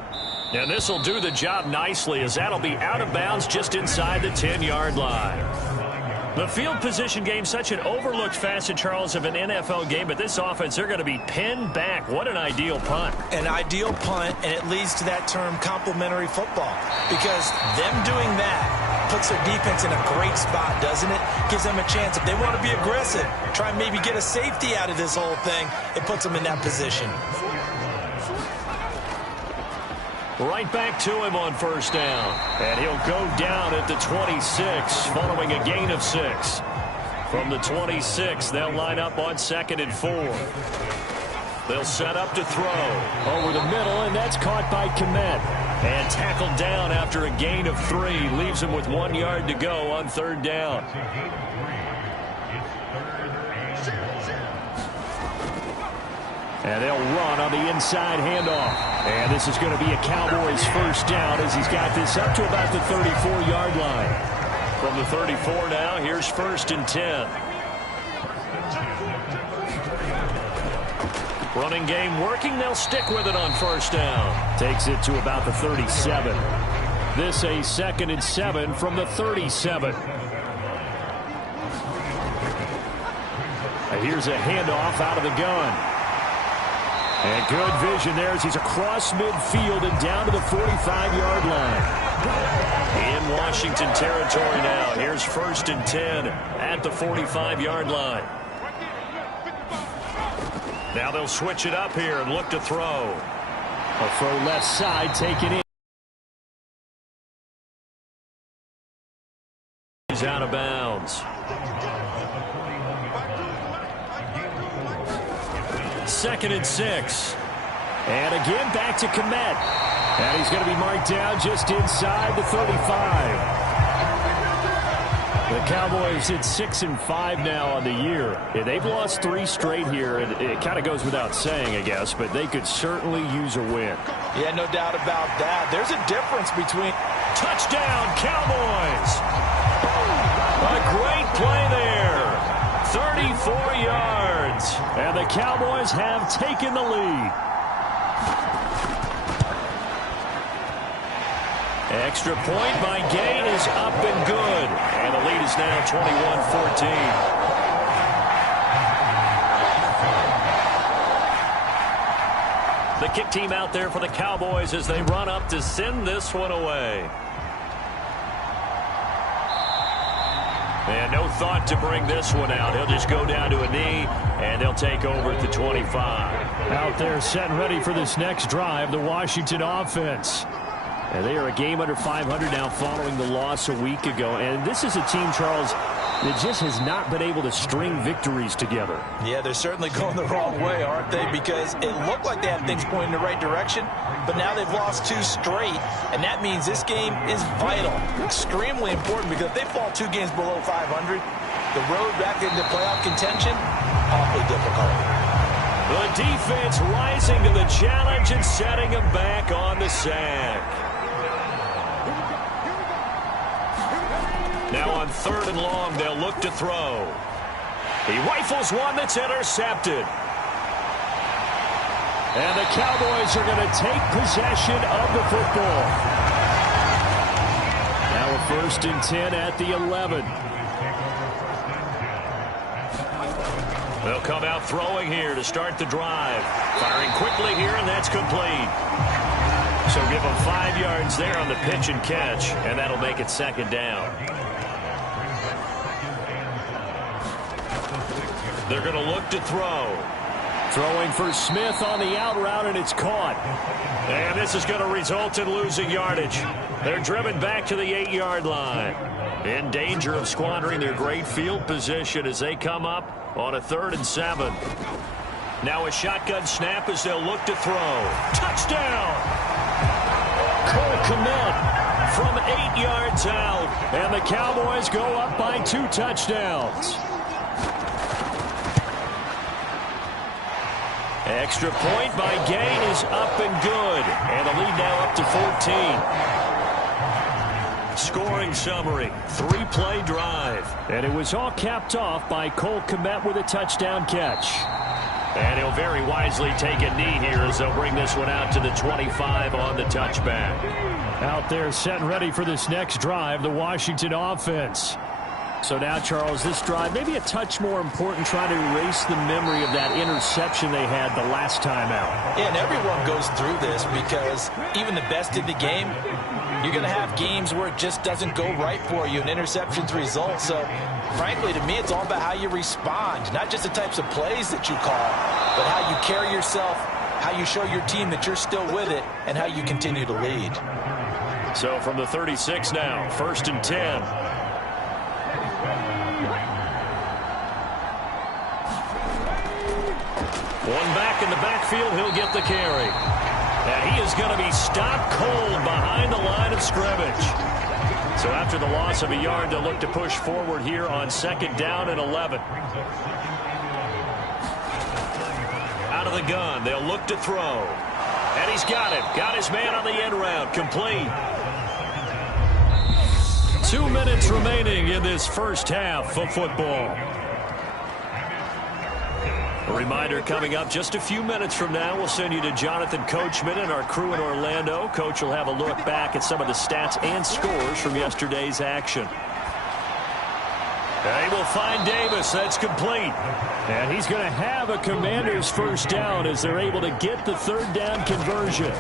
And this will do the job nicely as that'll be out of bounds just inside the 10-yard line. The field position game, such an overlooked facet, Charles, of an NFL game, but this offense, they're going to be pinned back. What an ideal punt. An ideal punt, and it leads to that term complementary football, because them doing that puts their defense in a great spot, doesn't it? Gives them a chance. If they want to be aggressive, try and maybe get a safety out of this whole thing, it puts them in that position. Right back to him on 1st down. And he'll go down at the 26 following a gain of 6. From the 26, they'll line up on 2nd and 4. They'll set up to throw. Over the middle, and that's caught by Komet. And tackled down after a gain of 3. Leaves him with 1 yard to go on 3rd down. And they'll run on the inside handoff. And this is going to be a Cowboys 1st down as he's got this up to about the 34-yard line. From the 34 now, here's 1st and 10. Running game working. They'll stick with it on 1st down. Takes it to about the 37. This a 2nd and 7 from the 37. And here's a handoff out of the gun. And good vision there as he's across midfield and down to the 45-yard line. In Washington territory now. Here's 1st and 10 at the 45-yard line. Now they'll switch it up here and look to throw. A throw left side taken in. He's out of bounds. 2nd and 6. And again back to Komet. And he's going to be marked down just inside the 35. The Cowboys at 6-5 now on the year. Yeah, they've lost 3 straight here. And it kind of goes without saying, I guess, but they could certainly use a win. Yeah, no doubt about that. There's a difference between... Touchdown, Cowboys! A great play there. 34 yards. And the Cowboys have taken the lead. Extra point by Gain is up and good. And the lead is now 21-14. The kick team out there for the Cowboys as they run up to send this one away. And no thought to bring this one out. He'll just go down to a knee, and they'll take over at the 25. Out there set and ready for this next drive, the Washington offense. And they are a game under 500 now following the loss a week ago. And this is a team, Charles, that just has not been able to string victories together. Yeah, they're certainly going the wrong way, aren't they? Because it looked like they had things pointing in the right direction, but now they've lost 2 straight, and that means this game is vital, extremely important, because if they fall 2 games below 500, the road back into playoff contention, awfully difficult. The defense rising to the challenge and setting them back on the sack. Now on 3rd and long, they'll look to throw. He rifles one that's intercepted. And the Cowboys are going to take possession of the football. Now a 1st and 10 at the 11. They'll come out throwing here to start the drive. Firing quickly here, and that's complete. So give them 5 yards there on the pitch and catch, and that'll make it 2nd down. They're going to look to throw. Throwing for Smith on the out route, and it's caught. And this is going to result in losing yardage. They're driven back to the 8-yard line. In danger of squandering their great field position as they come up on a 3rd and 7. Now a shotgun snap as they'll look to throw. Touchdown! Cole Kmet from 8 yards out. And the Cowboys go up by 2 touchdowns. Extra point by Gain is up and good. And the lead now up to 14. Scoring summary, 3-play drive. And it was all capped off by Cole Kmet with a touchdown catch. And he'll very wisely take a knee here as they'll bring this one out to the 25 on the touchback. Out there set and ready for this next drive, the Washington offense. So now, Charles, this drive maybe a touch more important, trying to erase the memory of that interception they had the last time out. Yeah, and everyone goes through this because even the best in the game, you're going to have games where it just doesn't go right for you and interceptions result. So, frankly, to me, it's all about how you respond, not just the types of plays that you call, but how you carry yourself, how you show your team that you're still with it, and how you continue to lead. So from the 36 now, 1st and 10. One back in the backfield, he'll get the carry. And he is going to be stopped cold behind the line of scrimmage. So after the loss of a yard, they'll look to push forward here on 2nd down and 11. Out of the gun, they'll look to throw. And he's got it. Got his man on the end route. Complete. 2 minutes remaining in this first half of football. A reminder coming up just a few minutes from now, we'll send you to Jonathan Coachman and our crew in Orlando. Coach will have a look back at some of the stats and scores from yesterday's action. They will find Davis. That's complete. And he's going to have a Commander's 1st down as they're able to get the 3rd down conversion.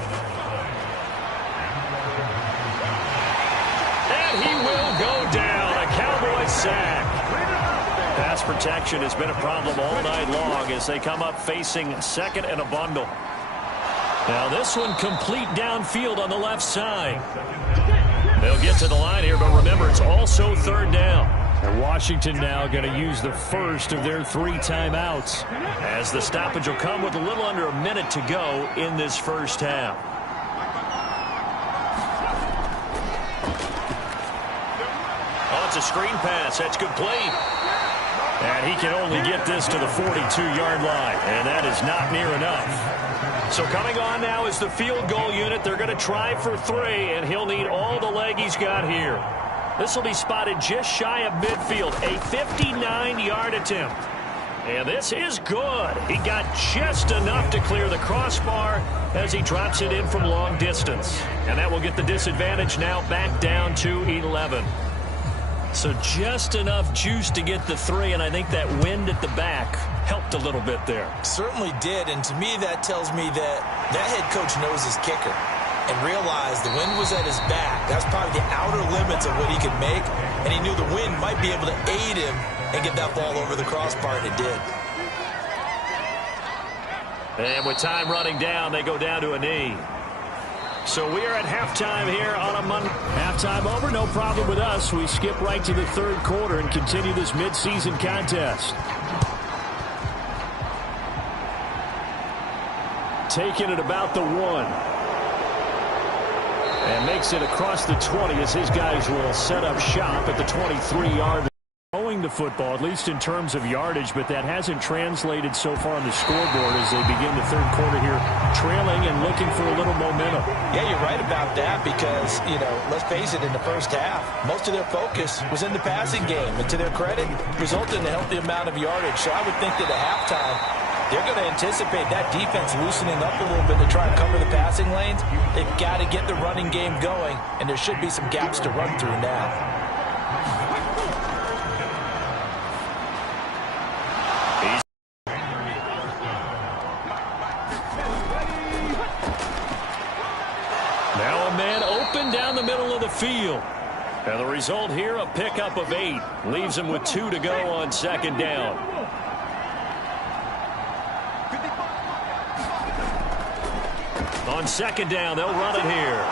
And he will go down. A Cowboys sack. Pass protection has been a problem all night long as they come up facing 2nd and a bundle. Now this one complete downfield on the left side. They'll get to the line here, but remember, it's also 3rd down. And Washington now going to use the first of their 3 timeouts. As the stoppage will come with a little under a minute to go in this first half. Oh, it's a screen pass. That's complete. And he can only get this to the 42-yard line. And that is not near enough. So coming on now is the field goal unit. They're going to try for 3, and he'll need all the leg he's got here. This will be spotted just shy of midfield. A 59-yard attempt. And this is good. He got just enough to clear the crossbar as he drops it in from long distance. And that will get the disadvantage now back down to 11. So just enough juice to get the 3, and I think that wind at the back helped a little bit there. Certainly did, and to me that tells me that head coach knows his kicker and realized the wind was at his back. That's probably the outer limits of what he could make, and he knew the wind might be able to aid him and get that ball over the crossbar, and it did. And with time running down, they go down to a knee. So we are at halftime here on a Monday. Halftime over, no problem with us. We skip right to the 3rd quarter and continue this midseason contest. Taking it about the 1. And makes it across the 20 as his guys will set up shop at the 23-yard line. Throwing the football, at least in terms of yardage, but that hasn't translated so far on the scoreboard as they begin the 3rd quarter here, trailing and looking for a little momentum. Yeah, you're right about that because, let's face it, in the first half, most of their focus was in the passing game, and to their credit, resulted in a healthy amount of yardage. So I would think that at halftime, They're going to anticipate that defense loosening up a little bit to try and cover the passing lanes. They've got to get the running game going, and there should be some gaps to run through now. Now a man open down the middle of the field. And the result here, a pickup of 8. Leaves him with 2 to go on second down. On second down, they'll run it here.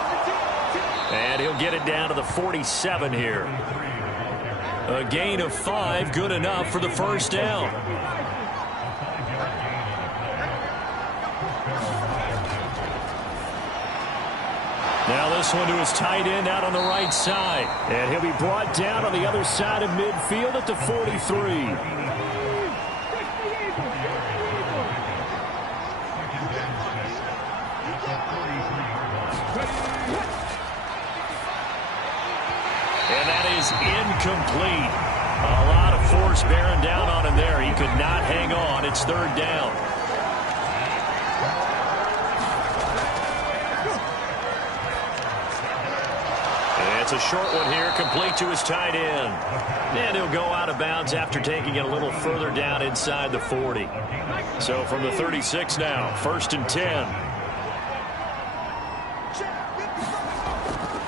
And he'll get it down to the 47 here. A gain of 5, good enough for the first down. Now this one to his tight end out on the right side. And he'll be brought down on the other side of midfield at the 43. And that is incomplete. A lot of force bearing down on him there. He could not hang on. It's third down. It's a short one here, complete to his tight end. And he'll go out of bounds after taking it a little further down inside the 40. So from the 36 now, 1st and 10.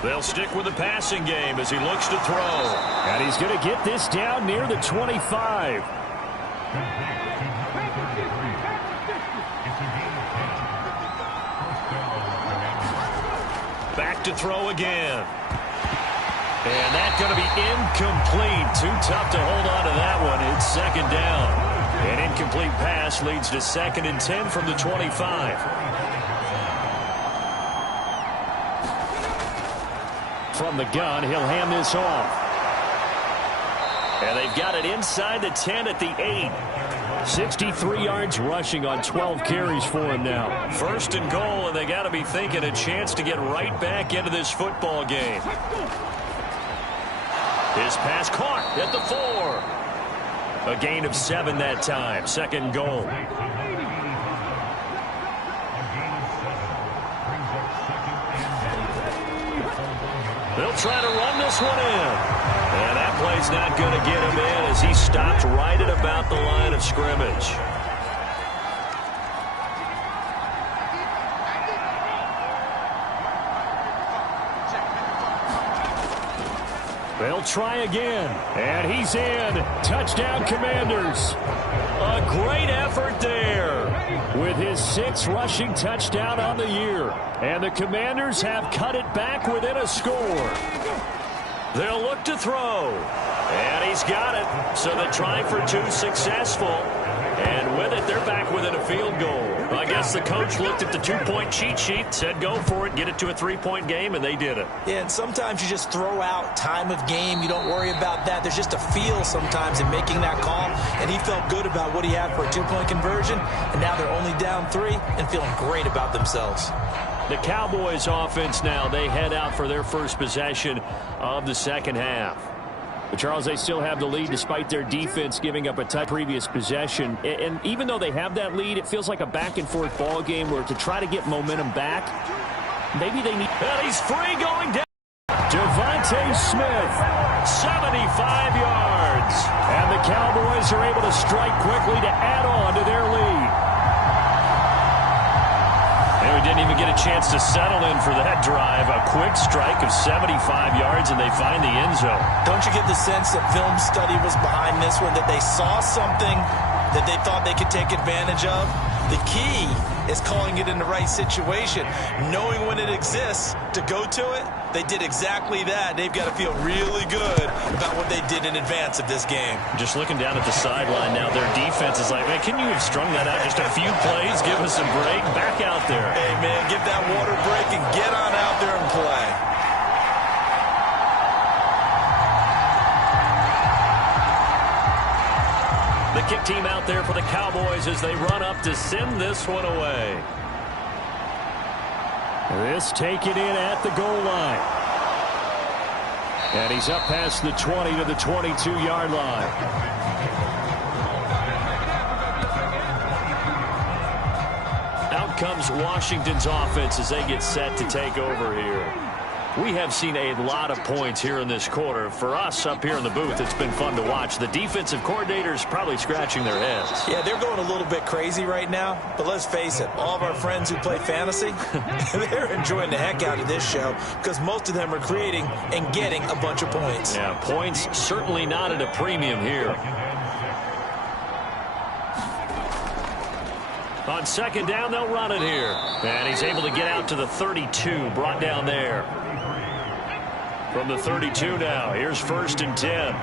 They'll stick with the passing game as he looks to throw. And he's going to get this down near the 25. Back to throw again. And that's going to be incomplete. Too tough to hold on to that one. It's second down. An incomplete pass leads to 2nd and 10 from the 25. From the gun, he'll hand this off. And they've got it inside the 10 at the 8. 63 yards rushing on 12 carries for him now. 1st and goal, and they got to be thinking a chance to get right back into this football game. His pass caught at the 4. A gain of 7 that time. 2nd goal. They'll try to run this one in. And that play's not going to get him in as he stopped right at about the line of scrimmage. They'll try again. And he's in. Touchdown, Commanders. A great effort there with his 6th rushing touchdown on the year. And the Commanders have cut it back within a score. They'll look to throw. And he's got it. So they're trying for 2 successful. And with it, they're back within a field goal. I guess the coach looked at the 2-point cheat sheet, said go for it, get it to a 3-point game, and they did it. Yeah, and sometimes you just throw out time of game. You don't worry about that. There's just a feel sometimes in making that call, and he felt good about what he had for a 2-point conversion, and now they're only down 3 and feeling great about themselves. The Cowboys offense now, they head out for their first possession of the second half. But Charles, they still have the lead despite their defense giving up a tight previous possession. And even though they have that lead, it feels like a back-and-forth ball game where to try to get momentum back, maybe they need... And he's free going down. Devontae Smith, 75 yards. And the Cowboys are able to strike quickly to add on to their lead. And we didn't even get a chance to settle in for that drive. A quick strike of 75 yards, and they find the end zone. Don't you get the sense that film study was behind this one, that they saw something that they thought they could take advantage of? The key is calling it in the right situation, knowing when it exists to go to it. They did exactly that. They've got to feel really good about what they did in advance of this game. Just looking down at the sideline now, their defense is like, man, can you have strung that out just a few plays? Give us a break. Back out there. Hey, man, give that water break and get on out there and play. The kick team out there for the Cowboys as they run up to send this one away. This taken in at the goal line. And he's up past the 20 to the 22-yard line. comes Washington's offense as they get set to take over here. We have seen a lot of points here in this quarter. For us up here in the booth, it's been fun to watch. The defensive coordinators probably scratching their heads. Yeah, they're going a little bit crazy right now. But let's face it, all of our friends who play fantasy, they're enjoying the heck out of this show because most of them are creating and getting a bunch of points. Yeah, points certainly not at a premium here. On second down, they'll run it here. And he's able to get out to the 32, brought down there. From the 32 now, here's 1st and 10.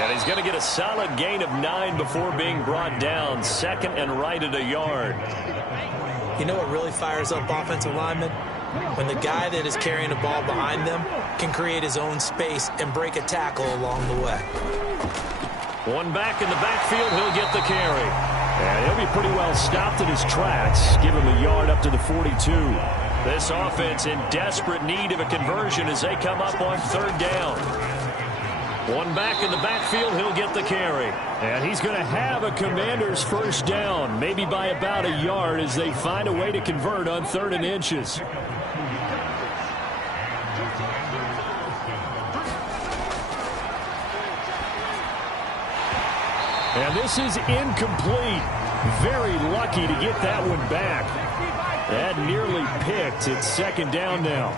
And he's going to get a solid gain of 9 before being brought down. 2nd and right at a yard. You know what really fires up offensive linemen? When the guy that is carrying the ball behind them can create his own space and break a tackle along the way. One back in the backfield, he'll get the carry. And he'll be pretty well stopped in his tracks. Give him a yard up to the 42. This offense in desperate need of a conversion as they come up on 3rd down. One back in the backfield, he'll get the carry. And he's going to have a Commander's 1st down, maybe by about a yard as they find a way to convert on 3rd and inches. And this is incomplete. Very lucky to get that one back. That nearly picked. It's 2nd down now.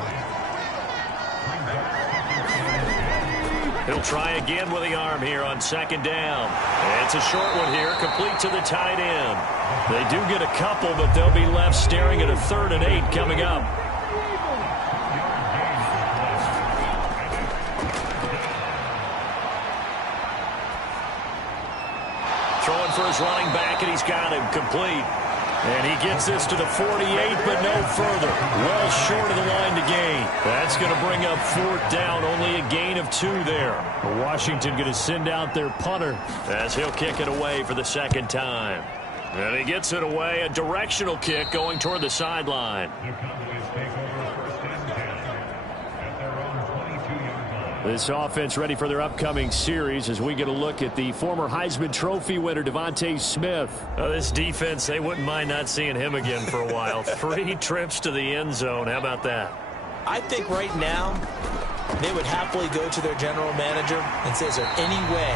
He'll try again with the arm here on 2nd down. It's a short one here, complete to the tight end. They do get a couple, but they'll be left staring at a 3rd and 8 coming up. Throwing for his running back, and he's got him complete. And he gets this to the 48, but no further. Well short of the line to gain. That's going to bring up 4th down, only a gain of 2 there. Washington going to send out their punter as he'll kick it away for the 2nd time. And he gets it away, a directional kick going toward the sideline. This offense ready for their upcoming series as we get a look at the former Heisman Trophy winner, Devontae Smith. This defense, they wouldn't mind not seeing him again for a while. 3 trips to the end zone. How about that? I think right now they would happily go to their general manager and say, is there any way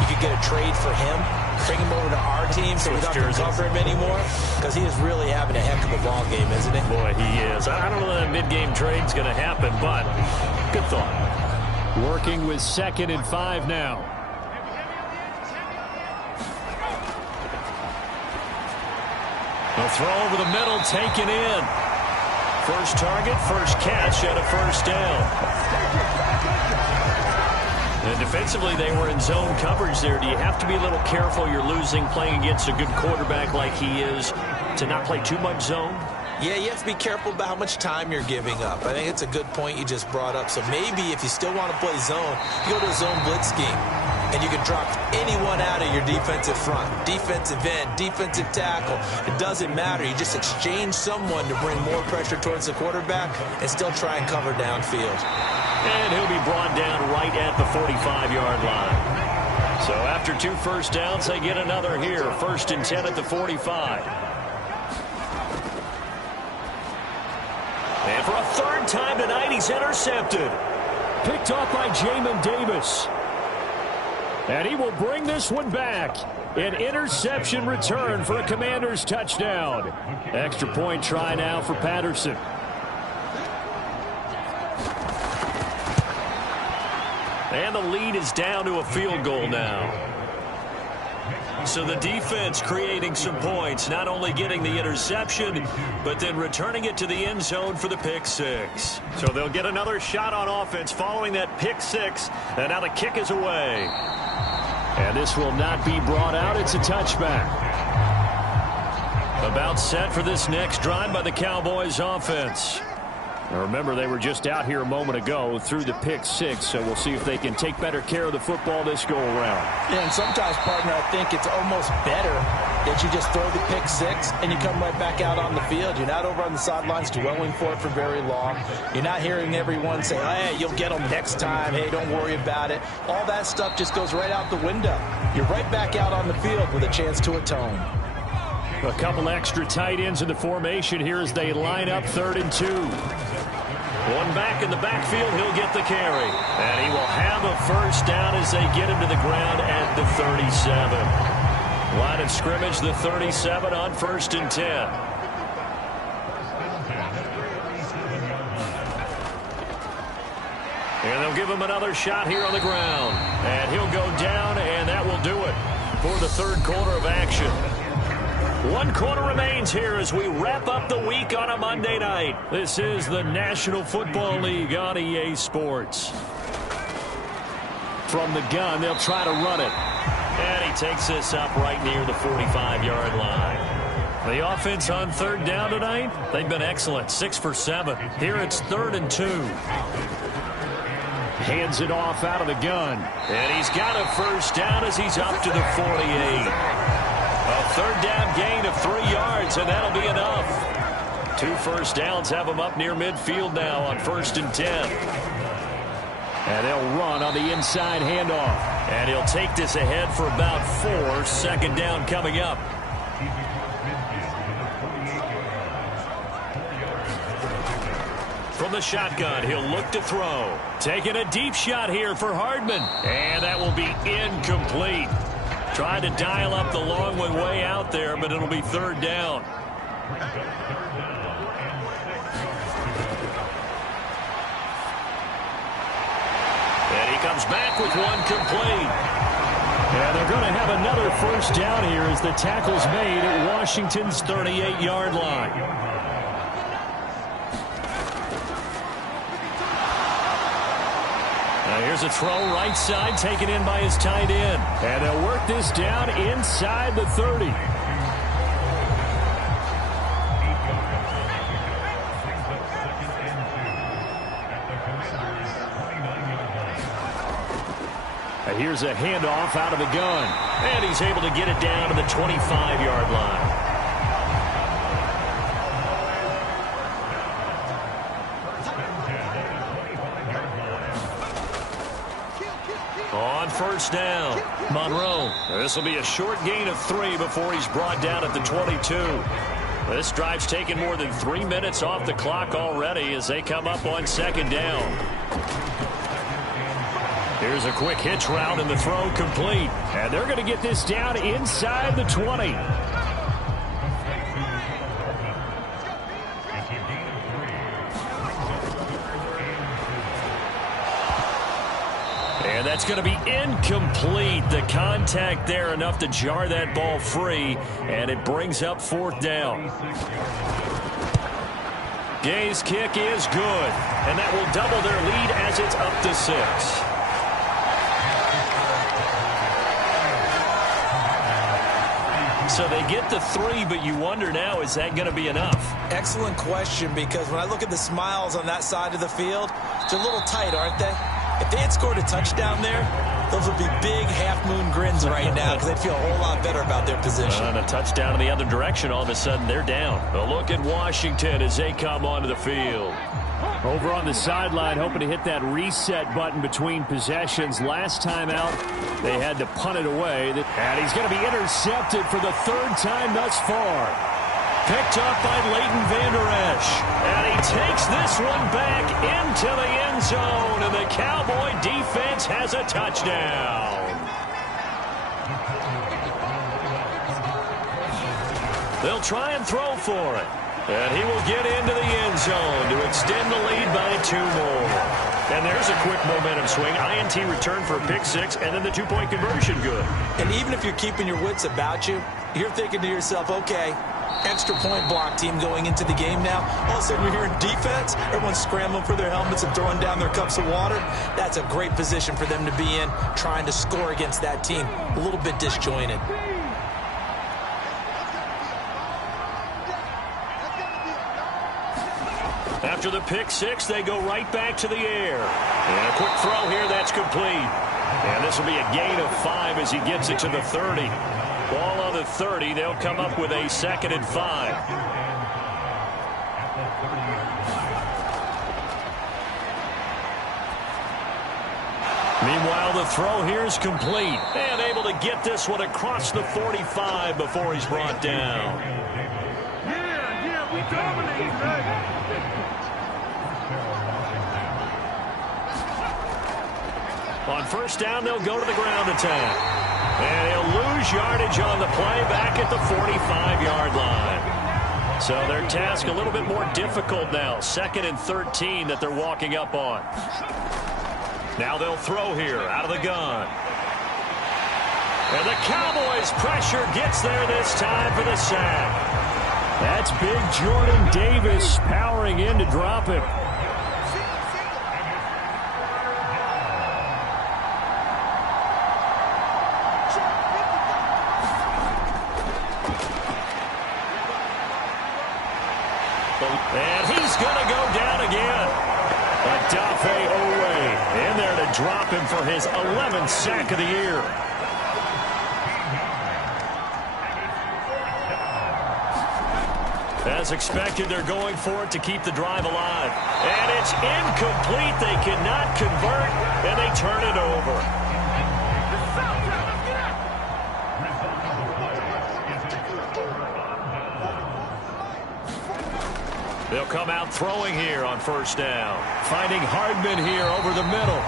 you could get a trade for him? Bring him over to our team so we don't have to cover him anymore? Because he is really having a heck of a ball game, isn't he? Boy, he is. I don't know that mid-game trade's going to happen, but good thought. Working with 2nd and 5 now. They'll throw over the middle, taken in. First target, first catch at a 1st down. And defensively, they were in zone coverage there. Do you have to be a little careful? You're losing playing against a good quarterback like he is to not play too much zone? Yeah, you have to be careful about how much time you're giving up. I think it's a good point you just brought up. So maybe if you still want to play zone, you go to a zone blitz scheme, and you can drop anyone out of your defensive front. Defensive end, defensive tackle. It doesn't matter. You just exchange someone to bring more pressure towards the quarterback and still try and cover downfield. And he'll be brought down right at the 45-yard line. So after 2 first downs, they get another here. 1st and 10 at the 45. And for a 3rd time tonight, he's intercepted. Picked off by Jamin Davis. And he will bring this one back. An interception return for a Commanders touchdown. Extra point try now for Patterson. And the lead is down to a field goal now. So the defense creating some points, not only getting the interception, but then returning it to the end zone for the pick 6. So they'll get another shot on offense following that pick 6, and now the kick is away. And this will not be brought out. It's a touchback. About set for this next drive by the Cowboys offense. Remember, they were just out here a moment ago through the pick 6, so we'll see if they can take better care of the football this go-around. Yeah, and sometimes, partner, I think it's almost better that you just throw the pick 6 and you come right back out on the field. You're not over on the sidelines dwelling for it for very long. You're not hearing everyone say, hey, you'll get them next time. Hey, don't worry about it. All that stuff just goes right out the window. You're right back out on the field with a chance to atone. A couple extra tight ends in the formation here as they line up 3rd and 2. One back in the backfield, he'll get the carry. And he will have a first down as they get him to the ground at the 37. Line of scrimmage, the 37 on 1st and 10. And they'll give him another shot here on the ground. And he'll go down, and that will do it for the 3rd quarter of action. 1 quarter remains here as we wrap up the week on a Monday night. This is the National Football League on EA Sports. From the gun, they'll try to run it. And he takes this up right near the 45-yard line. The offense on 3rd down tonight, they've been excellent, 6 for 7. Here it's 3rd and 2. Hands it off out of the gun. And he's got a first down as he's up to the 48. A 3rd down gain of 3 yards, and that'll be enough. 2 first downs have him up near midfield now on 1st and 10. And they'll run on the inside handoff. And he'll take this ahead for about 4. 2nd down coming up. From the shotgun, he'll look to throw. Taking a deep shot here for Hardman. And that will be incomplete. Trying to dial up the long one way out there, but it'll be 3rd down. And he comes back with one complete. And they're going to have another first down here as the tackle's made at Washington's 38-yard line. Here's a throw right side taken in by his tight end. And they'll work this down inside the 30. And here's a handoff out of the gun. And he's able to get it down to the 25-yard line. On 1st down, Monroe. This will be a short gain of 3 before he's brought down at the 22. This drive's taken more than 3 minutes off the clock already as they come up on 2nd down. Here's a quick hitch route and the throw complete. And they're going to get this down inside the 20. And that's going to be incomplete. The contact there enough to jar that ball free, and it brings up 4th down. Gay's kick is good, and that will double their lead as it's up to 6. So they get the 3, but you wonder now, is that going to be enough? Excellent question, because when I look at the smiles on that side of the field, they're a little tight, aren't they? If they had scored a touchdown there, those would be big half-moon grins right now because they'd feel a whole lot better about their position. And a touchdown in the other direction, all of a sudden they're down. A look at Washington as they come onto the field. Over on the sideline, hoping to hit that reset button between possessions. Last time out, they had to punt it away. And he's going to be intercepted for the 3rd time thus far. Picked up by Leighton Vander Esch. And he takes this one back into the end zone. And the Cowboy defense has a touchdown. They'll try and throw for it. And he will get into the end zone to extend the lead by 2 more. And there's a quick momentum swing. INT return for a pick 6, and then the 2-point conversion good. And even if you're keeping your wits about you, you're thinking to yourself, okay, extra point block team going into the game now. All of a sudden you're hearing defense. Everyone's scrambling for their helmets and throwing down their cups of water. That's a great position for them to be in, trying to score against that team. A little bit disjointed. After the pick six, they go right back to the air. And a quick throw here, that's complete. And this will be a gain of 5 as he gets it to the 30. Ball on the 30, they'll come up with a 2nd and 5. Meanwhile, the throw here is complete. And able to get this one across the 45 before he's brought down. Yeah, we dominate, man. On first down, they'll go to the ground attack. And he'll lose yardage on the play back at the 45-yard line. So their task a little bit more difficult now. 2nd and 13 that they're walking up on. Now they'll throw here out of the gun. And the Cowboys pressure gets there this time for the sack. That's big Jordan Davis powering in to drop him. And he's going to go down again. Adafe Owe in there to drop him for his 11th sack of the year. As expected, they're going for it to keep the drive alive. And it's incomplete. They cannot convert, and they turn it over. They'll come out throwing here on first down. Finding Hardman here over the middle.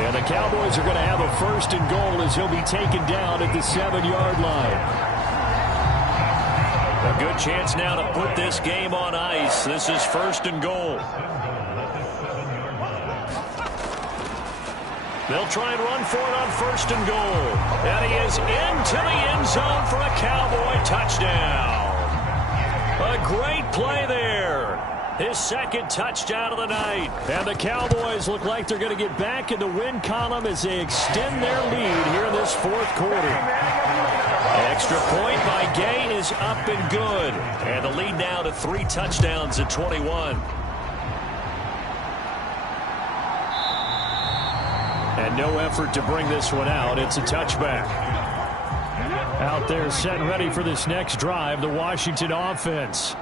And the Cowboys are going to have a 1st and goal as he'll be taken down at the 7-yard line. A good chance now to put this game on ice. This is 1st and goal. They'll try and run for it on 1st and goal. And he is into the end zone for a Cowboy touchdown. A great play there. His 2nd touchdown of the night. And the Cowboys look like they're going to get back in the win column as they extend their lead here in this 4th quarter. Extra point by Gay is up and good. And the lead now to 3 touchdowns at 21. And no effort to bring this one out. It's a touchback. Out there set and ready for this next drive, the Washington offense.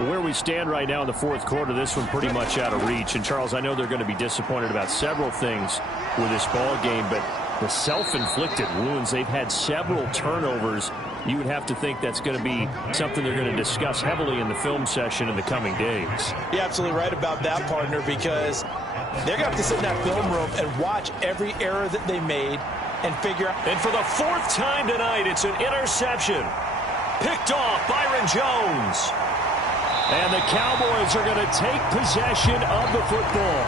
Where we stand right now in the 4th quarter, this one pretty much out of reach. And, Charles, I know they're going to be disappointed about several things with this ball game, but the self-inflicted wounds, they've had several turnovers. You would have to think that's going to be something they're going to discuss heavily in the film session in the coming days. You're absolutely right about that, partner, because they're going to have to sit in that film room and watch every error that they made and figure out. And for the 4th time tonight, it's an interception. Picked off Byron Jones. And the Cowboys are going to take possession of the football.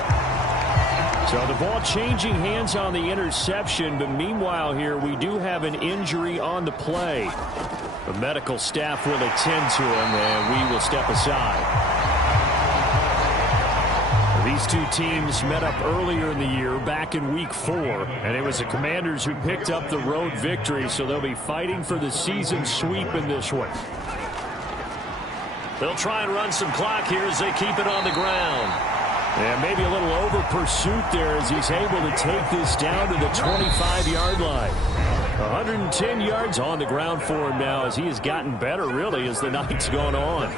So the ball changing hands on the interception, but meanwhile here we do have an injury on the play. The medical staff will attend to him, and we will step aside. These two teams met up earlier in the year, back in Week 4, and it was the Commanders who picked up the road victory, so they'll be fighting for the season sweep in this one. They'll try and run some clock here as they keep it on the ground. And maybe a little over pursuit there as he's able to take this down to the 25-yard line. 110 yards on the ground for him now as he has gotten better, really, as the night's gone on.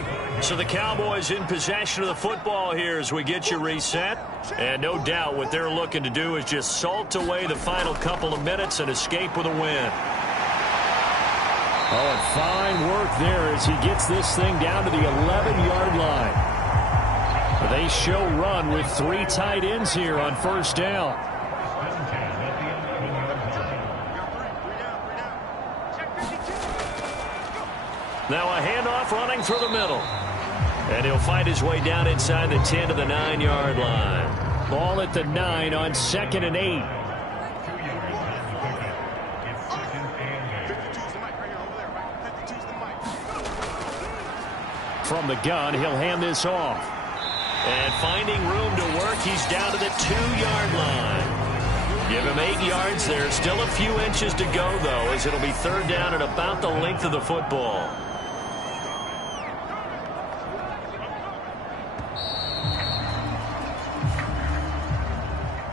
So the Cowboys in possession of the football here as we get you reset. And no doubt what they're looking to do is just salt away the final couple of minutes and escape with a win. Oh, and fine work there as he gets this thing down to the 11-yard line. They show run with 3 tight ends here on first down. Now a handoff running through the middle. And he'll find his way down inside the 10 to the 9-yard line. Ball at the 9 on 2nd and 8. From the gun, he'll hand this off. And finding room to work, he's down to the 2-yard line. Give him 8 yards there. Still a few inches to go, though, as it'll be 3rd down at about the length of the football.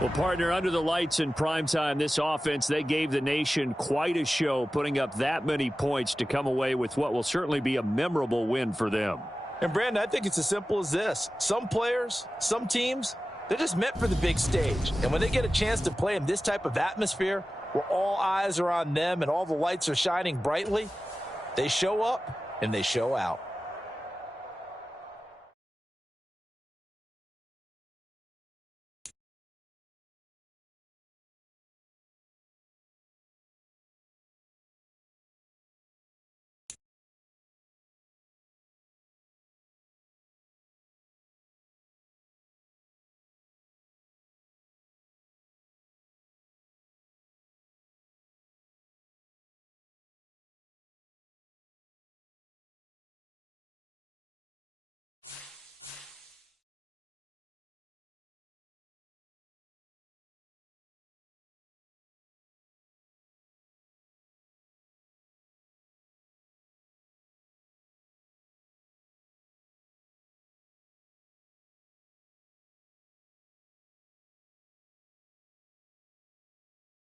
Well, partner, under the lights in primetime, this offense, they gave the nation quite a show, putting up that many points to come away with what will certainly be a memorable win for them. And, Brandon, I think it's as simple as this. Some players, some teams, they're just meant for the big stage. And when they get a chance to play in this type of atmosphere where all eyes are on them and all the lights are shining brightly, they show up and they show out.